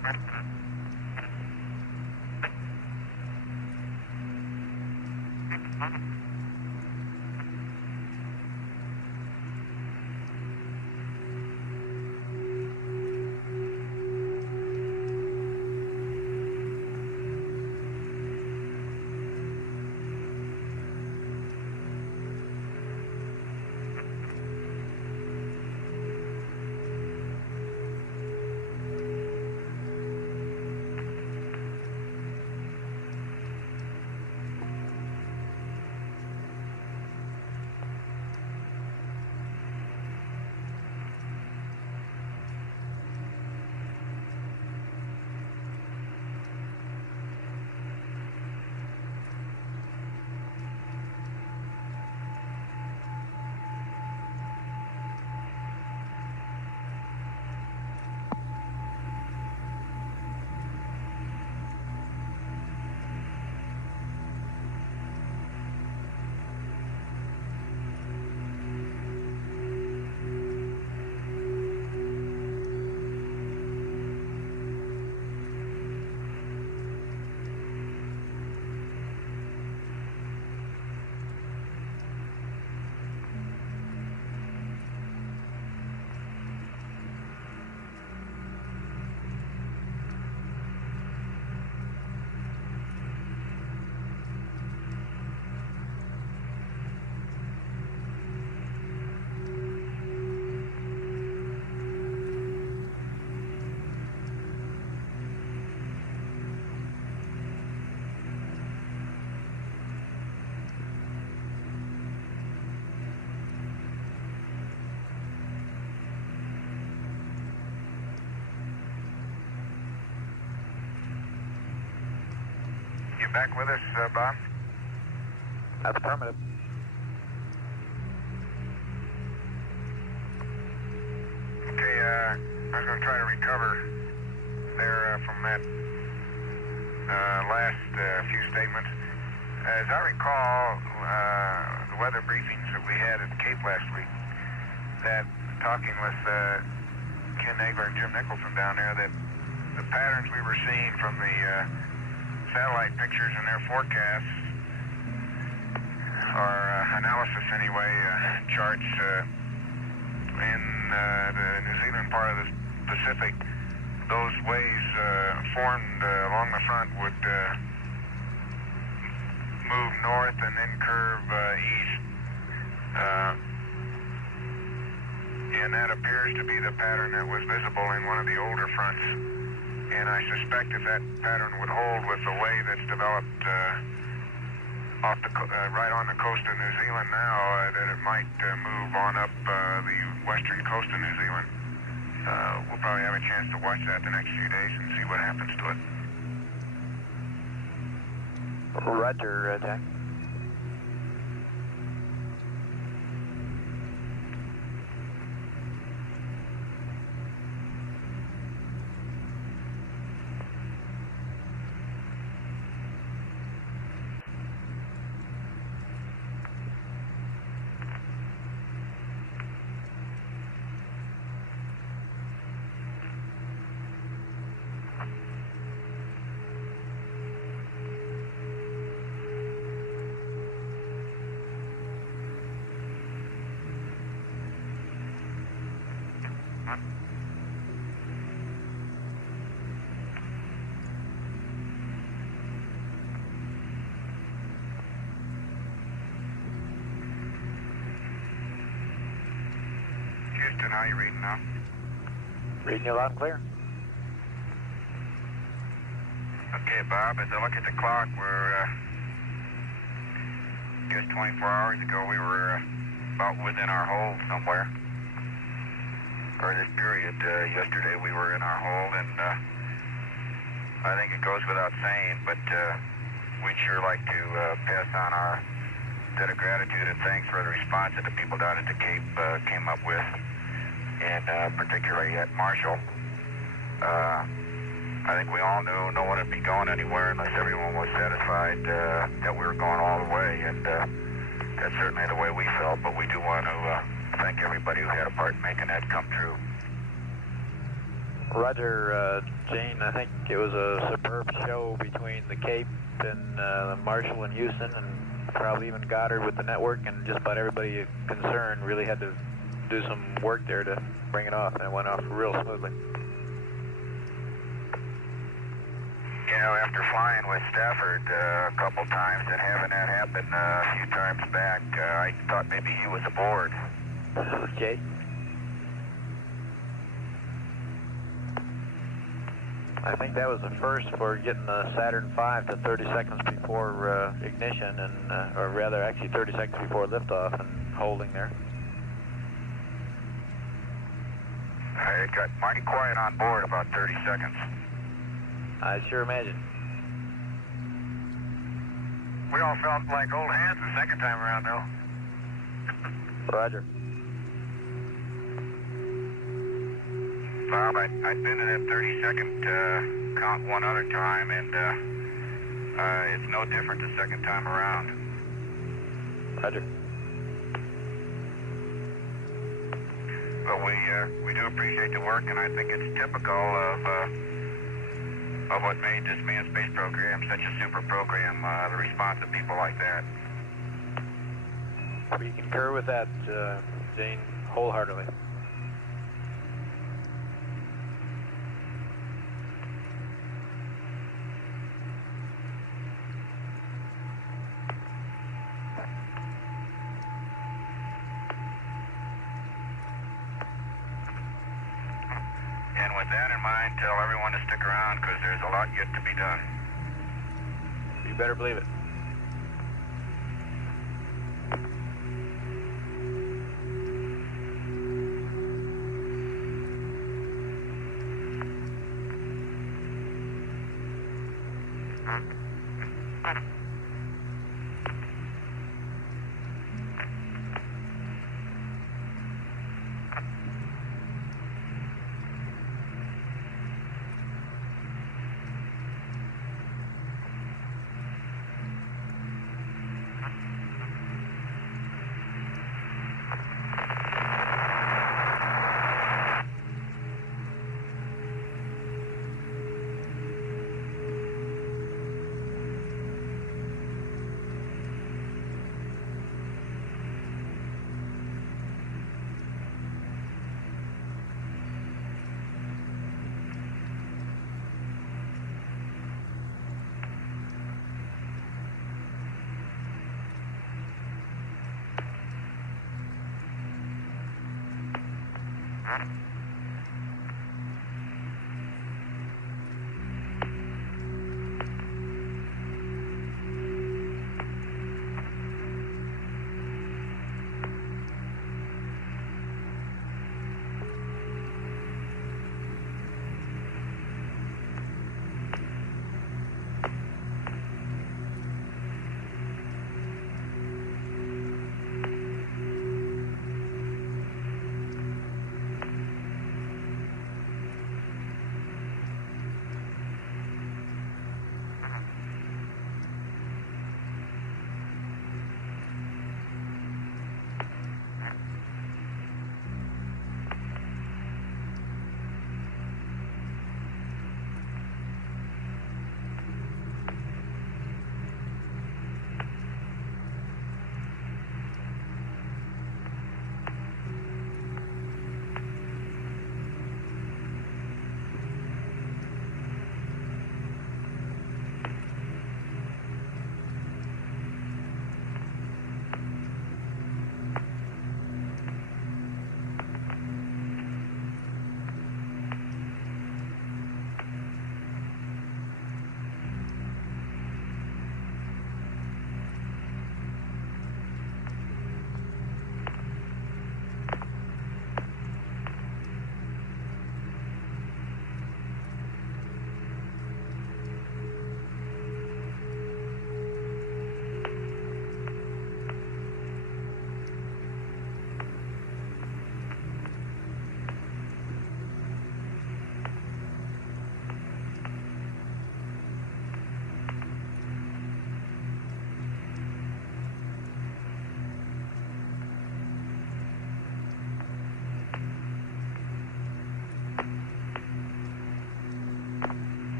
Back with us, Bob? That's affirmative. Okay, I was going to try to recover there from that last few statements. As I recall, the weather briefings that we had at the Cape last week, that talking with Ken Nagler and Jim Nicholson down there, that the patterns we were seeing from the satellite pictures and their forecasts, or analysis anyway, charts in the New Zealand part of the Pacific, those waves formed along the front would move north and then curve east. And that appears to be the pattern that was visible in one of the older fronts. And I suspect if that pattern would hold with the way that's developed right on the coast of New Zealand now, that it might move on up the western coast of New Zealand. We'll probably have a chance to watch that the next few days and see what happens to it. Roger, Jack. Houston, how are you reading now? Reading you loud and clear. Okay, Bob, as I look at the clock, we're just 24 hours ago we were about within our hold somewhere. Or this period, yesterday we were in our hold, and I think it goes without saying, but we'd sure like to pass on our debt of gratitude and thanks for the response that the people down at the Cape came up with, and particularly at Marshall. I think we all knew no one would be going anywhere unless everyone was satisfied that we were going all the way, and that's certainly the way we felt, but we do want to thank everybody who had a part in making that come true. Roger, Gene, I think it was a superb show between the Cape and Marshall and Houston, and probably even Goddard with the network, and just about everybody concerned really had to do some work there to bring it off, and it went off real smoothly. You know, after flying with Stafford a couple times and having that happen a few times back, I thought maybe he was aboard. Okay. I think that was the first for getting the Saturn V to 30 seconds before ignition, and or rather actually 30 seconds before liftoff and holding there. It got mighty quiet on board about 30 seconds. I sure imagine. We all felt like old hands the second time around, though. Roger. Bob, I'd been in that 30-second count one other time, and it's no different the second time around. Roger. But we do appreciate the work, and I think it's typical of what made this manned space program such a super program, the response of people like that. We concur with that, Gene, wholeheartedly. And with that in mind, tell everyone to stick around because there's a lot yet to be done. You better believe it.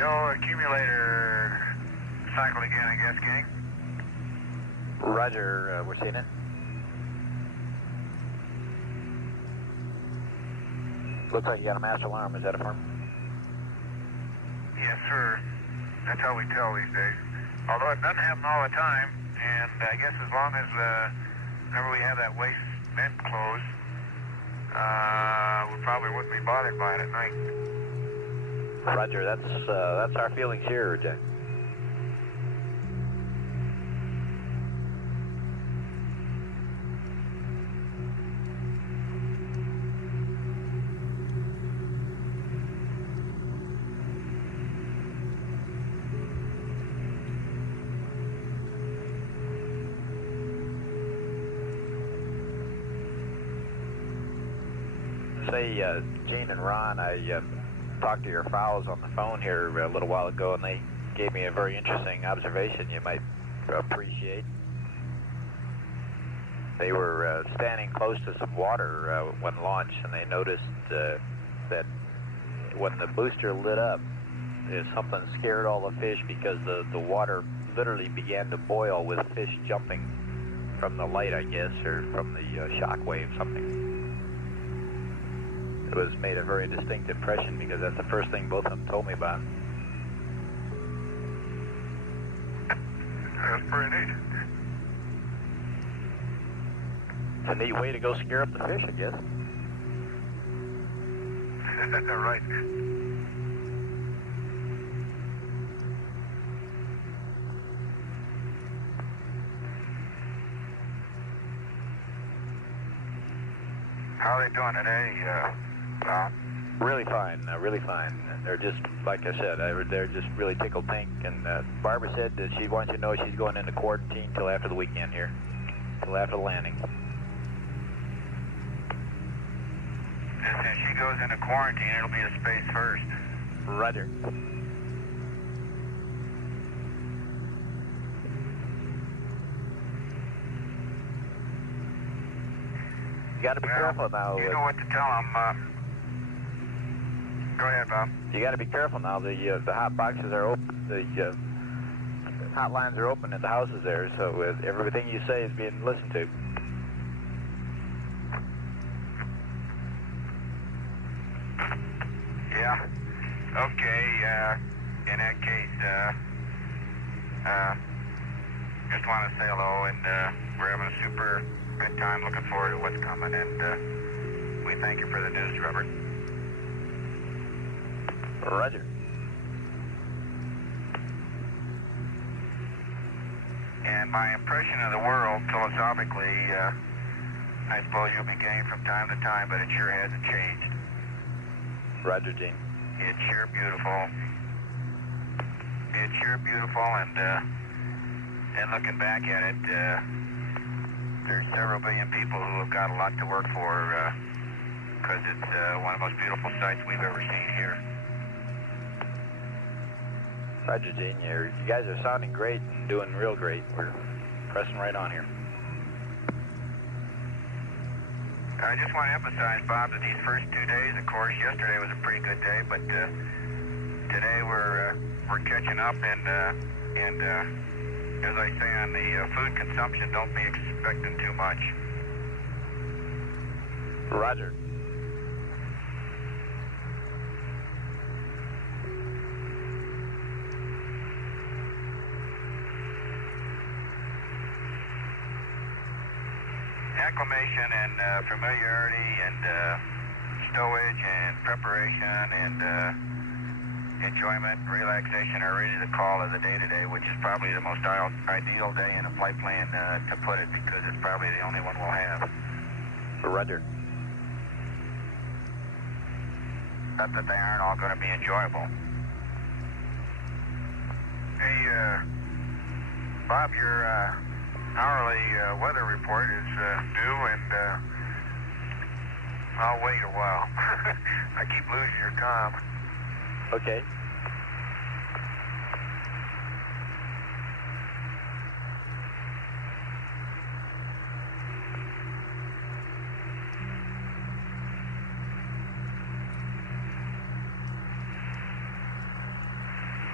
Yo, accumulator cycle again, I guess, gang. Roger, we're seeing it. Looks like you got a master alarm. Is that affirmed? Yes, sir. That's how we tell these days. Although it doesn't happen all the time, and I guess as long as whenever we have that waste vent closed, we probably wouldn't be bothered by it at night. Roger, that's our feelings here, Jack. Say, Gene and Ron, I talked to your fowls on the phone here a little while ago, and they gave me a very interesting observation you might appreciate. They were standing close to some water when launched, and they noticed that when the booster lit up, something scared all the fish because the water literally began to boil with fish jumping from the light, I guess, or from the shock wave, something. It was made a very distinct impression because that's the first thing both of them told me about. That's pretty neat. It's a neat way to go scare up the fish, I guess. Right. How are they doing today, Tom? Really fine, really fine. They're just, like I said, they're just really tickled pink. And Barbara said that she wants you to know she's going into quarantine till after the weekend here, till after the landing. And if she goes into quarantine, it'll be a space first. Roger. You got to be careful now. You know what to tell them. Go ahead, Bob. You got to be careful now. The hot boxes are open. The hot lines are open at the houses there, so everything you say is being listened to. Yeah. Okay. In that case, just want to say hello, and we're having a super good time. Looking forward to what's coming, and we thank you for the news, Robert. Roger. And my impression of the world, philosophically, I suppose you'll be getting from time to time, but it sure hasn't changed. Roger, Gene. It's sure beautiful. It's sure beautiful, and looking back at it, there's several billion people who have got a lot to work for, because it's one of the most beautiful sights we've ever seen here. Roger, Gene. You guys are sounding great and doing real great. We're pressing right on here. I just want to emphasize, Bob, that these first 2 days, of course, yesterday was a pretty good day, but today we're catching up, and as I say on the food consumption, don't be expecting too much. Roger. Acclimation and familiarity and stowage and preparation and enjoyment and relaxation are really the call of the day today, which is probably the most ideal day in a flight plan to put it, because it's probably the only one we'll have. Roger. Not that they aren't all going to be enjoyable. Hey, Bob, your hourly weather report is due, and I'll wait a while. I keep losing your comm. Okay.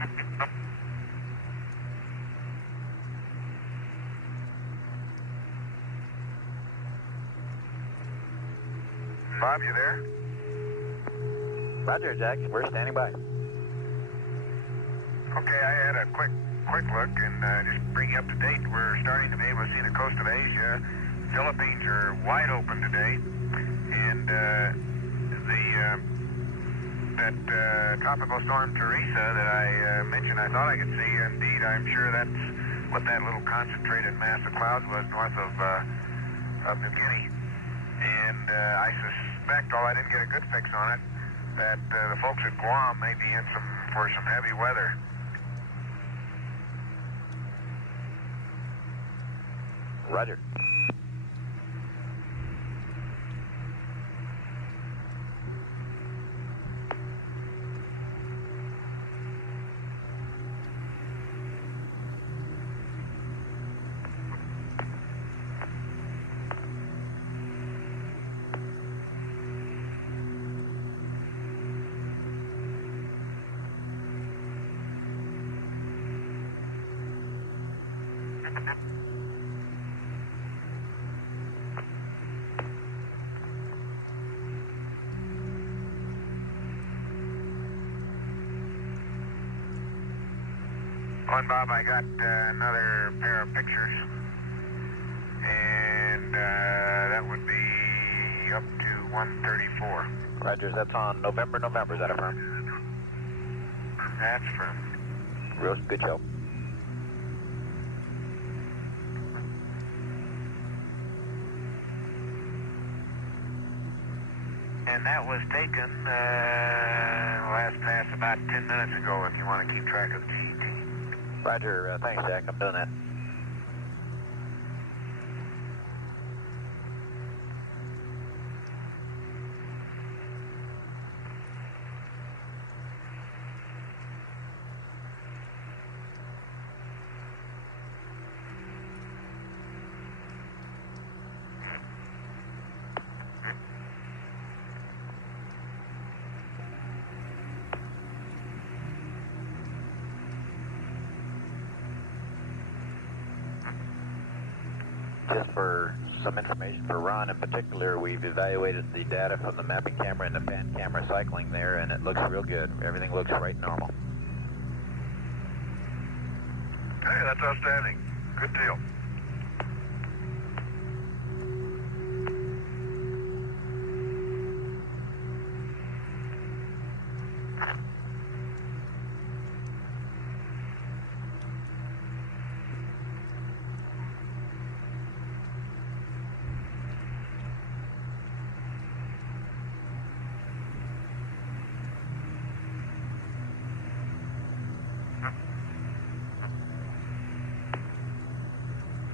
Bob, you there? Roger, Jack. We're standing by. Okay, I had a quick look and just bring you up to date. We're starting to be able to see the coast of Asia. Philippines are wide open today, and that tropical storm Teresa that I mentioned, I thought I could see. Indeed, I'm sure that's what that little concentrated mass of clouds was north of New Guinea. And I suspect, although I didn't get a good fix on it, that the folks at Guam may be in for some heavy weather. Roger. On, Bob, I got another pair of pictures, and that would be up to 134. Roger, that's on November, is that affirmed? That's from. Real good show. And that was taken last pass about 10 minutes ago, if you want to keep track of the GET. Roger, thanks, Jack. I'm doing that. Just for some information for Ron in particular, we've evaluated the data from the mapping camera and the pan camera cycling there, and it looks real good. Everything looks right normal. Hey, that's outstanding. Good deal.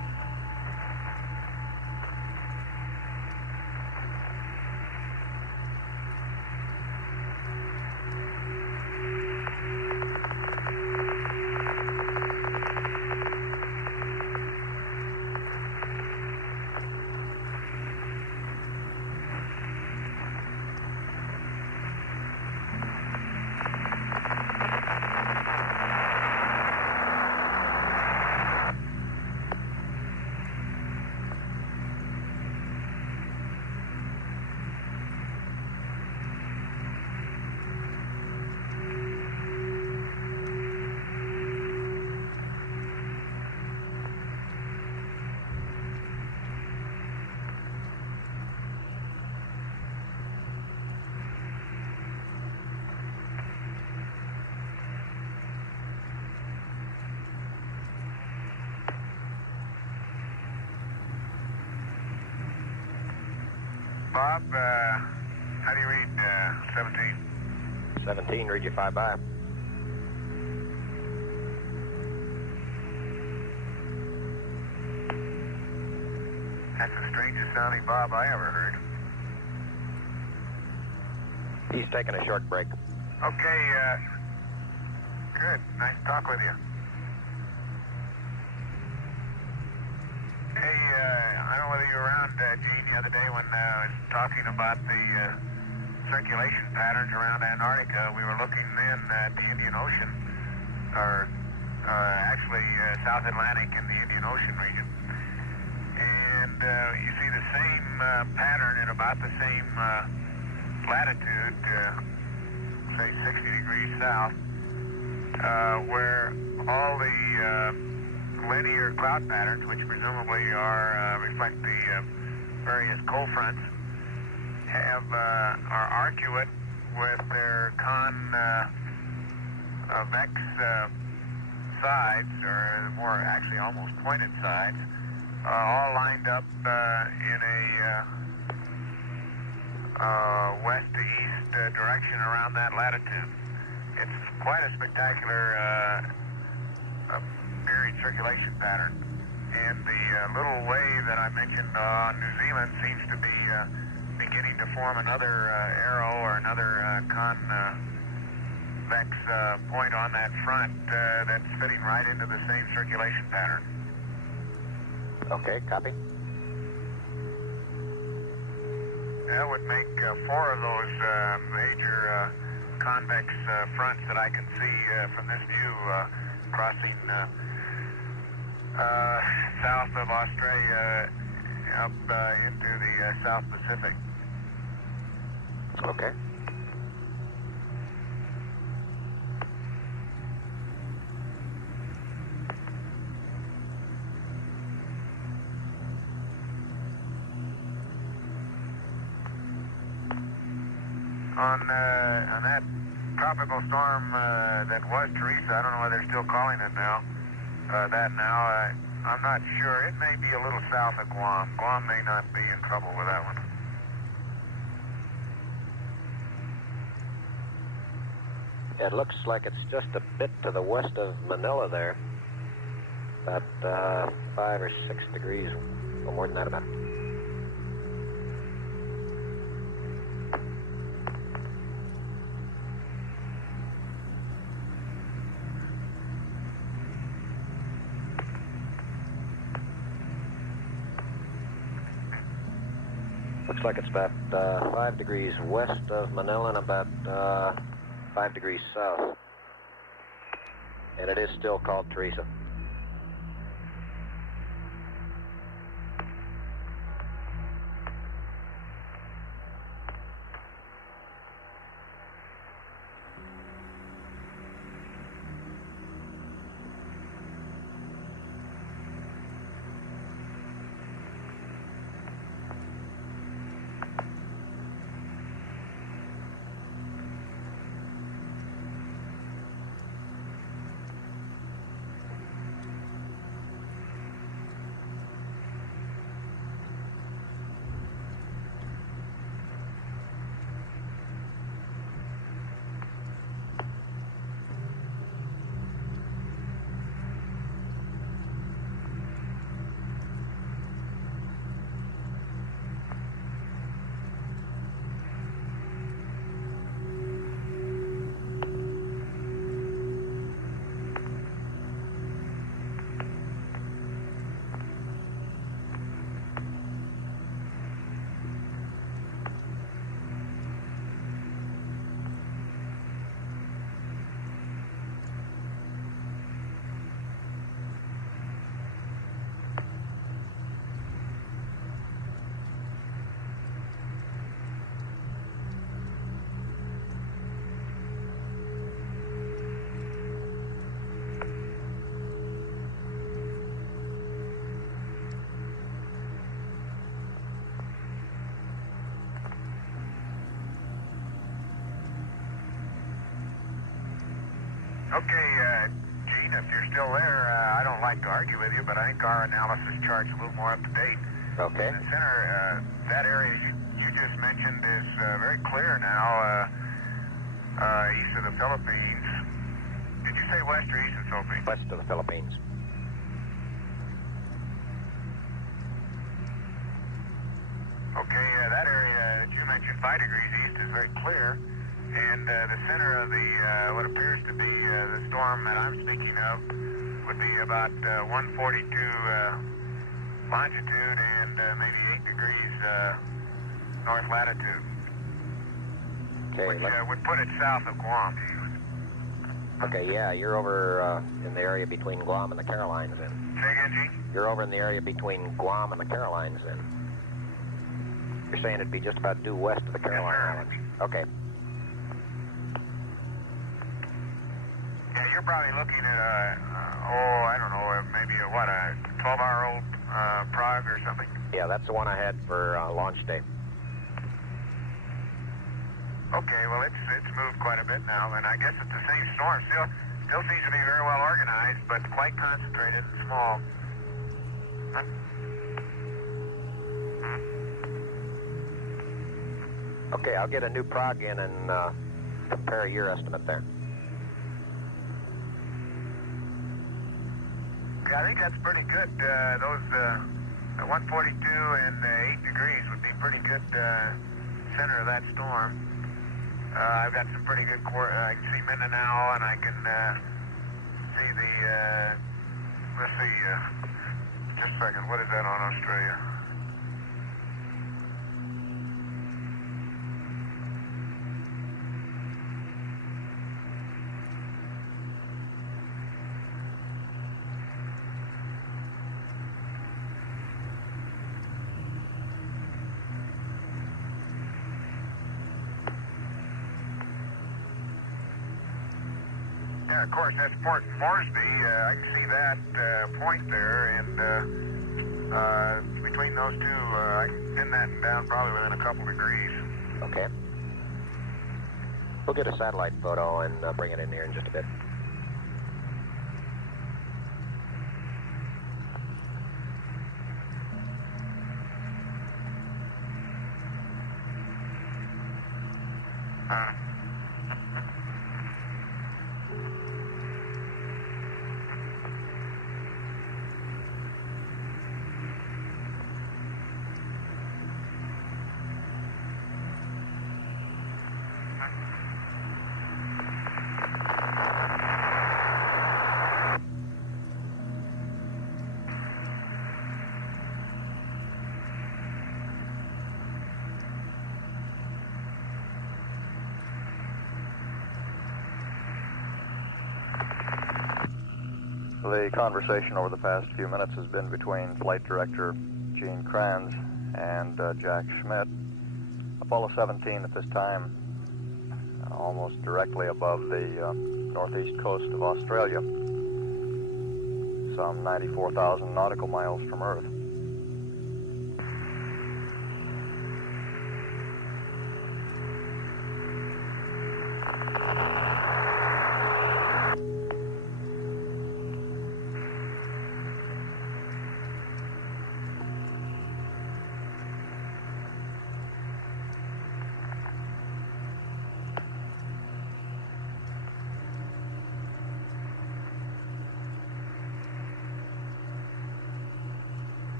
Bob, how do you read 17? 17, read you 5 by. That's the strangest sounding Bob I ever heard. He's taking a short break. Okay, good. Nice to talk with you. Hey, I don't know whether you were around, Gene, the other day when I was talking about the circulation patterns around Antarctica. We were looking then at the Indian Ocean, or actually South Atlantic and the Indian Ocean region. And you see the same pattern in about the same latitude, say 60 degrees south, where all the linear cloud patterns, which presumably reflect the various cold fronts, are arcuate with their convex sides, or more actually almost pointed sides, all lined up in a west to east direction around that latitude. It's quite a spectacular period circulation pattern. And the little wave that I mentioned on New Zealand seems to be beginning to form another arrow or another convex point on that front that's fitting right into the same circulation pattern. Okay, copy. That would make 4 of those major convex fronts that I can see from this view crossing south of Australia up into the South Pacific. Okay. On that tropical storm that was Teresa, I don't know whether they're still calling it now, I'm not sure. It may be a little south of Guam. Guam may not be in trouble with that one. It looks like it's just a bit to the west of Manila there. About 5 or 6 degrees, or more than that about. Looks like it's about 5 degrees west of Manila and about 5 degrees south. And it is still called Teresa. Okay, Gene, if you're still there, I don't like to argue with you, but I think our analysis chart's a little more up to date. Okay. In the center, that area you just mentioned is very clear now, east of the Philippines. Did you say west or east of the Philippines? West of the Philippines. Okay, that area that you mentioned, 5 degrees east, is very clear. And the center of the what appears to be the storm that I'm speaking of would be about 142 longitude and maybe 8 degrees north latitude. Okay. Which would put it south of Guam. Okay, yeah, you're over in the area between Guam and the Carolines then. Say again, Gene? You're over in the area between Guam and the Carolines then. You're saying it'd be just about due west of the Caroline Islands. Okay. Yeah, you're probably looking at I don't know, maybe a 12-hour-old Prague or something? Yeah, that's the one I had for launch day. Okay, well, it's moved quite a bit now, and I guess it's the same storm. Still seems to be very well organized, but quite concentrated and small. Huh? Okay, I'll get a new prog in and compare your estimate there. Yeah, I think that's pretty good. Those 142 and 8 degrees would be pretty good center of that storm. I've got some pretty good I can see Mindanao, and I can see the, let's see, just a second, what is that on Australia? Yeah, of course, that's Port Moresby. I can see that point there, and between those two, I can pin that down probably within a couple degrees. Okay. We'll get a satellite photo and bring it in here in just a bit. The conversation over the past few minutes has been between Flight Director Gene Kranz and Jack Schmidt. Apollo 17 at this time, almost directly above the northeast coast of Australia, some 94,000 nautical miles from Earth.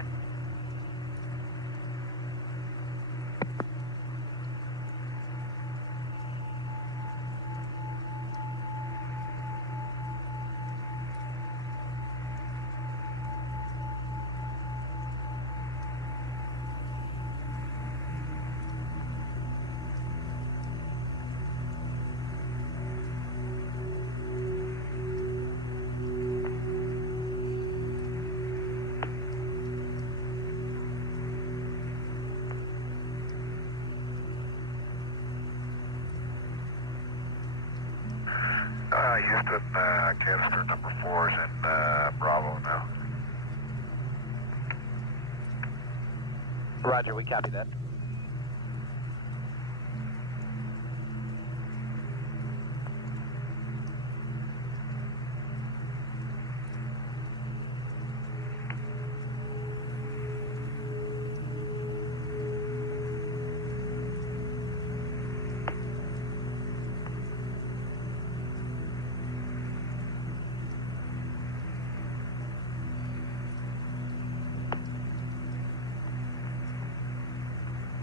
Houston, canister number 4 is in Bravo now. Roger, we copy that.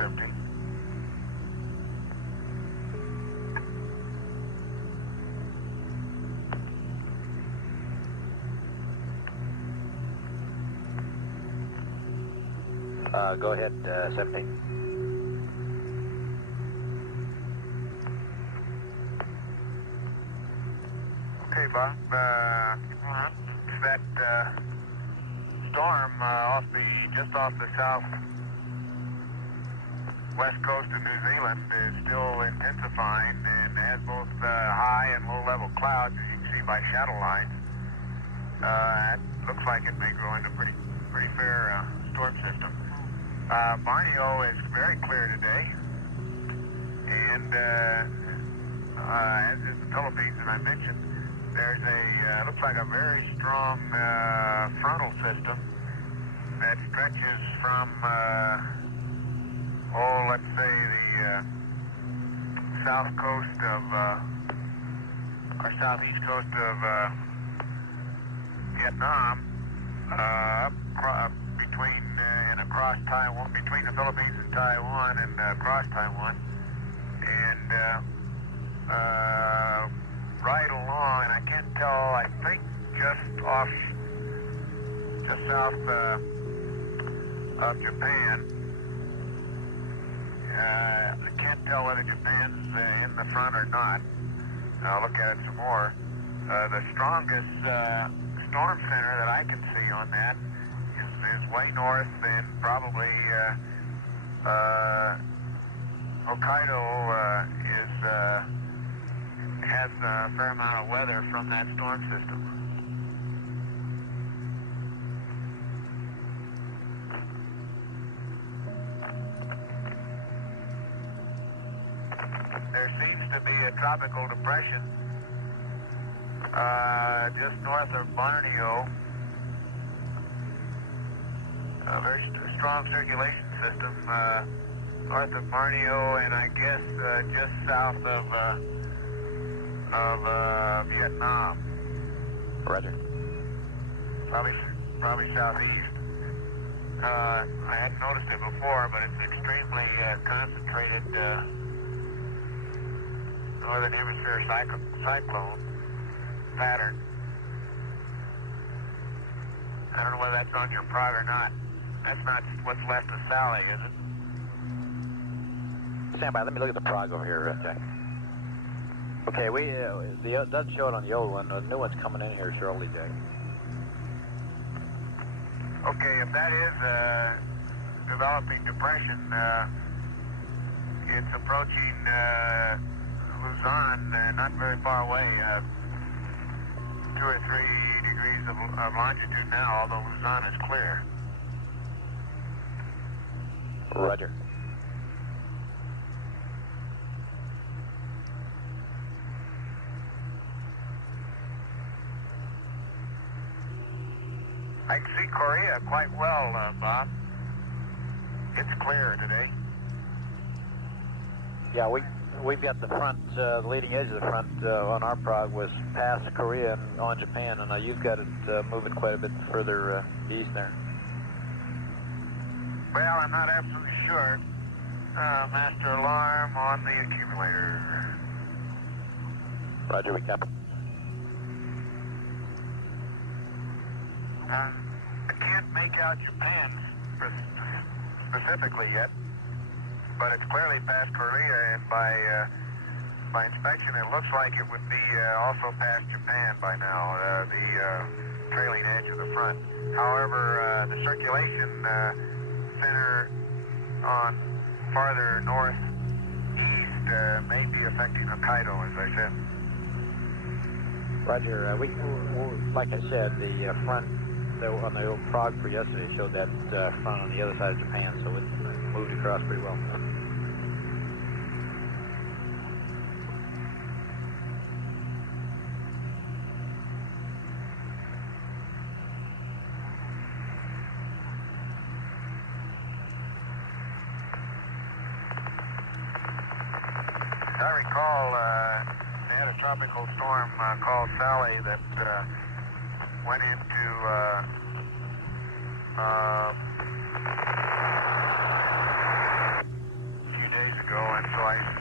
17. Go ahead, 17. Okay, Bob. That storm just off the south west coast of New Zealand is still intensifying and has both high and low level clouds, as you can see by shadow lines. It looks like it may grow into a pretty fair storm system. Borneo is very clear today, and as is the Philippines, as I mentioned, there's looks like a very strong frontal system that stretches from, let's say the south coast of, or southeast coast of Vietnam, between and across Taiwan, between the Philippines and Taiwan, and across Taiwan, and right along, and I can't tell, I think just south of Japan. I can't tell whether Japan's in the front or not. I'll look at it some more. The strongest storm center that I can see on that is way north, and probably Hokkaido has a fair amount of weather from that storm system. There seems to be a tropical depression just north of Borneo. A very strong circulation system north of Borneo, and I guess just south of Vietnam. Roger. Probably southeast. I hadn't noticed it before, but it's extremely concentrated northern hemisphere cyclone pattern. I don't know whether that's on your prog or not. That's not what's left of Sally, is it? Stand by. Let me look at the prog over here, Jack. Okay, it doesn't show it on the old one. The new one's coming in here shortly, Jack. Okay, if that is a developing depression, it's approaching Luzon, not very far away, 2 or 3 degrees of longitude now, although Luzon is clear. Roger. I can see Korea quite well, Bob. It's clear today. Yeah, we've got the front, the leading edge of the front on our prog was past Korea and on Japan, and you've got it moving quite a bit further east there. Well, I'm not absolutely sure. Master alarm on the accumulator. Roger, we copy. I can't make out Japan specifically yet, but it's clearly past Korea, and by inspection it looks like it would be also past Japan by now, the trailing edge of the front. However, the circulation center on farther northeast may be affecting Hokkaido, as I said. Roger, like I said, the front on the old prog for yesterday showed that front on the other side of Japan, so it moved across pretty well. As I recall, they had a tropical storm called Sally that went into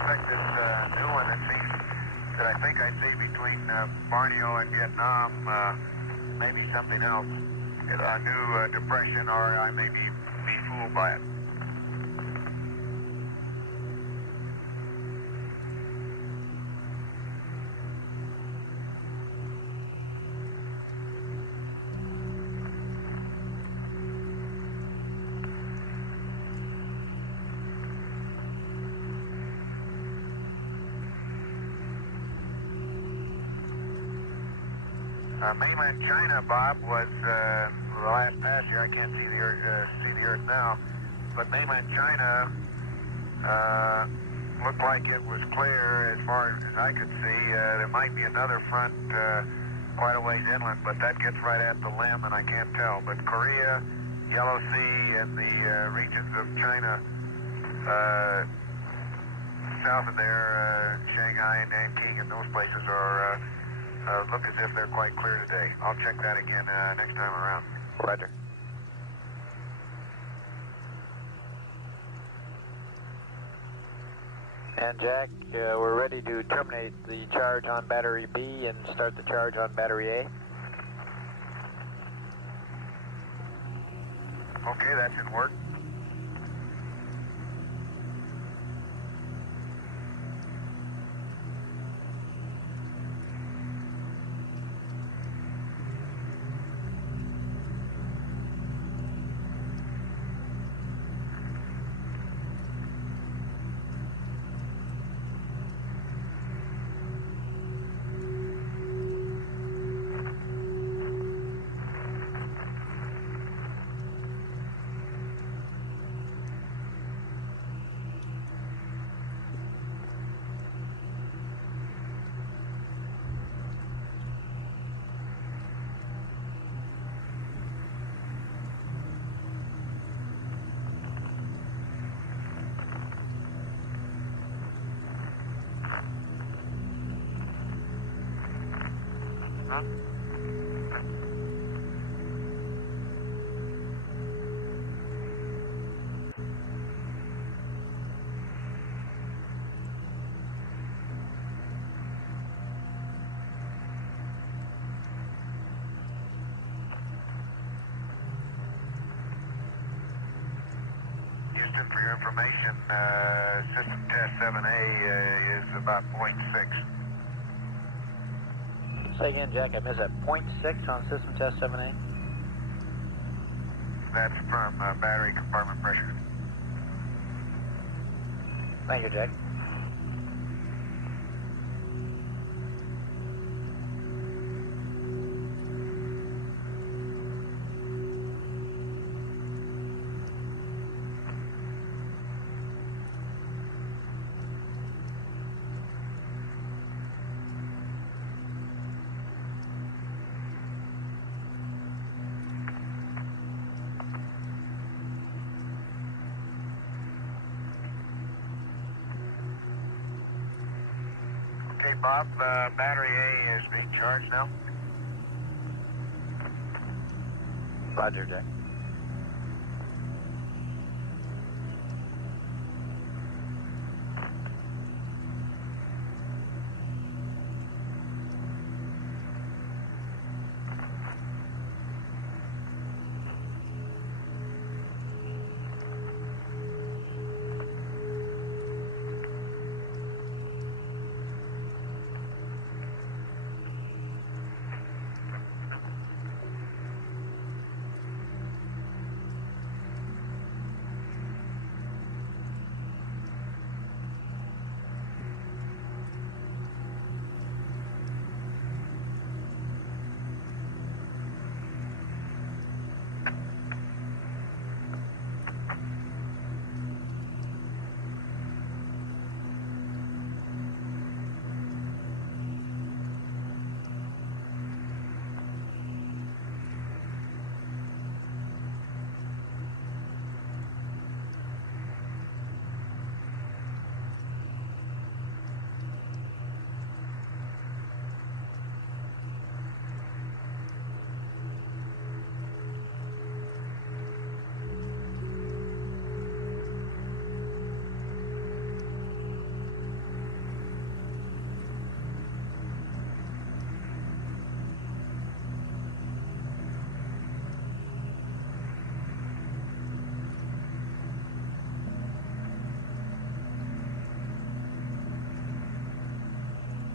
check this new one that seems that I think I see between Borneo and Vietnam, maybe something else. A new depression, or I may be fooled by it. Mainland China, Bob, was the last pass here. I can't see the Earth now, but mainland China looked like it was clear as far as I could see. There might be another front quite a ways inland, but that gets right at the limb, and I can't tell. But Korea, Yellow Sea, and the regions of China south of there, Shanghai and Nanking, and those places are. Look as if they're quite clear today. I'll check that again next time around. Roger. And Jack, we're ready to terminate the charge on battery B and start the charge on battery A. Okay, that's in work. Houston, for your information, system test 7A is about 0.6. Say again, Jack, I missed that. 0.6 on system test 7A? That's from battery compartment pressure. Thank you, Jack. Okay, Bob, battery A is being charged now. Roger, Jack.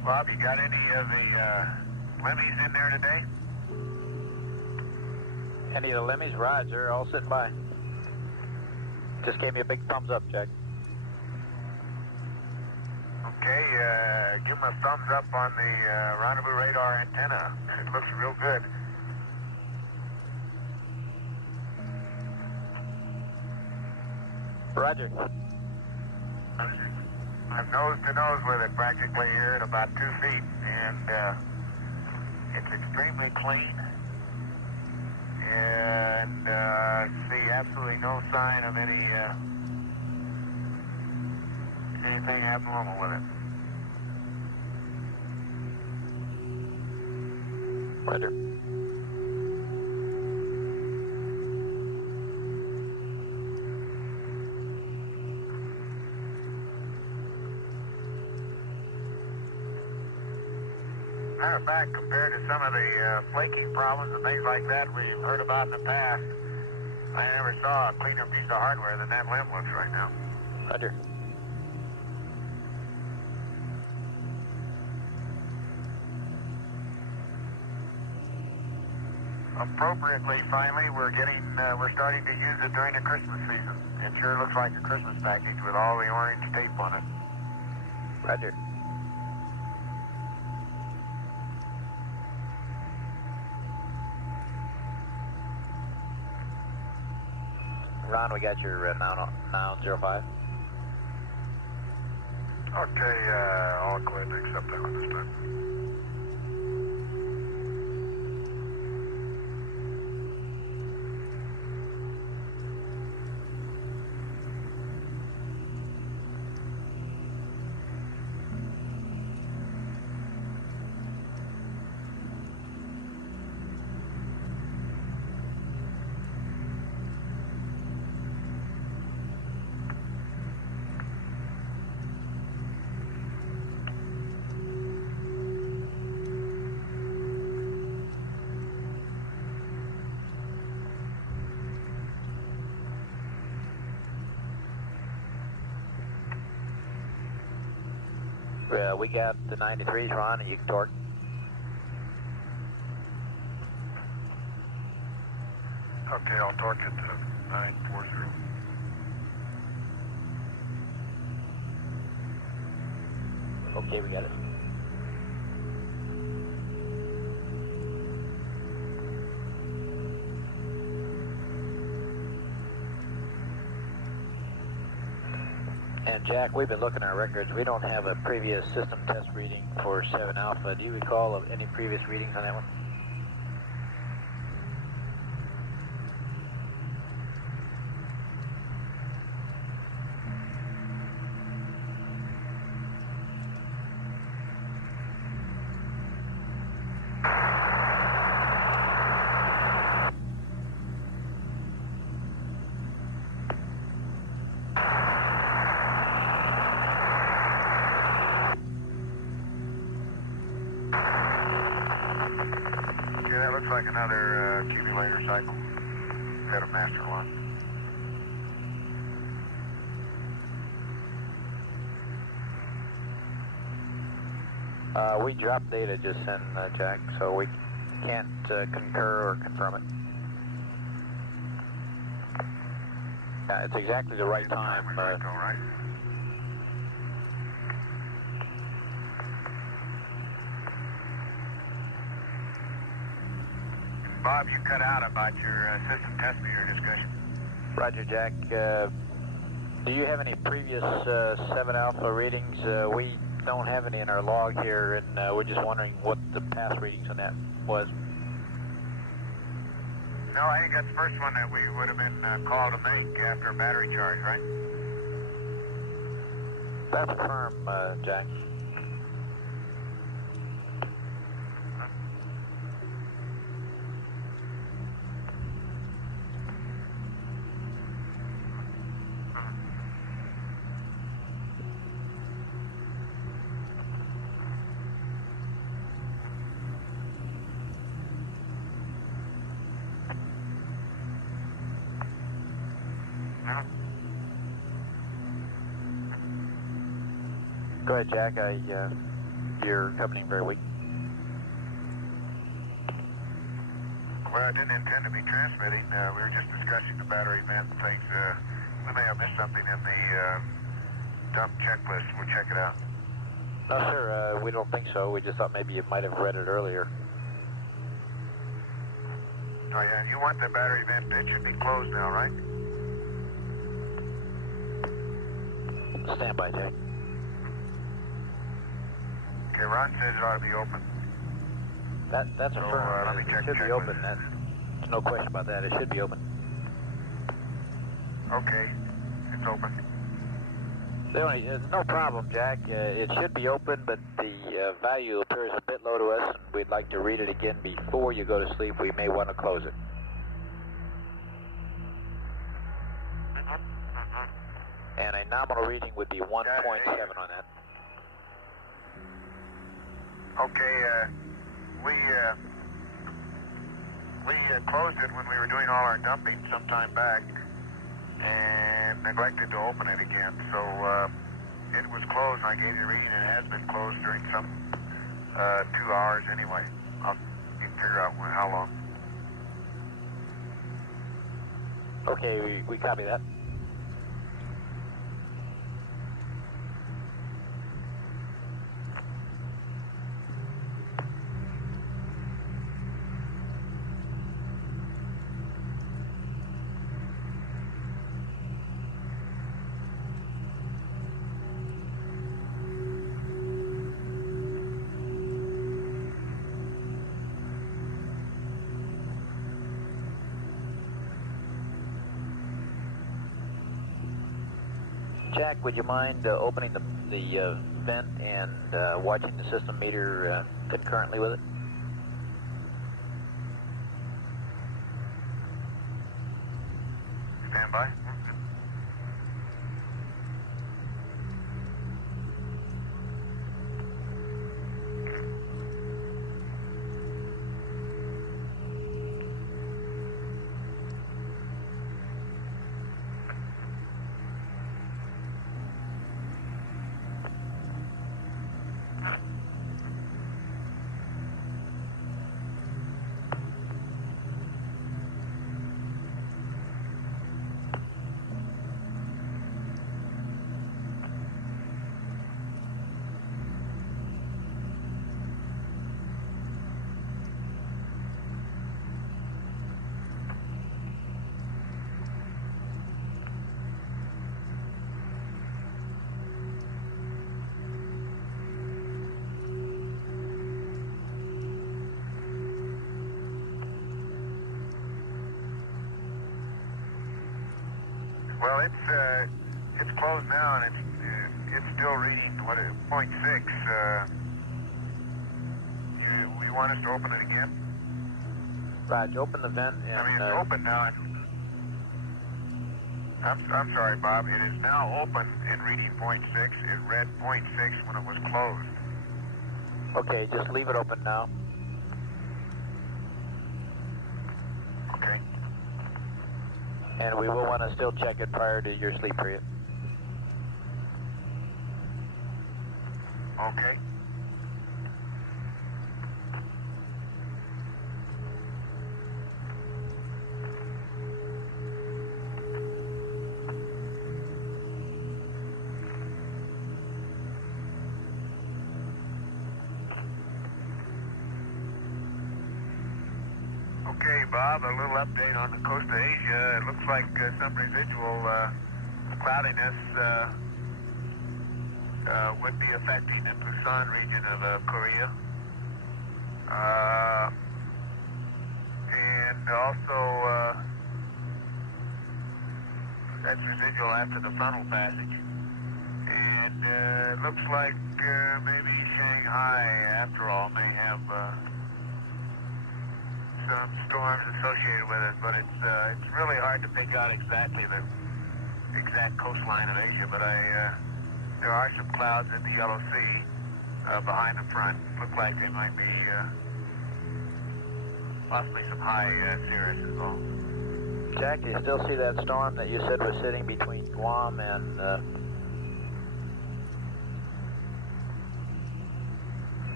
Bob, you got any of the Lemmies in there today? Any of the Lemmies? Roger, all sitting by. Just gave me a big thumbs up, Jack. Okay, give them a thumbs up on the rendezvous radar antenna. It looks real good. Roger. I'm nose to nose with it practically here at about 2 feet, and it's extremely clean, and see absolutely no sign of anything abnormal with it. Roger. Matter of fact, compared to some of the flaking problems and things like that we've heard about in the past, I never saw a cleaner piece of hardware than that limb looks right now. Roger. Appropriately, finally, we're starting to use it during the Christmas season. It sure looks like a Christmas package with all the orange tape on it. Roger. Ron, we got your noun 05. Okay, all clear to accept that one this time. We got the 93s, Ron, and you can torque. Okay, I'll torque it to 940. Okay, we got it. And Jack, we've been looking at our records. We don't have a previous system test reading for 7 Alpha. Do you recall of any previous readings on that one? That looks like another accumulator cycle. Got a master one. We dropped data just in, Jack, so we can't concur or confirm it. Yeah, it's exactly the right time. Right? Bob, you cut out about your system test meter discussion. Roger, Jack. Do you have any previous 7 Alpha readings? We don't have any in our log here, and we're just wondering what the past readings on that was. No, I think that's the first one that we would have been called to make after a battery charge, right? That's firm, Jack. No. Go ahead, Jack. you're coming very weak. Well, I didn't intend to be transmitting. We were just discussing the battery vent and things. We may have missed something in the dump checklist. We'll check it out. No, sir, we don't think so. We just thought maybe you might have read it earlier. Oh, yeah, you want the battery vent. It should be closed now, right? Stand by, Jack. Okay, Ron says it ought to be open. That's So, affirmed. let me check It should the be checklist. open. There's no question about that. It should be open. Okay, it's open. There's no problem, Jack. It should be open, but the value appears a bit low to us, and we'd like to read it again before you go to sleep. We may want to close it. And a nominal reading would be 1.7 on that. Okay, we closed it when we were doing all our dumping some time back and neglected to open it again. So it was closed, and I gave you a reading, and it has been closed during some 2 hours anyway. You can figure out how long. Okay, we copy that. Jack, would you mind opening the vent and watching the system meter concurrently with it? Stand by. Well, it's closed now, and it's still reading 0.6. You want us to open it again? Right, open the vent and... I mean, it's open now. I'm sorry, Bob. It is now open and reading 0.6. It read 0.6 when it was closed. Okay, just leave it open now. Okay. And we will want to still check it prior to your sleep period. Okay. Okay, Bob, a little update on the coast of Asia. It looks like some residual cloudiness would be affecting the Busan region of Korea. And also, that's residual after the funnel passage. And it looks like maybe Shanghai, after all, may have some storms associated with it, but it's really hard to pick out exactly the exact coastline of Asia. But there are some clouds in the Yellow Sea behind the front. Look like they might be possibly some high cirrus as well. Jack, do you still see that storm that you said was sitting between Guam and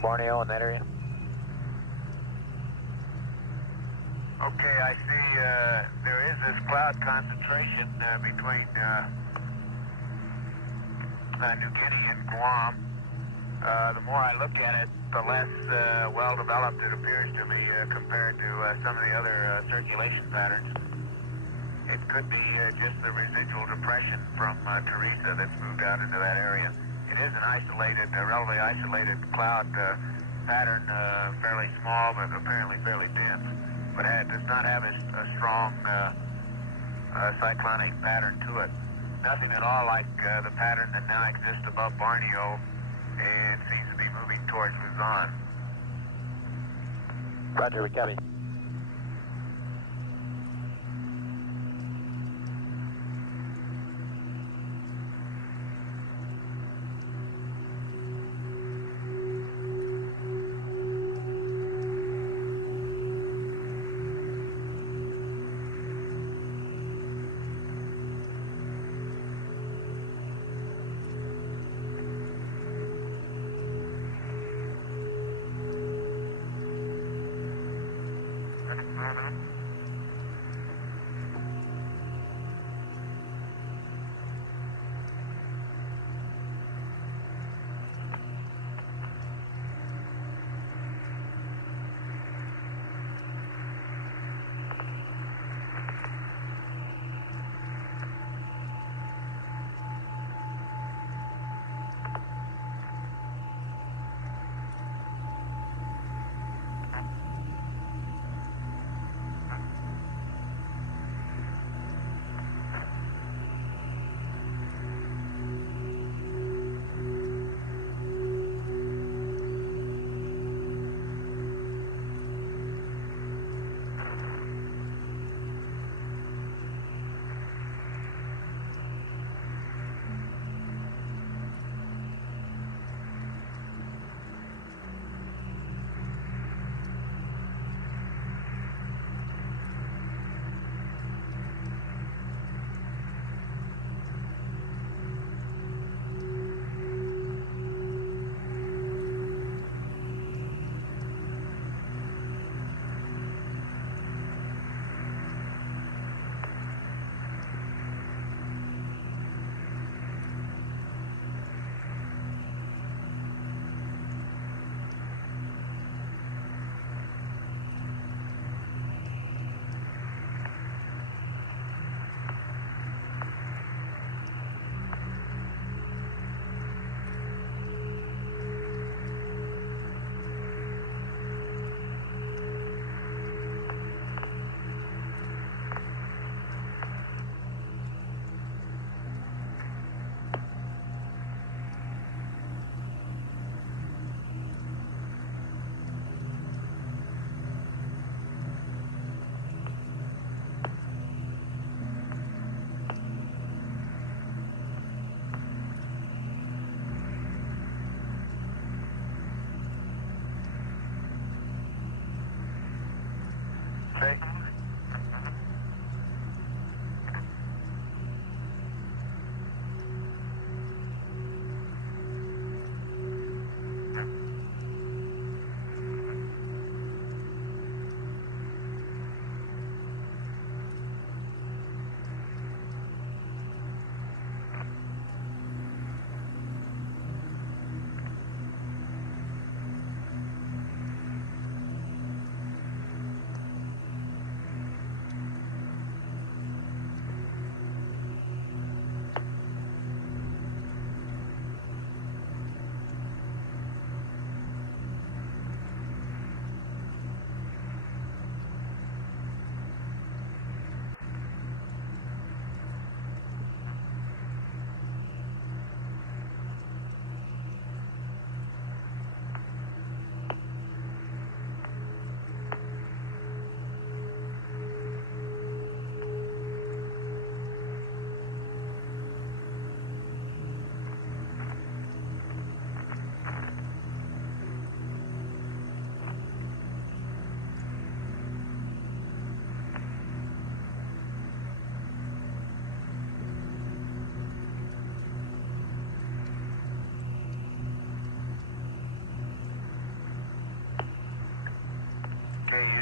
Borneo in that area? Okay, I see there is this cloud concentration between New Guinea and Guam. The more I look at it, the less well-developed it appears to me compared to some of the other circulation patterns. It could be just the residual depression from Teresa that's moved out into that area. It is an isolated, relatively isolated cloud pattern, fairly small, but apparently fairly dense. But it does not have a strong cyclonic pattern to it. Nothing at all like the pattern that now exists above Borneo and seems to be moving towards Luzon. Roger, we copy.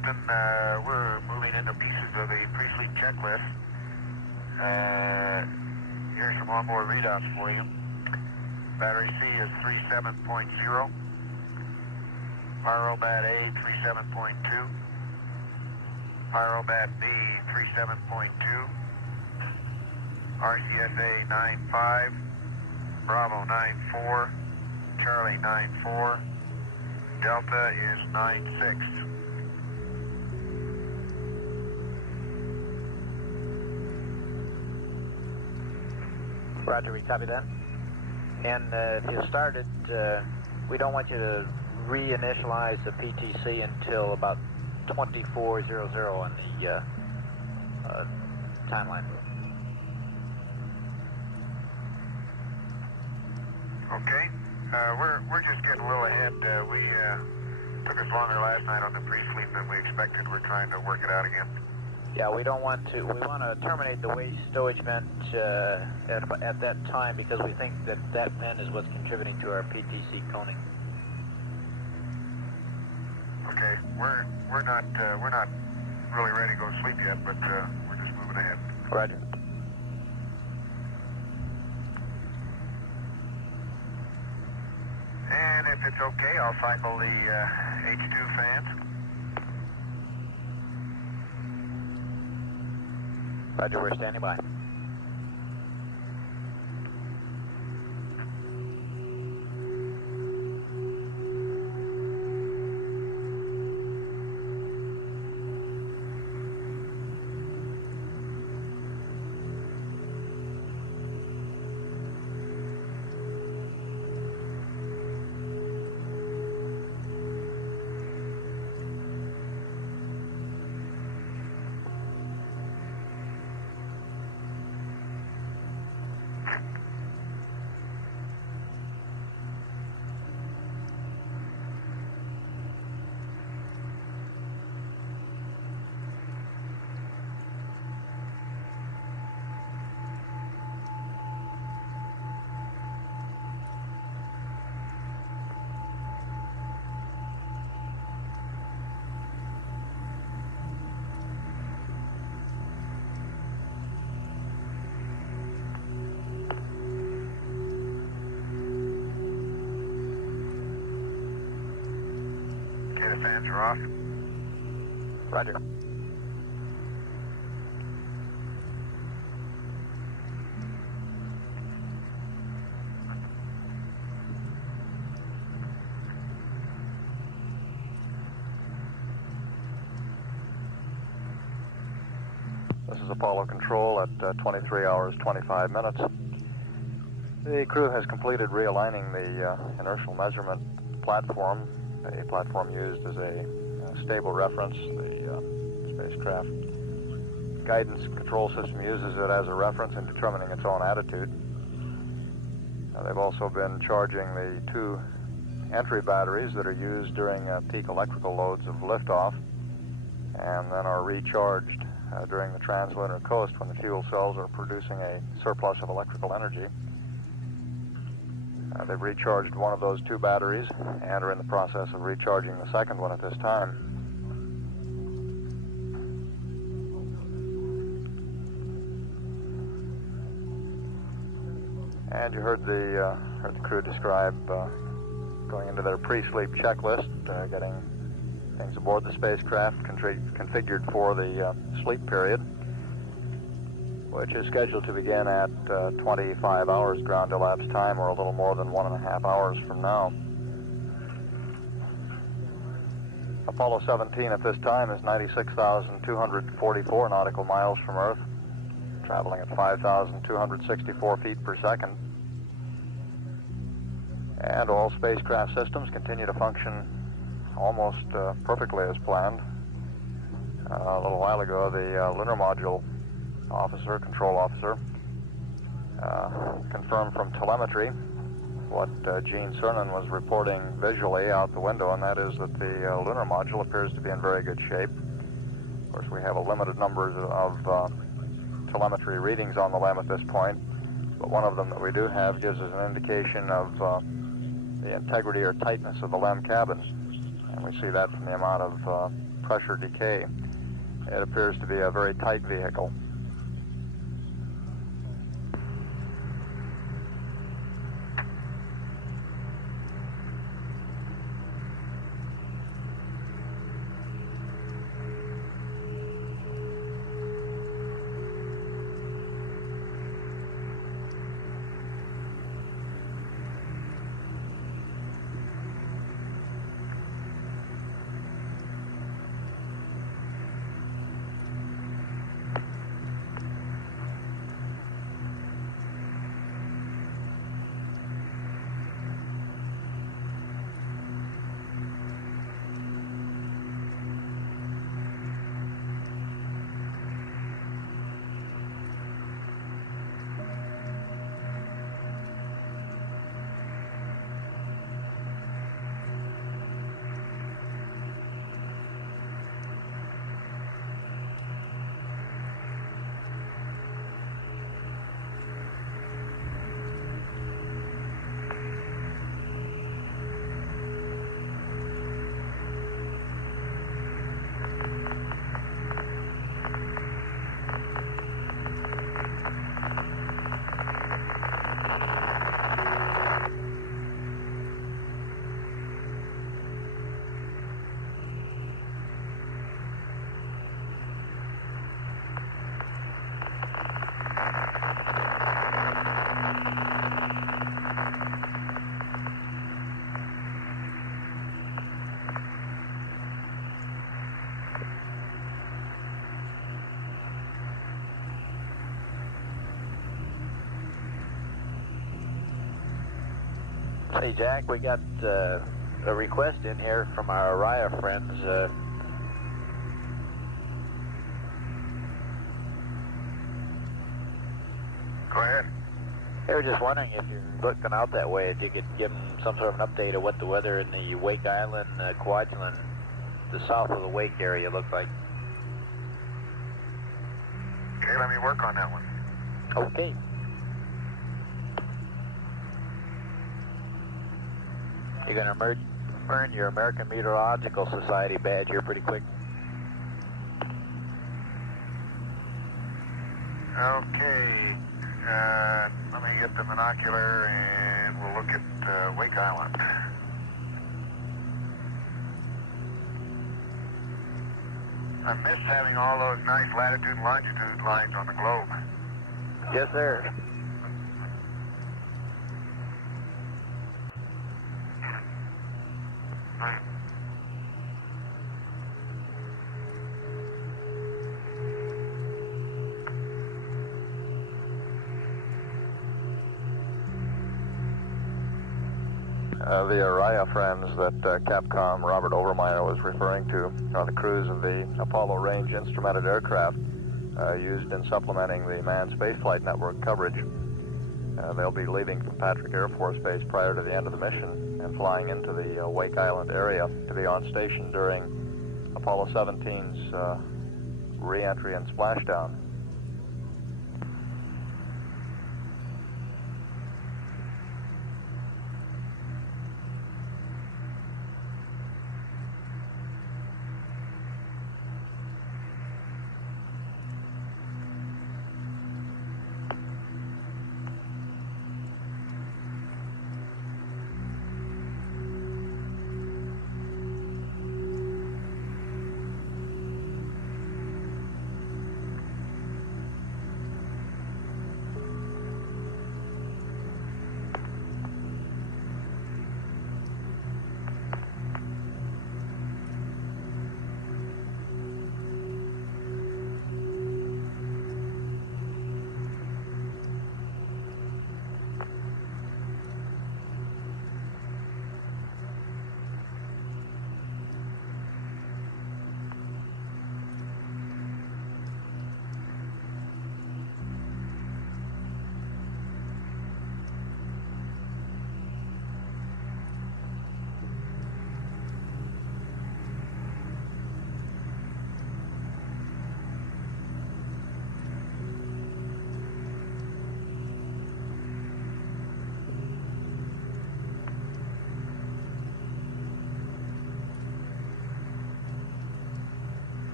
Houston, we're moving into pieces of the pre-sleep checklist. Here's some onboard readouts for you. Battery C is 37.0. Pyrobat A 37.2. Pyrobat B 37.2. RCSA 9.5. Bravo 9.4. Charlie 9.4. Delta is 9.6. Roger, we copy that. And if you started, we don't want you to reinitialize the PTC until about 2400 on the timeline. Okay. We're just getting a little ahead. We took us longer last night on the pre-sleep than we expected. We're trying to work it out again. Yeah, we don't want to. We want to terminate the waste stowage vent at that time because we think that that vent is what's contributing to our PTC coning. Okay, we're not really ready to go to sleep yet, but we're just moving ahead. Roger. And if it's okay, I'll cycle the H2 fans. Roger, we're standing by. Fans are off. Roger. This is Apollo Control at 23 hours 25 minutes. The crew has completed realigning the inertial measurement platform, a platform used as a stable reference. The spacecraft guidance control system uses it as a reference in determining its own attitude. They've also been charging the two entry batteries that are used during peak electrical loads of liftoff, and then are recharged during the translunar coast when the fuel cells are producing a surplus of electrical energy. They've recharged one of those two batteries and are in the process of recharging the second one at this time. And you heard the crew describe going into their pre-sleep checklist, getting things aboard the spacecraft configured for the sleep period, which is scheduled to begin at 25 hours ground elapsed time, or a little more than 1.5 hours from now. Apollo 17 at this time is 96,244 nautical miles from Earth, traveling at 5,264 feet per second. And all spacecraft systems continue to function almost perfectly as planned. A little while ago, the lunar module control officer, confirmed from telemetry what Gene Cernan was reporting visually out the window, and that is that the lunar module appears to be in very good shape. Of course, we have a limited number of telemetry readings on the LEM at this point, but one of them that we do have gives us an indication of the integrity or tightness of the LEM cabin, and we see that from the amount of pressure decay. It appears to be a very tight vehicle. Hey Jack, we got a request in here from our Araya friends. Go ahead. They were just wondering if you're looking out that way, if you could give them some sort of an update of what the weather in the Wake Island, Kwajalein, the south of the Wake area looks like. Okay, let me work on that one. Okay. You're going to earn your American Meteorological Society badge here pretty quick. Okay, let me get the binocular and we'll look at Wake Island. I miss having all those nice latitude and longitude lines on the globe. Yes, sir. The Araya friends that Capcom Robert Overmyer was referring to are the crews of the Apollo range instrumented aircraft used in supplementing the manned spaceflight network coverage. They'll be leaving from Patrick Air Force Base prior to the end of the mission and flying into the Wake Island area to be on station during Apollo 17's re-entry and splashdown.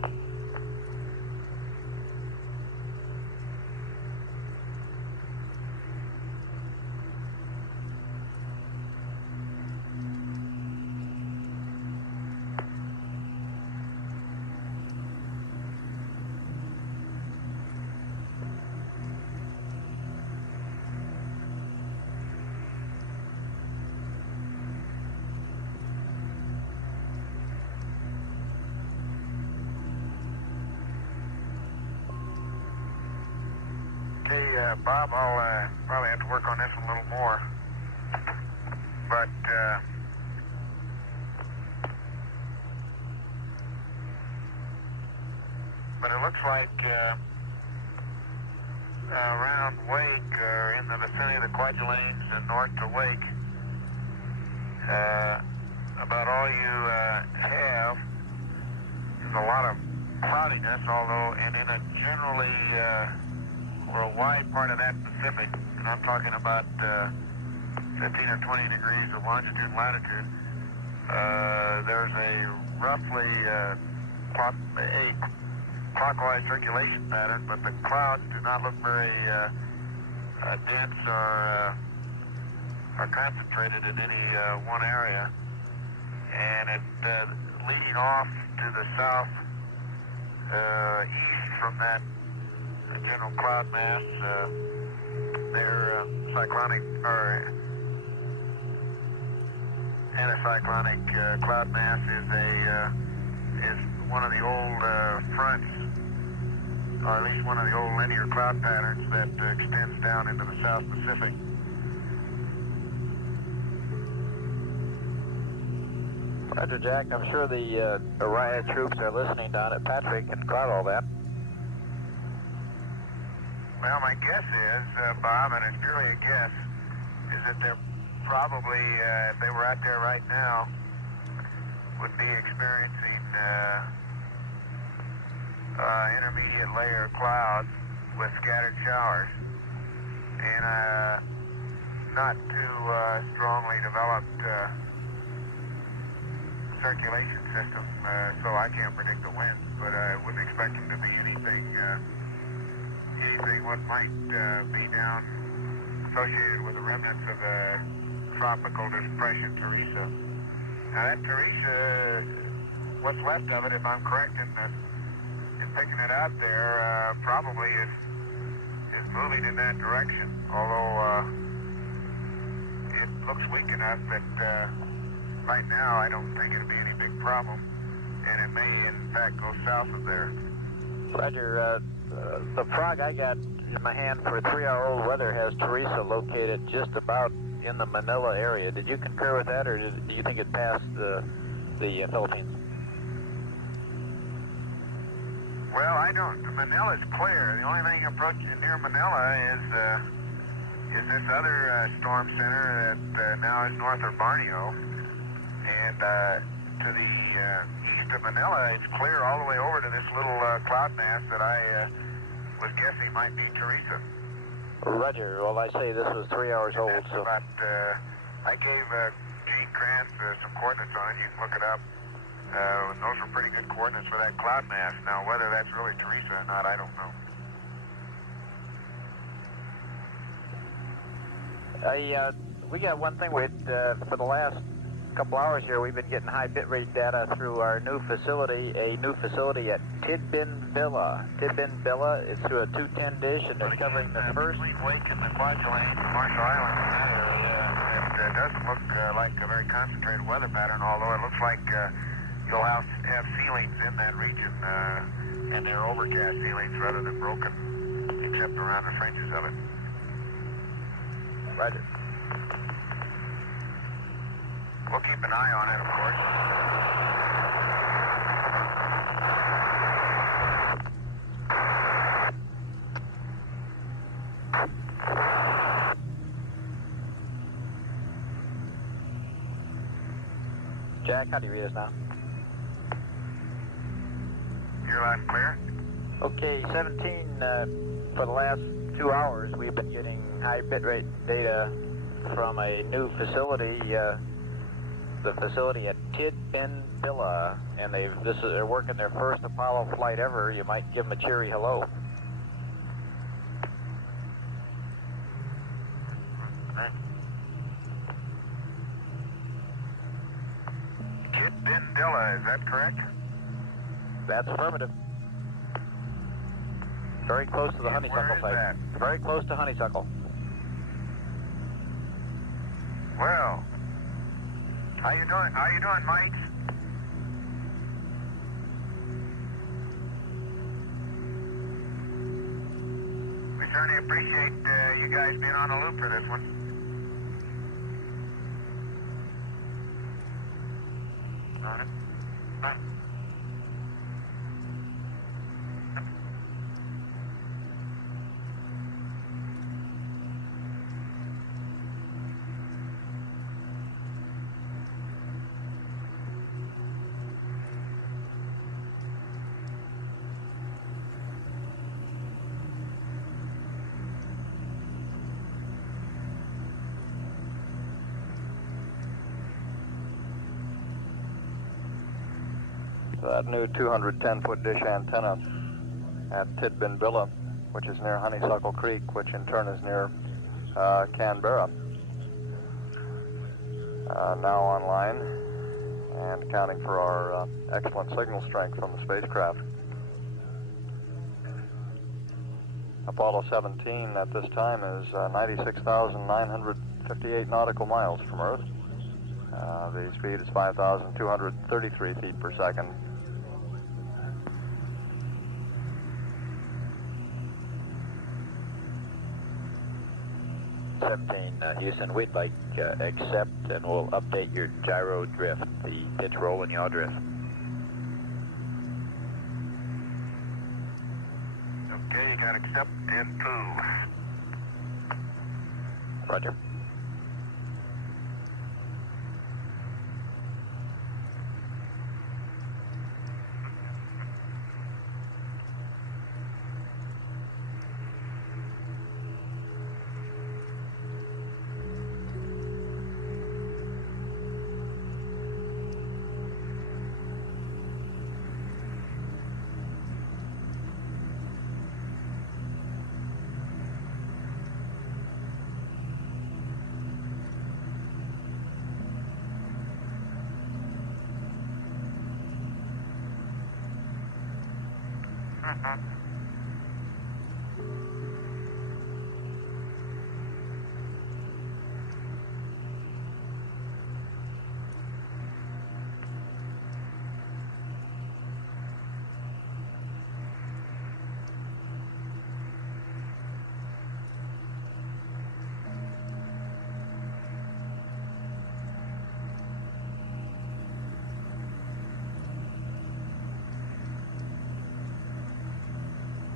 Bob, I'll probably have to work on this a little more, but it looks like around Wake, or in the vicinity of the Kwajaleins and north to Wake, about all you have is a lot of cloudiness, although, and in a generally or a wide part of that Pacific, and I'm talking about 15 or 20 degrees of longitude and latitude, there's a roughly a clockwise circulation pattern, but the clouds do not look very dense or concentrated in any one area. And it leading off to the south east from that general cloud mass, their cyclonic or anticyclonic cloud mass is one of the old fronts, or at least one of the old linear cloud patterns that extends down into the South Pacific. Roger, Jack. I'm sure the Orion troops are listening down at Patrick and cloud all that. Well, my guess is, Bob, and it's purely a guess, is that they're probably, if they were out there right now, would be experiencing intermediate layer clouds with scattered showers and not too strongly developed circulation system, so I can't predict the winds, but I wouldn't expect them to be anything what might be down associated with the remnants of the tropical depression Teresa. Now that Teresa, what's left of it, if I'm correct in picking it out there, probably is moving in that direction, although it looks weak enough that right now I don't think it'll be any big problem, and it may in fact go south of there. Roger, the frog I got in my hand for 3-hour-old weather has Teresa located just about in the Manila area. Did you concur with that, or do you think it passed the Philippines? Well, I don't. Manila's clear. The only thing approaching near Manila is this other storm center that now is north of Borneo, and to the east of Manila, it's clear all the way over to this little cloud mass that I was guessing might be Teresa. Roger. Well, I say this was 3 hours old, so... About, I gave Gene Krantz some coordinates on it. You can look it up. Those were pretty good coordinates for that cloud mass. Now, whether that's really Teresa or not, I don't know. We got one thing for the last couple hours here, we've been getting high bitrate data through our new facility, at Tidbin Villa. Tidbin Villa is through a 210 dish, and they're covering the first... Between Wake and the Kwajalein, Marshall Islands, in that area, it doesn't look like a very concentrated weather pattern, although it looks like you'll have ceilings in that region, and they're overcast ceilings rather than broken, except around the fringes of it. Roger. We'll keep an eye on it, of course. Jack, how do you read us now? You're loud and clear? Okay, 17, for the last 2 hours, we've been getting high bitrate data from a new facility the facility at Tidbinbilla, and they're working their first Apollo flight ever. You might give them a cheery hello. Tidbinbilla, is that correct? That's affirmative. Very close to the honeysuckle site. That? Very close to honeysuckle. Well, how you doing? How you doing, Mike? We certainly appreciate you guys being on the loop for this one. On it. That new 210-foot dish antenna at Tidbinbilla, which is near Honeysuckle Creek, which in turn is near Canberra, now online and accounting for our excellent signal strength from the spacecraft. Apollo 17 at this time is 96,958 nautical miles from Earth. The speed is 5,233 feet per second. 17, Houston, we'd like accept and we'll update your gyro drift, the pitch roll and yaw drift. Okay, you got accept and 2. Roger.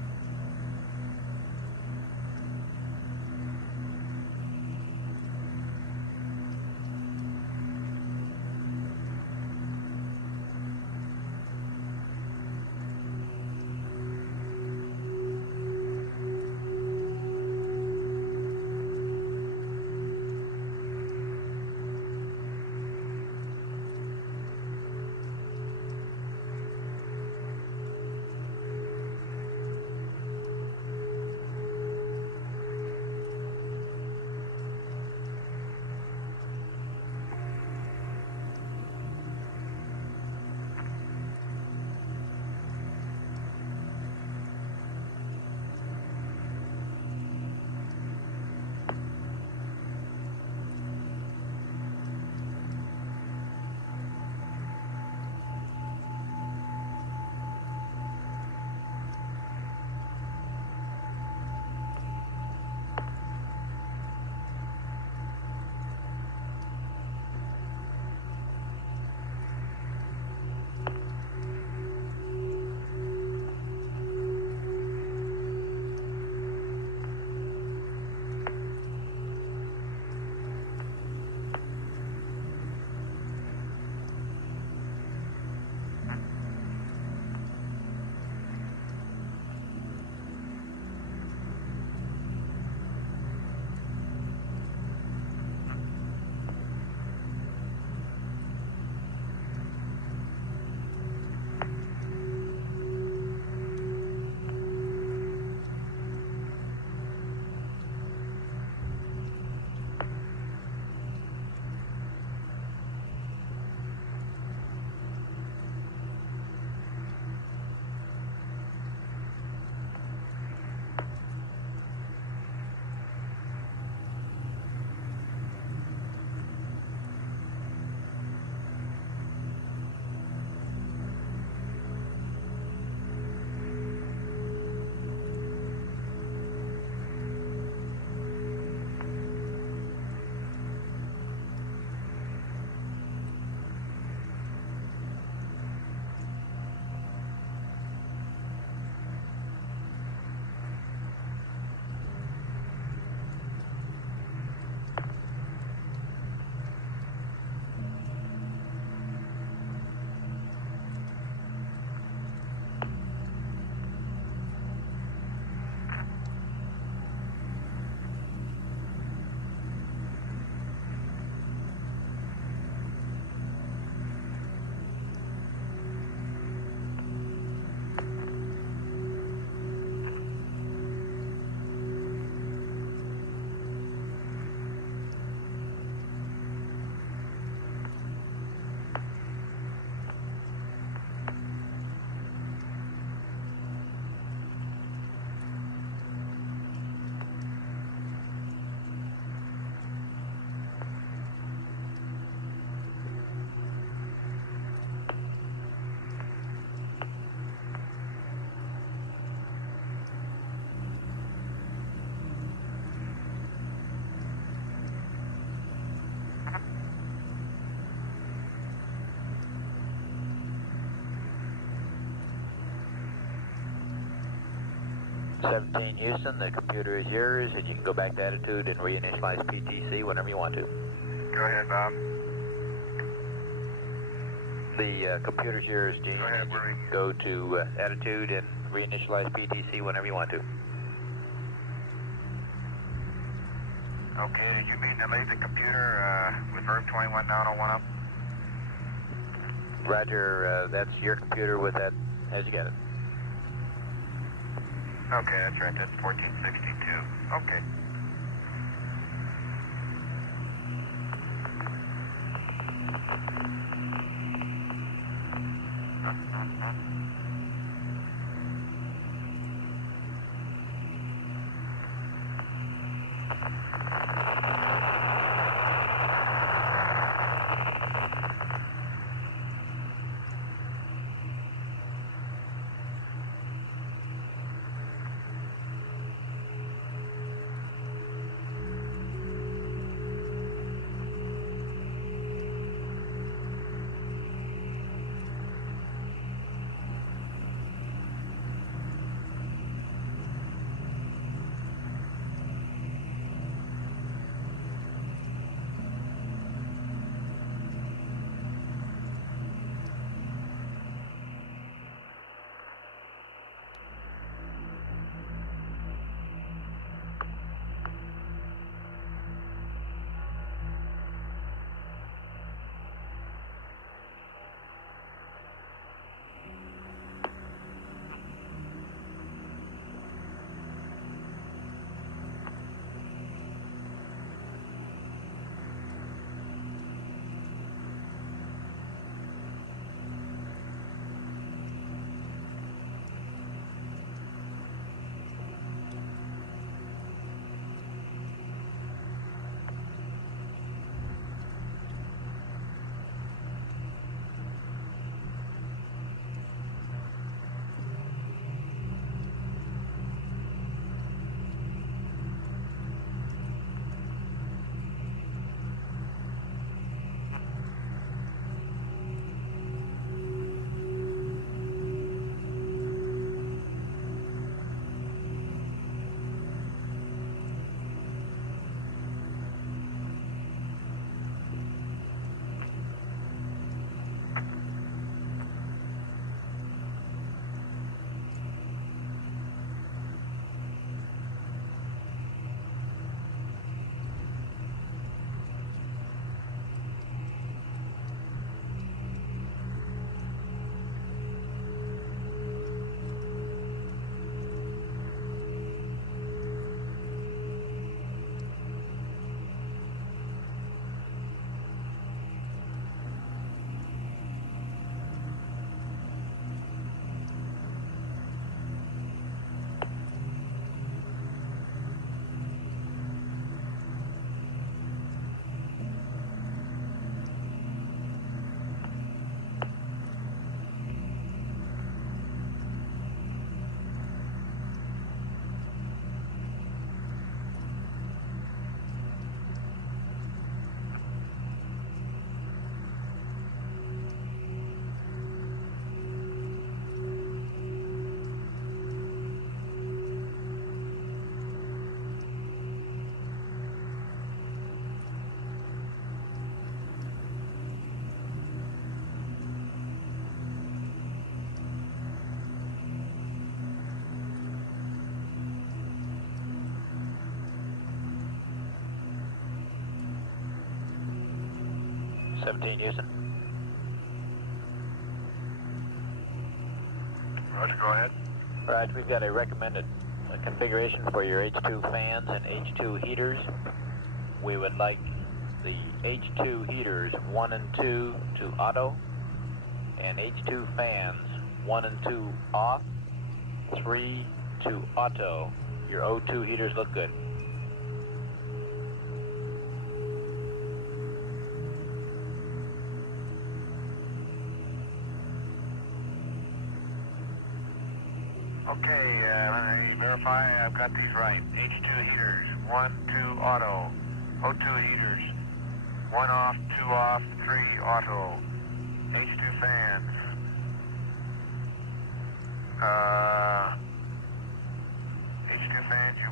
17 Houston, the computer is yours, and you can go back to attitude and reinitialize PTC whenever you want to. Go ahead, Bob. The computer's yours, Gene. Go ahead, and you Marie. can go to attitude and reinitialize PTC whenever you want to. Okay, did you mean to leave the computer with verb 21 down on 1 up? Roger, that's your computer with that as you got it. Okay, that's right, that's 1462. Okay. Seventeen Houston. Roger, go ahead. Right, we've got a recommended configuration for your H2 fans and H2 heaters. We would like the H2 heaters 1 and 2 to auto, and H2 fans 1 and 2 off, 3 to auto. Your O2 heaters look good. Okay, let me verify I've got these right. H2 heaters, 1, 2 auto. O2 heaters, 1 off, 2 off, 3 auto. H2 fans.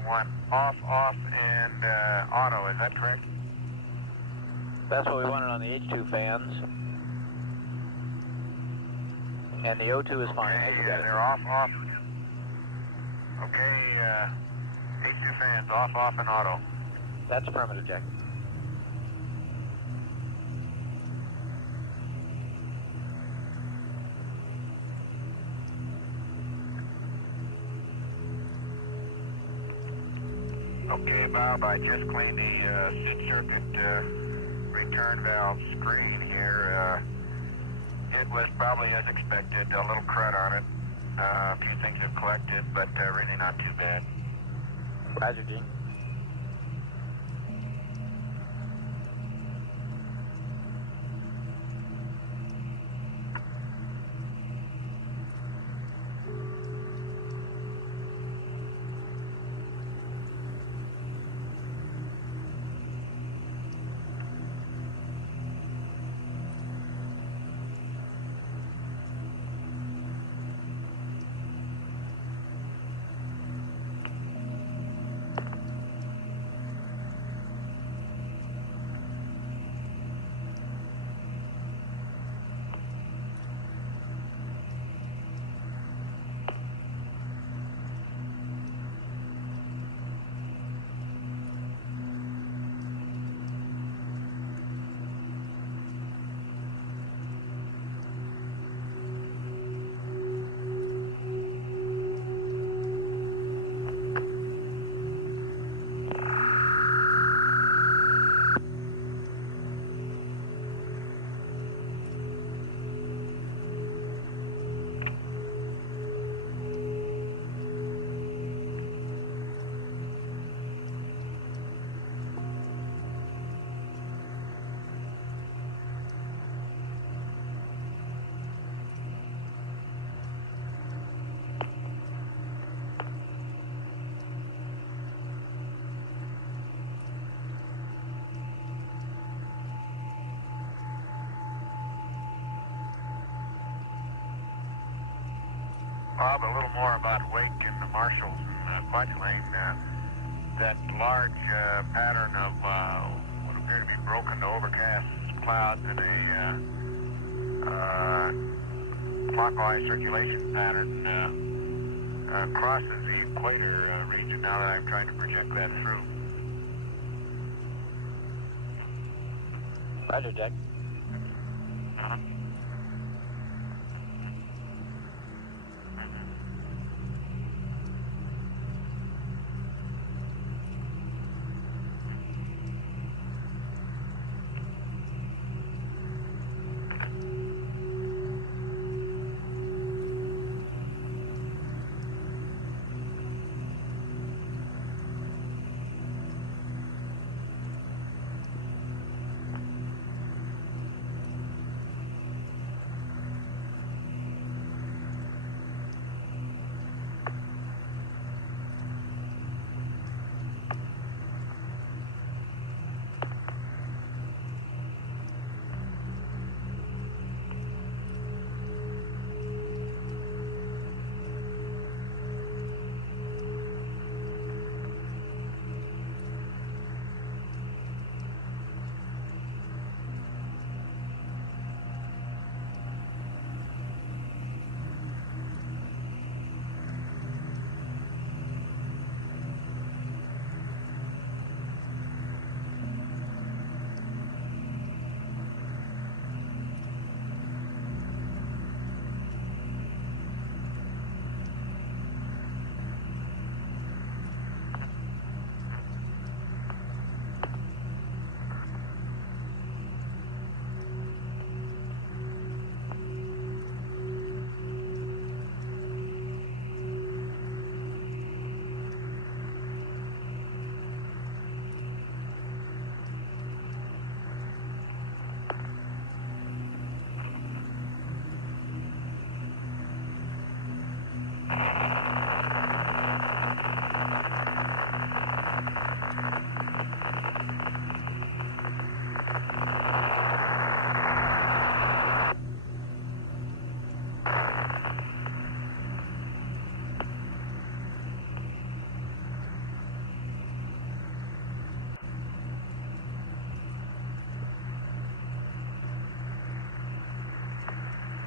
one. Off, off, and auto, is that correct? That's what we wanted on the H2 fans. And the O2 is fine. Okay, As you got it. they're off, off. Okay, H2 fans, off, off, and auto. That's affirmative, Jack. Okay, Bob, I just cleaned the seat circuit return valve screen here. It was probably as expected, a little crud on it. A few things have collected, but really not too bad. Roger, Gene. Bob, a little more about Wake and the Marshalls and Bunch Lane. That large pattern of what appear to be broken to overcast clouds in a clockwise circulation pattern crosses the equator region now that I'm trying to project that through. Roger, Jack. Uh-huh.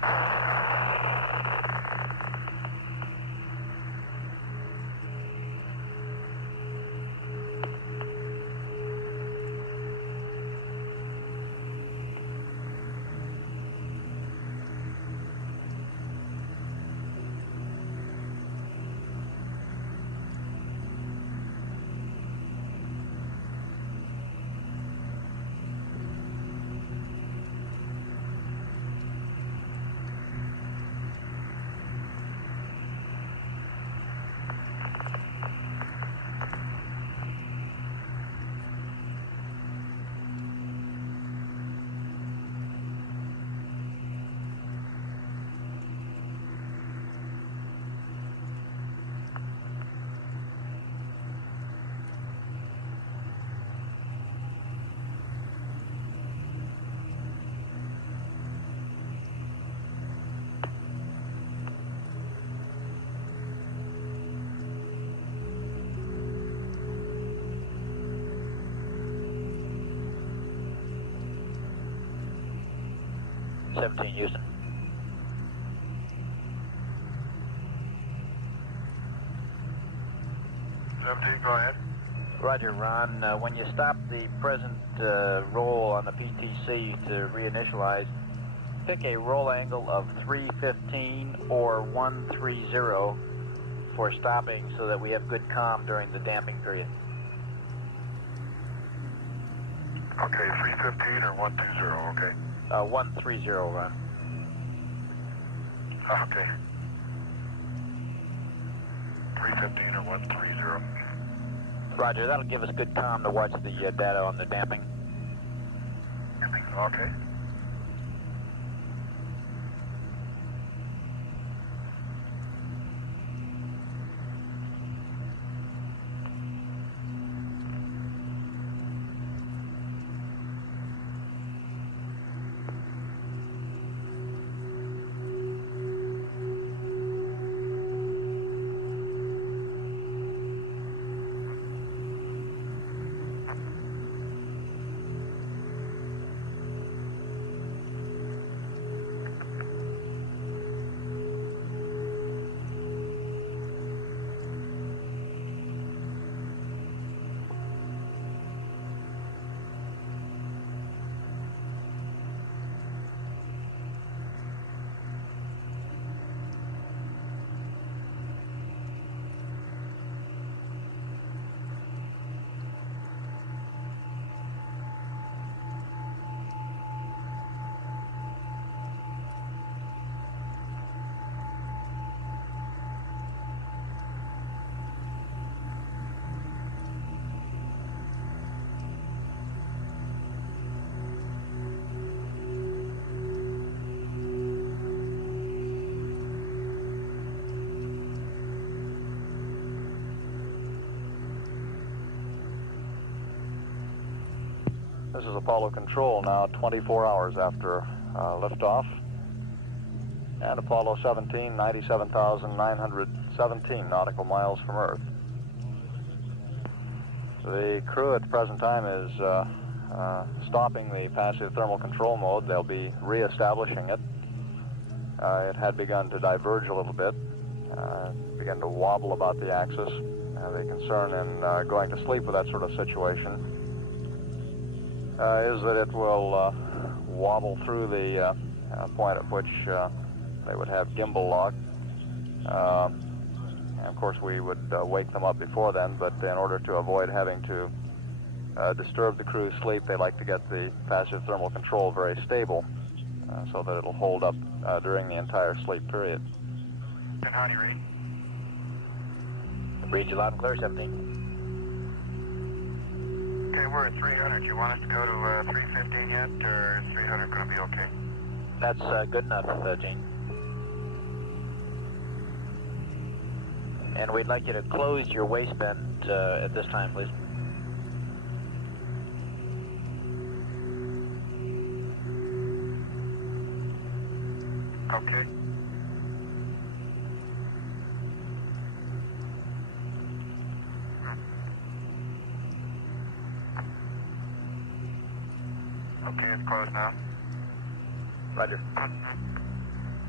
Houston. Go ahead. Roger, Ron. When you stop the present roll on the PTC to reinitialize, pick a roll angle of 315 or 130 for stopping so that we have good comm during the damping period. Okay, 315 or 120, okay. 130, Ron. Okay. 315 or 130. Roger, that'll give us good comm to watch the data on the damping. Okay. This is Apollo Control now, 24 hours after liftoff. And Apollo 17, 97,917 nautical miles from Earth. The crew at the present time is stopping the passive thermal control mode. They'll be re-establishing it. It had begun to diverge a little bit, began to wobble about the axis. The concern in going to sleep with that sort of situation is that it will wobble through the point at which they would have gimbal lock. And of course we would wake them up before then, but in order to avoid having to disturb the crew's sleep, they like to get the passive thermal control very stable so that it'll hold up during the entire sleep period. And how do you read? Read you loud and clear, 17. Okay, we're at 300. You want us to go to 315 yet, or is 300 going to be okay? That's good enough, Gene. And we'd like you to close your waistband at this time, please. Okay. Okay, it's closed now. Roger.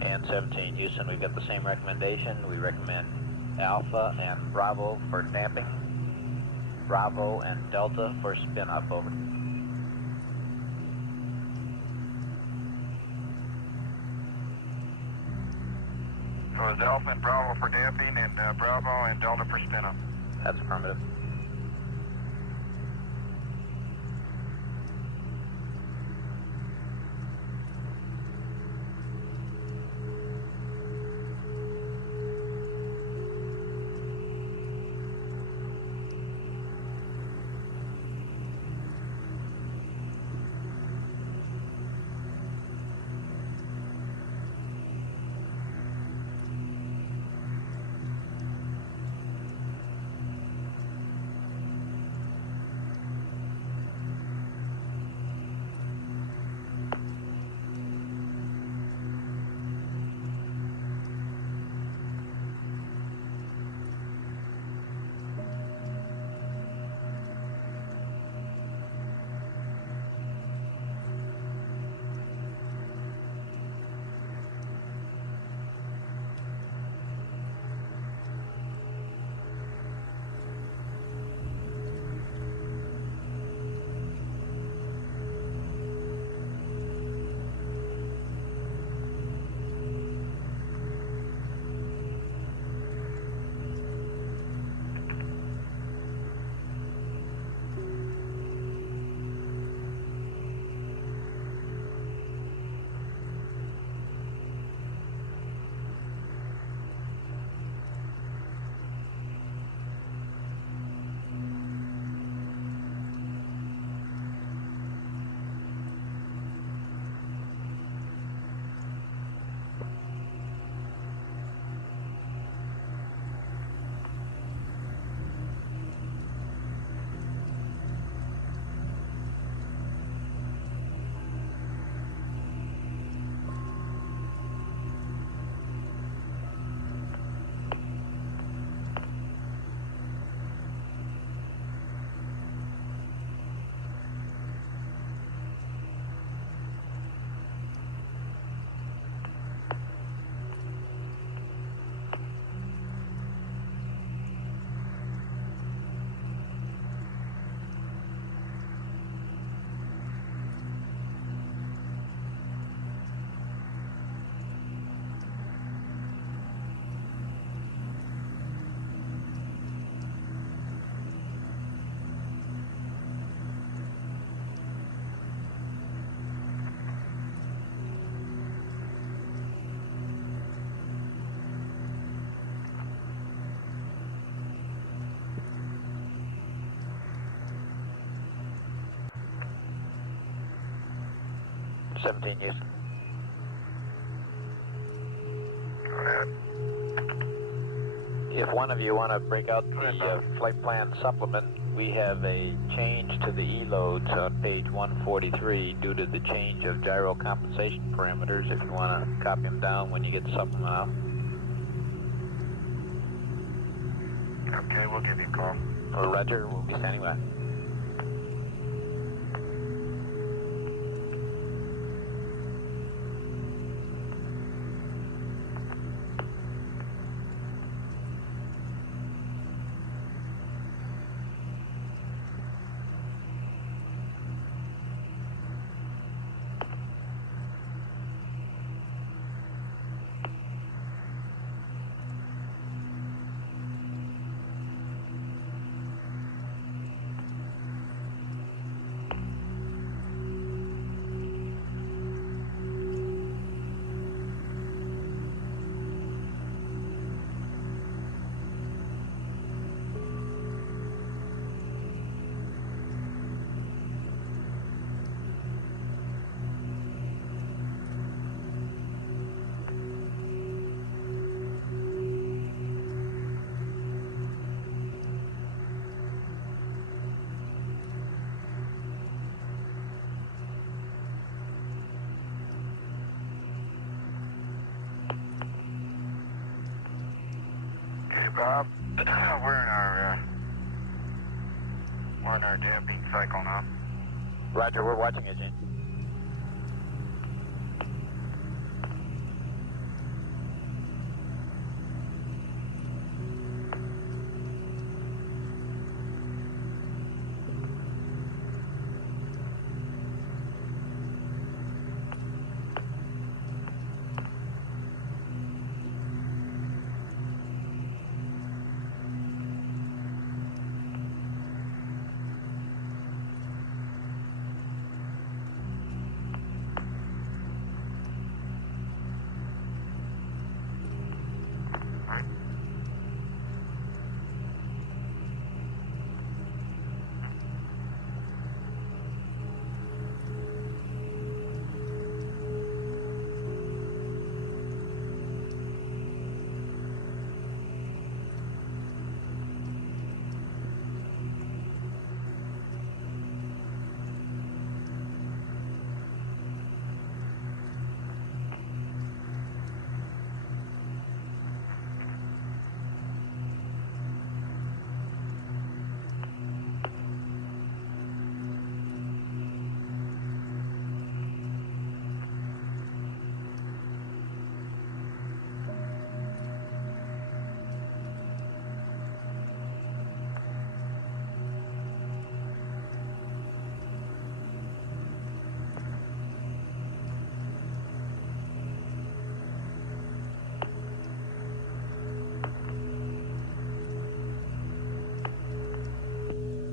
And 17 Houston, we've got the same recommendation. We recommend Alpha and Bravo for damping, Bravo and Delta for spin up, over. So it's Alpha and Bravo for damping and Bravo and Delta for spin up. That's affirmative. Seventeen Houston. Go ahead. If one of you want to break out the flight plan supplement, we have a change to the E-loads on page 143 due to the change of gyro compensation parameters. If you want to copy them down when you get the supplement out. Okay, we'll give you a call. Roger, we'll be standing by. Bob, we're in our damping cycle now. Roger, we're watching it, Gene.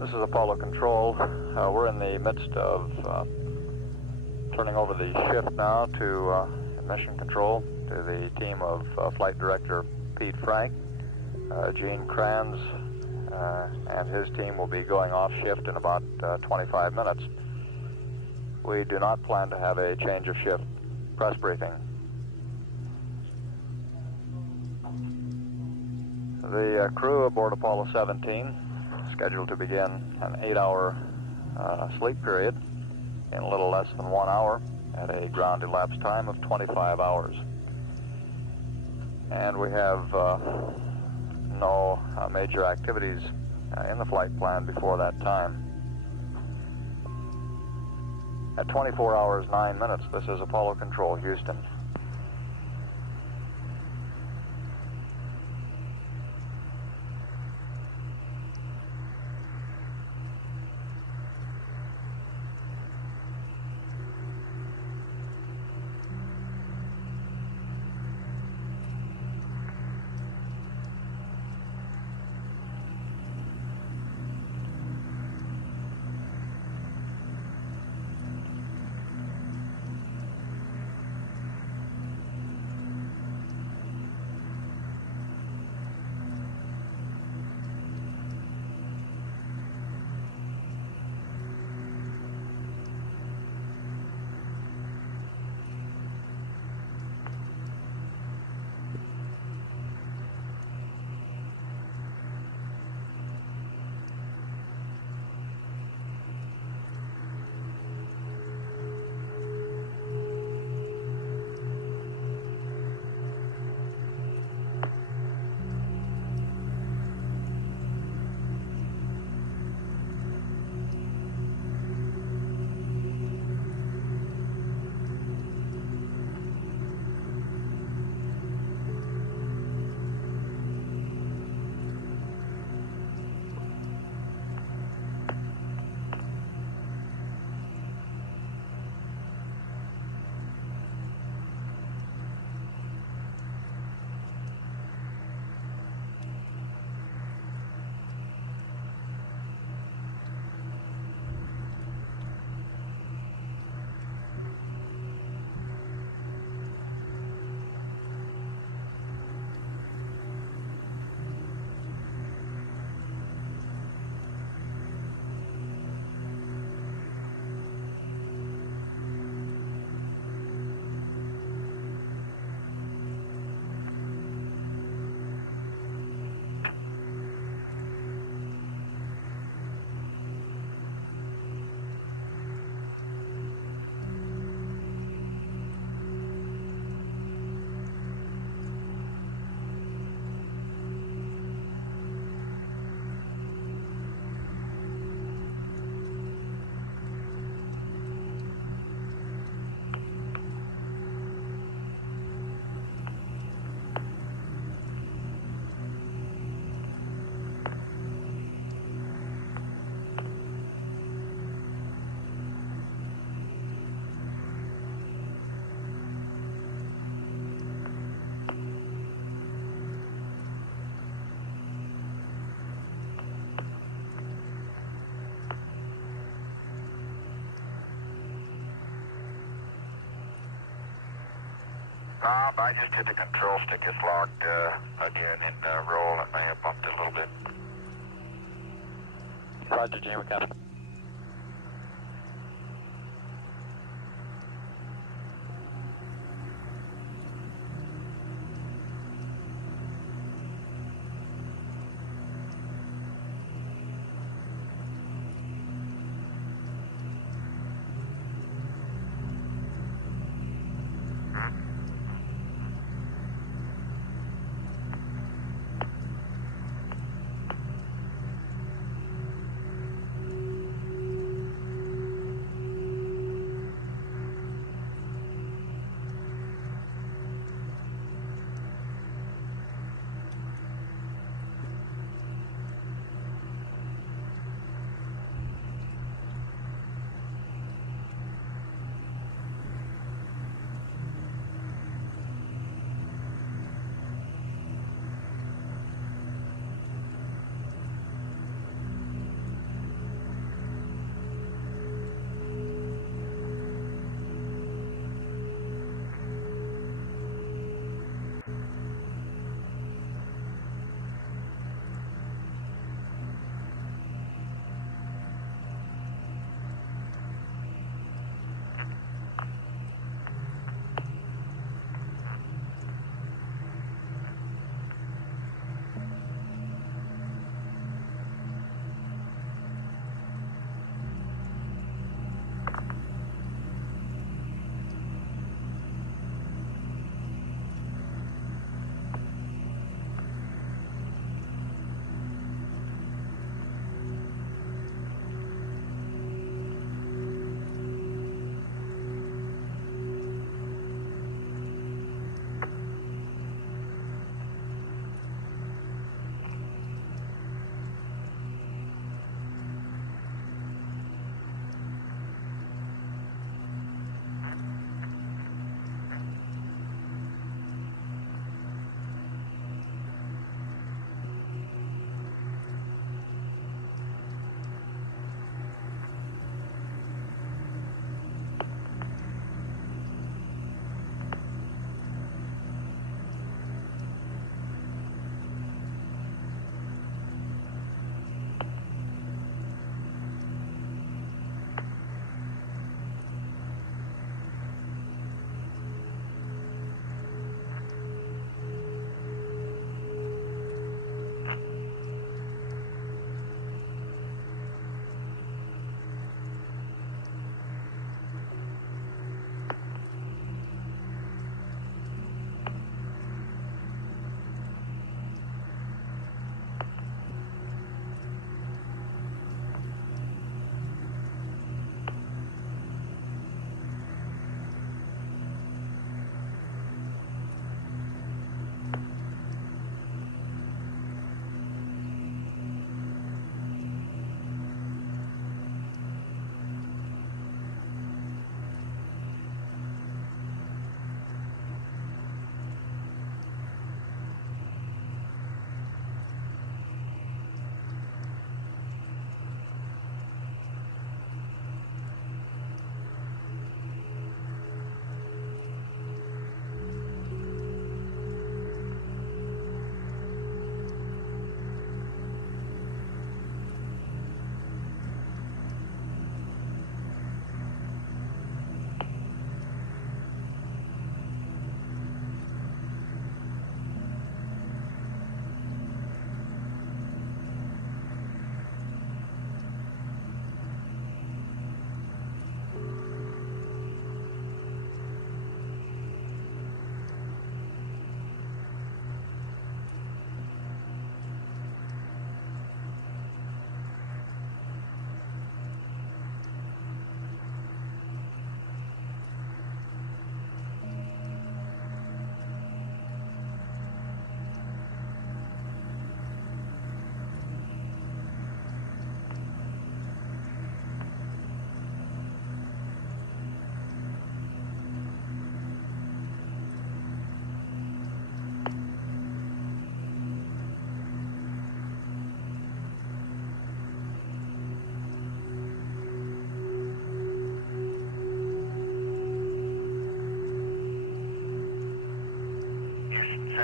This is Apollo Control. We're in the midst of turning over the shift now to Mission Control, to the team of Flight Director Pete Frank. Gene Kranz and his team will be going off shift in about 25 minutes. We do not plan to have a change of shift press briefing. The crew aboard Apollo 17 scheduled to begin an 8-hour sleep period in a little less than 1 hour at a ground elapsed time of 25 hours. And we have no major activities in the flight plan before that time. At 24 hours 9 minutes, this is Apollo Control, Houston. I just hit the control stick. It's locked again in roll. I may have bumped it a little bit. Roger, Jim, we got it.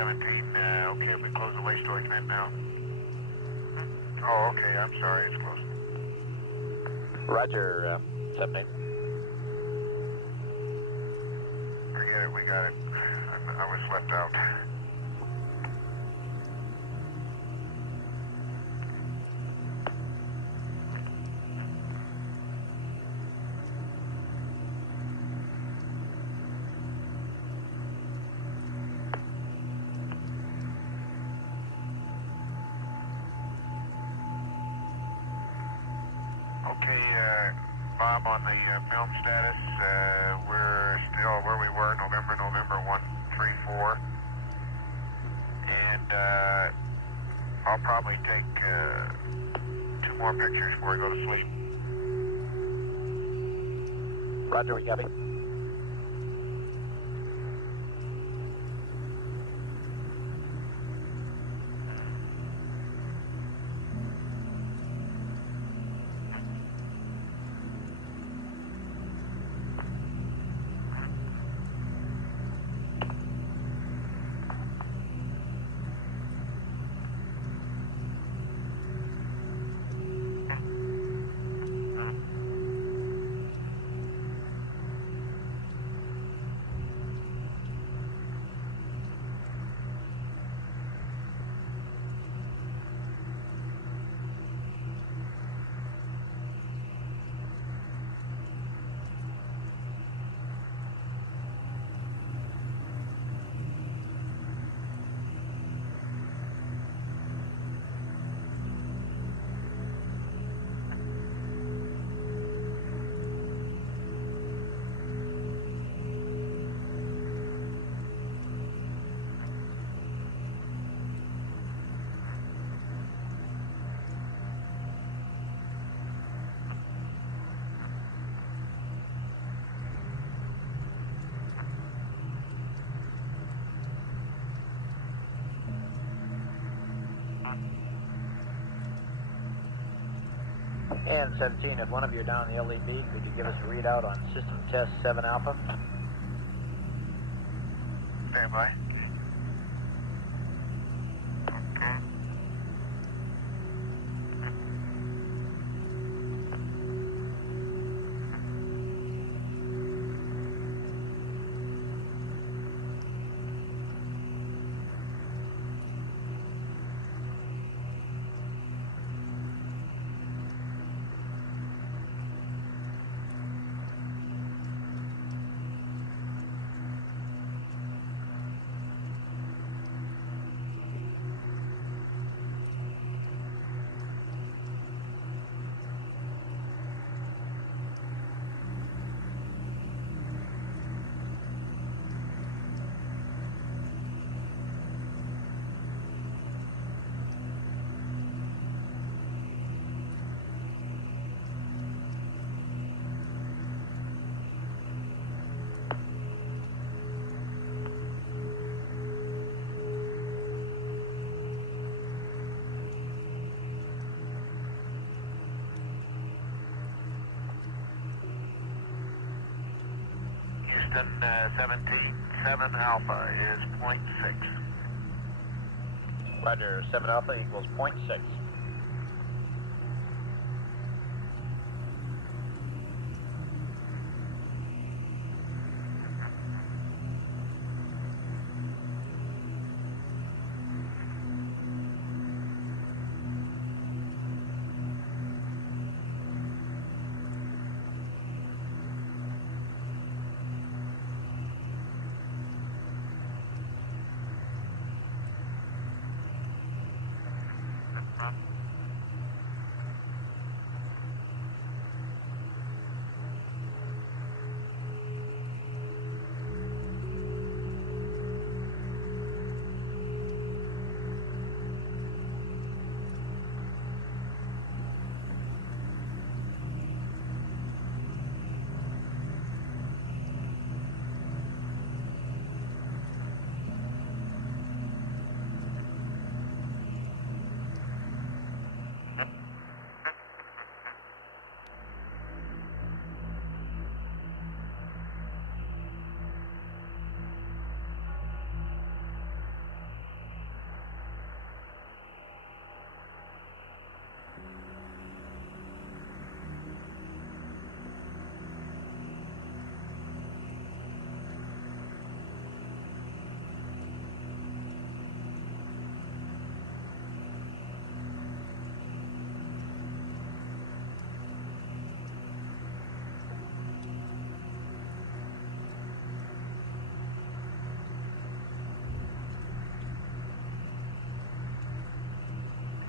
17, okay if we close the waste storage vent now? Oh, okay, I'm sorry, it's closed. Roger, 17. Forget it, we got it. I was left out. Okay, Bob, on the film status, we're still where we were, November 134. And I'll probably take 2 more pictures before we go to sleep. Roger, we copy. And 17, if one of you are down in the LED, could you give us a readout on system test 7 alpha? Stand by. Okay. Houston 17, 7 alpha is 0.6. Roger, 7 alpha equals 0.6.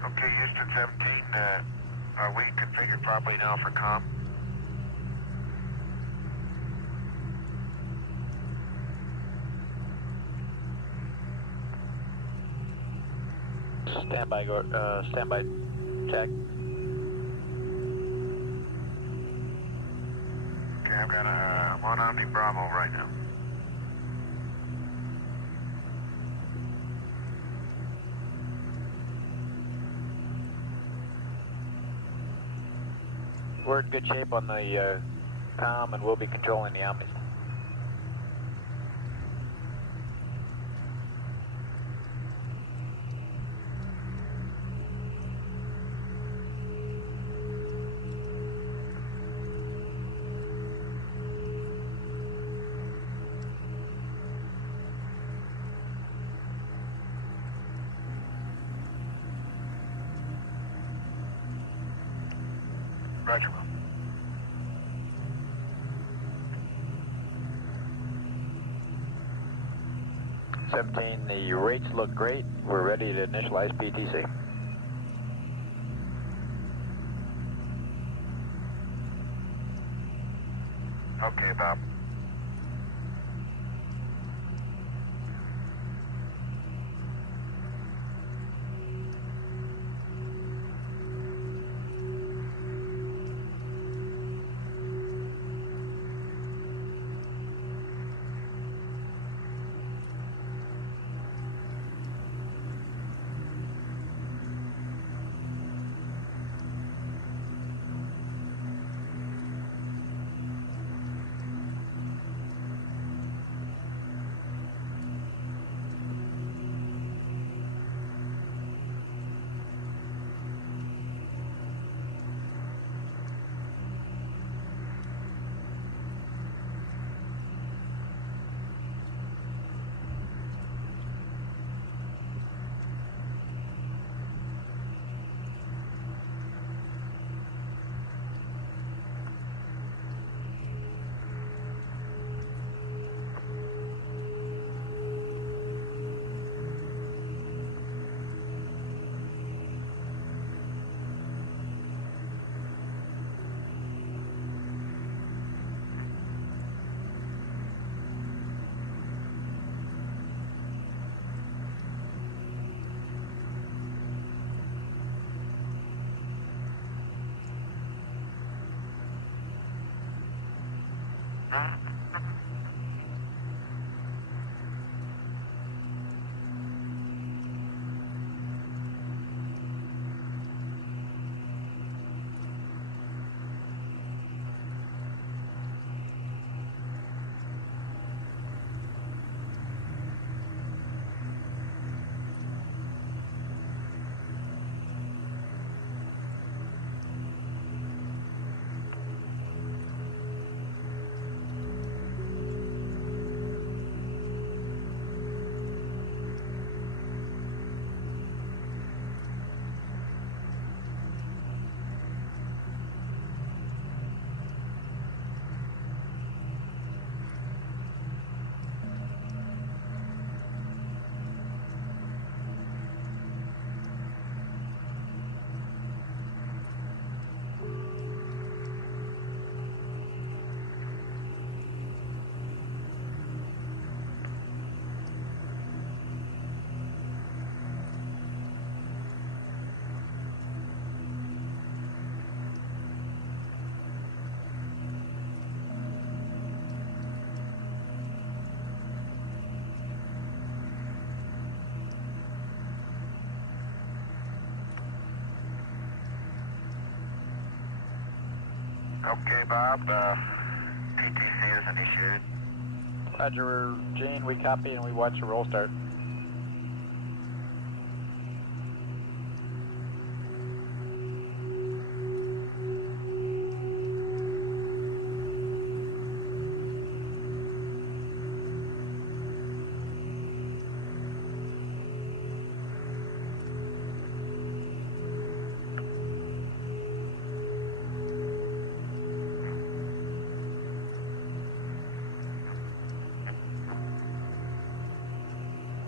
Okay, Houston 17, are we configured properly now for comm? Standby, standby, check. Okay, I've got I'm on Omni Bravo right now. We're in good shape on the comm, and we'll be controlling the Omnis. Roger, Will. The rates look great. We're ready to initialize PTC. Okay, Bob. Okay, Bob. PTC is initiated. Roger, Gene, we copy and we watch the roll start.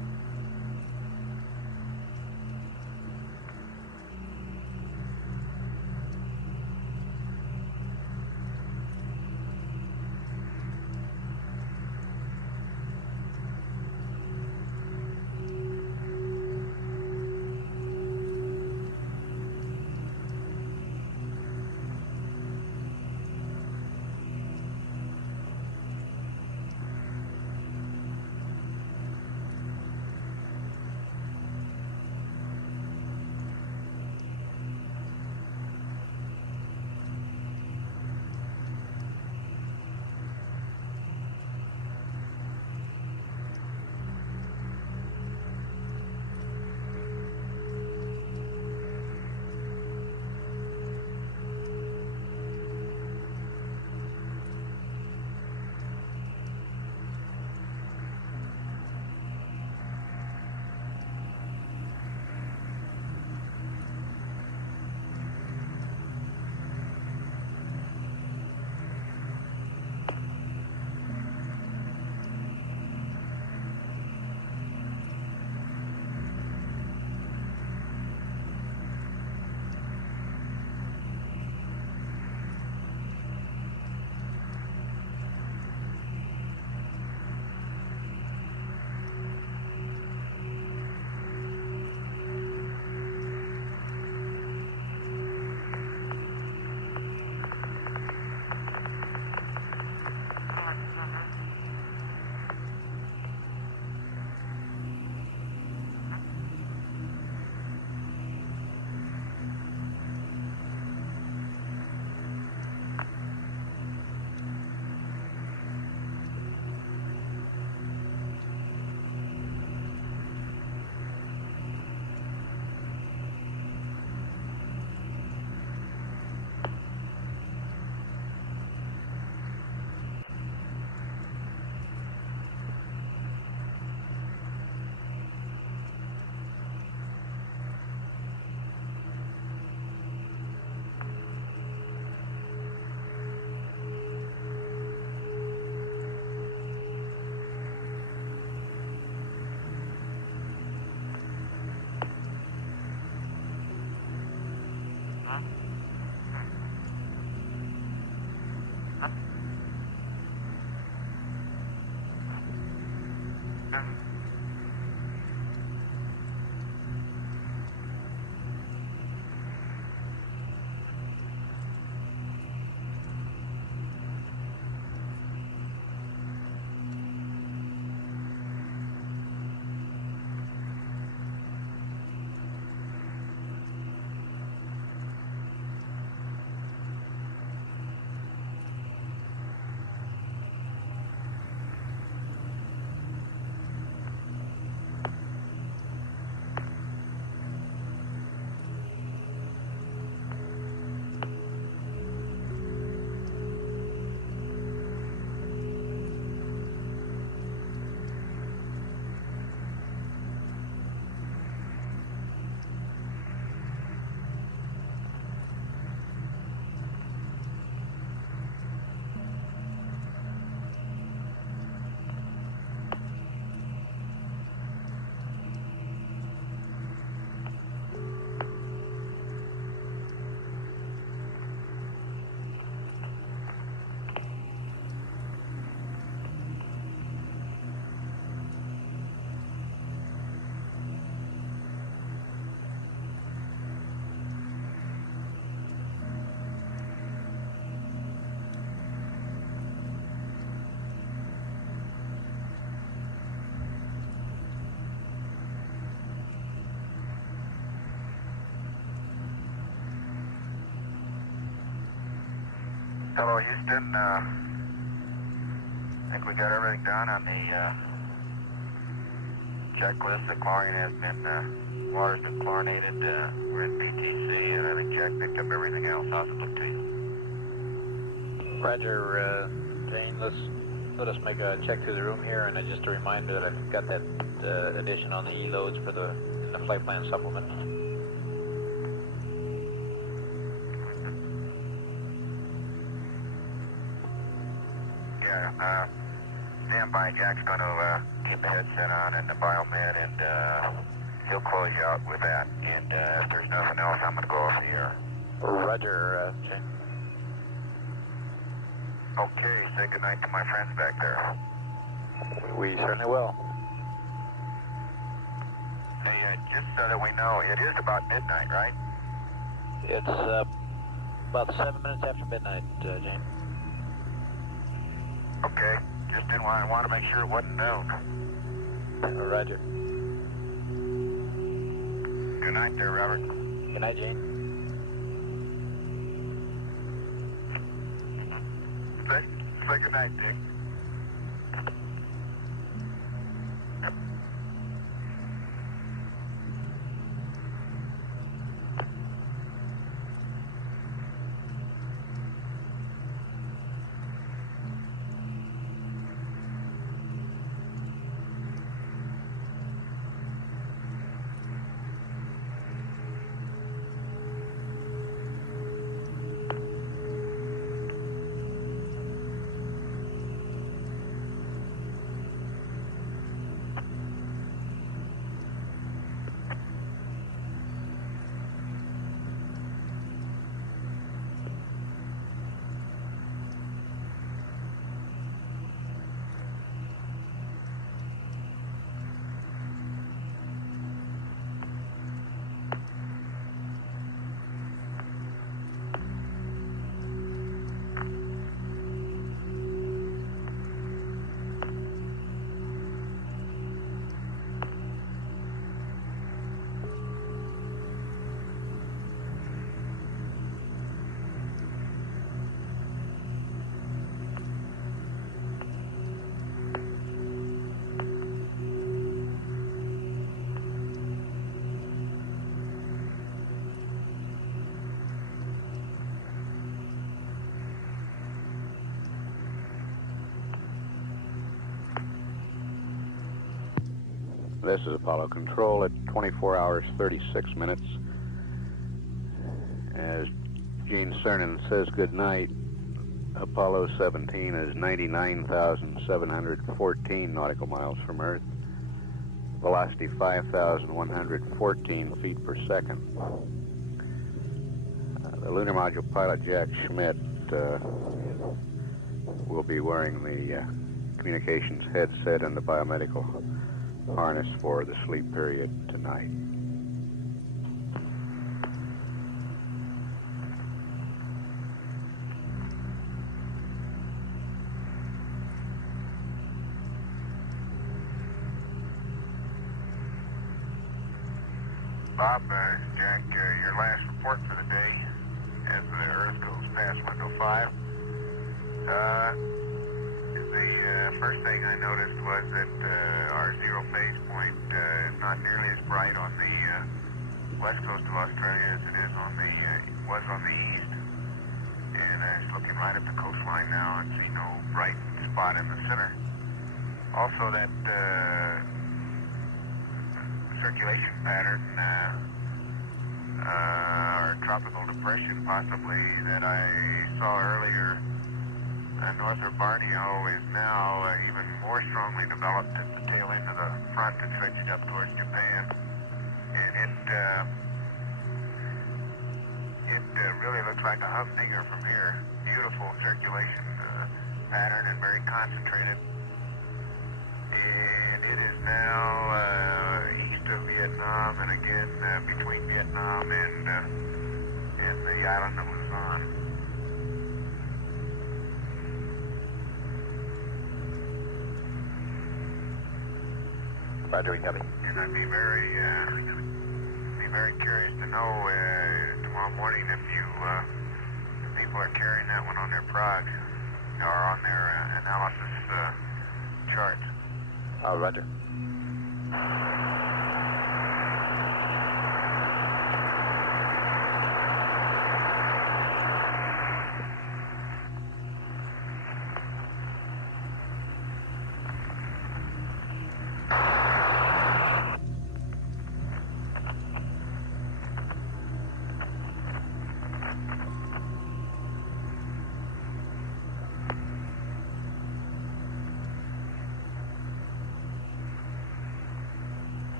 Hello, Houston. I think we got everything done on the checklist. The chlorine has been, water's been chlorinated. We're in PTC, and I think Jack picked up everything else. How's it look to you? Roger, Jane. Let us make a check through the room here, and just a reminder that I've got that addition on the E-loads for the flight plan supplement. Yeah, stand by. Jack's going to keep the headset on and the biomed, and he'll close you out with that. And if there's nothing else, I'm going to go off the air. Roger, Jane. Okay, say goodnight to my friends back there. We certainly will. Hey, just so that we know, it is about midnight, right? It's about 7 minutes after midnight, Jane. Okay, just didn't want to make sure it wasn't noon. Roger. Good night there, Robert. Good night, Jane. Say good night, Dick. This is Apollo Control at 24 hours 36 minutes. As Gene Cernan says goodnight, Apollo 17 is 99,714 nautical miles from Earth. Velocity 5,114 feet per second. The lunar module pilot Jack Schmidt will be wearing the communications headset and the biomedical harness for the sleep period tonight. Bob, Jack, your last report for the day as the Earth goes past window 5. The first thing I noticed was that our zero phase point is not nearly as bright on the west coast of Australia as it is on the was on the east. And I was looking right at the coastline now and see no bright spot in the center. Also, that circulation pattern, or tropical depression possibly, that I saw earlier north of Borneo is now even more strongly developed at the tail end of the front that stretches up towards Japan. And it really looks like a humdinger from here. Beautiful circulation pattern and very concentrated. And it is now east of Vietnam and again between Vietnam and the island of Luzon. Roger, we copy. And I'd be very curious to know tomorrow morning if people are carrying that one on their progs or on their analysis charts. Roger.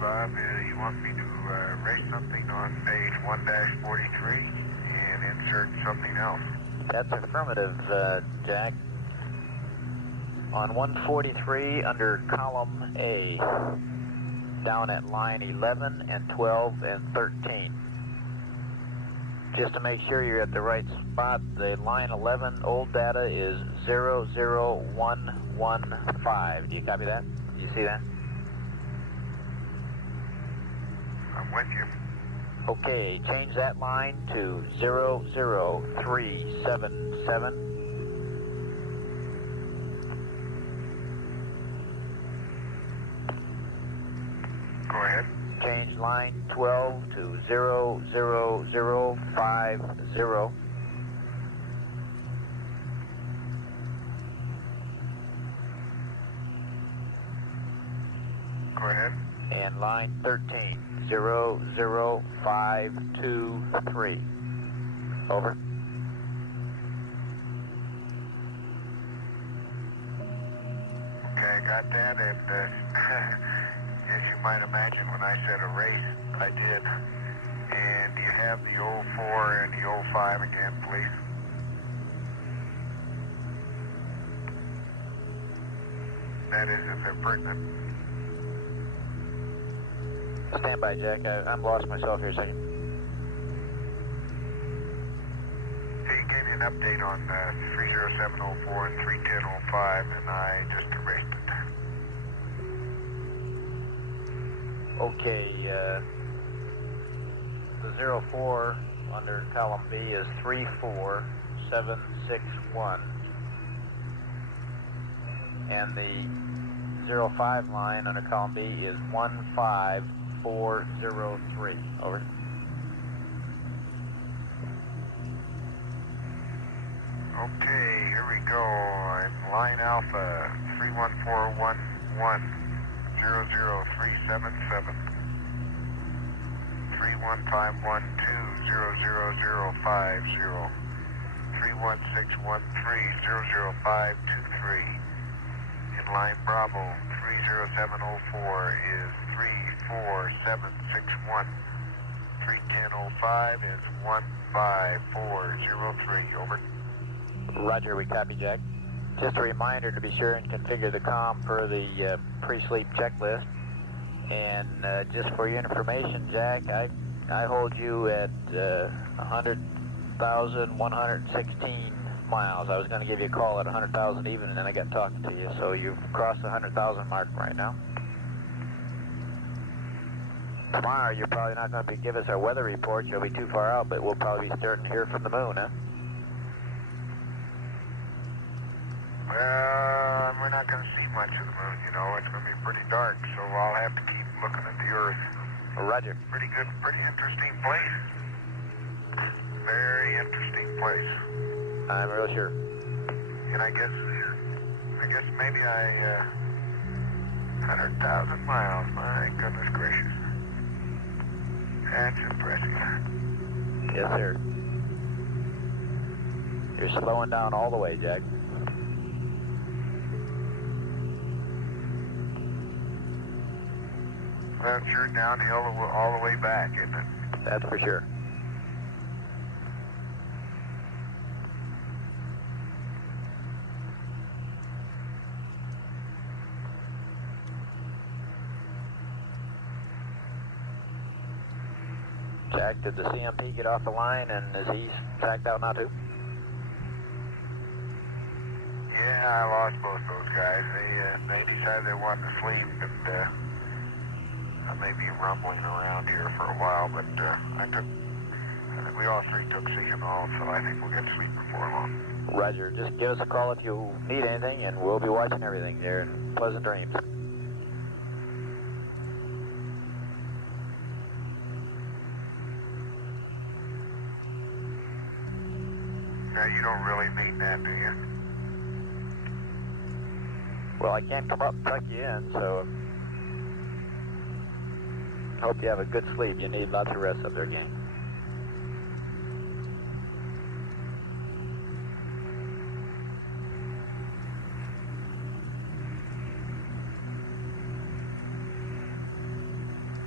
Bob. You want me to race something on page 1-43 and insert something else? That's affirmative, Jack. On 143 under column A, down at line 11 and 12 and 13. Just to make sure you're at the right spot, the line 11 old data is 00115. Do you copy that? Do you see that? I'm with you. Okay, change that line to 00377. Go ahead. Change line 12 to 00050. Go ahead. And line 13, 00523. Over. Okay, I got that, and as you might imagine, when I said a race, I did. And do you have the 04 and the 05 again, please? That is, if they're pertinent. Stand by, Jack. I'm lost myself here a second. Hey, you gave me an update on 30704 and 31005, and I just erased it. Okay, the 04 under column B is 34761. And the 05 line under column B is 15403. Over. Okay, here we go. I'm line Alpha 31411 00377 31512 00050 31613 00523. In line Bravo 30704 is 34761. 31005 is 15403. Over. Roger, we copy, Jack. Just a reminder to be sure and configure the comm per the pre-sleep checklist. And just for your information, Jack, I hold you at 100,116 miles. I was going to give you a call at 100,000 even, and then I got talking to you. So you've crossed the 100,000 mark right now. Tomorrow, you're probably not going to give us our weather report. You'll be too far out, but we'll probably be starting to hear from the moon, huh? Well, we're not going to see much of the moon, you know. It's going to be pretty dark, so I'll have to keep looking at the Earth. Roger. Pretty good, pretty interesting place. Very interesting place. I'm real sure. And I guess maybe 100,000 miles. My goodness gracious. That's impressive. Yes, sir. You're slowing down all the way, Jack. Well, it's sure downhill all the way back, isn't it? That's for sure. Jack, did the CMP get off the line, and is he tracked out now too? Yeah, I lost both those guys. They decided they wanted to sleep, and I may be rumbling around here for a while, but I think we all three took CMO, so I think we'll get to sleep before long. Roger. Just give us a call if you need anything, and we'll be watching everything there. And pleasant dreams. Now, you don't really mean that, do you? Well, I can't come up and tuck you in, so hope you have a good sleep. You need lots of rest up there, gang.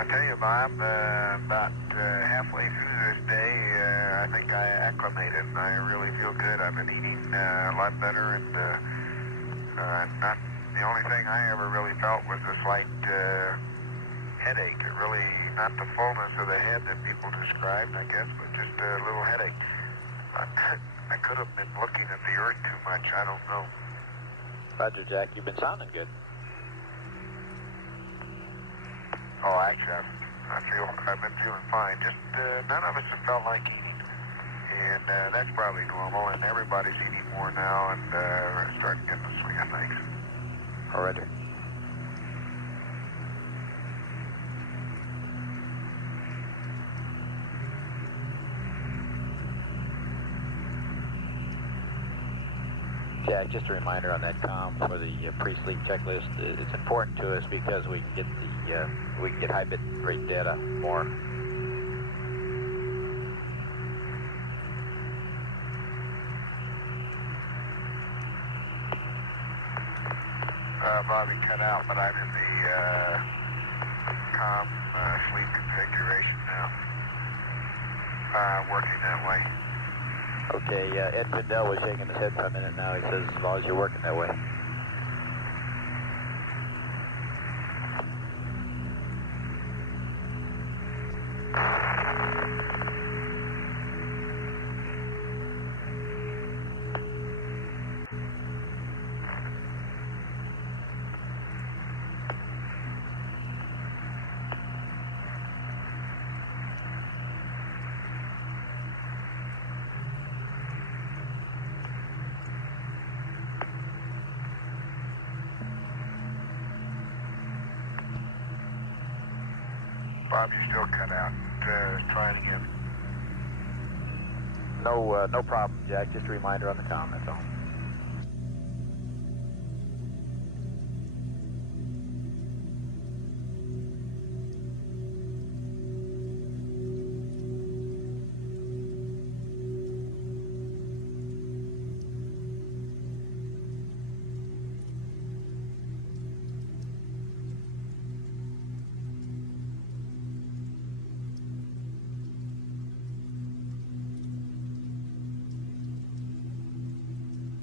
I tell you, Bob, about halfway through this day, I think I acclimated. I really feel good. I've been eating a lot better, and not the only thing I ever really felt was a slight headache. It really, not the fullness of the head that people described, I guess, but just a little headache. I could have been looking at the earth too much. I don't know. Roger, Jack. You've been sounding good. Oh, actually, I've been feeling fine. Just none of us have felt like eating, and that's probably normal. And everybody's eating more now, and starting to get the swing of things. All right. Jack, just a reminder on that comm for the pre-sleep checklist. It's important to us because we can get high bit rate data more. Bobby cut out, but I'm in the comm sleep configuration now. Working that way. Okay, Ed Fidel was shaking his head for a minute now. He says as long as you're working that way. Bob, you're still cut out. Try it again. No problem, Jack. Just a reminder on the comm, that's all.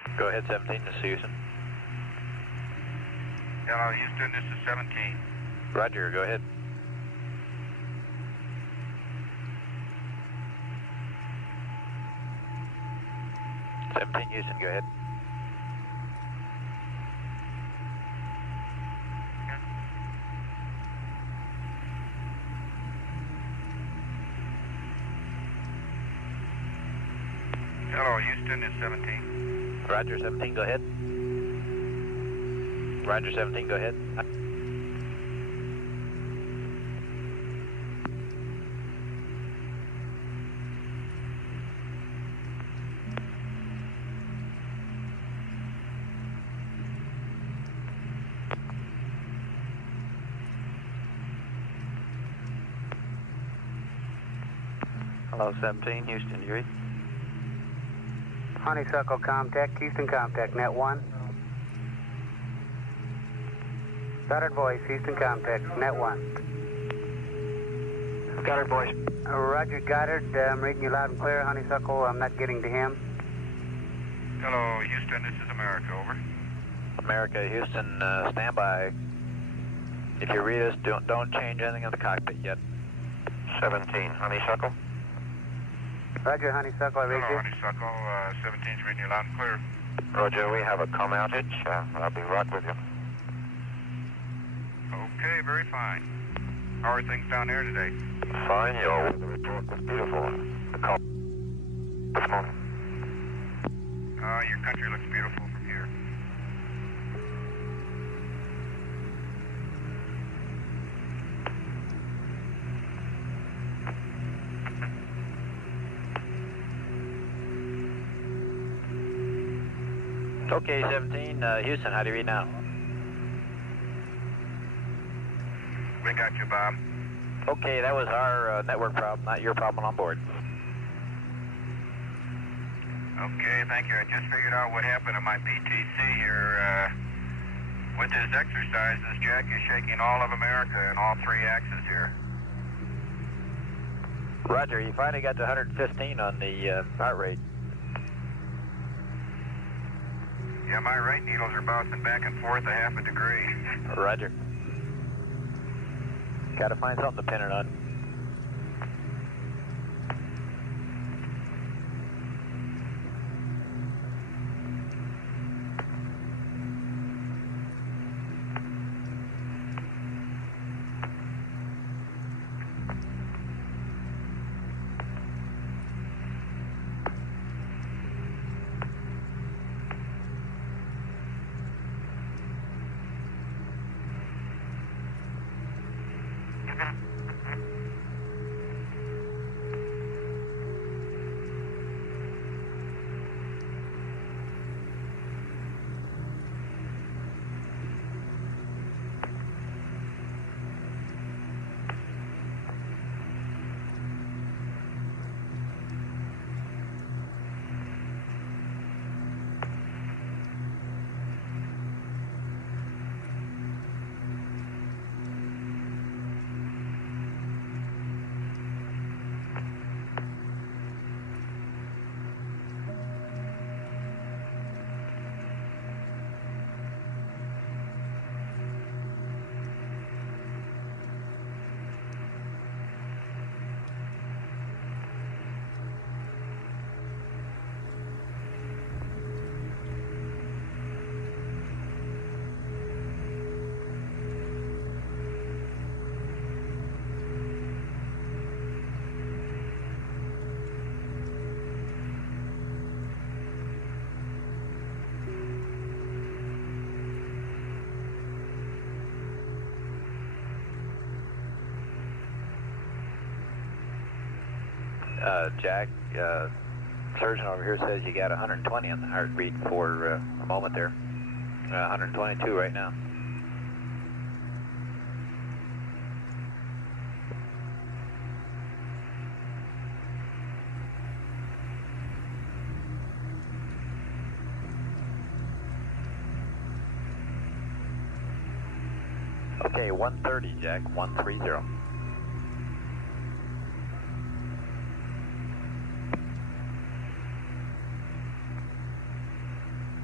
Go ahead, 17, this is Houston. Hello, Houston, this is 17. Roger, go ahead. Houston, go ahead. Hello, Houston is 17. Roger, 17, go ahead. Roger, 17, go ahead. Hello, 17, Houston, you read? Honeysuckle Comtech, Houston Comtech, net 1. Goddard voice, Houston Comtech, net 1. Goddard voice. Roger, Goddard, I'm reading you loud and clear. Honeysuckle, I'm not getting to him. Hello, Houston, this is America, over. America, Houston, stand by. If you read us, don't change anything in the cockpit yet. 17, Honeysuckle. Roger, Honeysuckle, I read Hello, you. Honeysuckle, 17's reading you loud and clear. Roger, we have a comm outage. I'll be right with you. Okay, very fine. How are things down there today? Fine, your weather report was beautiful. The call this morning. Your country looks beautiful from here. Okay, 17, Houston, how do you read now? We got you, Bob. Okay, that was our network problem, not your problem on board. Okay, thank you. I just figured out what happened to my PTC here. With this exercise, this jack is shaking all of America in all three axes here. Roger, you finally got to 115 on the heart rate. Yeah, my right needles are bouncing back and forth a half a degree. Roger. Gotta find something to pin it on. Jack, surgeon over here says you got 120 on the heartbeat for a moment there. 122 right now. Okay, 130, Jack, 130.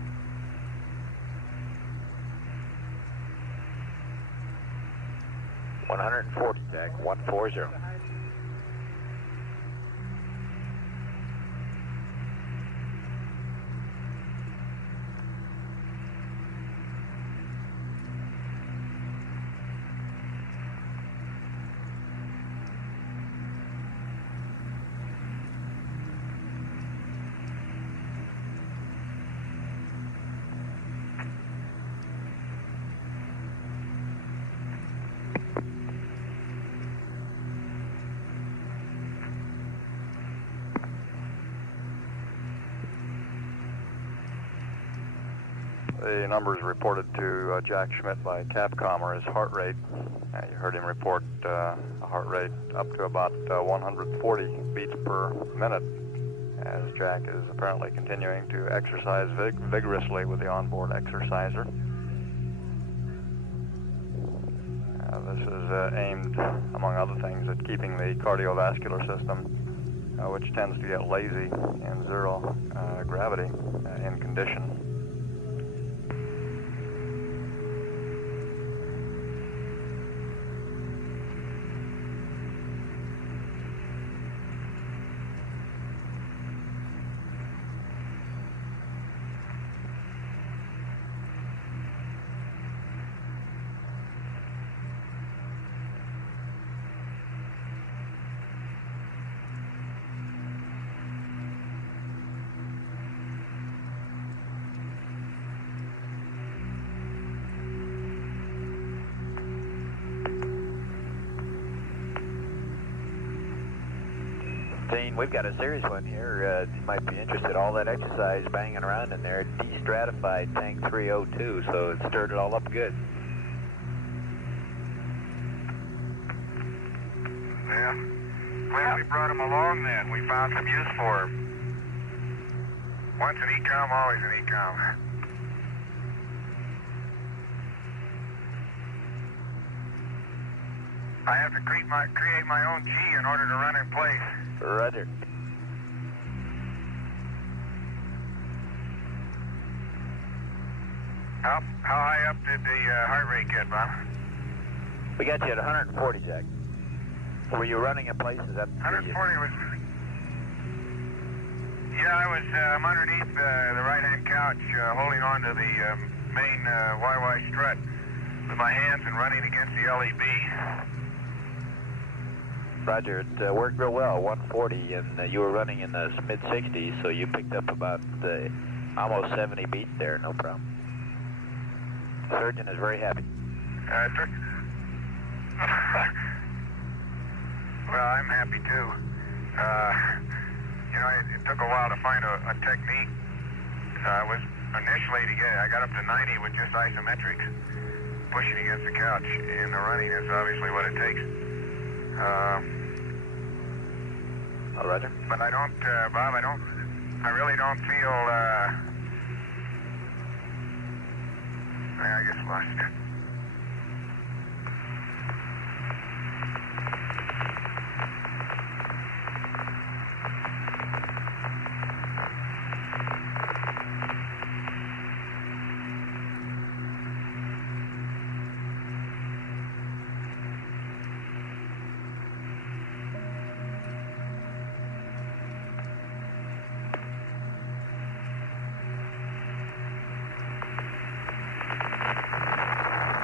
140, Jack, 140. The numbers reported to Jack Schmidt by Capcom are his heart rate. You heard him report a heart rate up to about 140 beats per minute, as Jack is apparently continuing to exercise vigorously with the onboard exerciser. This is aimed, among other things, at keeping the cardiovascular system, which tends to get lazy in zero gravity, in condition. Dean, we've got a serious one here. You might be interested. All that exercise banging around in there de-stratified tank 302, so it stirred it all up good. Yeah. Glad we brought him along then. We found some use for him. Once an ecom, always an ecom. I have to create my own G in order to run in place. Roger. How high up did the heart rate get, Bob? We got you at 140, Jack. Were you running in place? Is that 140 was... Yeah, I was underneath the right-hand couch, holding on to the main YY strut with my hands and running against the LEB. Roger, it worked real well, 140, and you were running in the mid-60s, so you picked up about almost 70 beats there, no problem. Surgeon is very happy. Well, I'm happy too. You know, it took a while to find a technique. I got up to 90 with just isometrics, pushing against the couch, and the running is obviously what it takes. Roger. But I don't, Bob, I really don't feel, I guess lost it.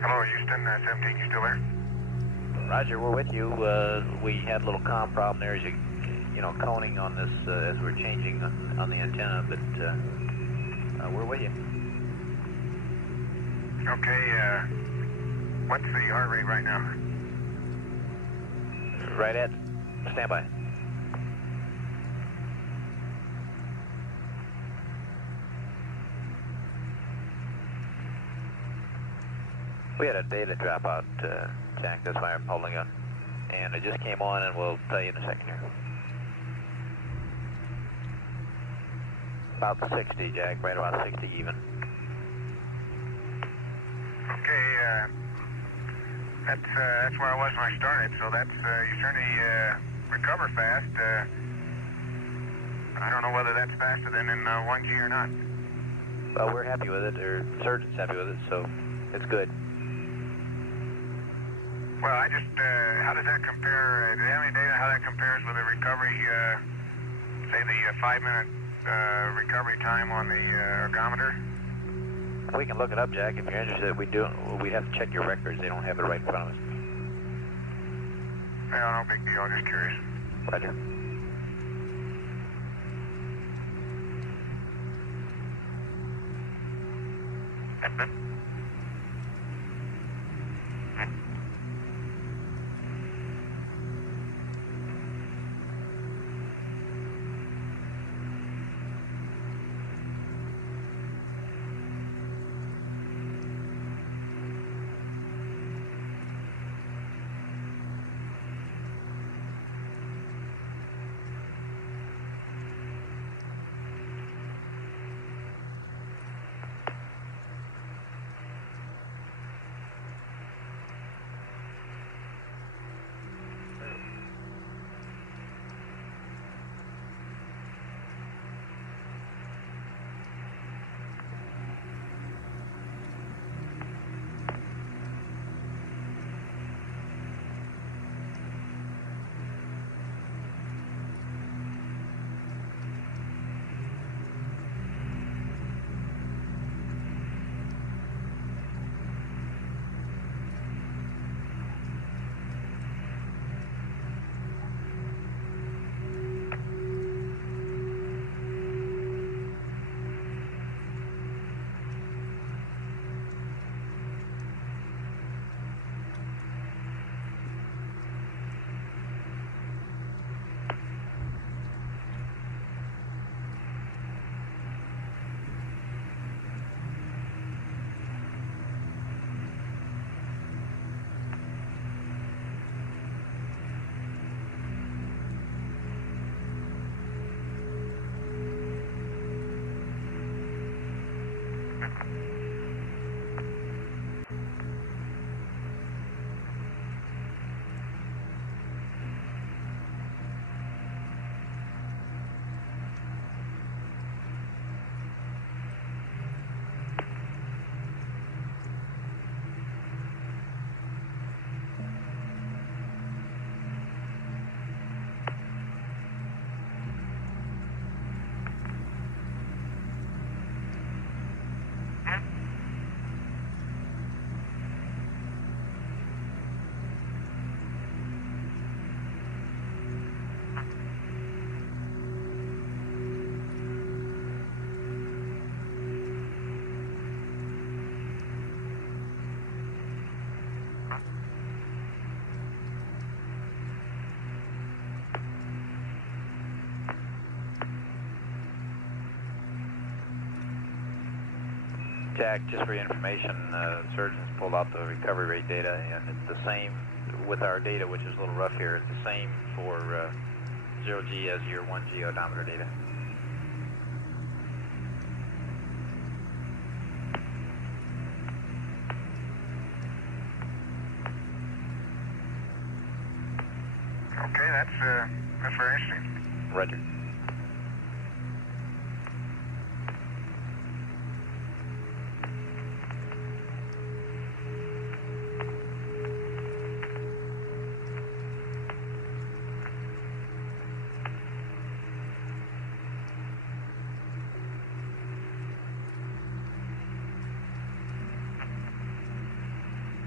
Hello, Houston, 17, you still there? Roger, we're with you. We had a little comm problem there as you know, coning on this as we're changing on the antenna, but we're with you. Okay, what's the heart rate right now? Right at standby. We had a data dropout, Jack, that's why I'm holding on. And it just came on, and we'll tell you in a second here. About 60, Jack, right about 60 even. Okay, that's where I was when I started, so that's, you certainly recover fast. I don't know whether that's faster than in 1G or not. Well, we're happy with it, or the surgeon's happy with it, so it's good. Well, I just, how does that compare, do you have any data how that compares with the recovery, say the 5-minute recovery time on the ergometer? We can look it up, Jack, if you're interested. We'd have to check your records. They don't have it right in front of us. Well, no big deal, just curious. Roger. Jack, just for your information, surgeons pulled out the recovery rate data, and it's the same with our data, which is a little rough here. It's the same for 0G as your 1G odometer data. Okay, that's very interesting. Roger.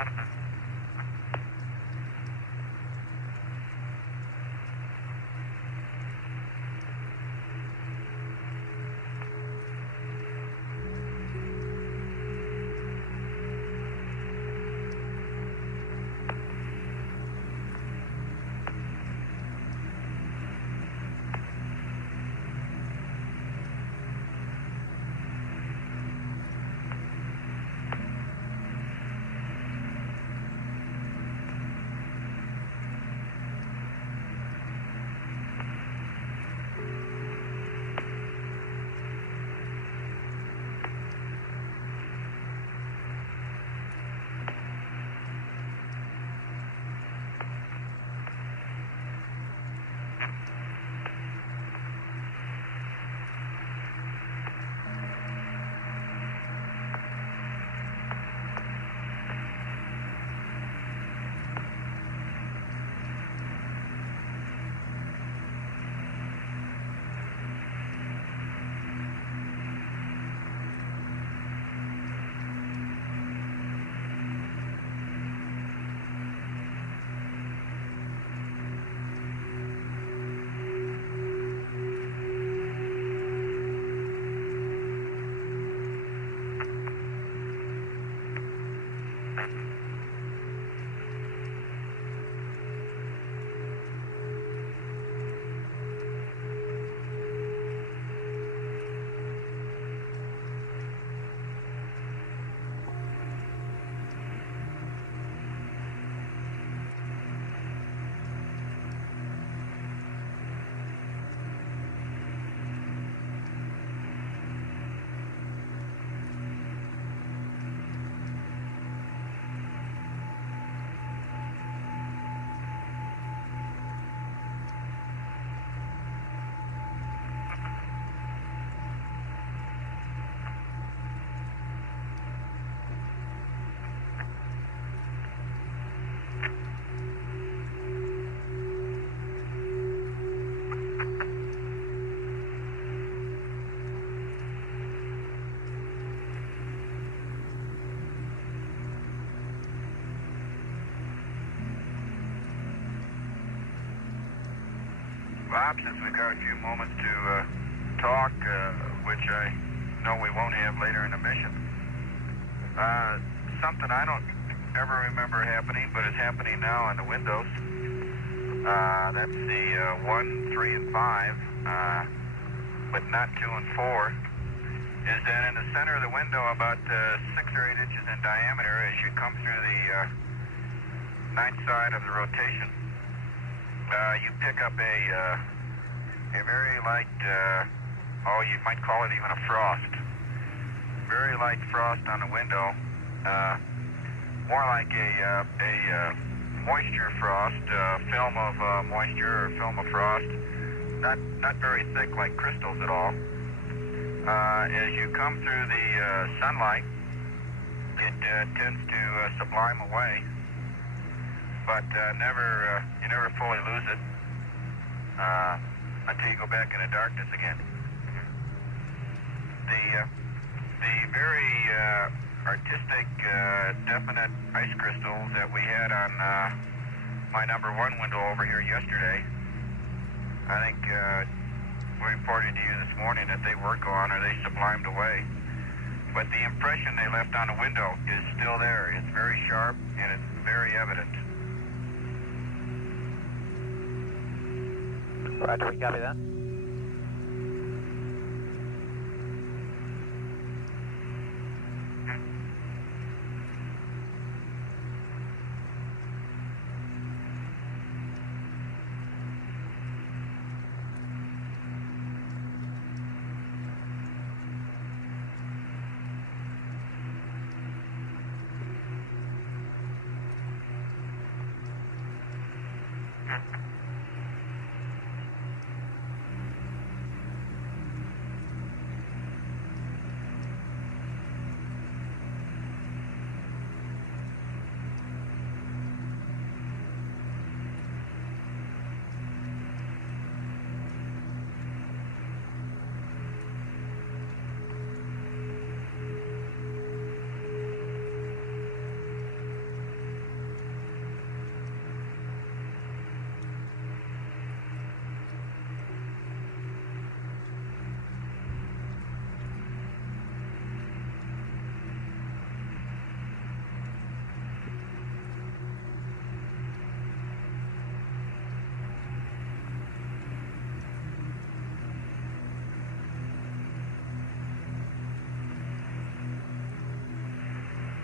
Bob, since we've got a few moments to talk, which I know we won't have later in the mission, something I don't ever remember happening, but it's happening now on the windows. That's the 1, 3, and 5, but not 2 and 4, is that in the center of the window, about 6 or 8 inches in diameter, as you come through the night side of the rotation, you pick up a very light, you might call it even a frost. Very light frost on the window, more like a moisture frost, film of moisture or film of frost, not very thick like crystals at all. As you come through the sunlight, it tends to sublime away, but you never fully lose it until you go back into darkness again. The very artistic, definite ice crystals that we had on my number 1 window over here yesterday, I think we reported to you this morning that they were gone or they sublimed away. But the impression they left on the window is still there. It's very sharp and it's very evident. Roger, we copy that.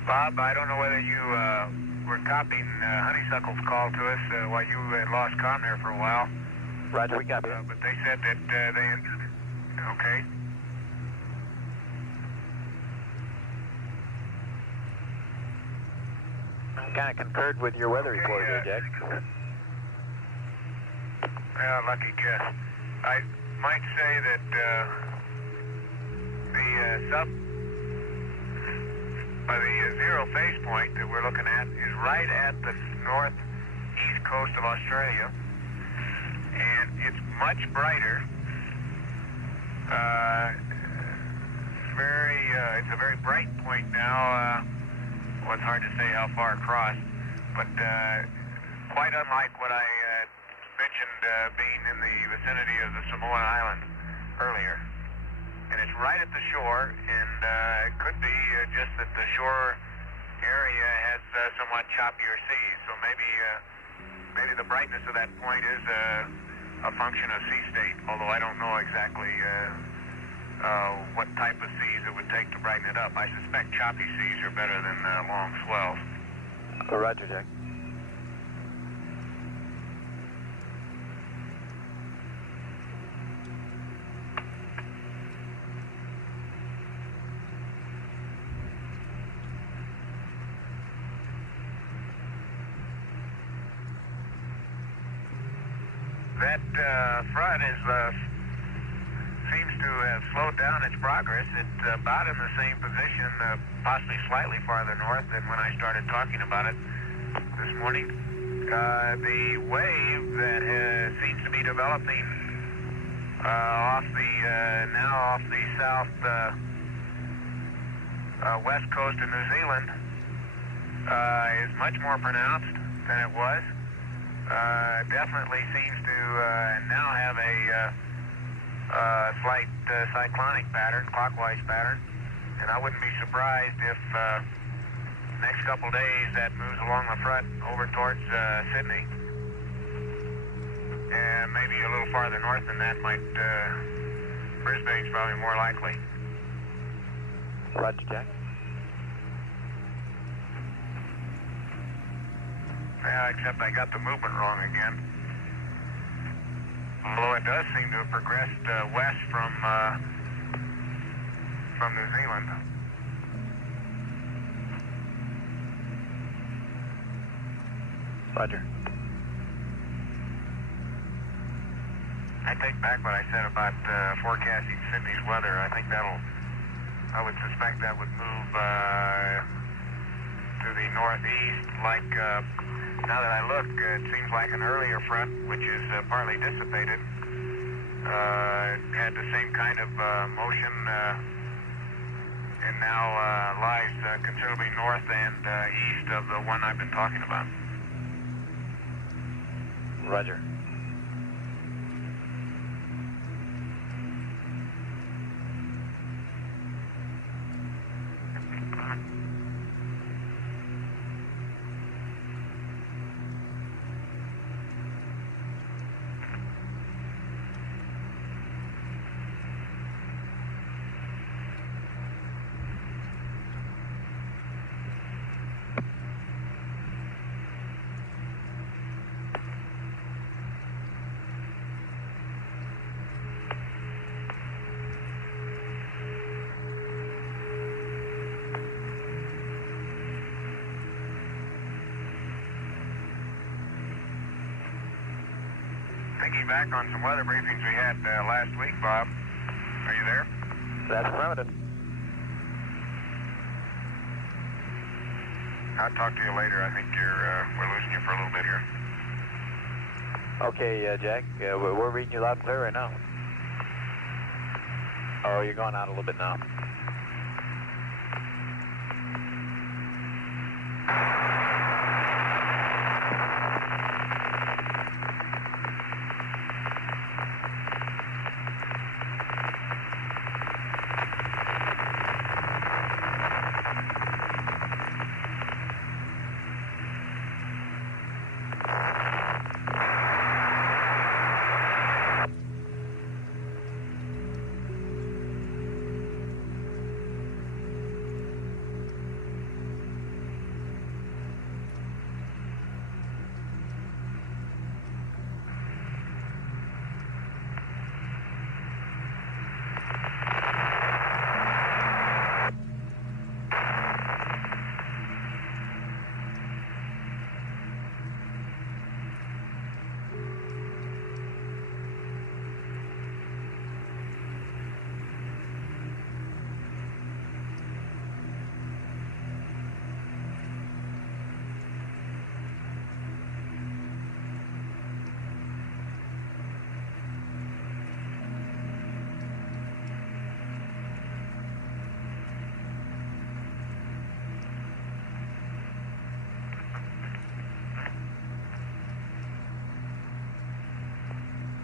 Bob, I don't know whether you were copying Honeysuckle's call to us while you had lost comm there for a while. Roger, we copy. But they said that they... Okay. Kind of concurred with your weather report here, Jack. Yeah, lucky guess. I might say that the zero phase point that we're looking at is right at the northeast coast of Australia, and it's much brighter. It's a very bright point now. Well, it's hard to say how far across, but quite unlike what I mentioned being in the vicinity of the Samoan Islands earlier. And it's right at the shore, and it could be just that the shore area has somewhat choppier seas, so maybe the brightness of that point is a function of sea state, although I don't know exactly what type of seas it would take to brighten it up. I suspect choppy seas are better than long swells. Roger, Jack. That front seems to have slowed down its progress. It's about in the same position, possibly slightly farther north than when I started talking about it this morning. The wave that seems to be developing off the south west coast of New Zealand is much more pronounced than it was. Definitely seems to now have a slight cyclonic pattern, clockwise pattern, and I wouldn't be surprised if next couple days that moves along the front over towards Sydney, and maybe a little farther north than that Brisbane's probably more likely. Roger, Jack. Yeah, except I got the movement wrong again. Although it does seem to have progressed west from New Zealand. Roger. I take back what I said about forecasting Sydney's weather. I think I would suspect that would move to the northeast like... now that I look, it seems like an earlier front, which is partly dissipated, had the same kind of motion and now lies considerably north and east of the one I've been talking about. Roger. Thinking back on some weather briefings we had last week, Bob. Are you there? That's affirmative. I'll talk to you later. I think we're losing you for a little bit here. Okay, Jack. We're reading you loud and clear right now. Oh, you're going out a little bit now.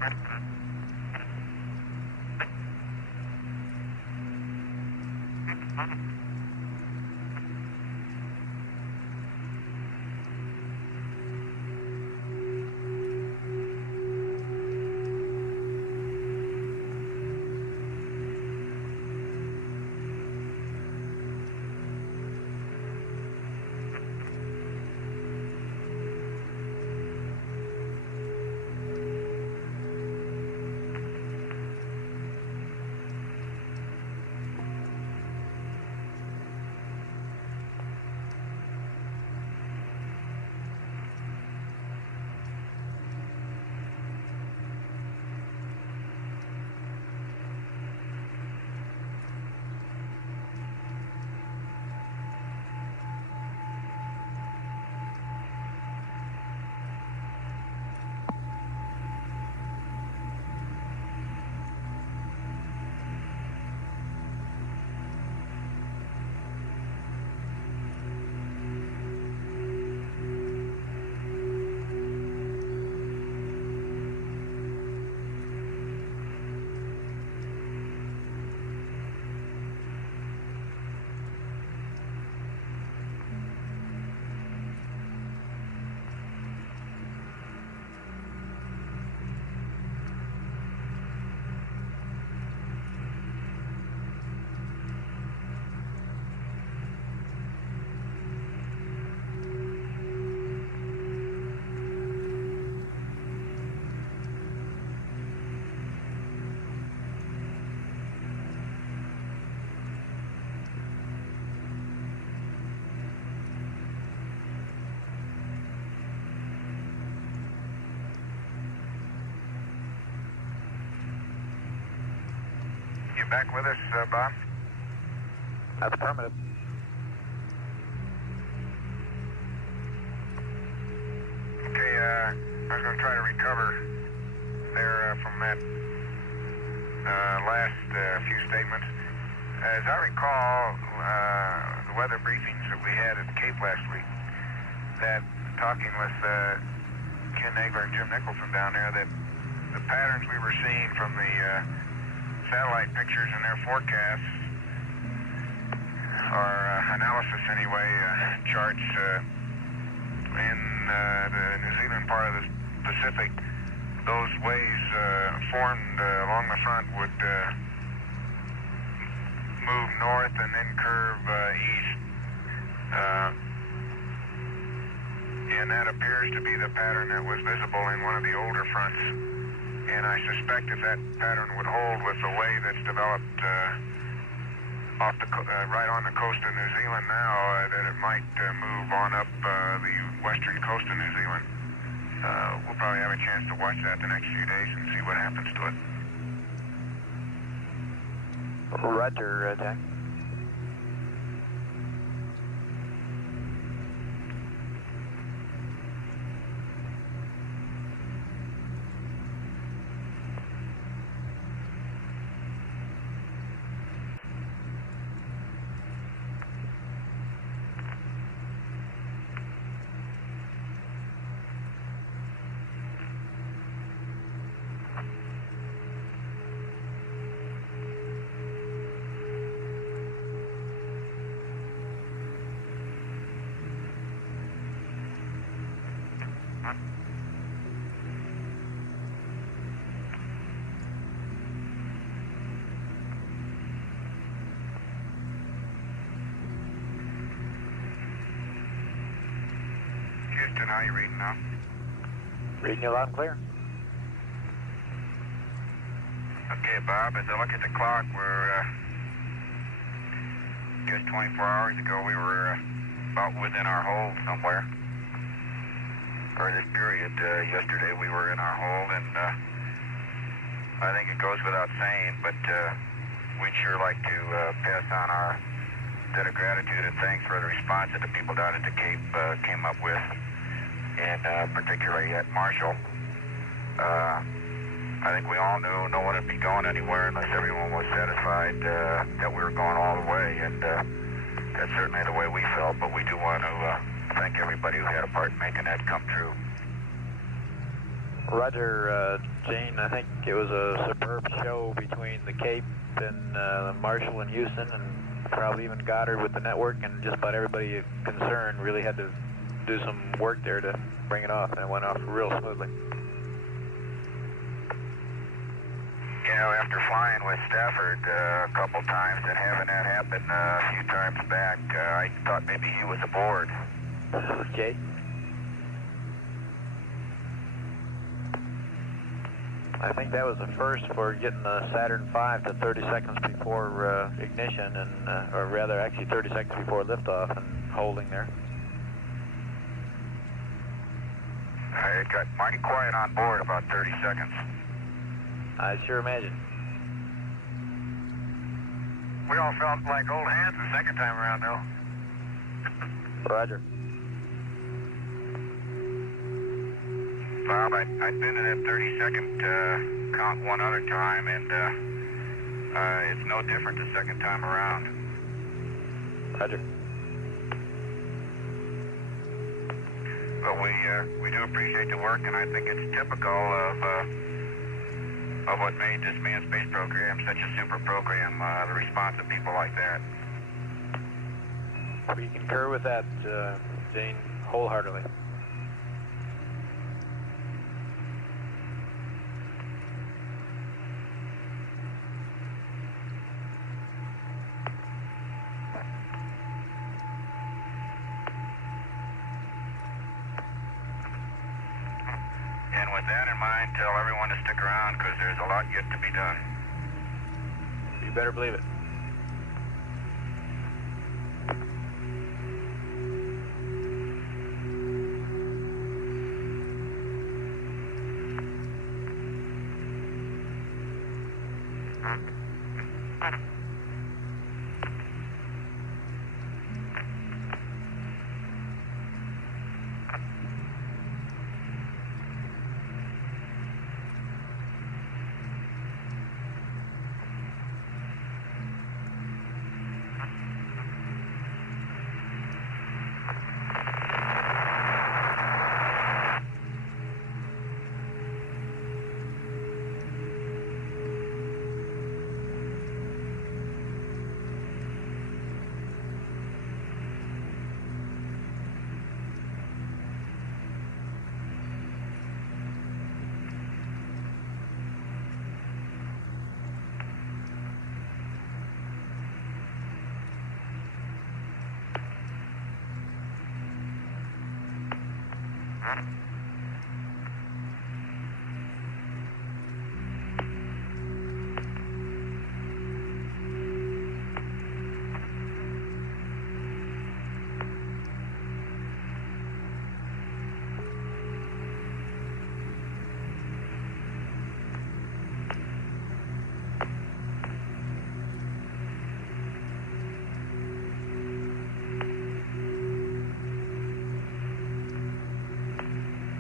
You back with us, Bob? That's affirmative. Okay, I was going to try to recover there from that last few statements. As I recall, the weather briefings that we had at the Cape last week, that talking with Ken Nagler and Jim Nicholson down there, that the patterns we were seeing from the satellite pictures and their forecasts, or analysis anyway, charts in the New Zealand part of the Pacific, those waves formed along the front would move north and then curve east. And that appears to be the pattern that was visible in one of the older fronts. And I suspect if that pattern would hold with the way that's developed off the right on the coast of New Zealand now, that it might move on up the western coast of New Zealand. We'll probably have a chance to watch that the next few days and see what happens to it. Roger, Jack. Houston, how are you reading now? Reading you loud and clear. Okay, Bob, as I look at the clock, we're just 24 hours ago, we were about within our hold somewhere. Or this period, yesterday we were in our hold, and I think it goes without saying, but we'd sure like to pass on our debt of gratitude and thanks for the response that the people down at the Cape came up with, and particularly at Marshall. I think we all knew no one would be going anywhere unless everyone was satisfied that we were going all the way, and that's certainly the way we felt, but we do want to thank everybody who had a part in making that come true. Roger, Gene. I think it was a superb show between the Cape and Marshall and Houston, and probably even Goddard with the network, and just about everybody concerned really had to do some work there to bring it off, and it went off real smoothly. You know, after flying with Stafford a couple times and having that happen a few times back, I thought maybe he was aboard. Okay. I think that was the first for getting the Saturn V to 30 seconds before ignition, and or rather actually 30 seconds before liftoff and holding there. It got mighty quiet on board about 30 seconds. I sure imagine. We all felt like old hands the second time around, though. Roger. Bob, I'd been in that 30-second count one other time, and it's no different the second time around. Roger. But we do appreciate the work, and I think it's typical of what made this manned space program such a super program, the response of people like that. We concur with that, Gene, wholeheartedly. And with that in mind, tell everyone to stick around because there's a lot yet to be done. You better believe it.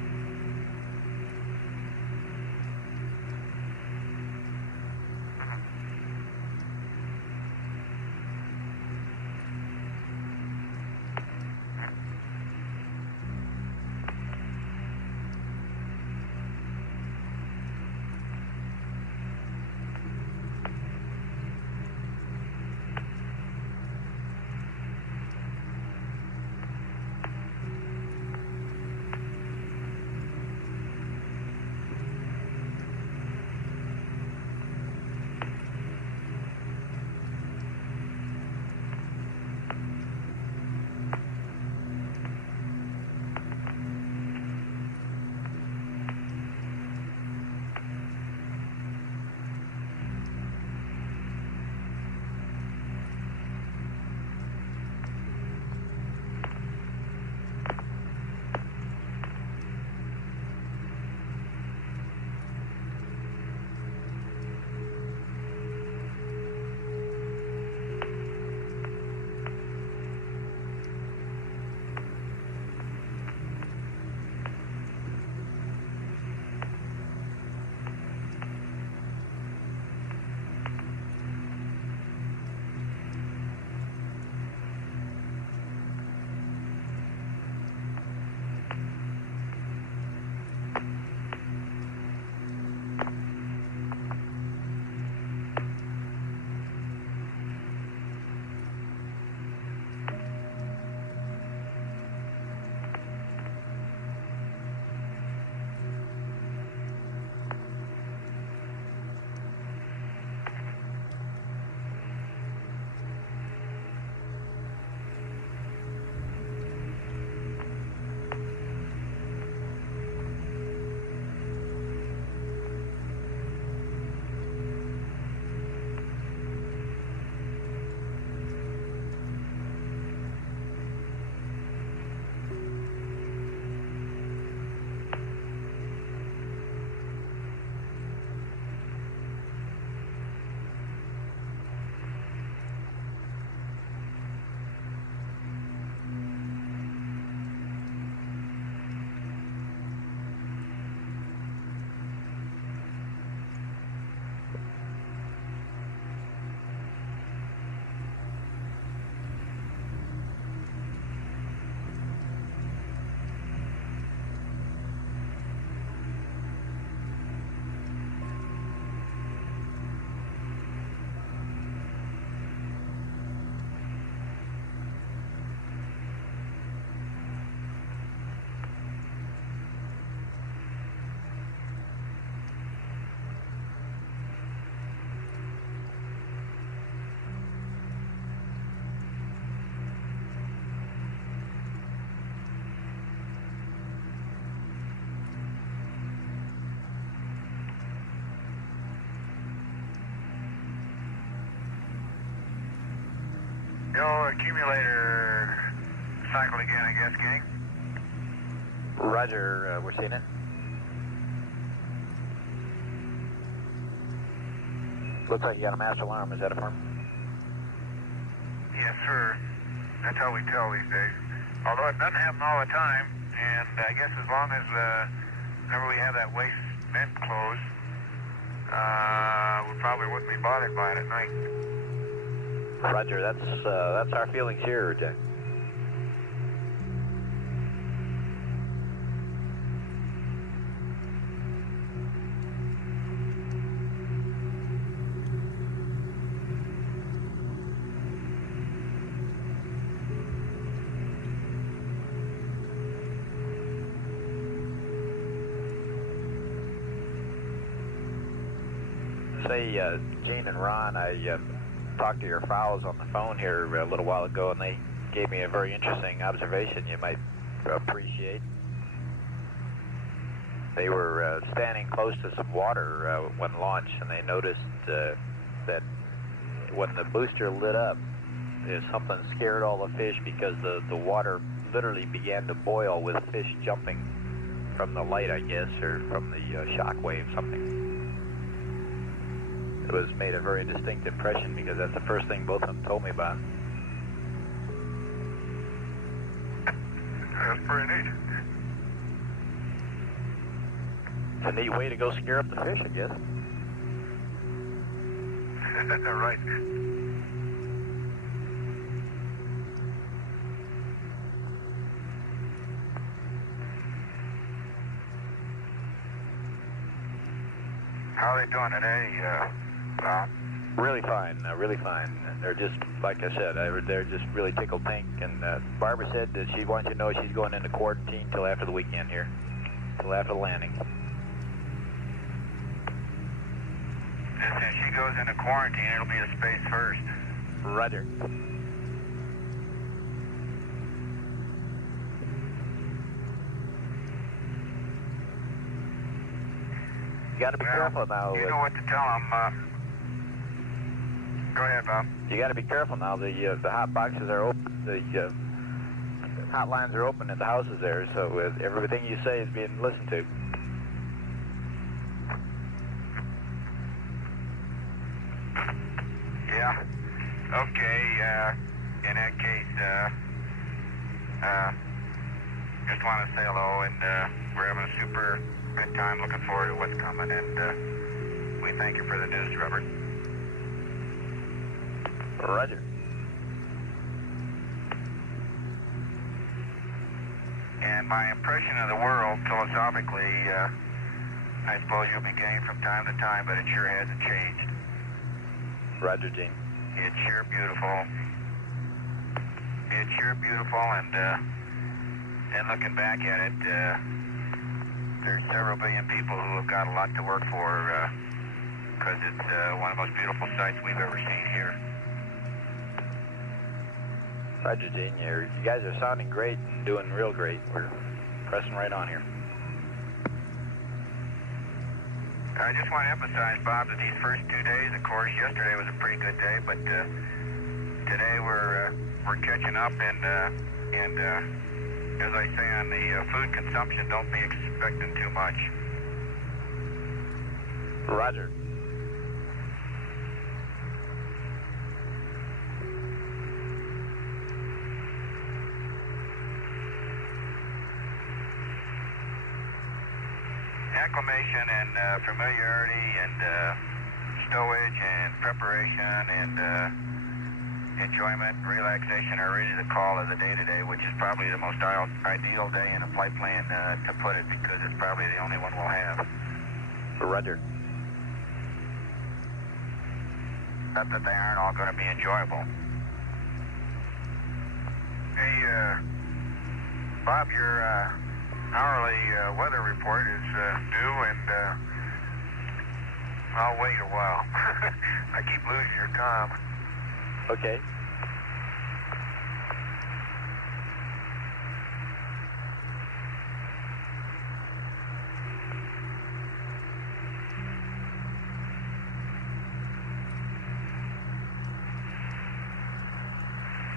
Yo, accumulator cycle again, I guess, gang. Roger, we're seeing it. Looks like you got a master alarm. Is that a firm? Yes, sir. That's how we tell these days. Although it doesn't happen all the time, and I guess as long as whenever we have that waste vent closed, we probably wouldn't be bothered by it at night. Roger, that's our feelings here, Jack. Say, Gene and Ron, I talked to your fowls on the phone here a little while ago, and they gave me a very interesting observation you might appreciate. They were standing close to some water when launched, and they noticed that when the booster lit up, something scared all the fish because the water literally began to boil with fish jumping from the light, I guess, or from the shock wave, something. It was made a very distinct impression because that's the first thing both of them told me about. That's pretty neat. It's a neat way to go scare up the fish, I guess. Right. How are they doing today, Bob? Really fine, really fine. They're just, like I said, they're just really tickled pink. And Barbara said that she wants you to know she's going into quarantine till after the weekend here, till after the landing. If she goes into quarantine, it'll be a space first. Roger. You got to be careful now. You know what to tell them. Go ahead, Bob. You got to be careful now. The hot boxes are open. The hotlines are open at the houses there, so everything you say is being listened to. Yeah. Okay. In that case, just want to say hello, and we're having a super good time. Looking forward to what's coming, and we thank you for the news, Robert. Roger. And my impression of the world, philosophically, I suppose you'll be getting from time to time, but it sure hasn't changed. Roger, Gene. It's sure beautiful. It's sure beautiful, and looking back at it, there's several billion people who have got a lot to work for, because it's one of the most beautiful sights we've ever seen here. Roger, Gene. You guys are sounding great and doing real great. We're pressing right on here. I just want to emphasize, Bob, that these first 2 days, of course, yesterday was a pretty good day, but today we're catching up, and as I say on the food consumption, don't be expecting too much. Roger. Acclimation and familiarity and stowage and preparation and enjoyment and relaxation are really the call of the day today, which is probably the most ideal day in a flight plan to put it, because it's probably the only one we'll have. Roger. Not that they aren't all going to be enjoyable. Hey, Bob, your hourly weather report is due, and I'll wait a while. I keep losing your com. Okay.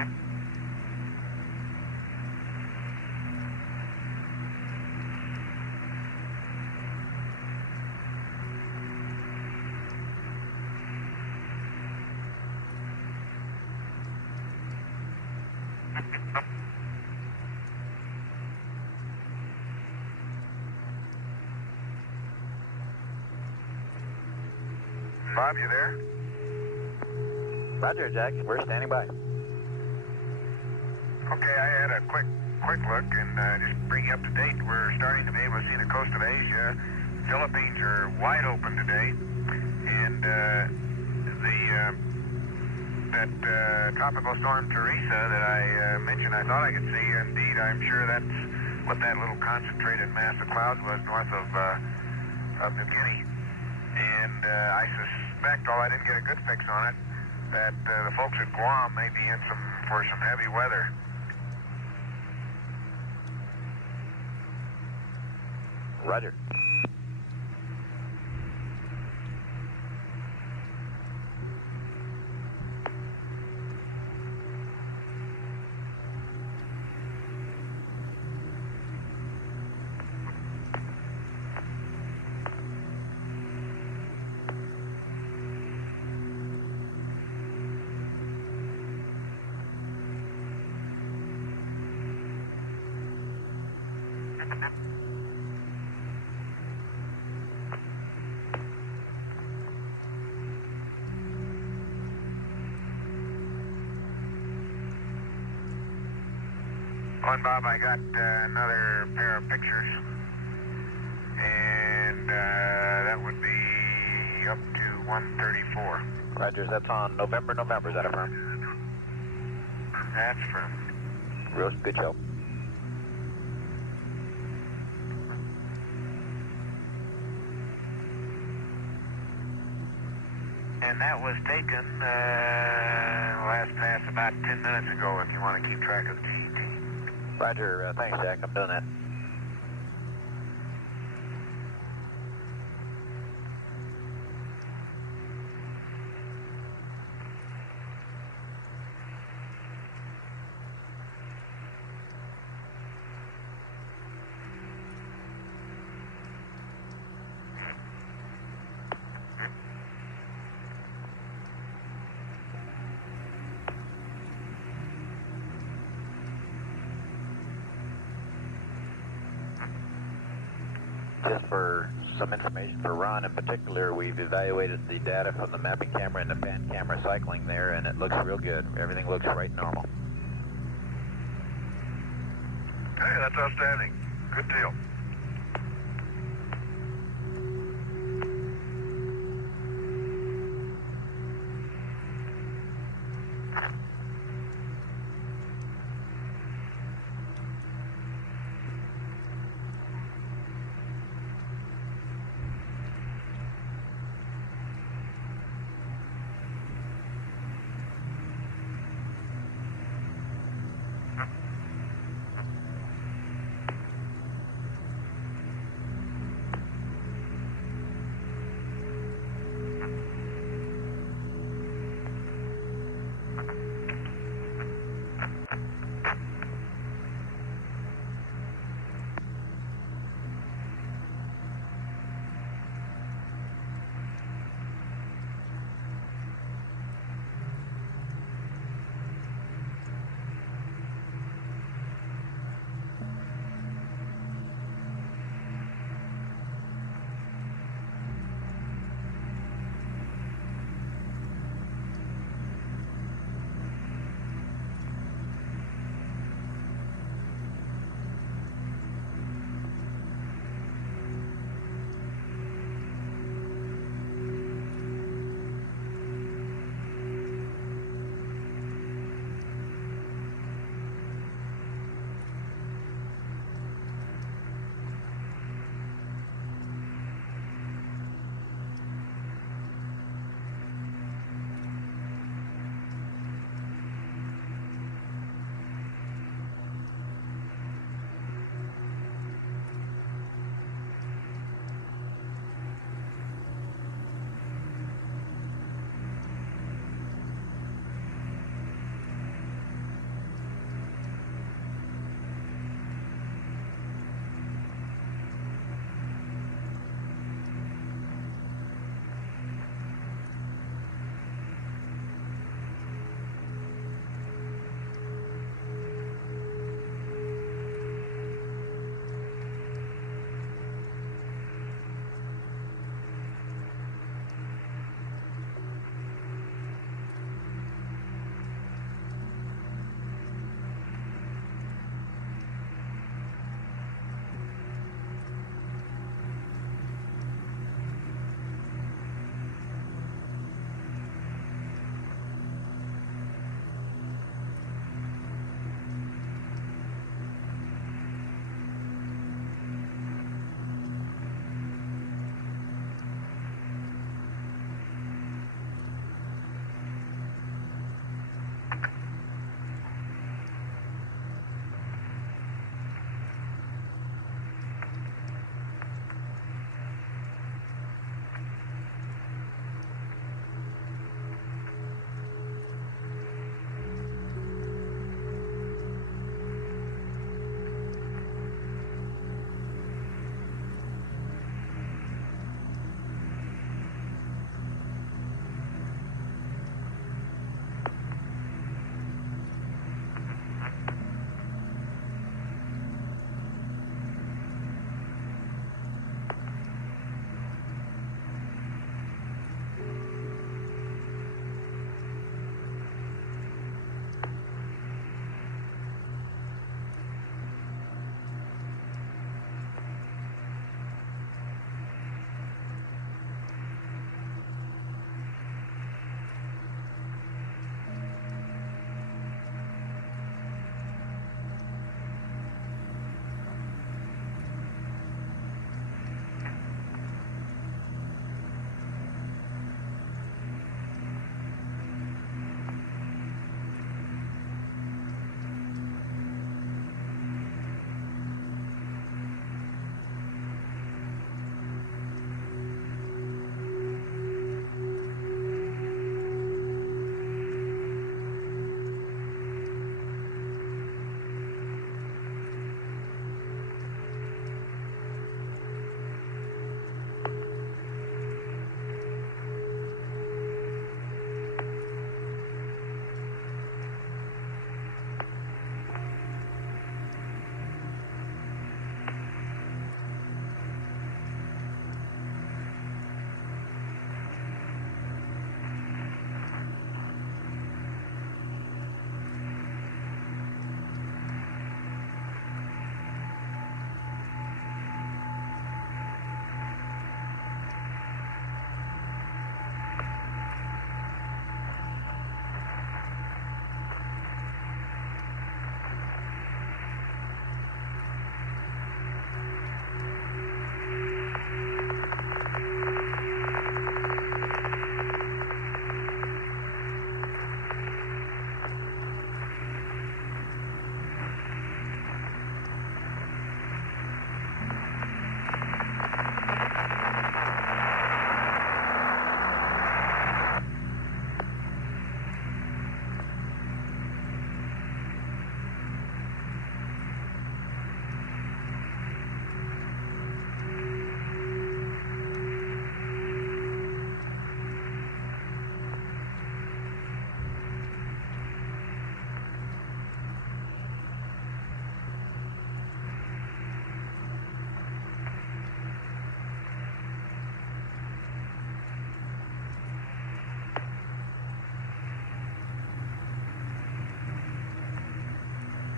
Bob, you there? Roger, Jack. We're standing by. Okay, I had a quick look and just bring you up to date. We're starting to be able to see the coast of Asia. Philippines are wide open today, and that tropical storm Teresa that I mentioned, I thought I could see. Indeed, I'm sure that's what that little concentrated mass of clouds was north of New Guinea. And I suspect, although I didn't get a good fix on it, that the folks at Guam may be in for some heavy weather. Roger. On, Bob, I got another pair of pictures, and that would be up to 134. Roger, that's on November. Is that affirmed? That's from. Real good show. And that was taken last pass about 10 minutes ago, if you want to keep track of the GET. Roger, thanks, Jack. I'm doing that. Just for some information for Ron in particular, we've evaluated the data from the mapping camera and the pan camera cycling there, and it looks real good. Everything looks right normal. Okay, that's outstanding. Good deal.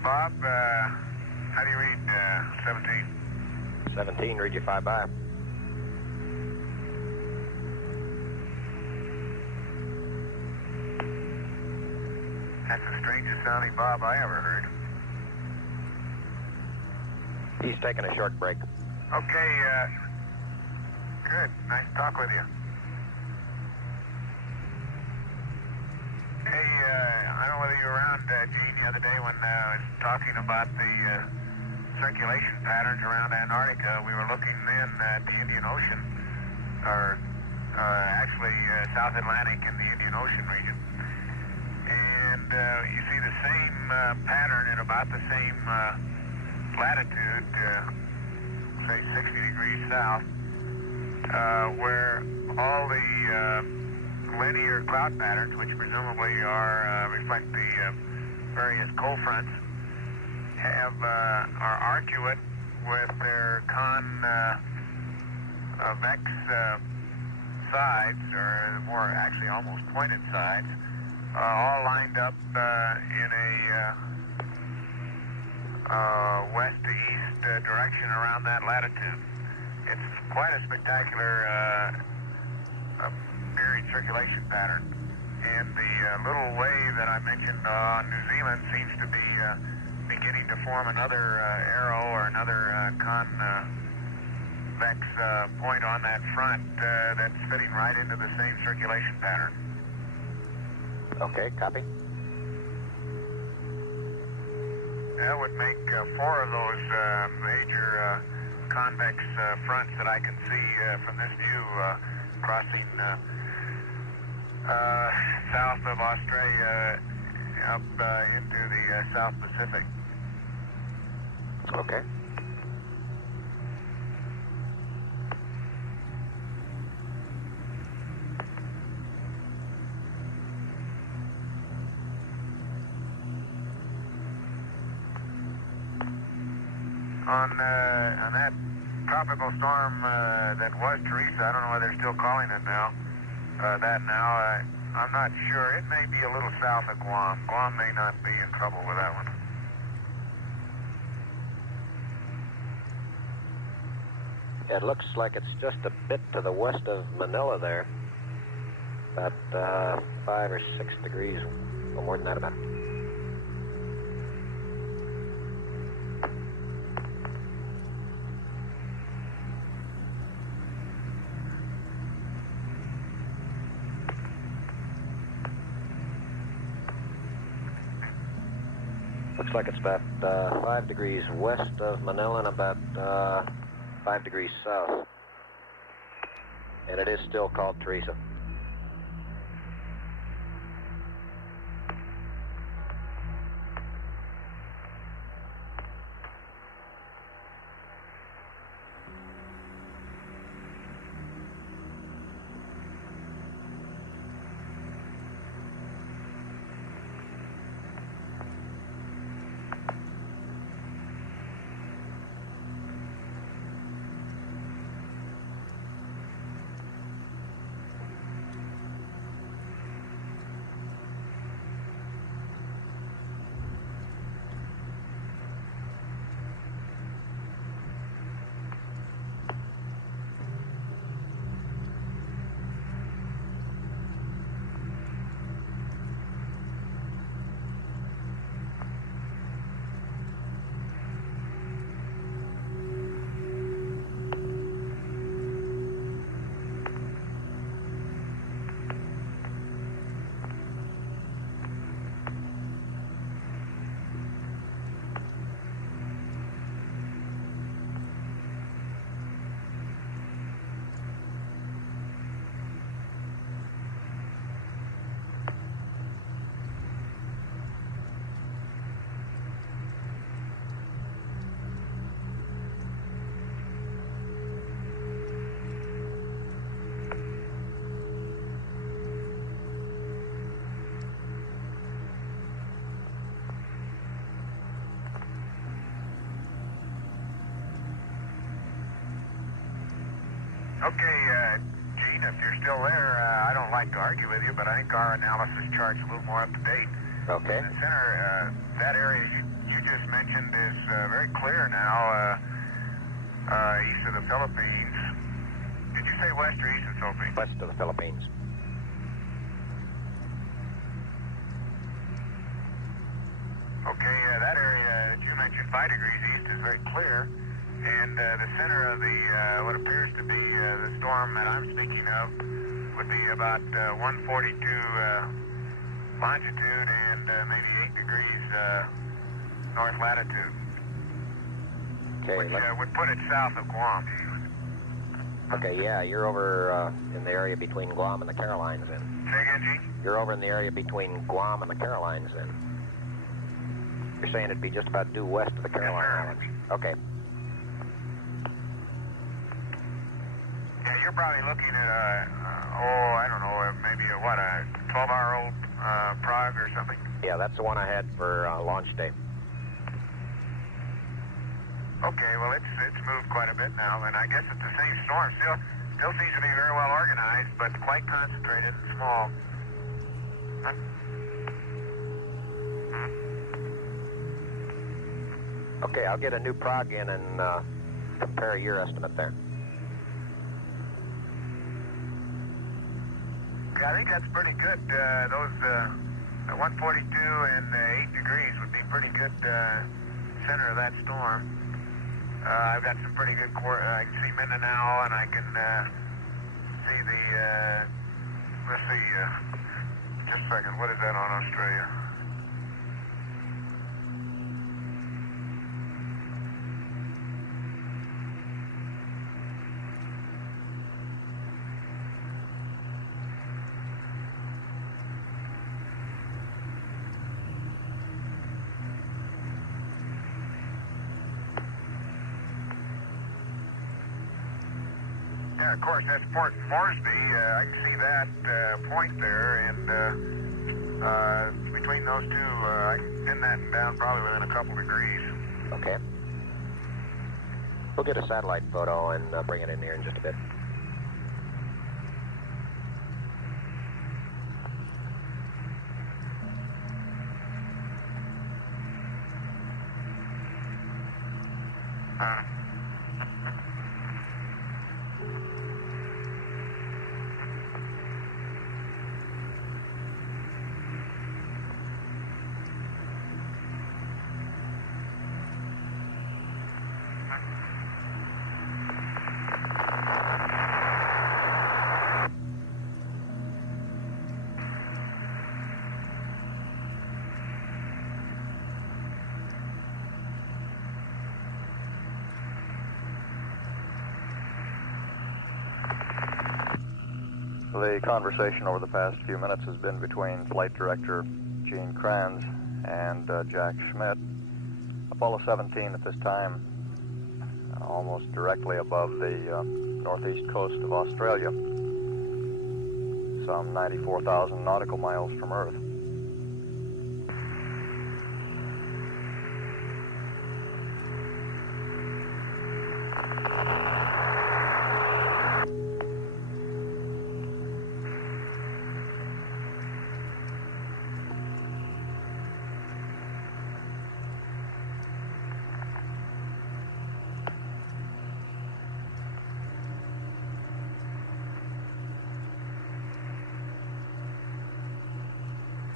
Bob, how do you read 17? 17, read you 5 by. That's the strangest sounding Bob I ever heard. He's taking a short break. Okay, good. Nice to talk with you. Hey, I don't know whether you were around, Gene, the other day when I was talking about the circulation patterns around Antarctica. We were looking then at the Indian Ocean, or actually South Atlantic and the Indian Ocean region. And you see the same pattern at about the same latitude, say 60 degrees south, where all the linear cloud patterns, which presumably reflect the various cold fronts, are arcuate with their convex sides, or more actually almost pointed sides, all lined up in a west to east direction around that latitude. It's quite a spectacular period circulation pattern. And the little wave that I mentioned on New Zealand seems to be beginning to form another arrow or another convex point on that front that's fitting right into the same circulation pattern. Okay, copy. That would make 4 of those major convex fronts that I can see from this view crossing south of Australia up into the South Pacific. Okay. On that tropical storm that was Teresa, I don't know whether they're still calling it now, I'm not sure. It may be a little south of Guam. Guam may not be in trouble with that one. It looks like it's just a bit to the west of Manila there. About 5 or 6 degrees, or more than that about. Looks like it's about 5 degrees west of Manila and about 5 degrees south. And it is still called Teresa. Okay, Gene, if you're still there, I don't like to argue with you, but I think our analysis chart's a little more up to date. Okay. In the center, that area you just mentioned is very clear now, east of the Philippines. Did you say west or east of the Philippines? West of the Philippines. Okay, that area that you mentioned, 5 degrees east, is very clear. And the center of the what appears to be the storm that I'm speaking of would be about 142 longitude and maybe 8 degrees north latitude, Okay. which would put it south of Guam. Okay, yeah, you're over in the area between Guam and the Carolines then. Say again, Gene? You're over in the area between Guam and the Carolines then. You're saying it'd be just about due west of the Caroline Islands. Okay. Yeah, you're probably looking at I don't know, maybe a 12-hour-old Prague or something? Yeah, that's the one I had for launch day. Okay, well, it's moved quite a bit now, and I guess it's the same storm. Still seems to be very well organized, but quite concentrated and small. Huh? Okay, I'll get a new prog in and compare your estimate there. Yeah, I think that's pretty good. Those 142 and 8 degrees would be pretty good center of that storm. I've got some pretty good I can see Mindanao, and I can see the, let's see, just a second, what is that on Australia? Yeah, of course, that's Port Moresby. I can see that point there, and between those two, I can pin that down probably within a couple degrees. Okay. We'll get a satellite photo and bring it in here in just a bit. The conversation over the past few minutes has been between Flight Director Gene Kranz and Jack Schmidt. Apollo 17 at this time, almost directly above the northeast coast of Australia, some 94,000 nautical miles from Earth.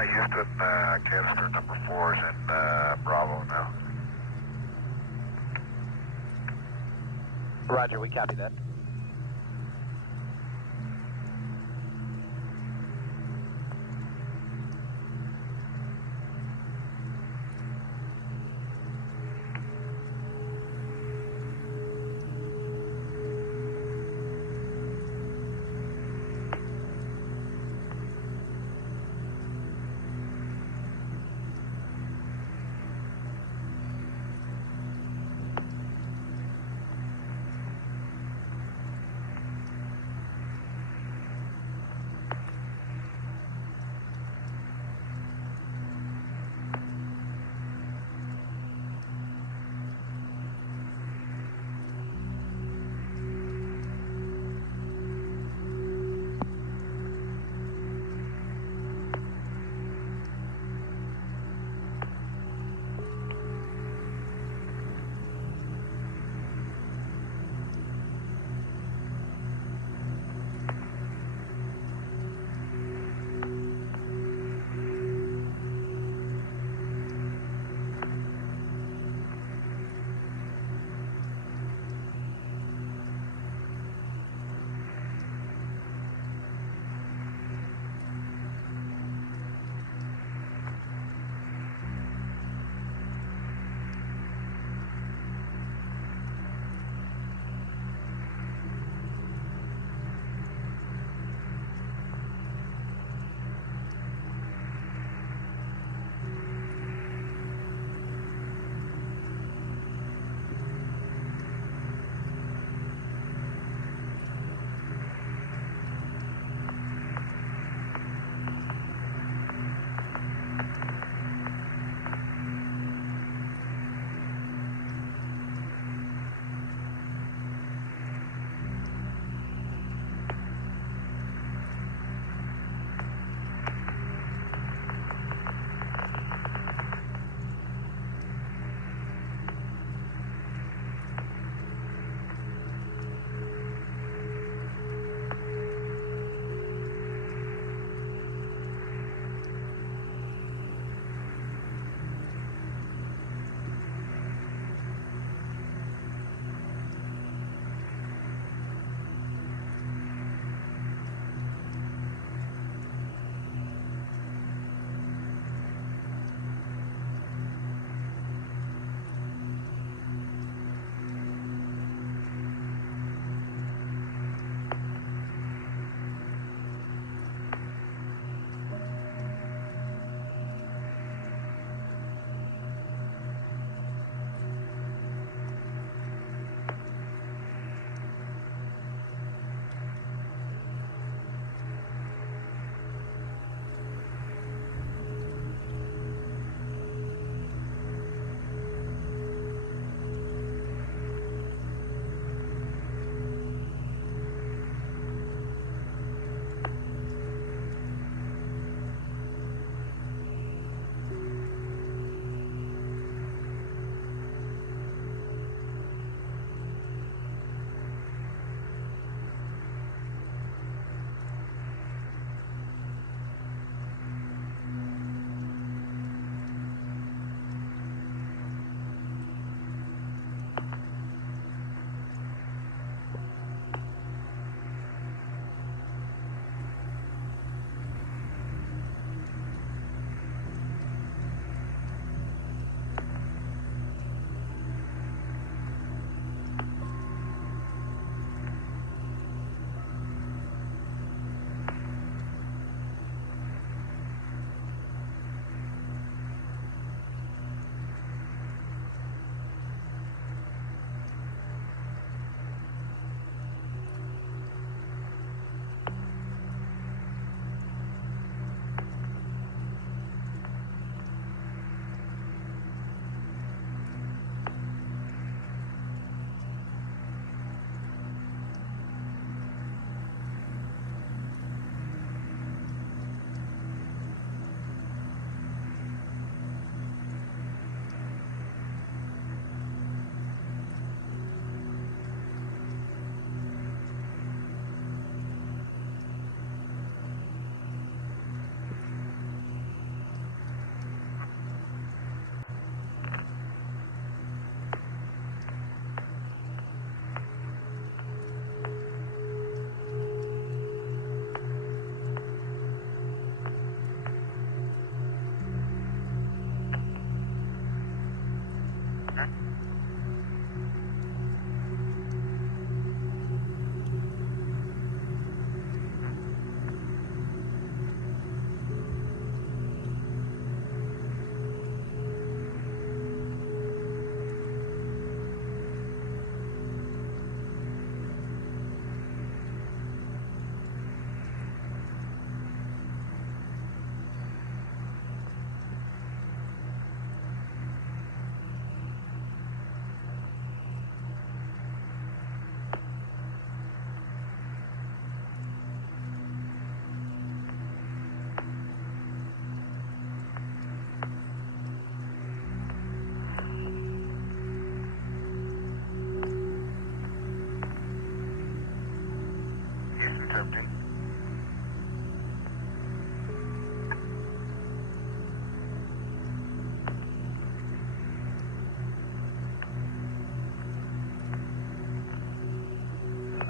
Houston, canister number 4 is in Bravo now. Roger, we copy that.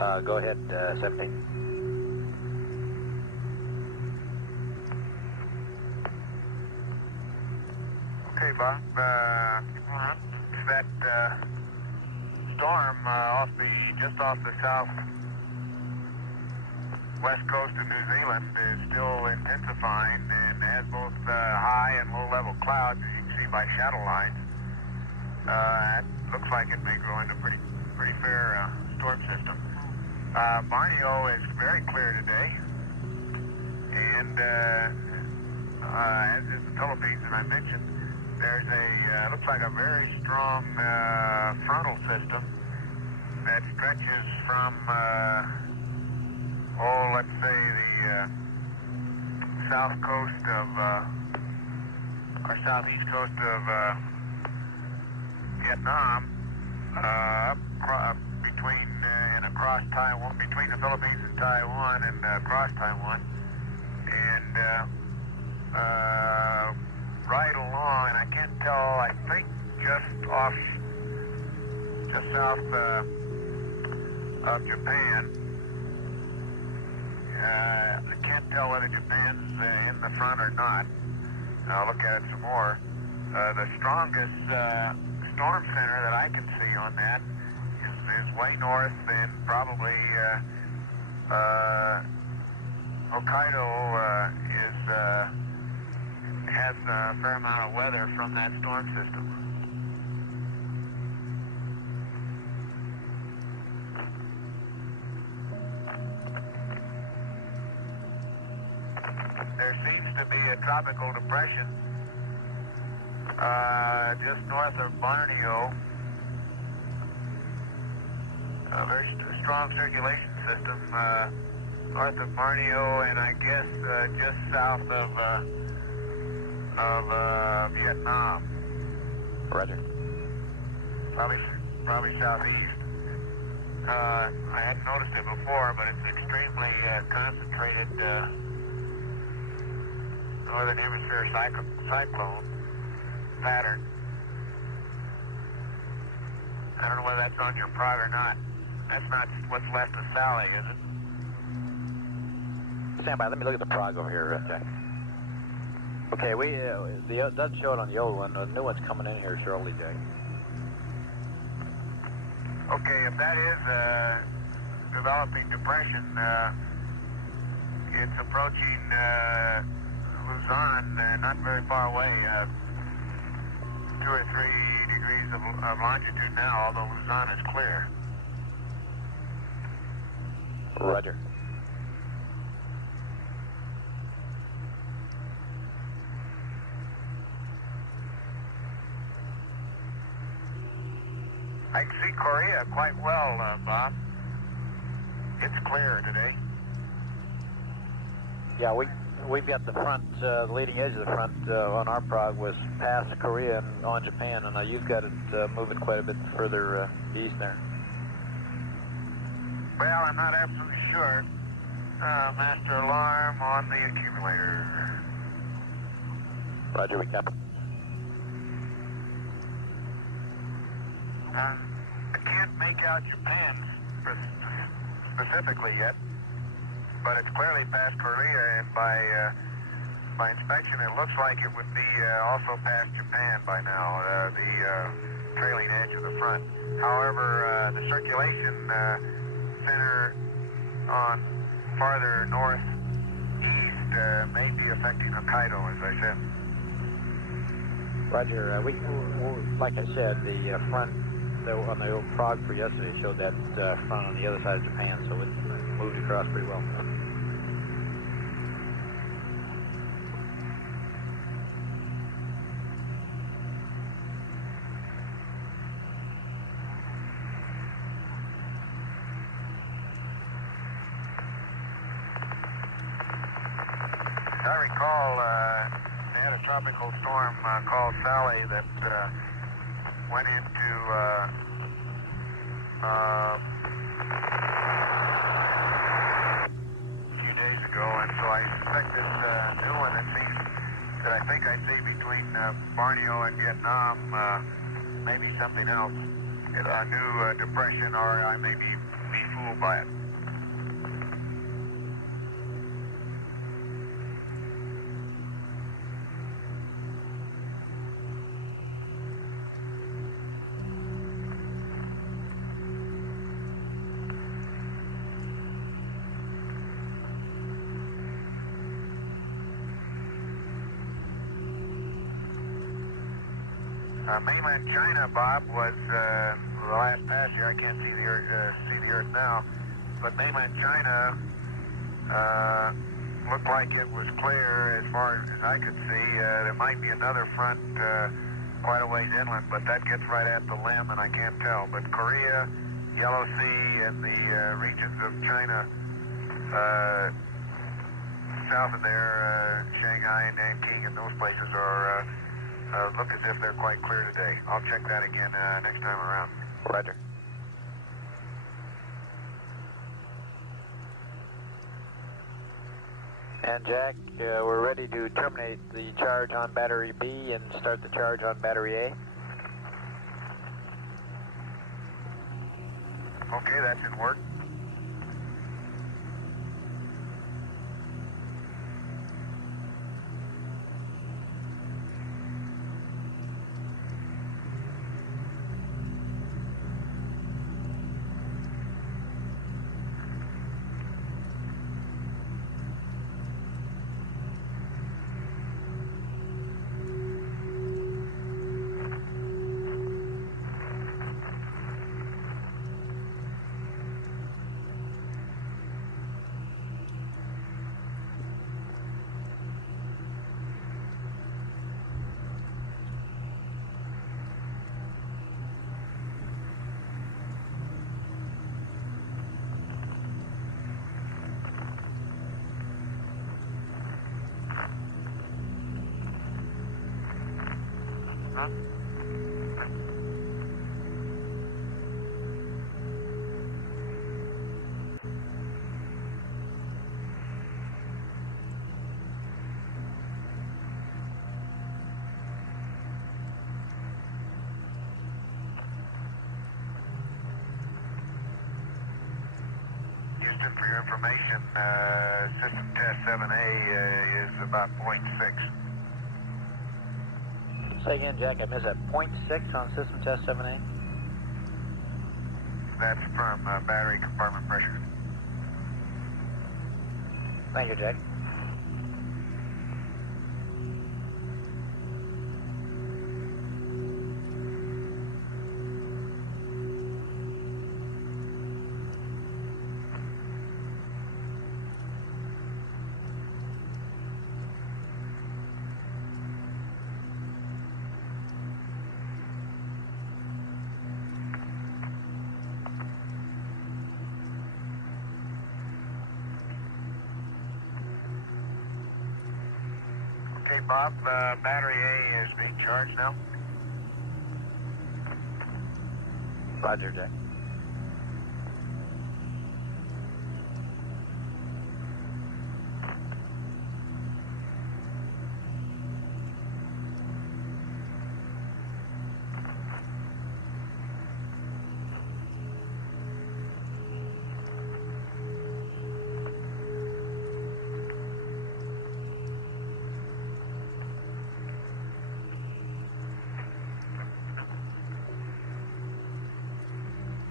Go ahead, 17. Okay, Bob. That storm just off the south west coast of New Zealand is still intensifying and has both high and low level clouds, as you can see by shadow lines. It looks like it may grow into a pretty fair storm system. Borneo is very clear today, and as is the Philippines, as I mentioned, there's looks like a very strong frontal system that stretches from, let's say the south coast of, or southeast coast of Vietnam, between and across Taiwan, between the Philippines and Taiwan, and across Taiwan, and right along, and I can't tell, I think just south of Japan. I can't tell whether Japan's in the front or not. I'll look at it some more. The strongest storm center that I can see on that is way north, and probably Hokkaido has a fair amount of weather from that storm system. There seems to be a tropical depression just north of Borneo. A very strong circulation system north of Borneo, and I guess just south of Vietnam. Roger. Probably southeast. I hadn't noticed it before, but it's extremely concentrated northern hemisphere cyclone pattern. I don't know whether that's on your prod or not. That's not what's left of Sally, is it? Stand by. Let me look at the prog over here, Jack. Okay, it doesn't show it on the old one. The new one's coming in here shortly, Jay. Okay, if that is a developing depression, it's approaching Luzon, not very far away, 2 or 3 degrees of longitude now, although Luzon is clear. Roger. I can see Korea quite well, Bob. It's clear today. Yeah, we've got the front, the leading edge of the front on our prog was past Korea and on Japan, and you've got it moving quite a bit further east there. Well, I'm not absolutely sure. Master alarm on the accumulator. Roger, we copy. I can't make out Japan specifically yet, but it's clearly past Korea, and by inspection it looks like it would be also past Japan by now, the trailing edge of the front. However, the circulation center on farther northeast may be affecting Hokkaido, as I said. Roger, like I said, the front on the old prog for yesterday showed that front on the other side of Japan, so it moved across pretty well. I recall they had a tropical storm called Sally that went into a few days ago, and so I suspect this new one that I think I see between Borneo and Vietnam may be something else. A new depression, or I may be fooled by it. Mainland China, Bob, was the last pass here. I can't see the Earth now, but mainland China looked like it was clear as far as I could see. There might be another front quite a ways inland, but that gets right at the limb, and I can't tell. But Korea, Yellow Sea, and the regions of China south of there, Shanghai and Nanking, and those places are. Look as if they're quite clear today. I'll check that again next time around. Roger. And Jack, we're ready to terminate the charge on battery B and start the charge on battery A. Okay, that should work. Houston, for your information, system test 7A is about 0.6. Say again, Jack, I missed that. 0.6 on system test 7A? That's from battery compartment pressure. Thank you, Jack. Okay, Bob, battery A is being charged now. Roger, Jack.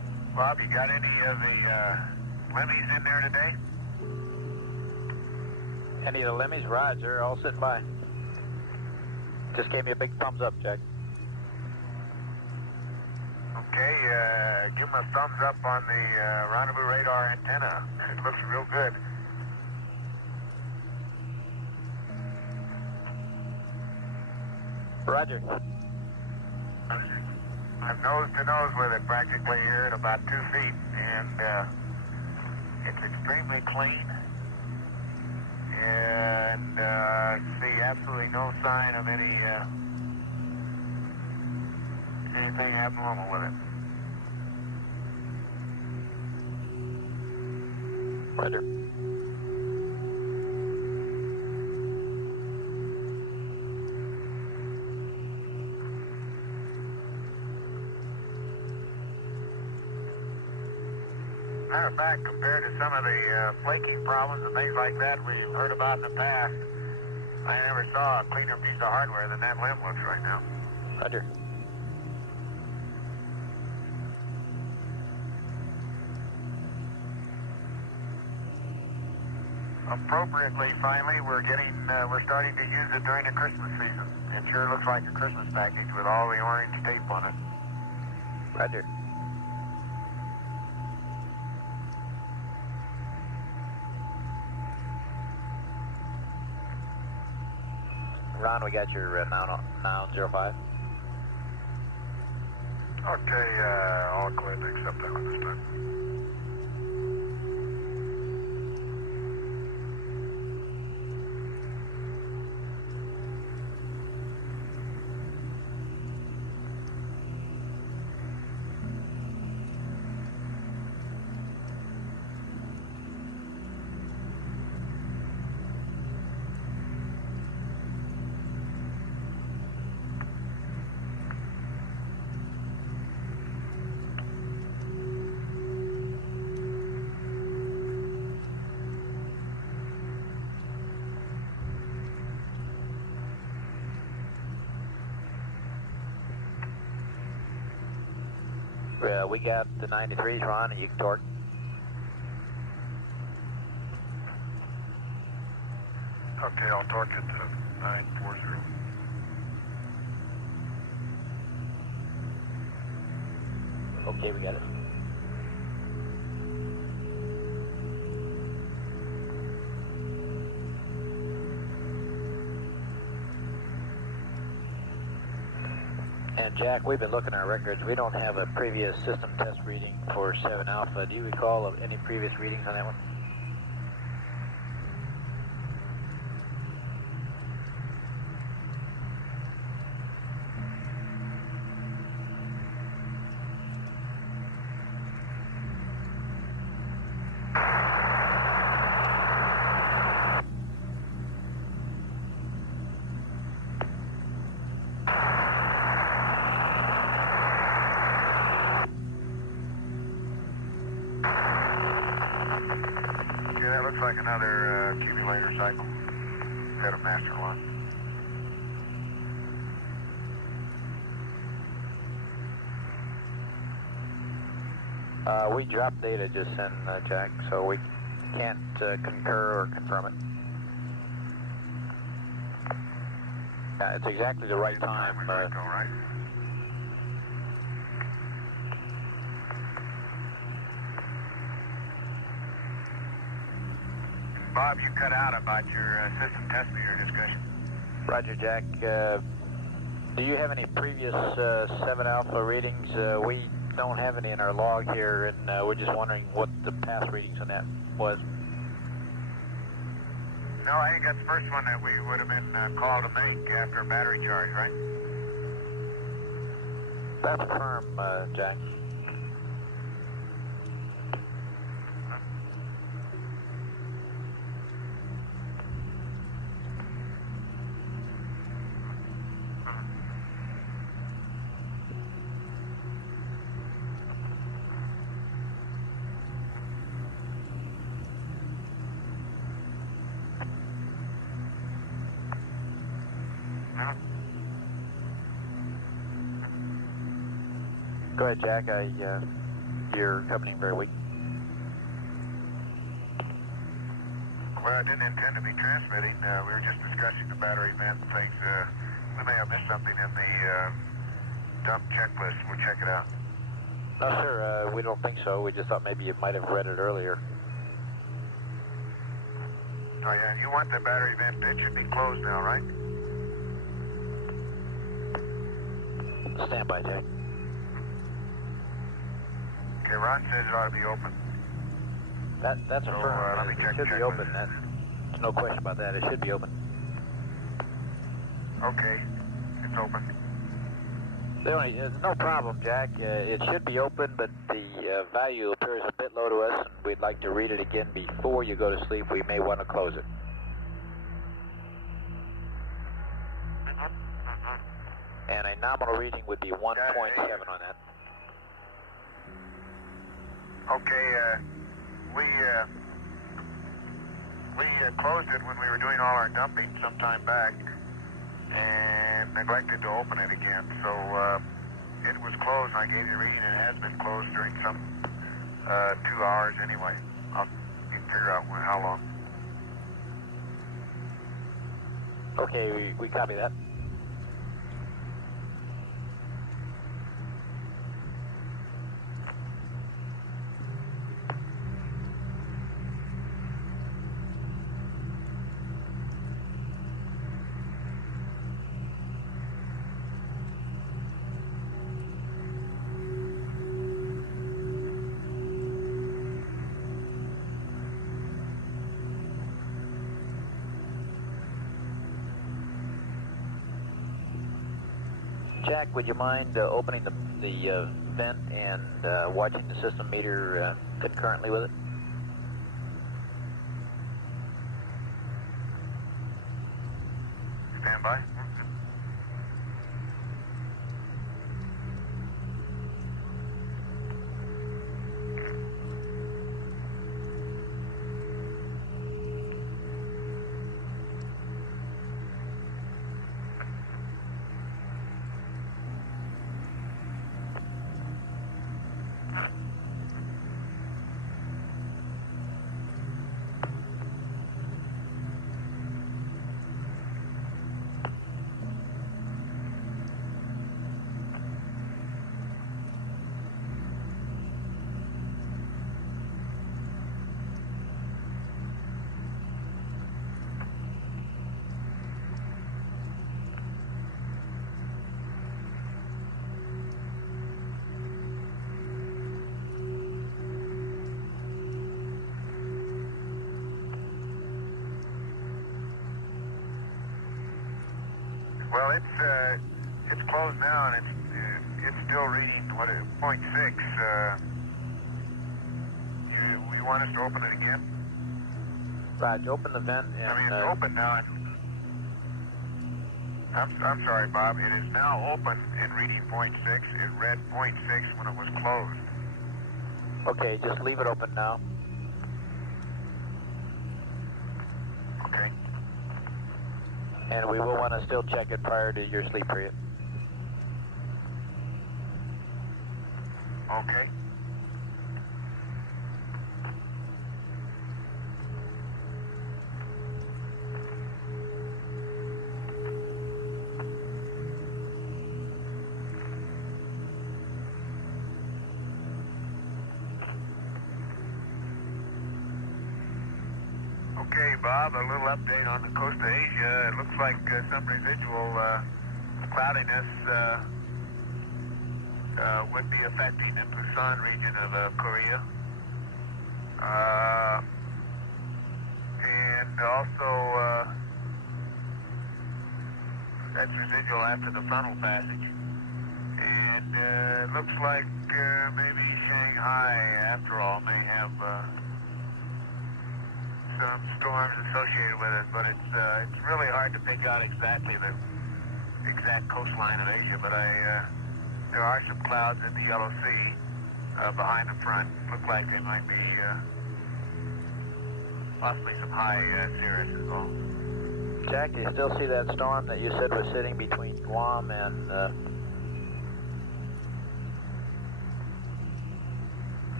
Bob, you got any of the Lemmies in there today? Any of the Lemmies? Roger, all sitting by. Just gave me a big thumbs up, Jack. Okay, give him a thumbs up on the rendezvous radar antenna. It looks real good. Roger. I'm nose to nose with it practically here at about 2 feet, and it's extremely clean. And see absolutely no sign of anything abnormal with it. Roger. Matter of fact, compared to some of the flaking problems and things like that we've heard about in the past, I never saw a cleaner piece of hardware than that limb looks right now. Roger. Appropriately, finally, we're starting to use it during the Christmas season. It sure looks like a Christmas package with all the orange tape on it. Roger. Ron, we got your noun 05. Okay, I'll go ahead and accept that one this time. We got the 93s, Ron, and you can torque. Okay, I'll torque it to 940. Okay, we got it. And Jack, we've been looking at our records. We don't have a previous system test reading for 7 Alpha. Do you recall of any previous readings on that one? Yeah, that looks like another accumulator cycle. Got a master one. We dropped data just in, Jack, so we can't concur or confirm it. Yeah, it's exactly the right time. Right? Bob, you cut out about your system test meter discussion. Roger, Jack. Do you have any previous 7 Alpha readings? We don't have any in our log here, and we're just wondering what the past readings on that was. No, I think that's the first one that we would have been called to make after a battery charge, right? That's firm, Jack. Go ahead, Jack. you're coming in very weak. Well, I didn't intend to be transmitting. We were just discussing the battery vent and things. We may have missed something in the dump checklist. We'll check it out. No, sir, we don't think so. We just thought maybe you might have read it earlier. Oh, yeah, you want the battery vent. It should be closed now, right? Stand by, Jack. Okay, Ron says it ought to be open. That's So, affirmed. let me check It should the be open. checklist. There's no question about that. It should be open. Okay, it's open. There's no problem, Jack. It should be open, but the value appears a bit low to us, and we'd like to read it again before you go to sleep. We may want to close it. And a nominal reading would be 1.7 on that. Okay, we closed it when we were doing all our dumping some time back and neglected to open it again. So it was closed, and I gave you a reading, and it has been closed during some 2 hours anyway. I'll figure out how long. Okay, we copy that. Jack, would you mind opening the vent and watching the system meter concurrently with it? Stand by. Well, it's closed now, and it's still reading 0.6. You want us to open it again? Right, open the vent and... I mean, it's open now. I'm sorry, Bob. It is now open and reading 0.6. It read 0.6 when it was closed. Okay, just leave it open now. Okay. And we will want to still check it prior to your sleep period. Okay. Okay, Bob, a little update on the coast of Asia. It looks like some residual cloudiness would be affecting the Busan region of Korea. And also, that's residual after the frontal passage. And it looks like maybe Shanghai, after all, may have some storms associated with it, but it's really hard to pick out exactly the exact coastline of Asia. But there are some clouds in the Yellow Sea behind the front. Look like they might be possibly some high cirrus as well. Jack, do you still see that storm that you said was sitting between Guam and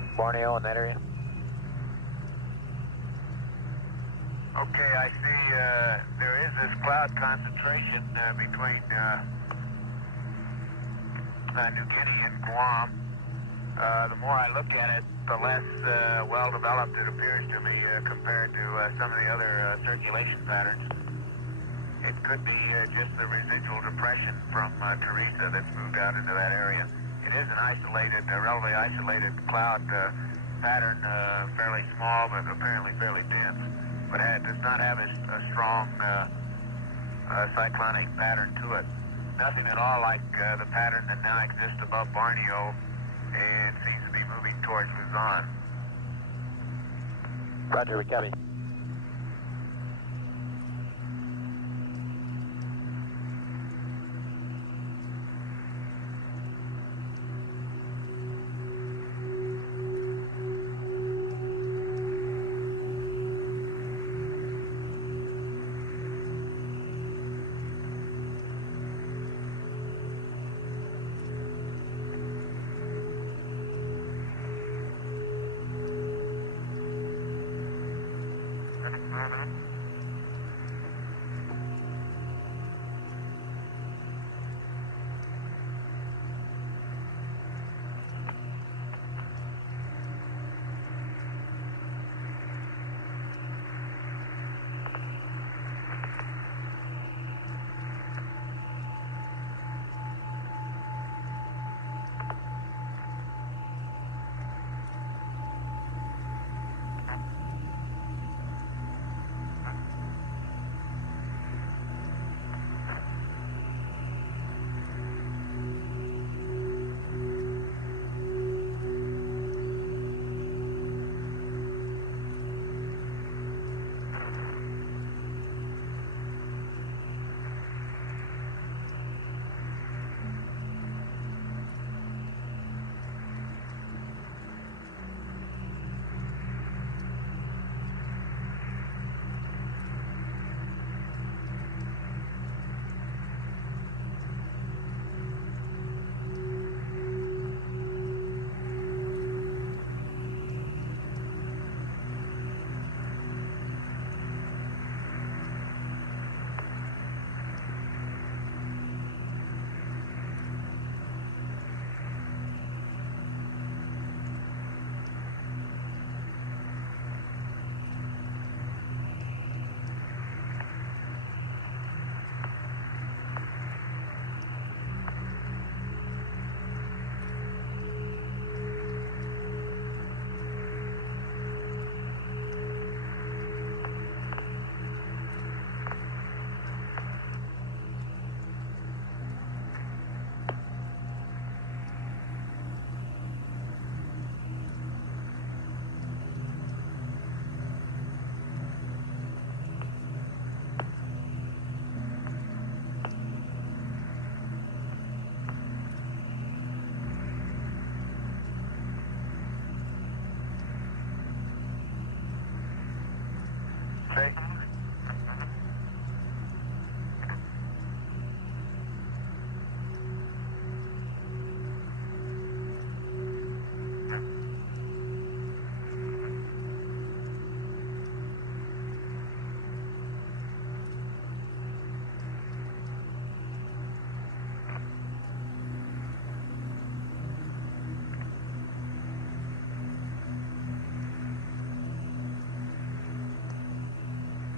Borneo in that area? Okay, I see there is this cloud concentration between New Guinea and Guam. The more I look at it, the less well-developed it appears to me compared to some of the other circulation patterns. It could be just the residual depression from Teresa that's moved out into that area. It is an isolated, relatively isolated cloud pattern, fairly small but apparently fairly dense, but it does not have a strong cyclonic pattern to it. Nothing at all like the pattern that now exists above Borneo and seems to be moving towards Luzon. Roger, we copy. Okay.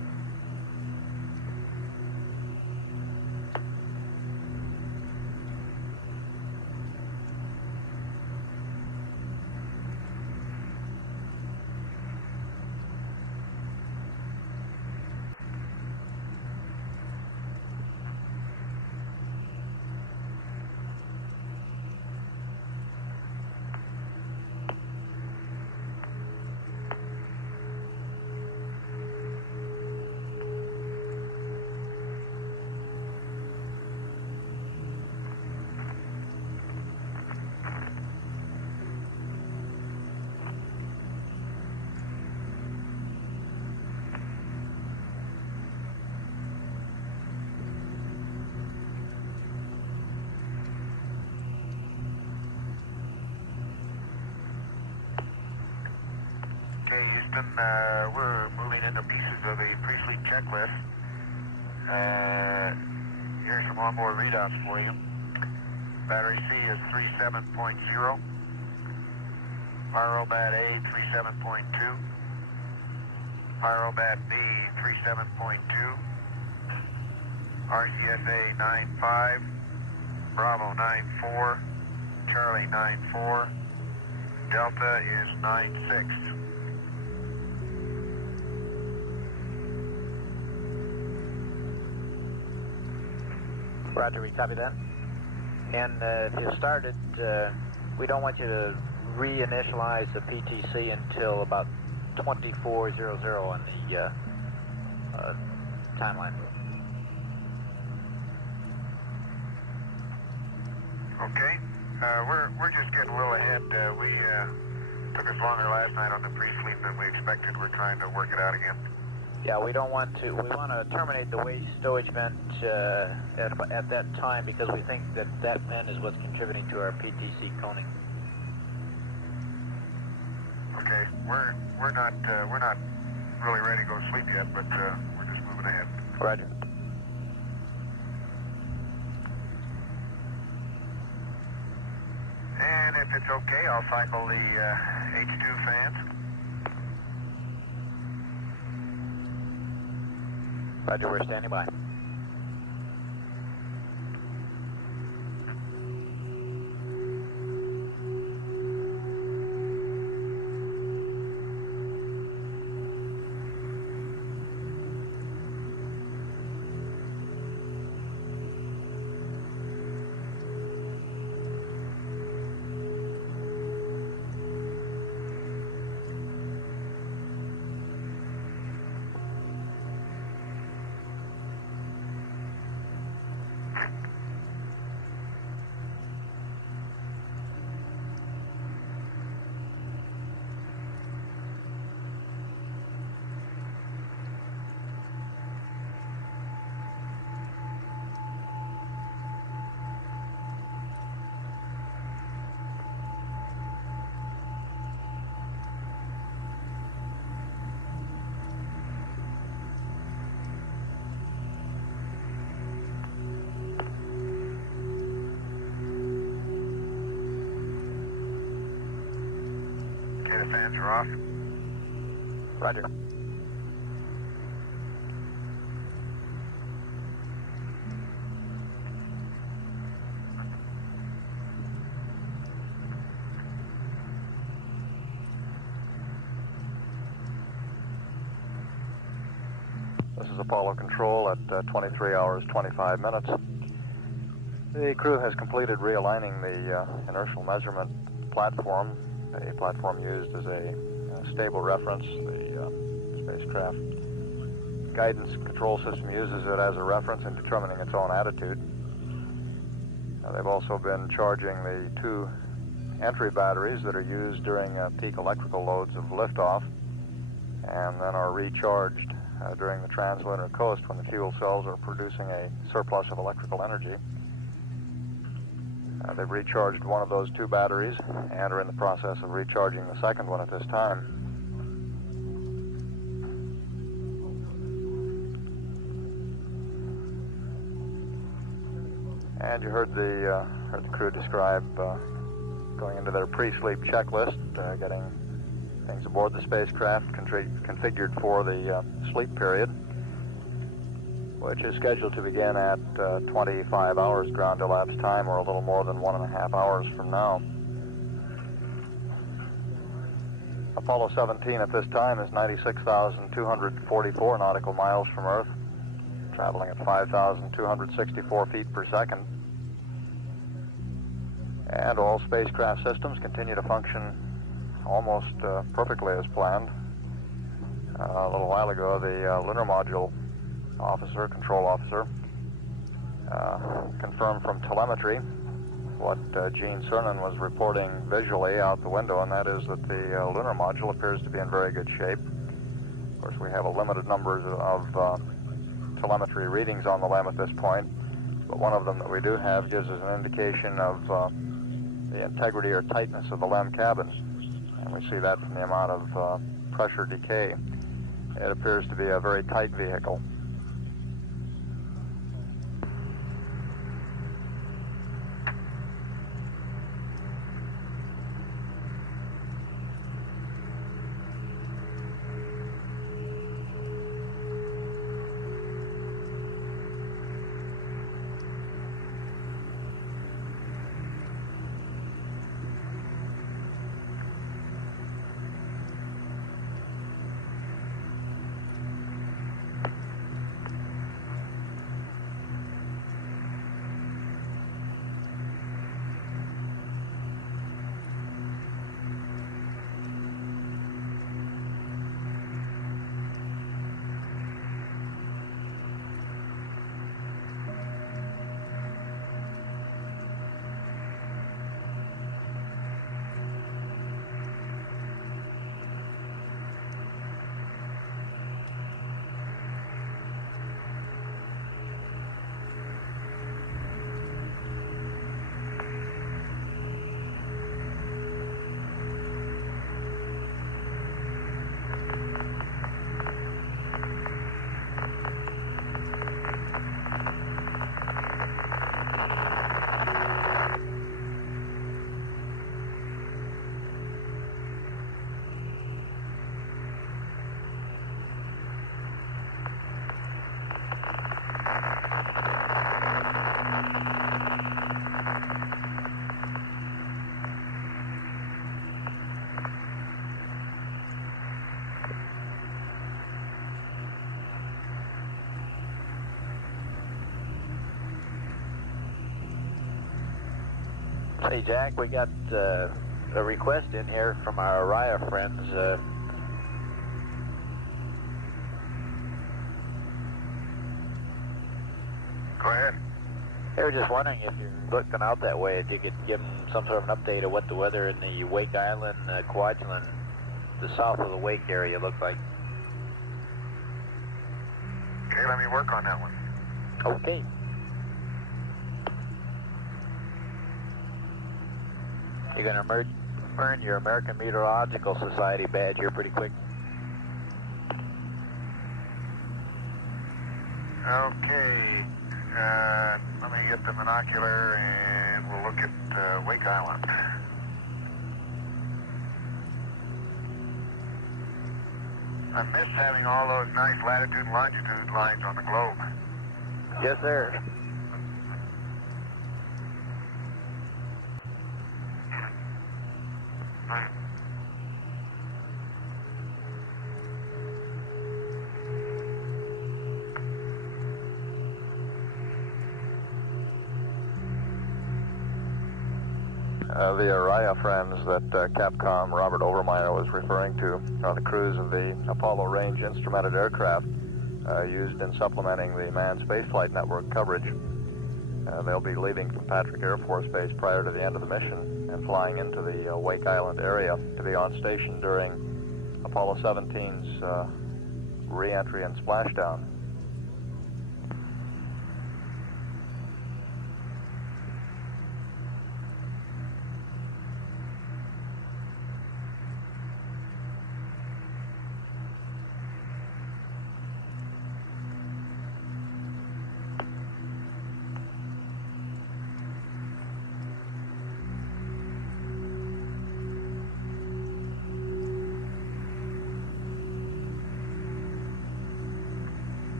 Captain. We're moving into pieces of a pre-sleep checklist. Here's some onboard readouts for you. Battery C is 37.0. Pyrobat A 37.2. Pyrobat B 37.2. RCSA 95. Bravo 94. Charlie 94. Delta is 96. Roger, we copy that. And if you started, we don't want you to reinitialize the PTC until about 2400 on the timeline. Okay. We're just getting a little ahead. We took us longer last night on the pre-sleep than we expected. We're trying to work it out again. Yeah, we don't want to. We want to terminate the waste stowage vent at that time because we think that that vent is what's contributing to our PTC coning. Okay, we're not really ready to go to sleep yet, but we're just moving ahead. Roger. And if it's okay, I'll cycle the H2 fans. Roger, we're standing by. The fans are off. Roger. This is Apollo Control at 23 hours 25 minutes. The crew has completed realigning the inertial measurement platform, a platform used as a stable reference. The spacecraft guidance control system uses it as a reference in determining its own attitude. They've also been charging the two entry batteries that are used during peak electrical loads of liftoff, and then are recharged during the translunar coast when the fuel cells are producing a surplus of electrical energy. They've recharged one of those two batteries and are in the process of recharging the second one at this time. And you heard the crew describe going into their pre-sleep checklist, getting things aboard the spacecraft configured for the sleep period, which is scheduled to begin at 25 hours ground elapsed time, or a little more than 1.5 hours from now. Apollo 17 at this time is 96,244 nautical miles from Earth, traveling at 5,264 feet per second. And all spacecraft systems continue to function almost perfectly as planned. A little while ago, the lunar module control officer, confirmed from telemetry what Gene Cernan was reporting visually out the window, and that is that the lunar module appears to be in very good shape. Of course, we have a limited number of telemetry readings on the LEM at this point, but one of them that we do have gives us an indication of the integrity or tightness of the LEM cabins, and we see that from the amount of pressure decay. It appears to be a very tight vehicle. Hey Jack, we got a request in here from our Araya friends. Go ahead. They were just wondering if you're looking out that way, if you could give them some sort of an update of what the weather in the Wake Island, Kwajalein, the south of the Wake area looks like. Okay, let me work on that one. Okay. You're going to earn your American Meteorological Society badge here pretty quick. Okay, let me get the binocular and we'll look at Wake Island. I miss having all those nice latitude and longitude lines on the globe. Yes, sir. The Araya friends that Capcom Robert Overmeyer was referring to are the crews of the Apollo range instrumented aircraft used in supplementing the manned spaceflight network coverage. They'll be leaving from Patrick Air Force Base prior to the end of the mission and flying into the Wake Island area to be on station during Apollo 17's re-entry and splashdown.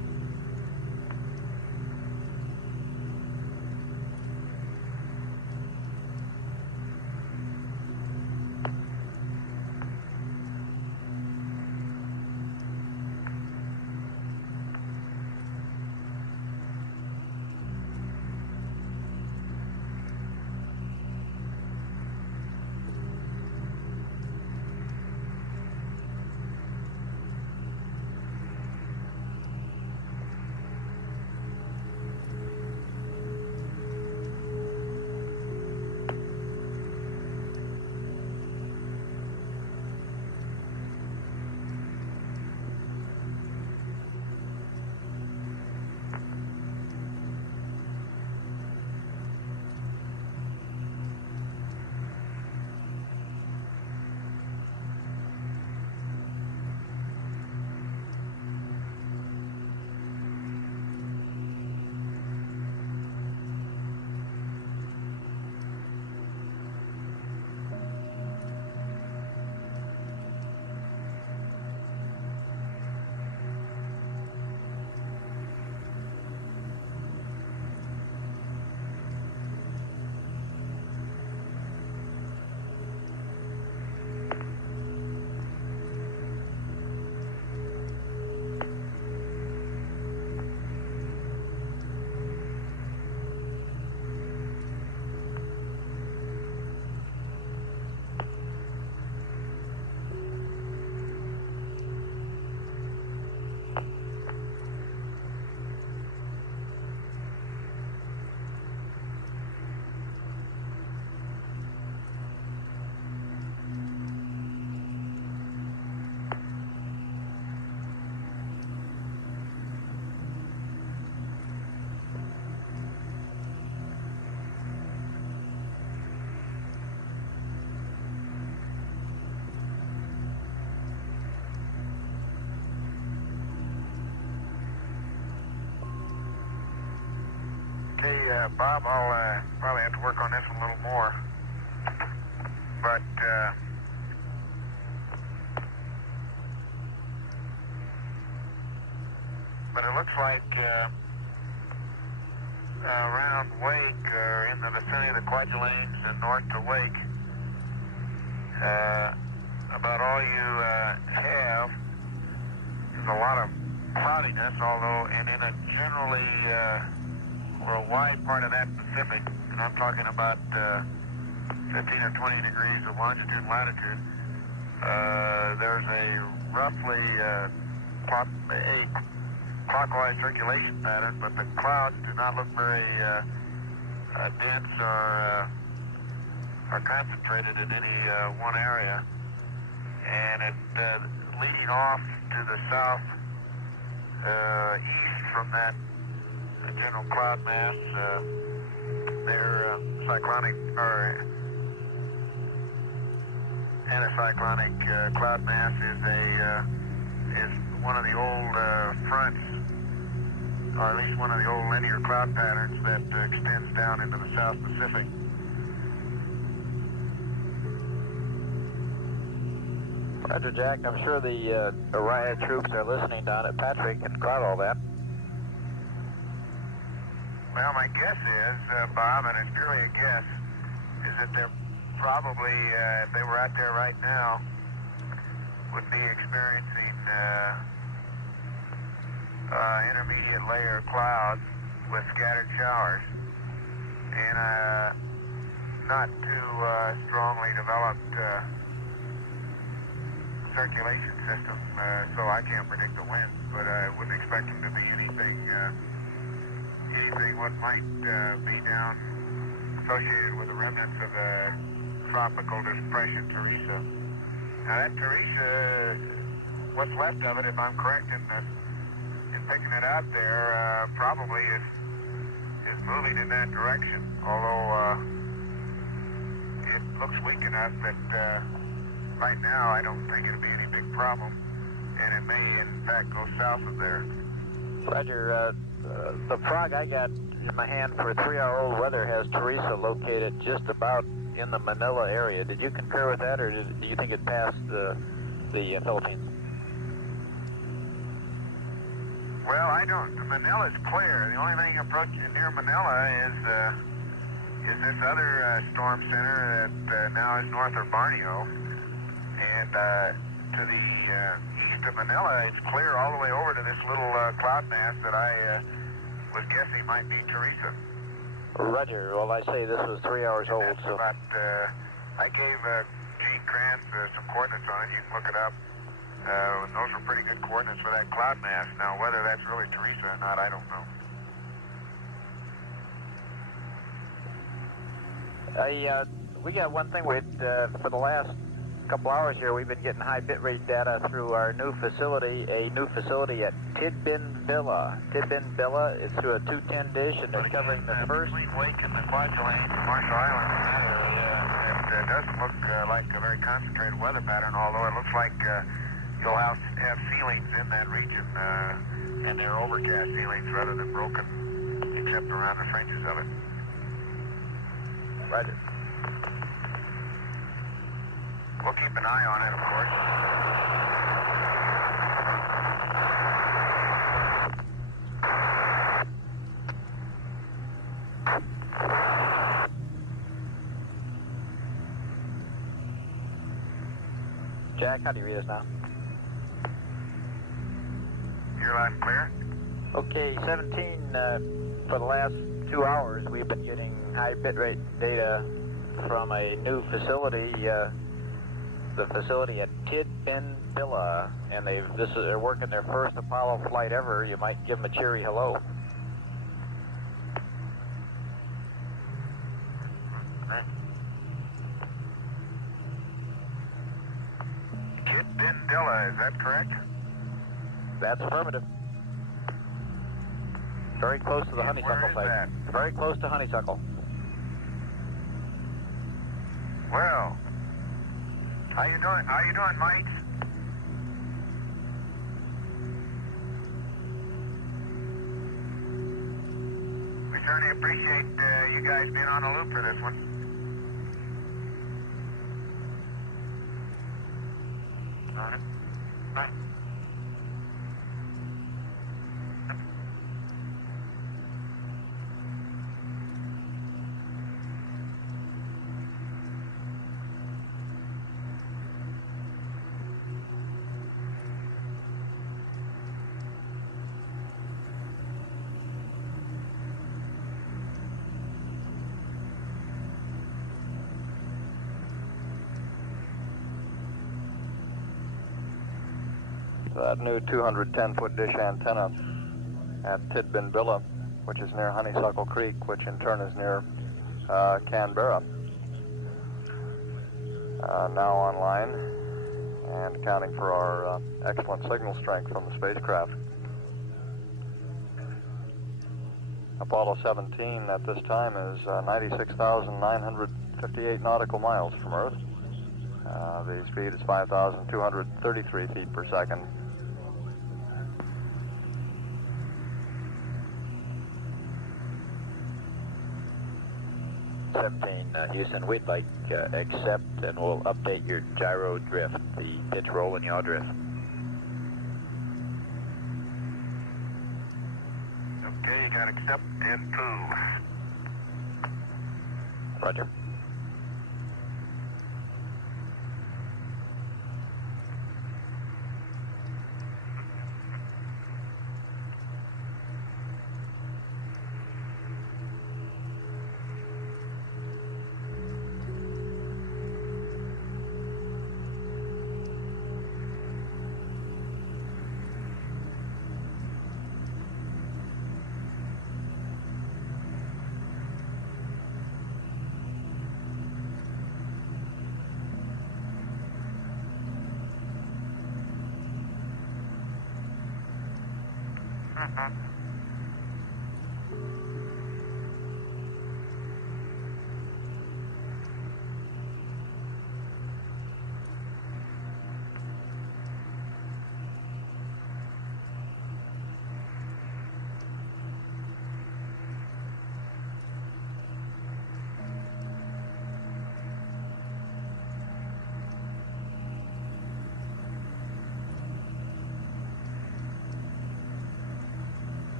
Bob, I'll probably have to work on this one a little more. But it looks like around Wake, or in the vicinity of the Kwajaleins and north to Wake, about all you have is a lot of cloudiness, although, and in a generally, or a wide part of that Pacific, and I'm talking about 15 or 20 degrees of longitude and latitude, there's a roughly clockwise circulation pattern, but the clouds do not look very dense or concentrated in any one area. And it leading off to the south east from that general cloud mass, their cyclonic or anticyclonic cloud mass is one of the old fronts, or at least one of the old linear cloud patterns that extends down into the South Pacific. Roger, Jack. I'm sure the riot troops are listening down at Patrick and caught all that. Well, my guess is, Bob, and it's purely a guess, is that they're probably, if they were out there right now, would be experiencing intermediate layer clouds with scattered showers and not too strongly developed circulation system, so I can't predict the winds, but I wouldn't expect them to be anything what might be down associated with the remnants of the tropical depression Teresa. Now that Teresa, what's left of it, if I'm correct in picking it out there, probably is moving in that direction, although it looks weak enough that right now I don't think it'll be any big problem, and it may in fact go south of there. Roger, the frog I got in my hand for 3-hour-old weather has Teresa located just about in the Manila area. Did you concur with that, or do you think it passed the Philippines? Well, I don't. Manila's clear. The only thing approaching near Manila is this other storm center that now is north of Borneo, and to the east of Manila, it's clear all the way over to this little cloud mass that I was guessing might be Teresa. Roger. Well, I say this was 3 hours old, so... About, I gave Gene Krantz some coordinates on it. You can look it up. Those were pretty good coordinates for that cloud mass. Now, whether that's really Teresa or not, I don't know. We got one thing for the last couple hours here, we've been getting high bitrate data through our new facility, at Tidbin Villa. Tidbin Villa is through a 210 dish, and it's covering the first... Between Wake and the Kwajalein, Marshall Islands, in that area, it doesn't look like a very concentrated weather pattern, although it looks like you'll have ceilings in that region, and they're overcast ceilings rather than broken, except around the fringes of it. Roger. We'll keep an eye on it, of course. Jack, how do you read us now? You're loud and clear? Okay, 17, for the last 2 hours, we've been getting high bitrate data from a new facility, the facility at Tidbin Villa, and they're working their first Apollo flight ever. You might give them a cheery hello. Tidbin Villa, is that correct? That's affirmative. Very close to the honeysuckle site. That? Very close to honeysuckle. Well, how you doing? How you doing, mates? We certainly appreciate you guys being on the loop for this one. All right. Bye. That new 210-foot dish antenna at Tidbinbilla, which is near Honeysuckle Creek, which in turn is near Canberra, now online and accounting for our excellent signal strength from the spacecraft. Apollo 17 at this time is 96,958 nautical miles from Earth. The speed is 5,233 feet per second. Houston, we'd like accept and we'll update your gyro drift, the pitch roll and yaw drift. Okay, you got accept and poo. Roger.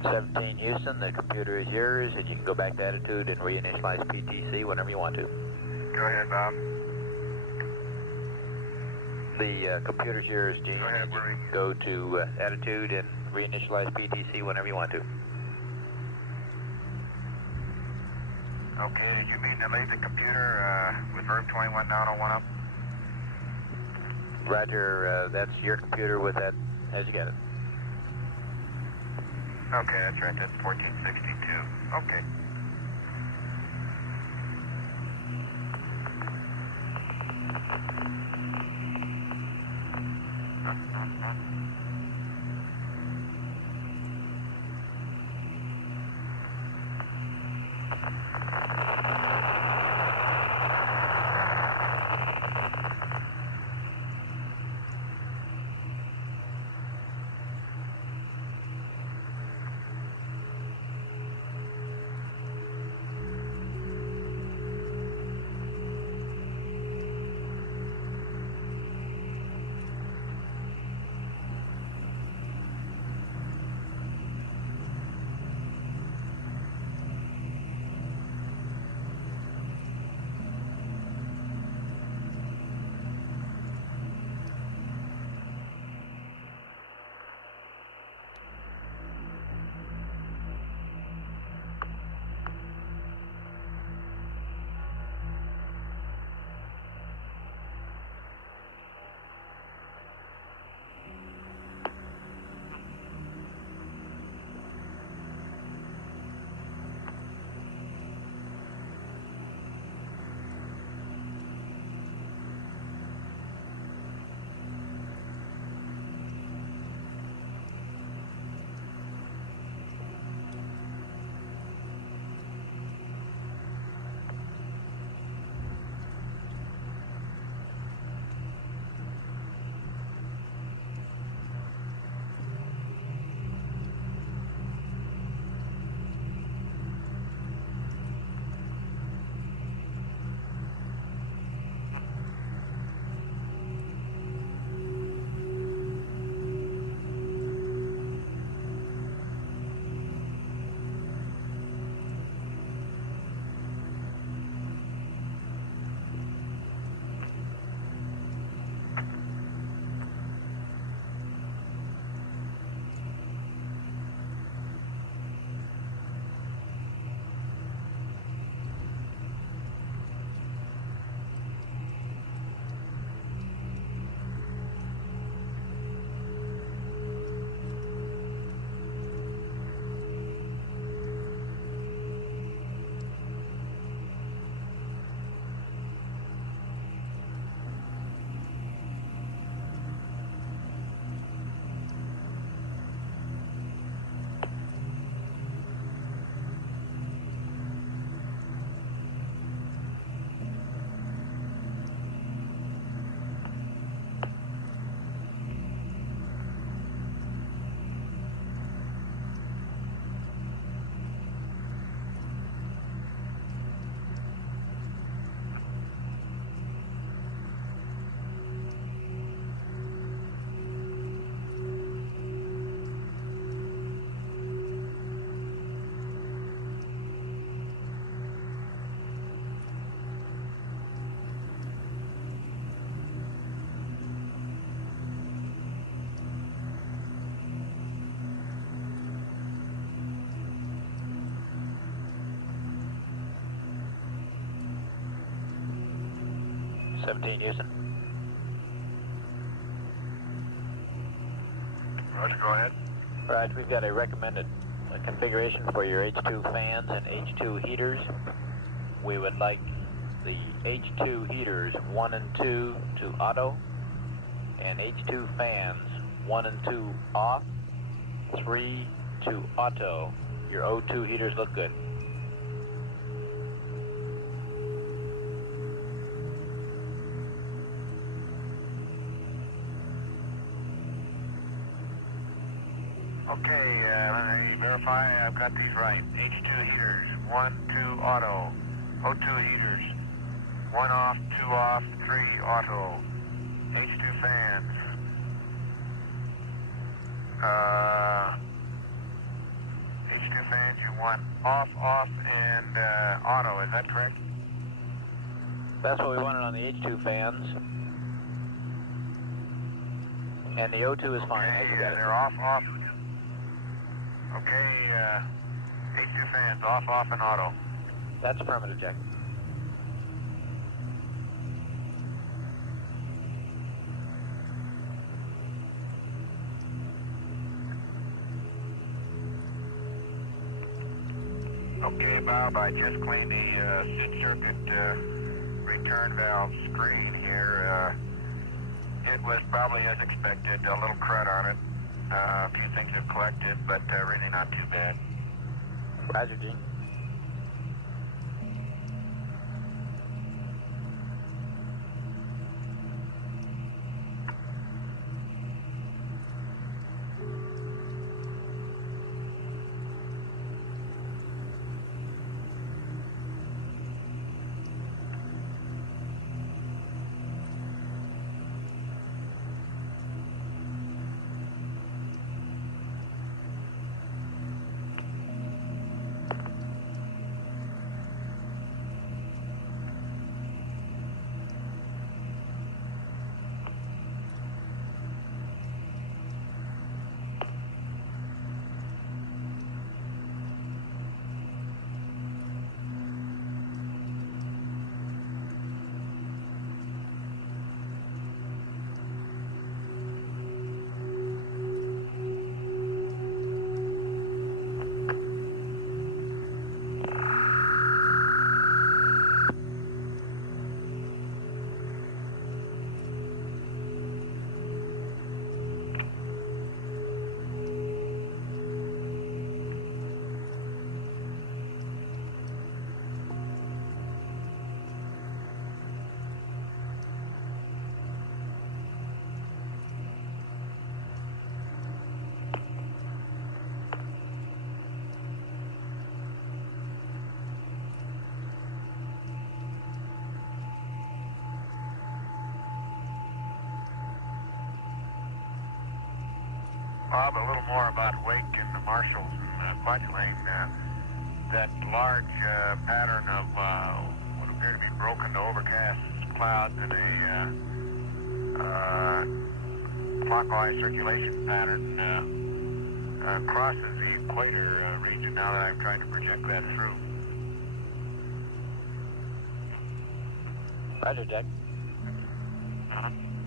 17 Houston, the computer is yours, and you can go back to attitude and reinitialize PTC whenever you want to. Go ahead, Bob. The computer's yours, Gene. Go ahead, and you Marie. can go to attitude and reinitialize PTC whenever you want to. Okay, did you mean to leave the computer with verb 21 down on 1 up? Roger, that's your computer with that as you got it. Okay, that's right, that's 1462. Okay. Houston. Roger, go ahead. Right, we've got a recommended configuration for your H2 fans and H2 heaters. We would like the H2 heaters 1 and 2 to auto, and H2 fans 1 and 2 off, 3 to auto. Your O2 heaters look good. Okay, let me verify I've got these right. H2 heaters, 1, 2 auto. O2 heaters, 1 off, 2 off, 3 auto. H2 fans. H2 fans, you want off, and auto, is that correct? That's what we wanted on the H2 fans. And the O2 is fine. Okay, You got it. they're off. Okay, H2 fans, off, and auto. That's affirmative, Jack. Okay, Bob, I just cleaned the SID circuit return valve screen here. It was probably as expected, a little crud on it. A few things have collected, but really not too bad. Roger, Gene. Bob, a little more about Wake and the Marshalls and Fudge Lane. That large pattern of what appear to be broken to overcast clouds and a clockwise circulation pattern crosses the equator region now that I'm trying to project that through. Roger, Jack. Uh-huh.